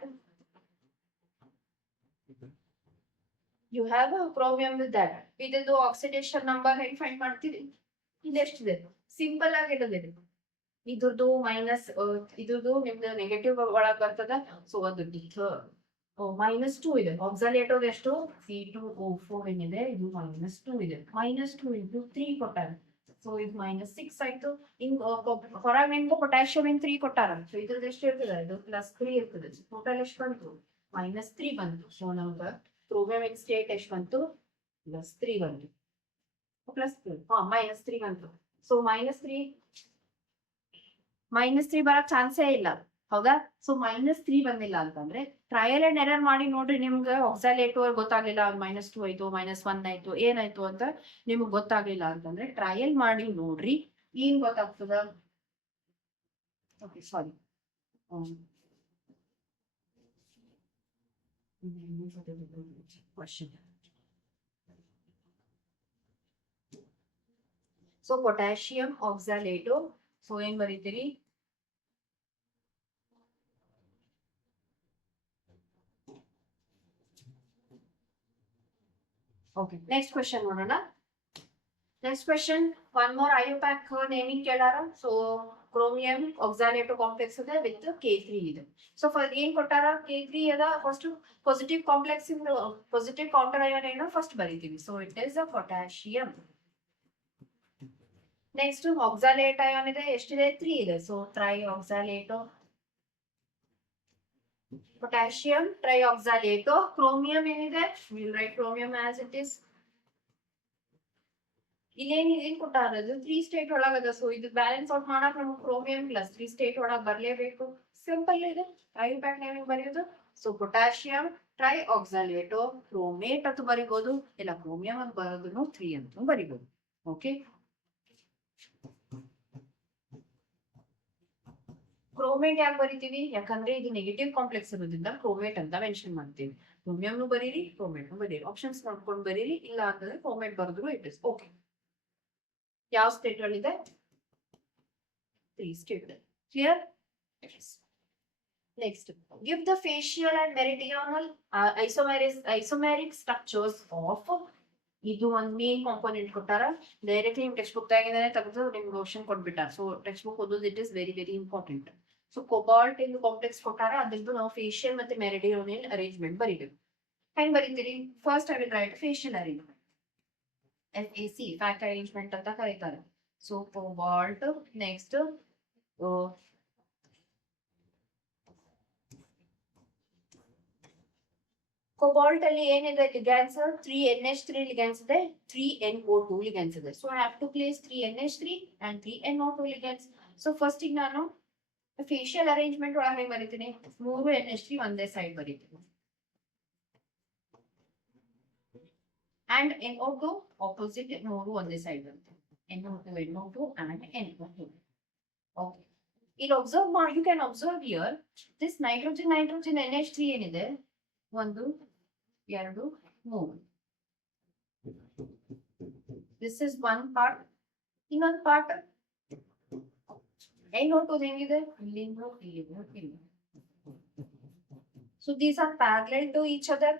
You have a chromium with that. ಇದದು ಆಕ್ಸಿಡೇಷನ್ ನಂಬರ್ ಹೆಂಗ್ ಫೈಂಡ್ ಮಾಡ್ತೀರಿ, ಇದೆಷ್ಟಿದೆ, ಸಿಂಪಲ್ ಆಗಿ ಇರೋದಿದೆ. ಇದ್ರದ್ದು ಮೈನಸ್, ಇದ್ರದ್ದು ನಿಮ್ದು ನೆಗೆಟಿವ್ ಒಳಗ್ ಬರ್ತದ. ಸೊ ಅದು -2 ಇದೆ. ಆಕ್ಸಾಲೇಟೋ ಎಷ್ಟು, C2O4 ಏನಿದೆ ಇದು -2 ಇದೆ. -2 into 3 ಕೊಟ್ಟಾರ. ಸೊ ಇದು -6 ಆಯ್ತು. ಹಿಂಗ್ ಹೊರಗೆ ನಿಮ್ಗೆ ಪೊಟ್ಯಾಷಿಯಂ ಇನ್ 3 ಕೊಟ್ಟಾರ. ಸೊ ಇದ್ರದ್ದು ಎಷ್ಟು ಇರ್ತದೆ, ಇದು +3 ಇರ್ತದೆ. ಟೋಟಲ್ ಎಷ್ಟು ಬಂತು, -3 ಬಂತು. ಸೊ ನಮ್ಗೆ ಕ್ರೋಮಿಯಂ ಇನ್ ಸ್ಟೇಟ್ ಎಷ್ಟು ಬಂತು, +3 ಬಂತು. +3 -3 ಬಂತು. ಸೊ -3 ಬರಕ್ ಚಾನ್ಸೇ ಇಲ್ಲ, ಹೌದಾ. ಸೊ -3 ಬಂದಿಲ್ಲ ಅಂತಂದ್ರೆ ಟ್ರಯಲ್ ಅಂಡ್ ಎರರ್ ಮಾಡಿ ನೋಡ್ರಿ. ನಿಮ್ಗೆ ಆಕ್ಸಾಲೇಟ್ ಗೊತ್ತಾಗ್ಲಿಲ್ಲ, -2 ಆಯ್ತು, -1 ಆಯ್ತು, ಏನಾಯ್ತು ಅಂತ ನಿಮ್ಗೆ ಗೊತ್ತಾಗ್ಲಿಲ್ಲ ಅಂತಂದ್ರೆ ಟ್ರಯಲ್ ಮಾಡಿ ನೋಡ್ರಿ, ಏನ್ ಗೊತ್ತಾಗ್ತದ. Okay sorry, question. So potassium oxalate, so ಏನ್ ಬರೀತೀರಿ, ಓಕೆ. ನೆಕ್ಸ್ಟ್ ಕ್ವೆಶನ್ ನೋಡೋಣ. Next question, one more IUPAC naming ಕೇಳಾರ. ಸೊ ಕ್ರೋಮಿಯಂ ಆಕ್ಸಾಲೇಟೋ ಕಾಂಪ್ಲೆಕ್ಸ್ ಇದೆ ವಿತ್ K3 ಇದೆ. ಸೊ ಏನ್ ಕೊಟ್ಟಾರ, K3 ಅದ. ಫಸ್ಟ್ ಪಾಸಿಟಿವ್ ಕಾಂಪ್ಲೆಕ್ಸ್ ಇಂದ ಪಾಸಿಟಿವ್ ಕೌಂಟರ್ ಅಯಾನ್ ಏನೋ ಫಸ್ಟ್ ಬರೀತೀವಿ. So it is a potassium. Next oxalate ion ಇದೆ, ಎಷ್ಟಿದೆ, 3 ಇದೆ. So trioxalato, potassium trioxalato. Chromium ಏನಿದೆ, we'll write chromium as it is. ಇಲ್ಲೇನ್ ಕೊಟ್ಟಾರ, ಅದು 3 ಸ್ಟೇಟ್ ಒಳಗದ. ಸೊ ಇದು ಬ್ಯಾಲೆನ್ಸ್ ಔಟ್ ಮಾಡಕ್ ನಮ್ಗೆ ಕ್ರೋಮಿಯಂ +3 ಸ್ಟೇಟ್ ಒಳಗ್ ಬರ್ಲೇಬೇಕು. ಸಿಂಪಲ್ ಇದೆ IUPAC ನೇಮಿಂಗ್ ಬರೆಯೋದು. ಸೊ ಪೊಟ್ಯಾಷಿಯಂ ಟ್ರೈಆಕ್ಸಾಲೇಟೋ, ಕ್ರೋಮೇಟ್ ಅಂತ ಬರಿಬಹುದು, ಇಲ್ಲ ಕ್ರೋಮಿಯಂ ಅಂತ ಬರೋದನ್ನು 3 ಅಂತ ಬರಿಬಹುದು. ಓಕೆ, ಕ್ರೋಮೇಟ್ ಯಾಕೆ ಬರಿತೀವಿ? ಯಾಕಂದ್ರೆ ಇದು ನೆಗೆಟಿವ್ ಕಾಂಪ್ಲೆಕ್ಸ್ ಇರೋದ್ರಿಂದ ಕ್ರೋಮೇಟ್ ಅಂತ ಮೆನ್ಷನ್ ಮಾಡ್ತೀವಿ. ಕ್ರೋಮಿಯಂನು ಬರೀರಿ, ಕ್ರೋಮೇಟ್ನು ಬರೀರಿ. ಆಪ್ಷನ್ಸ್ ನೋಡ್ಕೊಂಡು ಬರೀರಿ. ಇಲ್ಲ ಅಂತಂದ್ರೆ ಕ್ರೋಮೇಟ್ ಬರೆದ್ರು ಇಟ್ ಇಸ್ ಓಕೆ. ಯಾವ ಸ್ಟೇಟ್ ಇದೆ? 3 state. Clear? Next, give the facial and meridional isomeric structures of. ಇದು ಒಂದು ಮೇನ್ ಕಾಂಪೋನೆಂಟ್ ಕೊಟ್ಟಾರ. ಡೈರೆಕ್ಟ್ಲಿ ನಿಮ್ ಟೆಕ್ಸ್ಟ್ ಬುಕ್ ತಾಗಿಂದಾನೆ ತೆಗೆದು ನಿಮ್ಗೆ ಆಪ್ಷನ್ ಕೊಟ್ಬಿಟ್ಟಾರ. ಸೊ ಟೆಕ್ಸ್ಟ್ ಬುಕ್ ಓದೋದು it is very very important. So cobalt ಎಂದು ಕಾಂಪ್ಲೆಕ್ಸ್ ಕೊಟ್ಟಾರ, ಅದ್ರದ್ದು ನಾವು ಫೇಶಿಯಲ್ ಮತ್ತೆ ಮೆರಿಡಿಯೋನಲ್ ಅರೇಂಜ್ಮೆಂಟ್ ಬರೀಬೇಕು. ಹೆಂಗ್ ಬರೀತೀರಿ? First I will write facial arrangement. FAC fact arrangement ಅಂತ ಕರೀತಾರೆ. ಸೊ ಕೋಬಾಲ್ಟ್, ನೆಕ್ಸ್ಟ್ ಕೋಬಾಲ್ಟ್ ಅಲ್ಲಿ ಏನಿದೆ ಲಿಗ್ಯಾಂಡ್ಸ್? 3NH3 ಲಿಗ್ಯಾಂಡ್ಸ್ ಇದೆ, 3NO2 ಲಿಗ್ಯಾಂಡ್ಸ್ ಇದೆ. So I have to place 3NH3 and 3NO2 ligands. So first ಈಗ ನಾನು ಫೇಶಿಯಲ್ ಅರೇಂಜ್ಮೆಂಟ್ ಒಳಗೆ ಬರೀತೀನಿ. 3 NH3 ಒಂದೇ ಸೈಡ್ ಬರೀತೀನಿ ಅಂಡ್ NO2 ಆಪೋಸಿಟ್ 3 ಒಂದೇ ಸೈಡ್ ಬರುತ್ತೆ. NO2 and NO2. ಓಕೆ, ಇಲ್ಲಿ ಅಬ್ಸರ್ವ್ ಮಾಡಿ, you can observe here this nitrogen NH3 ಏನಿದೆ, 1 2 3. This is one part. ಇನ್ನೊಂದು ಪಾರ್ಟ್ NO2 ಹೆಂಗಿದೆ? ಇಲ್ಲಿಂದ ಇಲ್ಲಿ. So these are parallel to each other.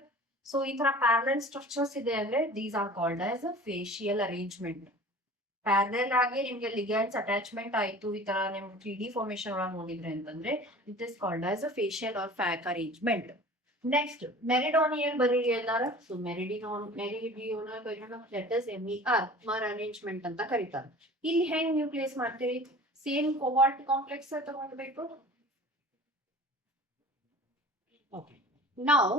So ಈ ತರ parallel structures ಇದೆ ಅಂದ್ರೆ these are called as a facial arrangement. Parallel ಆಗಿ ನಿಮ್ಗೆ ligands attachment ಆಯ್ತು, ಈ ತರ ನಿಮ್ 3D formation ಒಳಗೆ ನೋಡಿದ್ರೆ ಅಂತಂದ್ರೆ it is called as a facial or FAC arrangement. Next meridional ಬರೀರಿ ಎಲ್ಲಾರ. ಸೊ ಮೆರಿಡಿಯೋನಲ್ ಬರೀರಿ, ದಟ್ ಇಸ್ ಮರ್ ಅರೇಂಜ್ಮೆಂಟ್ ಅಂತ ಕರೀತಾರೆ. ಇಲ್ಲಿ ಹೆಂಗ್ ನೀವು ಪ್ಲೇಸ್ ಮಾಡ್ತೀರಿ? ಸೇಮ್ ಕೋಬಾಲ್ಟ್ ಕಾಂಪ್ಲೆಕ್ಸ್ ತಗೊಂಡ್ಬೇಕು. ಓಕೆ, ನಾವು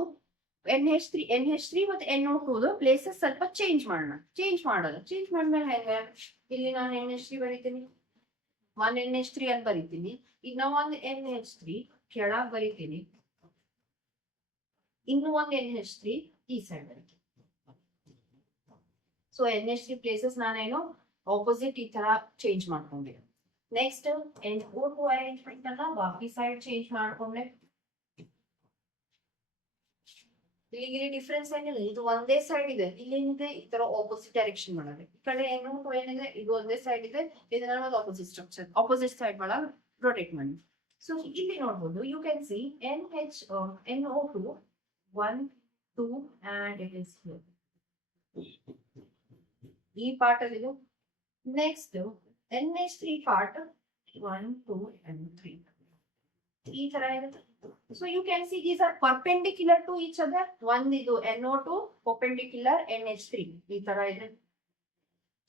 NH3 ಮತ್ತೆ NO2 ಪ್ಲೇಸಸ್ ಸ್ವಲ್ಪ ಚೇಂಜ್ ಮಾಡೋಣ. ಚೇಂಜ್ ಮಾಡಿದ್ಮೇಲೆ ಹೆಂಗೆ? ಇಲ್ಲಿ ನಾನು NH3 ಬರೀತೀನಿ, 1 NH3 ಅಂತ ಬರೀತೀನಿ. ಈಗ ನಾವು ಒಂದು NH3 ಕೆಳಗೆ ಬರೀತೀನಿ, ಇನ್ನು ಒಂದು NH3 ಈ ಸೈಡ್ ಬರುತ್ತೆ. ಸೊ NH3 ಪ್ಲೇಸಸ್ ನಾನೇನು ಆಪೋಸಿಟ್ ಈ ತರ ಚೇಂಜ್ ಮಾಡ್ಕೊಂಡೆ. ನೆಕ್ಸ್ಟ್ NO2 ಅರೇಂಜ್ಮೆಂಟ್ ಅನ್ನ ಬಾಕಿ ಸೈಡ್ ಚೇಂಜ್ ಮಾಡ್ಕೊಂಡೆ. ಇಲ್ಲಿ ಡಿಫ್ರೆನ್ಸ್ ಏನಿಲ್ಲ, ಇದು ಒಂದೇ ಸೈಡ್ ಇದೆ, ಇಲ್ಲೇನಿದೆ ಈ ತರ ಆಪೋಸಿಟ್ ಡೈರೆಕ್ಷನ್ ಮಾಡೋದು. ಈ ಕಡೆ NO2 ಏನಿದೆ, ಇದು ಒಂದೇ ಸೈಡ್ ಇದೆ, ಇದನ್ನ ಆಪೋಸಿಟ್ ಸ್ಟ್ರಕ್ಚರ್ ಆಪೋಸಿಟ್ ಸೈಡ್ ಒಳಗೆ ರೊಟೇಟ್ ಮಾಡಿ. ಸೊ ಇಲ್ಲಿ ನೋಡ್ಬೋದು, you can see NO2 1 2 and it is here. ಈ ಪಾರ್ಟ್ ಅಲ್ಲಿ ಇದು. ನೆಕ್ಸ್ಟ್ NH3 ಪಾರ್ಟ್ 1 2 and 3 ಈ ತರ ಇರುತ್ತೆ. So you can see these are perpendicular to each other. One ಇದು NO2 perpendicular NH3 ಈ ತರ ಇದೆ.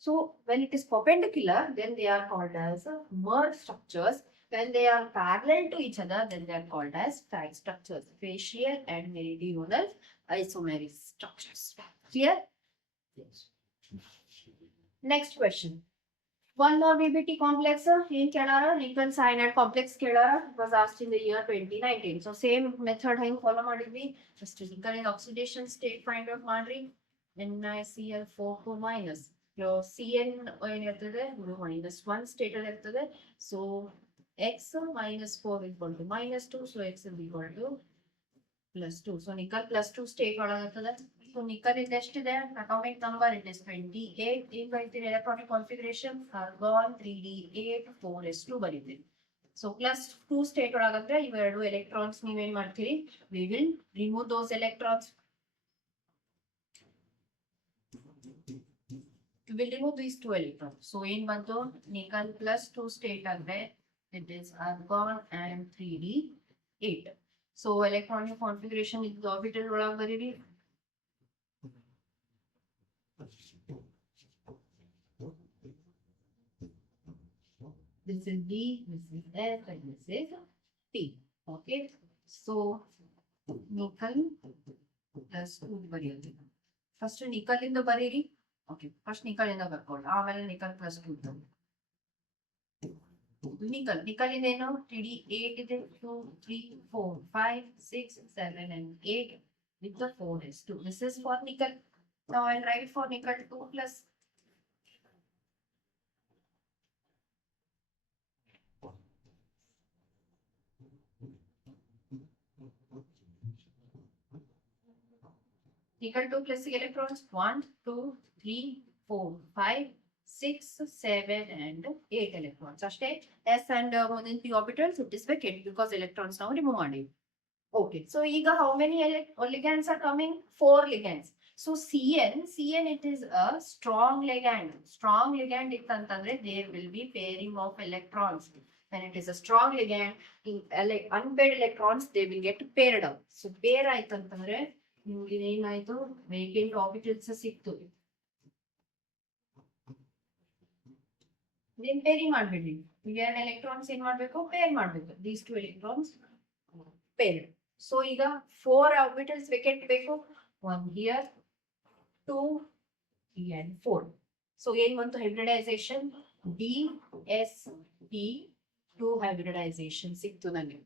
So when it is perpendicular, then they are called as merged structures. When they are parallel to each other, then they are called as FAC structures, facial and meridional isomeric structures. Clear? Yes. Next question. One more BBT complex in Kerala, nickel cyanide complex Kerala was asked in the year 2019. So same method hang follow madidvi. Just nickel in oxidation state find out madri. NiCl4 minus. Your Cn minus 1 state iruttade. So x minus 4 equal to minus 2. So x is equal to plus 2. So nickel plus 2 state ಒಳಗಿರ್ತದೆ. So nickel is ಎಷ್ಟಿದೆ? Atomic number it is 28. ಈಗ ಬರೀತೀವಿ electronic configuration argon 3d8 4s2 ಬರೀತೀವಿ. So plus 2 state ಒಳಗಂದ್ರೆ ಇವೆರಡು electrons ನೀವೇನ್ ಮಾಡ್ತೀರಿ? We will remove those electrons. We will remove these 2 electrons. So ಏನ್ ಬಂತು? nickel plus 2 state ಅಂದ್ರೆ it is argon and 3d8. So electronic configuration is the orbital ಒಳಗೆ ಬರೀರಿ. This is D, this is S, and this is P. Okay. So nickel plus 2 ಬರೆಯೋದು. First nickel ಇಂದ ಬರೀರಿ. Okay. First nickel ಇಂದ ಬರ್ಕೊಳ್ಳಿ. ಆಮೇಲೆ nickel plus 2. nickel in ಏನು 3d8 ಇದೆ 2 3 4 5 6 7 and 8 with the 4s2. This is for nickel. Now I'll write for nickel 2 plus equal to plus electrons 1, 2, 3, 4, 5, 6, 7 and 8 electrons. ಅಷ್ಟೇ s and ಮುಂದಿನ p orbitals it is vacant because electrons ನಾವು remove ಮಾಡಿವಿ. Okay, so ಈಗ how many ligands are coming? 4 ligands. So CN it is a strong ligand. Strong ligand ittantandre there will be pairing of electrons. When it is a strong ligand, in unpaired electrons they will get paired up. So pair aitantandre ನಿಮಗೆ ಏನಾಯ್ತು vacant orbitals ಸಿಕ್ತು. then pairing ಮಾಡಬೇಡಿ. ಎರಡು electrons ಏನು ಮಾಡಬೇಕು? pair ಮಾಡಬೇಕು. These two electrons paired. So ಈಗ 4 orbitals vacant ಬೇಕು. 1 here, 2, 3 and 4. So ಏನು ಬಂತು hybridization? D, S, P, 2 hybridization ಸಿಕ್ತು ನನಗೆ.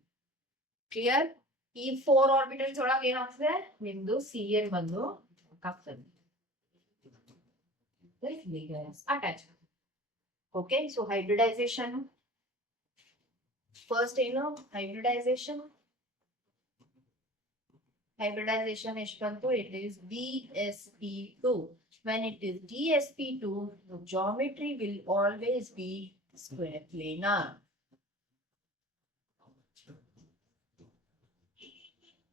Clear? ಈ 4 orbitals ಒಳಗೆ ಏನಾಗ್ತದೆ? ನಿಮ್ದು CN ಬಂದು ಆಗ್ತದೆ. Attach. Okay, so hybridization. First ಏನು? Hybridization ಎಷ್ಟು ಬಂತು? It is DSP2. When it is DSP2, the geometry will always be square planar.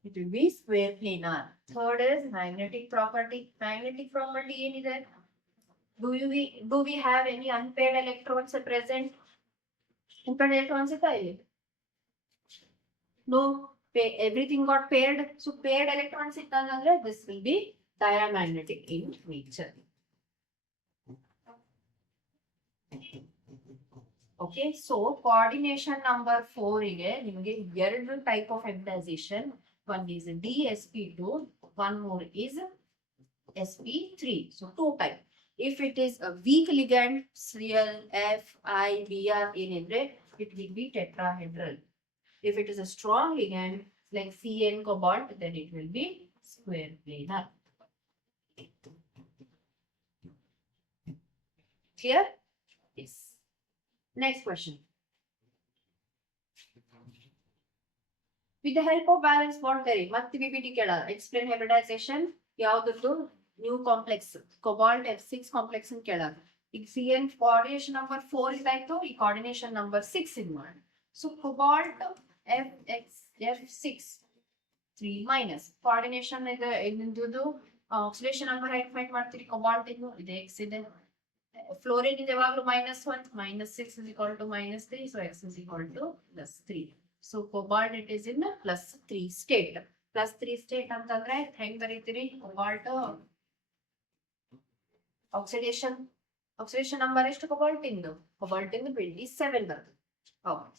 It will be square planar. Third is magnetic property. Magnetic property ಏನಿದೆ? Do we have any unpaired electrons present? Unpaired electrons ಇತ್ತಾ ಇಲ್ಲಿ? No. Everything got paired. So paired electrons ittandre this will be diamagnetic in nature. Okay, so coordination number 4 ige nimage ಎರಡು type of hybridization. One is DSP2, one more is SP3. So 2 type. If it is a weak ligand, Cl, F, I, Br ಏನಂದ್ರೆ it will be tetrahedral. If it is a strong ligand like CN cobalt, then it will be square planar. Clear? Yes. Next question. With the help of valence bond theory, ಮತ್ತೆ PPT ಕೇಳಾರ. Explain hybridization. ಯಾವ್ದದ್ದು? New complex. Cobalt F6 complex ಅಂತ ಕೇಳಾರ. ಈಗ CN coordination number 4 ಇದಾಯ್ತು. ಈ coordination number 6 ಇದು ಮಾಡಿ. So cobalt F6 3 minus coordination ಇದು oxidation number height find ಮಾಡ್ತೀರಿ. cobalt ಇದು x ಇದೆ. fluorine ಇದೆ ಯಾವಾಗಲೂ -1 -6 is equal to -3, so x is equal to +3. so cobalt it is in +3 state. +3 state ಅಂತಂದ್ರೆ ಹೆಂಗ್ ಬರೀತೀರಿ? cobalt oxidation number ಎಷ್ಟು cobalt ಇಂದು? cobalt ಇಂದು 27 ಬರ್ತದೆ.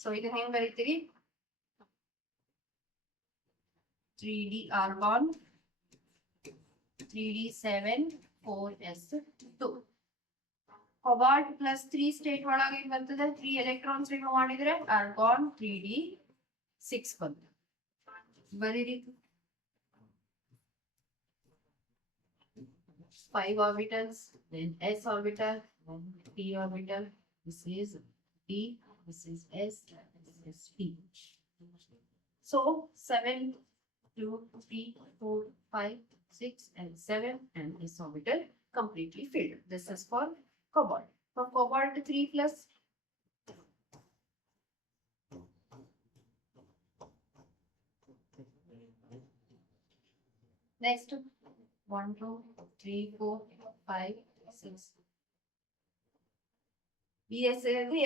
so ಇದು ಹೆಂಗ್ ಬರೀತೀರಿ? 3d argon 3d7 4s2. cobalt +3 state ಒಳಗೆ ಏನು ಬರ್ತದೆ? 3 electrons ರಿಮೂವ್ ಮಾಡಿದ್ರೆ argon 3d6 ಬಂತು. ಬರೀರಿ 5 orbitals, then s orbital, then p orbital. This is p, this is s, this is p. So 7, 2, 3, 4, 5, 6 and 7 and this orbital completely filled. This is for cobalt. For cobalt 3 plus next 1, 2, 3, 4, 5, 6. BS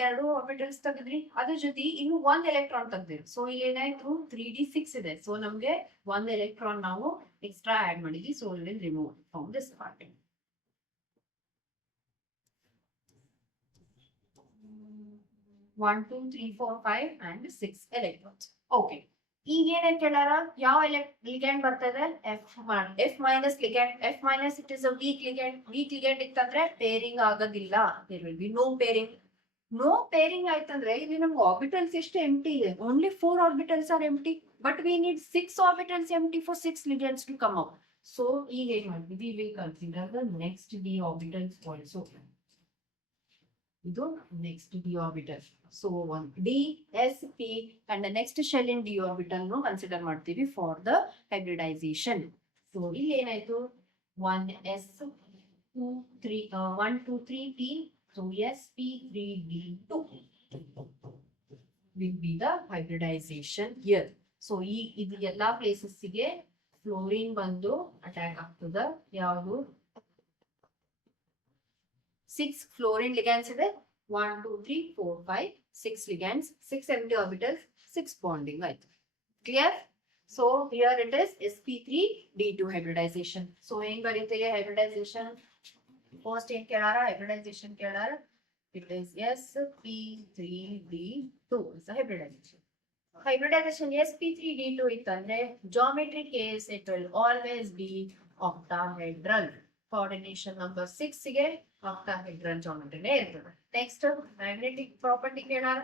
ಎರಡು ಆರ್ಬಿಟಲ್ಸ್ ತೆಗೆದ್ರಿ, ಅದ್ರ ಜೊತೆ ಇನ್ನು 1 ಎಲೆಕ್ಟ್ರಾನ್ ತೆಗೆದ್ರಿ. ಸೊ ಇಲ್ಲಿ ಏನಾಯ್ತು? 3d6 ಇದೆ. ಸೊ ನಮ್ಗೆ 1 ಎಲೆಕ್ಟ್ರಾನ್ ನಾವು ಎಕ್ಸ್ಟ್ರಾ ಆಡ್ ಮಾಡಿದ್ವಿ. So will remove from this part. 1, 2, 3, 4, 5 and 6 electrons. Okay. ಈಗ ಏನೇನ್ ಕೇಳಾರ? ಯಾವ ಲಿಗ್ಯಾಂಡ್ ಬರ್ತದೆ? F minus ligand. F minus it is a weak ligand. Weak ligand ಇತ್ತಂದ್ರೆ ಪೇರಿಂಗ್ ಆಗೋದಿಲ್ಲ. There will be no pairing. No pairing ಆಯ್ತಂದ್ರೆ ಇಲ್ಲಿ ನಮ್ಗೆ ಆರ್ಬಿಟಲ್ಸ್ ಎಷ್ಟು ಎಂಟಿ ಇದೆ? Only 4 orbitals are empty. But we need 6 orbitals empty for 6 ligands to come out. So ಈಗ ಏನ್ ಮಾಡ್ತೀವಿ? We will consider the next d orbitals also. ಇದು next d orbital. So one d, s, p and the next shell in d orbital no consider ಮಾಡ್ತೀವಿ for the hybridization. So ಇಲ್ಲಿ ಏನಾಯ್ತು? 1s 2 3 1 2 3 D. So sp3d2 will be the hybridization here. So ಇದು ಎಲ್ಲಾ places ಗೆ fluorine ಬಂದು attack ಆಗ್ತದ ಯಾವುದು 6 fluorine ligands ಇದೆ 1 2 3 4 5 6 ligands 6 empty orbitals 6 bonding ಆಯ್ತು clear. So here it is sp3d2 hybridization. So ಹೆಂಗ್ ಬರೀತೀರಿ hybridization first ಏನ್ ಕೇಳಾರ hybridization ಕೇಳಾರ it is sp3d2 is a hybridization. Hybridization sp3d2 ಇತ್ತಂದ್ರೆ geometric case it will always be octahedral. Coordination number 6 ಗೆ octahedral geometry ನೇ ಇರ್ತದೆ. Next magnetic property ಕೇಳಾರ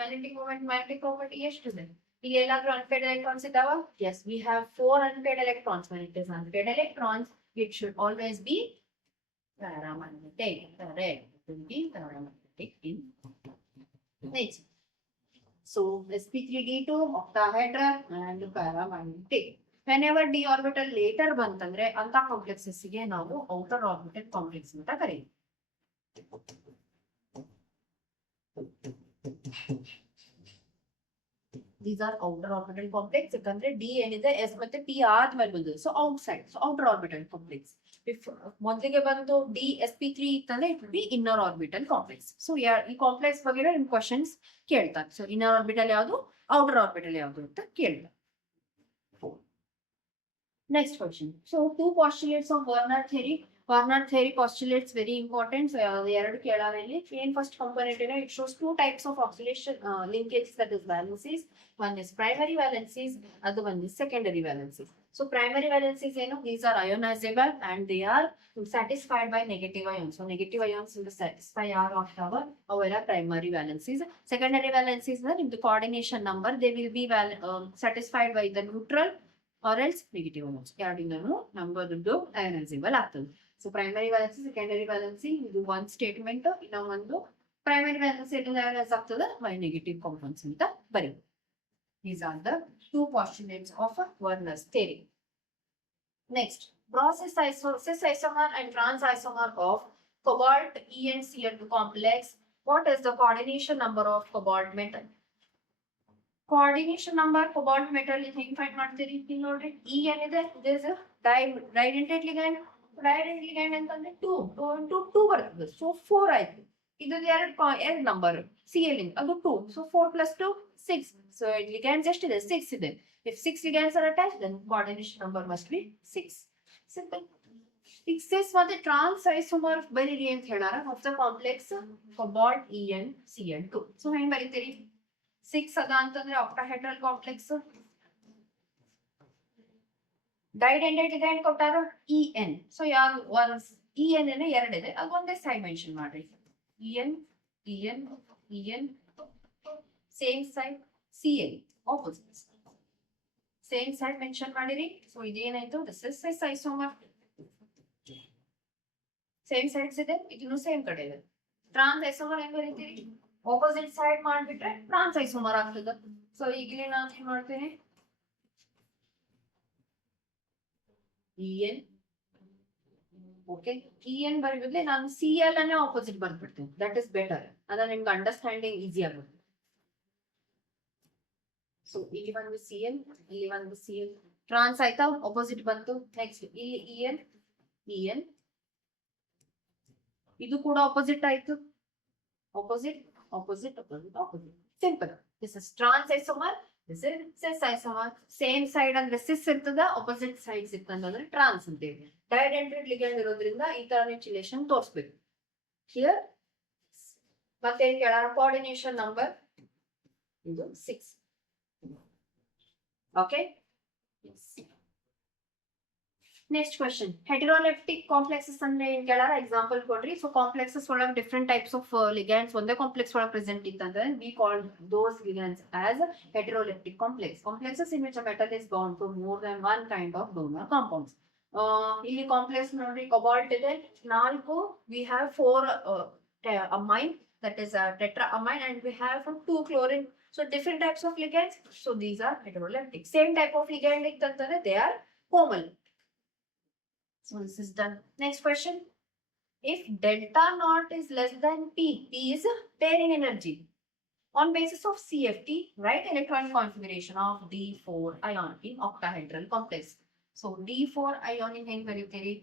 magnetic moment magnetic property ಎಷ್ಟಿದೆ ಈಗ ಎಲ್ಲಾದ್ರೂ unpaired electrons ಇದಾವ yes we have 4 unpaired electrons. When it is unpaired electrons it should always be paramagnetic. Correct, it will be paramagnetic in nature. So sp3d2 octahedral and paramagnetic. Whenever d orbital later bantandre anta complexes ಗೆ ನಾವು outer orbital complex ಅಂತ ಕರೀತೀವಿ. These are outer orbital complex. ಯಾಕಂದ್ರೆ d ಏನಿದೆ s ಮತ್ತೆ p ಆದ್ಮೇಲೆ ಬಂದಿದೆ so outside, so outer orbital complex. If ಮೊದಲಿಗೆ ಬಂದು d sp3 ಇತ್ತಂದ್ರೆ it will be inner orbital complex. So ಈ complex ಬಗ್ಗೆ ನಿಮ್ questions ಕೇಳ್ತಾರೆ. So inner orbital ಯಾವುದು outer orbital ಯಾವುದು ಅಂತ ಕೇಳ್ತಾರೆ. Next question. So two postulates of Werner theory. Werner theory postulates very important. So ಎರಡು ಕೇಳಾರ ಇಲ್ಲಿ. Main first component it shows two types of oscillation linkages, that is valencies. One is primary valencies, other one is secondary valencies. So primary valencies these are ionizable and they are satisfied by negative ions. So negative ions will satisfy our octave our primary valencies. Secondary valencies in the coordination number they will be satisfied by the neutral or else negative ions. ಎರಡಿಂದನೂ number ionizable ಆಗ್ತದೆ. So primary valency, secondary valency ಇದು one statement. ಇನ್ನ ಒಂದು primary valency ionized ಆಗ್ತದೆ by negative compounds ಅಂತ ಬರೀತೀವಿ. These are the two postulates of Werner's theory. Next, cis isomer and trans isomer of cobalt En Cl2 complex. What is the coordination number of cobalt metal? Coordination number cobalt metal is ಹೆಂಗ್ find ಮಾಡ್ತೀರಿ ಇಲ್ಲಿ ನೋಡ್ರಿ E ಏನಿದೆ this is didentate ligand. Didentate ligand ಅಂತಂದ್ರೆ 2 into 2 ಬರ್ತದೆ so 4 ಆಯ್ತು. ಇದು ಎರಡು ನಂಬರ್ Cl ಅದು 2 so 4 plus 2 6. So ligands ಎಷ್ಟಿದೆ 6 ಇದೆ. If 6 ligands are attached then coordination number must be 6. Simple. cis ಮತ್ತೆ trans isomer ಬರೀರಿ ಅಂತ ಹೇಳಾರ of the complex cobalt En Cl2. So ಹೆಂಗ್ ಬರೀತೀರಿ 6 ಅದ ಅಂತಂದ್ರೆ octahedral complex. Didentate ligand ಕೊಟ್ಟಾರ En. So ಯಾವ once En ಏನೇ ಎರಡಿದೆ ಅದು ಒಂದೇ ಸೈಡ್ ಮೆನ್ಷನ್ ಮಾಡ್ರಿ En same side Cl opposites same side mention ಮಾಡಿರಿ. So ಇದೇನಾಯ್ತು this is cis isomer. Same sides ಇದೆ ಇದನ್ನು ಸೇಮ್ ಕಡೆ ಇದೆ. Trans isomer ಹೆಂಗ್ ಬರೀತೀರಿ opposite side ಮಾಡ್ಬಿಟ್ರೆ trans isomer ಆಗ್ತದೆ. So ಈಗಲೇ ನಾನು ಏನ್ ಮಾಡ್ತೀನಿ En okay En ಬರೆಯೋದ್ಲೆ ನಾನು Cl ಅನ್ನೇ opposite ಬರ್ಬಿಡ್ತೀನಿ. That is better. ಅದ ನಿಮ್ಗೆ ಅಂಡರ್ಸ್ಟ್ಯಾಂಡಿಂಗ್ ಈಸಿ ಆಗುತ್ತೆ. So ಇಲ್ಲಿ ಒಂದು Cl ಇಲ್ಲಿ ಒಂದು Cl trans ಆಯ್ತಾ opposite ಬಂತು. Next ಇಲ್ಲಿ En ಇದು ಕೂಡ opposite ಆಯ್ತು. Opposite. Simple. This is trans isomer. This is cis isomer. Same side ಅಂದ್ರೆ cis ಇರ್ತದ opposite sides ಇರ್ತಂದ್ರೆ trans ಅಂತೇಳಿ. Didentate ligand ಇರೋದ್ರಿಂದ ಈ ತರ ರಿಲೇಷನ್ ತೋರಿಸಬೇಕು. Here ಮತ್ತೆ ಏನ್ ಕೇಳಾರ coordination number ಇದು 6. Okay. Yes. Next question. Heteroleptic complexes ಅಂದ್ರೆ ಏನ್ ಕೇಳಾರ ಎಕ್ಸಾಂಪಲ್ ಕೊಡ್ರಿ. So complexes ಒಳಗೆ different types of ligands ಒಂದೇ complex ಒಳಗೆ present ಇತ್ತಂದ್ರೆ we call those ligands as heteroleptic complex. Complexes in which a metal is bound to more than one kind of donor compounds. ಇಲ್ಲಿ complex ನೋಡ್ರಿ cobalt ಇದೆ 4 we have 4 amine, that is tetraamine, and we have 2 chlorine. So different types of ligands. So these are heteroleptic. Same type of ligand ittantare they are covalent. So this is done. Next question. If delta naught is less than P, P is pairing energy. On basis of CFT, write electronic configuration of D4 ion in octahedral complex. So D4 ion in ಹೆಂಗ್ ಬರೀತೀರಿ?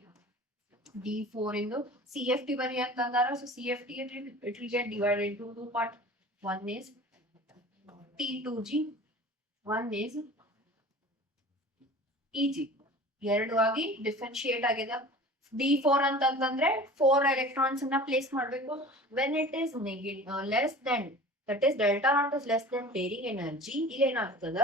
D4 in the CFT ಬರಿ ಅಂತಂದಾರ. So CFT it will get divided into two parts. One is T2G, one is EG. ಎರಡು ಆಗಿ ಡಿಫರೆನ್ಶಿಯೇಟ್ ಆಗಿದೆ. D4 ಅಂತಂದ್ರೆ 4 electrons ಅನ್ನ ಪ್ಲೇಸ್ ಮಾಡಬೇಕು. When it is less than, that is delta naught is less than pairing energy, ಇಲ್ಲಿ ಏನಾಗ್ತದ?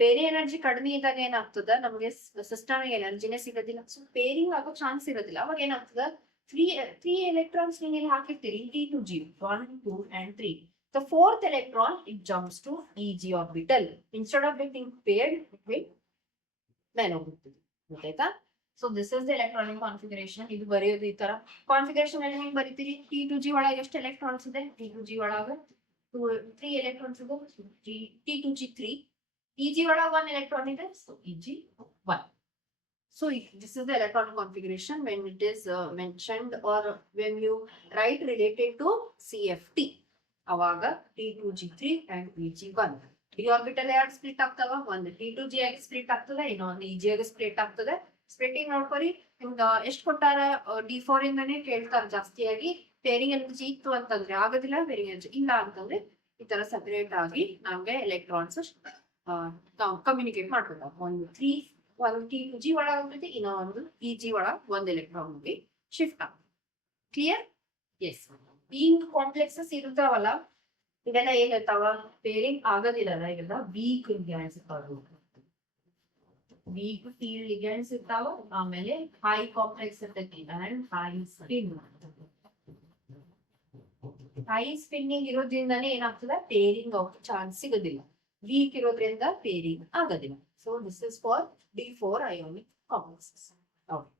ಪೇರಿಂಗ್ ಎನರ್ಜಿ ಕಡಿಮೆ ಇದ್ದಾಗ ಏನಾಗ್ತದ? ನಮಗೆ ಸಿಸ್ಟಮ್ ಎನರ್ಜಿನೇ ಸಿಗೋದಿಲ್ಲ. ಸೊ ಪೇರಿಂಗ್ ಆಗೋ ಚಾನ್ಸ್ ಇರೋದಿಲ್ಲ. ಅವಾಗ ಏನಾಗ್ತದ? ತ್ರೀ ಎಲೆಕ್ಟ್ರಾನ್ಸ್ ನೀವು ಇಲ್ಲಿ ಹಾಕಿರ್ತೀರಿ T2G 1, 2 and 3. The fourth electron it jumps to EG orbital. Instead of getting paired, it will ಮೇಲೆ ಹೋಗುತ್ತದೆ. ಗೊತ್ತಾಯ್ತಾ? So this is the electronic configuration. ಇದು ಬರೆಯೋದು ಈ ತರ. ಕಾನ್ಫಿಗರೇಷನ್ ಅಲ್ಲಿ ಹೆಂಗ್ ಬರೀತೀರಿ? T2G ಒಳಗೆ ಎಷ್ಟು ಎಲೆಕ್ಟ್ರಾನ್ಸ್ ಇದೆ? T2G ಒಳಗೆ 3 ಎಲೆಕ್ಟ್ರಾನ್ಸ್ ಇದೆ. T2G 3. EG ಒಳಗೆ 1 electron ಇದೆ. So EG 1. So this is the electronic configuration when it is mentioned or when you write related to CFT. ಅವಾಗ T2G3 and EG1. D orbital ಎರಡು ಸ್ಪ್ಲಿಟ್ ಆಗ್ತಾವ. ಒಂದು T2G ಆಗಿ ಸ್ಪ್ಲಿಟ್ ಆಗ್ತದೆ, ಇನ್ನೊಂದು EG ಆಗಿ ಸ್ಪ್ಲಿಟ್ ಆಗ್ತದೆ. ಸ್ಪ್ಲಿಟಿಂಗ್ ನೋಡ್ಕೊರಿ. ಹಿಂಗ ಎಷ್ಟು ಕೊಟ್ಟಾರ? D4 ಇಂದಾನೆ ಕೇಳ್ತಾರ ಜಾಸ್ತಿಯಾಗಿ. ಪೇರಿಂಗ್ ಎನರ್ಜಿ ಇತ್ತು ಅಂತಂದ್ರೆ ಆಗೋದಿಲ್ಲ, ಪೇರಿಂಗ್ ಎನರ್ಜಿ ಇಲ್ಲ ಅಂತಂದ್ರೆ ಈ ತರ ಸೆಪರೇಟ್ ಆಗಿ ನಮ್ಗೆ ಎಲೆಕ್ಟ್ರಾನ್ಸ್ ಕಮ್ಯುನಿಕೇಟ್ ಮಾಡ್ಕೊತಾವ. ಒಂದು T2G ಒಳಗೆ ಹೋಗ್ತೈತಿ, ಇನ್ನೊಂದು EG ಒಳಗೆ ಒಂದು ಎಲೆಕ್ಟ್ರಾನ್ ಹೋಗಿ ಶಿಫ್ಟ್ ಆಗ. ಕ್ಲಿಯರ್? ಎಸ್. ಹಿಂಗ್ ಕಾಂಪ್ಲೆಕ್ಸಸ್ ಇರ್ತಾವಲ್ಲ, ಇವೆಲ್ಲ ಏನ್ ಇರ್ತಾವ? ಪೇರಿಂಗ್ ಆಗೋದಿಲ್ಲ. ಇವೆಲ್ಲ ವೀಕ್ ಲಿಗ್ಯಾಂಡ್ಸ್ ಇರ್ತಾವ. ವೀಕ್ ಫೀಲ್ಡ್ ಲಿಗ್ಯಾಂಡ್ಸ್ ಇರ್ತಾವ. ಆಮೇಲೆ ಹೈ ಕಾಂಪ್ಲೆಕ್ಸ್ ಇರ್ತೈತಿ and high spin. High spinning ಇರೋದ್ರಿಂದಾನೇ ಏನಾಗ್ತದ? ಪೇರಿಂಗ್ ಆಗ ಚಾನ್ಸ್ ಸಿಗೋದಿಲ್ಲ. ವೀಕ್ ಇರೋದ್ರಿಂದ ಪೇರಿಂಗ್ ಆಗೋದಿಲ್ಲ. So this is for D4 ionic complexes. Okay.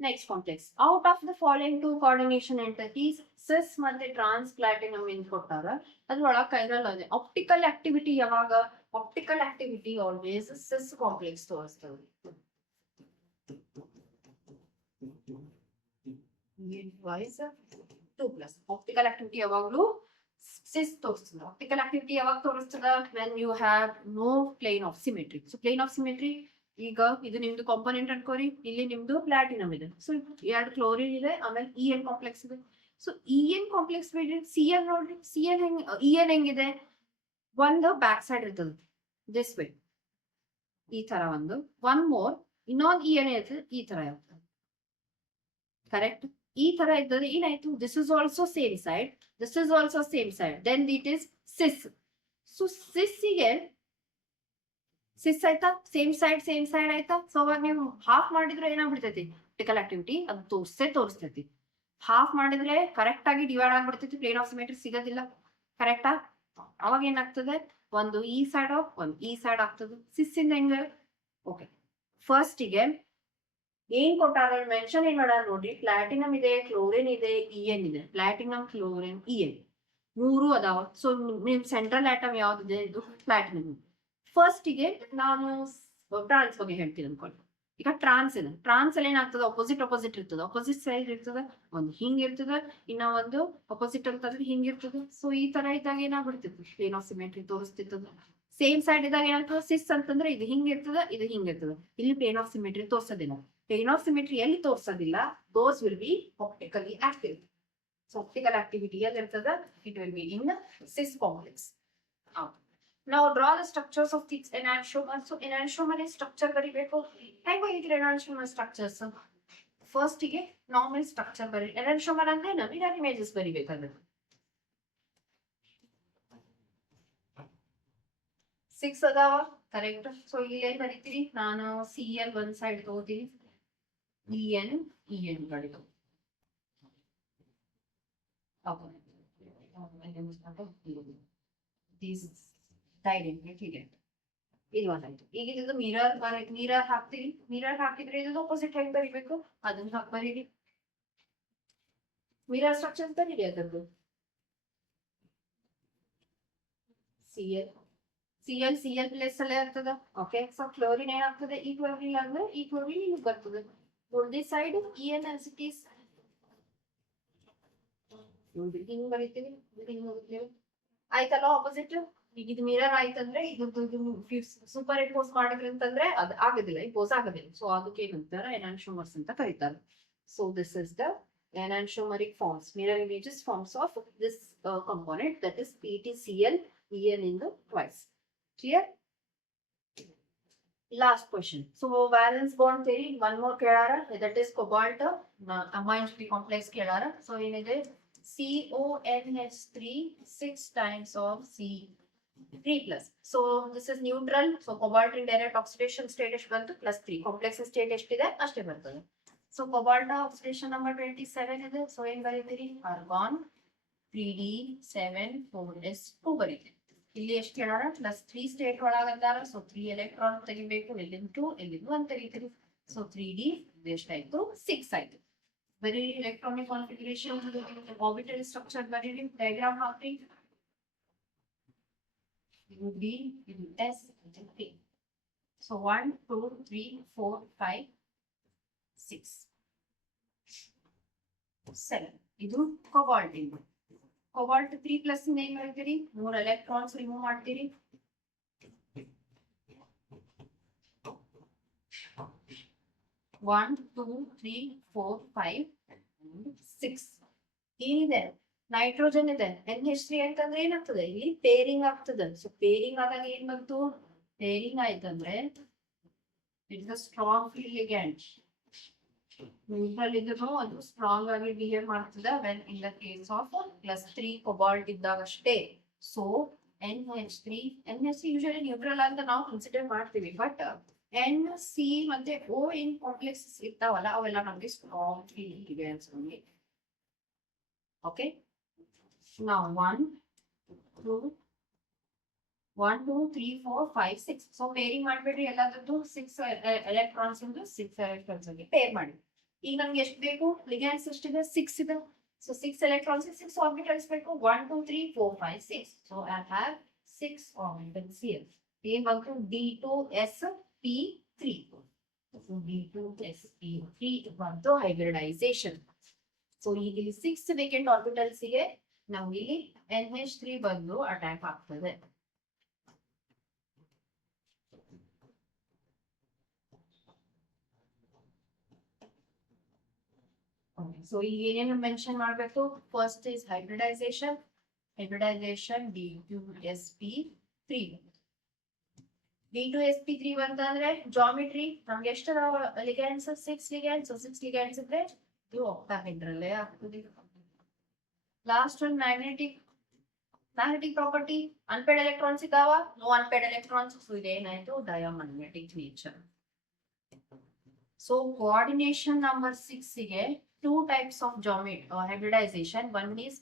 Next complex. Out of the following two coordination entities, cis ಮತ್ತೆ trans platinum in ಕೊಟ್ಟಾರ. ಅದ್ರೊಳಗ ಕೈರಲ್ ಇದೆ. ಆಪ್ಟಿಕಲ್ ಆಕ್ಟಿವಿಟಿ ಯಾವಾಗ? Optical activity always cis complex ತೋರಿಸ್ತದೆ. ವೈಸ್ 2+. Optical activity ಯಾವಾಗಲೂ cis ತೋರಿಸ್ತದೆ. Optical activity ಯಾವಾಗ ತೋರಿಸ್ತದ? when you have no plane of symmetry. So plane of symmetry, ಈಗ ಇದು ನಿಮ್ದು ಕಾಂಪೋನೆಂಟ್ ಅನ್ಕೋರಿ. ಇಲ್ಲಿ ನಿಮ್ದು ಪ್ಲಾಟಿನಮ್ ಇದೆ. ಸೊ ಎರಡು ಕ್ಲೋರಿನ್ ಇದೆ, ಆಮೇಲೆ EN ಕಾಂಪ್ಲೆಕ್ಸ್ ಇದೆ. ಸೊ EN ಕಾಂಪ್ಲೆಕ್ಸ್ ಬಿಡಿ CN ನೋಡ್ರಿ. CN ಹೆಂಗ್ EN ಹೆಂಗಿದೆ? ಒಂದು ಬ್ಯಾಕ್ ಸೈಡ್ ಇರ್ತದೆ ದಿಸ್ ವೇ, ಈ ತರ ಒಂದು. ಒನ್ ಮೋರ್ ಇನ್ನೊಂದು EN ಇರ್ತದೆ ಈ ತರ ಇರ್ತದೆ. ಕರೆಕ್ಟ್? ಈ ತರ ಇದ್ದದ್ದು ಏನಾಯ್ತು? This is also same side, this is also same side, then it is cis. So ಸಿಸ್ಸಿಗೆ ಸಿಸ್ ಆಯ್ತಾ? ಸೇಮ್ ಸೈಡ್ ಆಯ್ತಾ? ಸೊ ಅವಾಗ ನೀವು ಹಾಫ್ ಮಾಡಿದ್ರೆ ಏನಾಗ್ಬಿಡ್ತೈತಿ? ಆಪ್ಟಿಕಲ್ ಆಕ್ಟಿವಿಟಿ ಅದು ತೋರಿಸ್ತೈತಿ. ಹಾಫ್ ಮಾಡಿದ್ರೆ ಕರೆಕ್ಟ್ ಆಗಿ ಡಿವೈಡ್ ಆಗ್ಬಿಡ್ತೈತಿ. ಪ್ಲೇನ್ ಆಫ್ ಸಿಮೆಟ್ರಿ ಸಿಗೋದಿಲ್ಲ. ಕರೆಕ್ಟಾ? ಅವಾಗ ಏನಾಗ್ತದೆ? ಒಂದು ಈ ಸೈಡ್ ಒಂದು ಈ ಸೈಡ್ ಆಗ್ತದೆ. ಸಿಸ್ ಇಂದ ಹೆಂಗ? ಓಕೆ, ಫಸ್ಟಿಗೆ ಏನ್ ಕೊಟ್ಟಾರ? ಮೆನ್ಷನ್ ಏನ್ ಮಾಡ್ಯಾರ ನೋಡ್ರಿ. ಪ್ಲಾಟಿನಮ್ ಇದೆ, ಕ್ಲೋರಿನ್ ಇದೆ, EN ಇದೆ. ಪ್ಲಾಟಿನಮ್, ಕ್ಲೋರಿನ್, EN ಮೂರು ಅದಾವ. ಸೊ ನಿಮ್ ಸೆಂಟ್ರಲ್ ಆಟಮ್ ಯಾವ್ದಿದೆ? ಇದು ಪ್ಲಾಟಿನಮ್. ಫಸ್ಟಿಗೆ ನಾನು ಟ್ರಾನ್ಸ್ ಬಗ್ಗೆ ಹೇಳ್ತೀನಿ ಅನ್ಕೊಳ್ಳಿ. ಈಗ ಟ್ರಾನ್ಸ್ ಇದೆ. ಟ್ರಾನ್ಸ್ ಅಲ್ಲಿ ಏನಾಗ್ತದೆ? ಅಪೋಸಿಟ್ ಇರ್ತದೆ. ಅಪೋಸಿಟ್ ಸೈಡ್ ಇರ್ತದೆ. ಒಂದು ಹಿಂಗ್ ಇರ್ತದೆ, ಇನ್ನ ಒಂದು ಅಪೋಸಿಟ್ ಅಂತಂದ್ರೆ ಹಿಂಗ್ ಇರ್ತದೆ. ಸೊ ಈ ತರ ಇದ್ದಾಗ ಏನಾಗ್ಬಿಡ್ತೈತಿ? ಪ್ಲೇನ್ ಆಫ್ ಸಿಮೆಟ್ರಿ ತೋರಿಸ್ತಿರ್ತದೆ. ಸೇಮ್ ಸೈಡ್ ಇದ್ದಾಗ ಏನಾಗ್ತದೆ? ಸಿಸ್ ಅಂತಂದ್ರೆ ಇದು ಹಿಂಗ್ ಇರ್ತದೆ, ಇದು ಹಿಂಗ್ ಇರ್ತದೆ. ಇಲ್ಲಿ ಪ್ಲೇನ್ ಆಫ್ ಸಿಮೆಟ್ರಿ ತೋರ್ಸೋದಿಲ್ಲ. ಪ್ಲೇನ್ ಆಫ್ ಸಿಮೆಟ್ರಿ ಎಲ್ಲಿ ತೋರ್ಸೋದಿಲ್ಲ? Those will be optically active. So optical activity ಎಲ್ಲಿ ಇರ್ತದೆ? It will be in cis complex. Now draw the structures of this enantiomer. So enantiomer structure ಬರಿಬೇಕು. ಹೆಂಗ್ ಬರೀತೀರಿ enantiomer structures? ಫಸ್ಟ್ ಗೆ normal structure ಬರಿ. enantiomer ಅಂದ್ರೆ ಮಿರರ್ ಇಮೇಜಸ್ ಬರಿಬೇಕಾದ್ರೆ 6 ಅದಾವ. ಕರೆಕ್ಟ್? ಸೊ ಇಲ್ಲಿ ಏನ್ ಬರೀತೀರಿ? ನಾನು CL ಒಂದ್ ಸೈಡ್ ತಗೋತೀನಿ, EN ಬರೀತು. ಇದು ಒಂದಾಯ್ತು. ಈಗ ಇದು ಮಿರರ್ ಹಾಕ್ತೀರಿ. ಮಿರರ್ ಹಾಕಿದ್ರೆ ಇದು ಆಪೋಸಿಟ್ ಹೆಂಗ್ ಬರಿಬೇಕು? ಅದನ್ನ ಹಾಕಿ ಬರೀರಿ. ಮಿರರ್ ಸ್ಟ್ರಕ್ಚರ್ ಬರೀರಿ. ಅದರದ್ದು CL Cl ಪ್ಲೇಸ್ ಅಲ್ಲೇ ಇರ್ತದ. ಓಕೆ, ಸೊ ಕ್ಲೋರಿನ್ ಏನಾಗ್ತದೆ, ಈ ಕ್ಲೋರಿನ್ ಅಂದ್ರೆ ಈ ಕ್ಲೋರಿನ್ ಇಲ್ಲಿ ಬರ್ತದೆ. ಉಳ್ದಿ side EN as it is ಹಿಂಗ್ ಬರೀತೀವಿ, ಹಿಂಗ್ ಬರೀತೀವಿ ಆಯ್ತಲ್ಲ. ಆಪೋಸಿಟ್ ಈಗ ಇದು ಮಿರರ್ ಆಯ್ತಂದ್ರೆ ಇದು ಸೂಪರ್ ಇಂಪೋಸ್ ಮಾಡಿದ್ರಿ ಅಂತಂದ್ರೆ ಅದು ಆಗೋದಿಲ್ಲ, ಇಂಪೋಸ್ ಆಗೋದಿಲ್ಲ. ಸೊ ಅದಕ್ಕೆ ಏನಂತಾರೆ, ಎನಾನ್ಶೋಮರ್ಸ್ ಅಂತ ಕರೀತಾರೆ. So this is the enantiomeric forms, mirror images forms of this component, that is PtCl En in the twice. Clear? Last question. So valence bond theory, one more kelara, that is cobalt amine complex kelara. So in it CONH3 6 times of C3 plus. So this is neutral. So cobalt in direct oxidation state ಎಷ್ಟು ಬಂತು, +3. complex state ಎಷ್ಟಿದೆ ಅಷ್ಟೇ ಬರ್ತದೆ. So cobalt oxidation number 27 ಇದೆ. So ಏನ್ ಬರೀತೀರಿ, argon 3d7 4s2 ಬರೀತೀರಿ. ಇಲ್ಲಿ ಎಷ್ಟು ಕೇಳಾರ, +3 ಸ್ಟೇಟ್ ಒಳಗಂದಾರ. ಸೊ 3 ಎಲೆಕ್ಟ್ರಾನ್ ತೆಗಿಬೇಕು, ಇಲ್ಲಿಂದ 2 ಇಲ್ಲಿಂದ 1 ತೆಗಿತೀರಿ. ಸೊ 3d ಎಷ್ಟಾಯ್ತು, 6 ಆಯ್ತು. ಬರೀ ಎಲೆಕ್ಟ್ರಾನಿಕ್ ಕಾನ್ಫಿಗರೇಷನ್ ಆರ್ಬಿಟಲ್ ಸ್ಟ್ರಕ್ಚರ್ ಬರೀರಿ, ಡಯಾಗ್ರಾಮ್ ಹಾಕ್ರಿ. ಇದು d, ಇದು s, ಇದು p. ಸೊ 1 2 3 4 5 6 7. ಇದು ಕೋಬಾಲ್ಟ್ ಇಂದ. ಕೋಬಾಲ್ಟ್ 3 ಪ್ಲಸ್ ಏನ್ ಮಾಡ್ತೀರಿ, 3 ಎಲೆಕ್ಟ್ರಾನ್ಸ್ ರಿಮೂವ್ ಮಾಡ್ತೀರಿ. 1 2 3 4 5 6. ಏನಿದೆ, ನೈಟ್ರೋಜನ್ ಇದೆ. NH3 ಅಂತಂದ್ರೆ ಏನಾಗ್ತದೆ, ಇಲ್ಲಿ ಪೇರಿಂಗ್ ಆಗ್ತದೆ. ಸೊ ಪೇರಿಂಗ್ ಆದಾಗ ಏನ್ ಬಂತು, ಪೇರಿಂಗ್ ಆಯ್ತಂದ್ರೆ it's a strong ligand. Neutral ಇದ್ರು ಅದು ಸ್ಟ್ರಾಂಗ್ ಆಗಿ ಬಿಹೇವ್ ಮಾಡ್ತದೆ when in the case of +3 ಕೋಬಾಲ್ಟ್ ಇದ್ದಾಗ ಅಷ್ಟೇ. ಸೊ NH3 ಯೂಶಲಿ ನ್ಯೂಟ್ರಲ್ ಅಂತ ನಾವು ಕನ್ಸಿಡರ್ ಮಾಡ್ತೀವಿ, ಬಟ್ NC ಮತ್ತೆ O ಇನ್ ಕಾಂಪ್ಲೆಕ್ಸಸ್ ಇರ್ತಾವಲ್ಲ, ಅವೆಲ್ಲ ನಮಗೆ ಸ್ಟ್ರಾಂಗ್ ಲಿಗ್ಯಾಂಡ್ಸ್. ಓಕೆ, ನಾವು 1 2 3 4 5 6. ಸೊ ಪೇರಿಂಗ್ ಮಾಡ್ಬೇಡ್ರಿ, ಎಲ್ಲದದ್ದು 6 ಎಲೆಕ್ಟ್ರಾನ್ಸ್ ಇಂದು 6 ಎಲೆಕ್ಟ್ರಾನ್ಸ್ ಆಗಿ ಪೇರ್ ಮಾಡಿ. ಈಗ ನಮ್ಗೆ ಎಷ್ಟು ಬೇಕು, ಲಿಗ್ಯಾಂಡ್ಸ್ ಎಷ್ಟಿದೆ, 6 ಇದೆ. ಸೊ 6 ಎಲೆಕ್ಟ್ರಾನ್ಸ್ 6 ಆರ್ಬಿಟಲ್ಸ್ ಬೇಕು. 1 2 3 4 5 6. So I have 6 orbitals here. ಏನ್ ಬಂತು, D2sp3. D2sp3 ಬಂತು ಹೈಬ್ರಿಡೈಸೇಷನ್. ಸೊ ಈಗ ಇಲ್ಲಿ 6 ವೇಕೆಂಟ್ ಆರ್ಬಿಟಲ್ಸ್ ಗೆ ನಾವು ಇಲ್ಲಿ NH3 ಬಂದು ಅಟ್ಯಾಕ್ ಆಗ್ತದೆ. ಸೊ ಈಗ ಏನೇನು ಮೆನ್ಷನ್ ಮಾಡಬೇಕು, first is hybridisation. D2sp3. D2sp3 ಅಂತಂದ್ರೆ ಜಾಮಿಟ್ರಿ ನಮ್ಗೆ ಎಷ್ಟು ಲಿಗ್ಯಾಂಡ್ಸ್, 6 ಲಿಗ್ಯಾಂಡ್ಸ್. 6 ಲಿಗ್ಯಾಂಡ್ಸ್ ಇದ್ರೆ ಇದು ಆಕ್ಟಾಹೆಡ್ರಲ್ಲೇ ಆಗ್ತದೆ. Last one magnetic property. Unpaired electrons ಇದಾವ, ನೋ ಅನ್ಪೇಡ್ ಎಲೆಕ್ಟ್ರಾನ್ಸ್. ಸೊ ಇದೇನಾಯ್ತು, diamagnetic nature. So coordination number 6 ಗೆ 2 types of hybridization. One is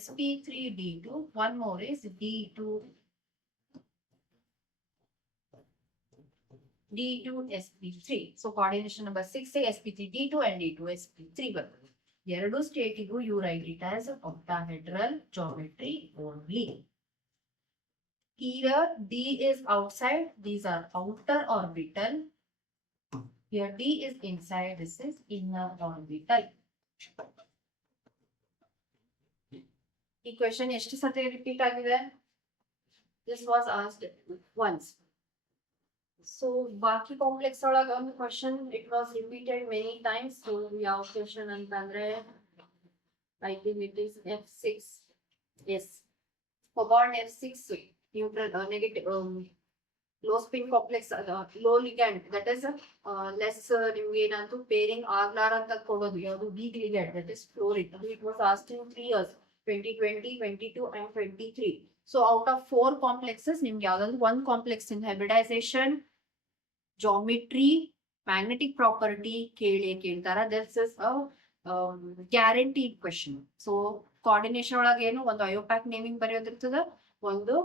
sp3d2, one more is D2sp3. So coordination number 6 is sp3d2 and D2sp3 ಬರ್ತದೆ. ಎರಡು ಸ್ಟೇಟಿಗೂ you write it as octahedral geometry only. Here D is outside, these are outer orbital. Here D is inside, this is inner orbital. ಈ ಕ್ವೆಶ್ಚನ್ ಎಷ್ಟು ಸತಿ ರಿಪೀಟ್ ಆಗಿದೆ, this was asked once. So ಬಾಕಿ ಕಾಂಪ್ಲೆಕ್ಸ್ ಒಳಗ ಒಂದು question it was repeated many times. So ಯಾವ ಕ್ವೆಶ್ಚನ್ ಅಂತಂದ್ರೆ I think it is F6. Yes, cobalt F6 neutral negative low spin complex low ligand, that is less ನಿಮ್ಗೆ ಏನಂತ ಪೇರಿಂಗ್ ಆಗ್ಲಾರಂತ ಕೊಡೋದು ಯಾವುದು, weak ligand, that is fluorine. It was asked in 3 years, 2020, 22 and 23. So out of 4 complexes ನಿಮ್ಗೆ ಯಾವ್ದಾದ್ರು one complex in hybridization, geometry, magnetic property ಕೇಳ್ತಾರ. This is a guaranteed question. So coordination ಒಳಗೆ ಏನು ಒಂದು ಅಯೋಪ್ಯಾಕ್ ನೇಮಿಂಗ್ ಬರೆಯೋದಿರ್ತದ, ಒಂದು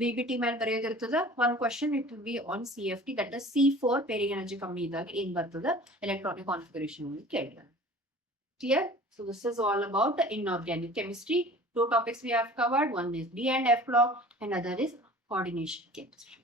VBT ಮೇಲೆ ಬರೆಯೋದಿರ್ತದ. one question it will be on CFT, that is C4 pairing energy ಕಮ್ಮಿ ಇದ್ದಾಗ ಏನ್ ಬರ್ತದ electronic configuration ಕೇಳ್ತಾರೆ. Clear? So this is all about the inorganic chemistry. 2 topics we have covered. One is D and F block and other is coordination chemistry.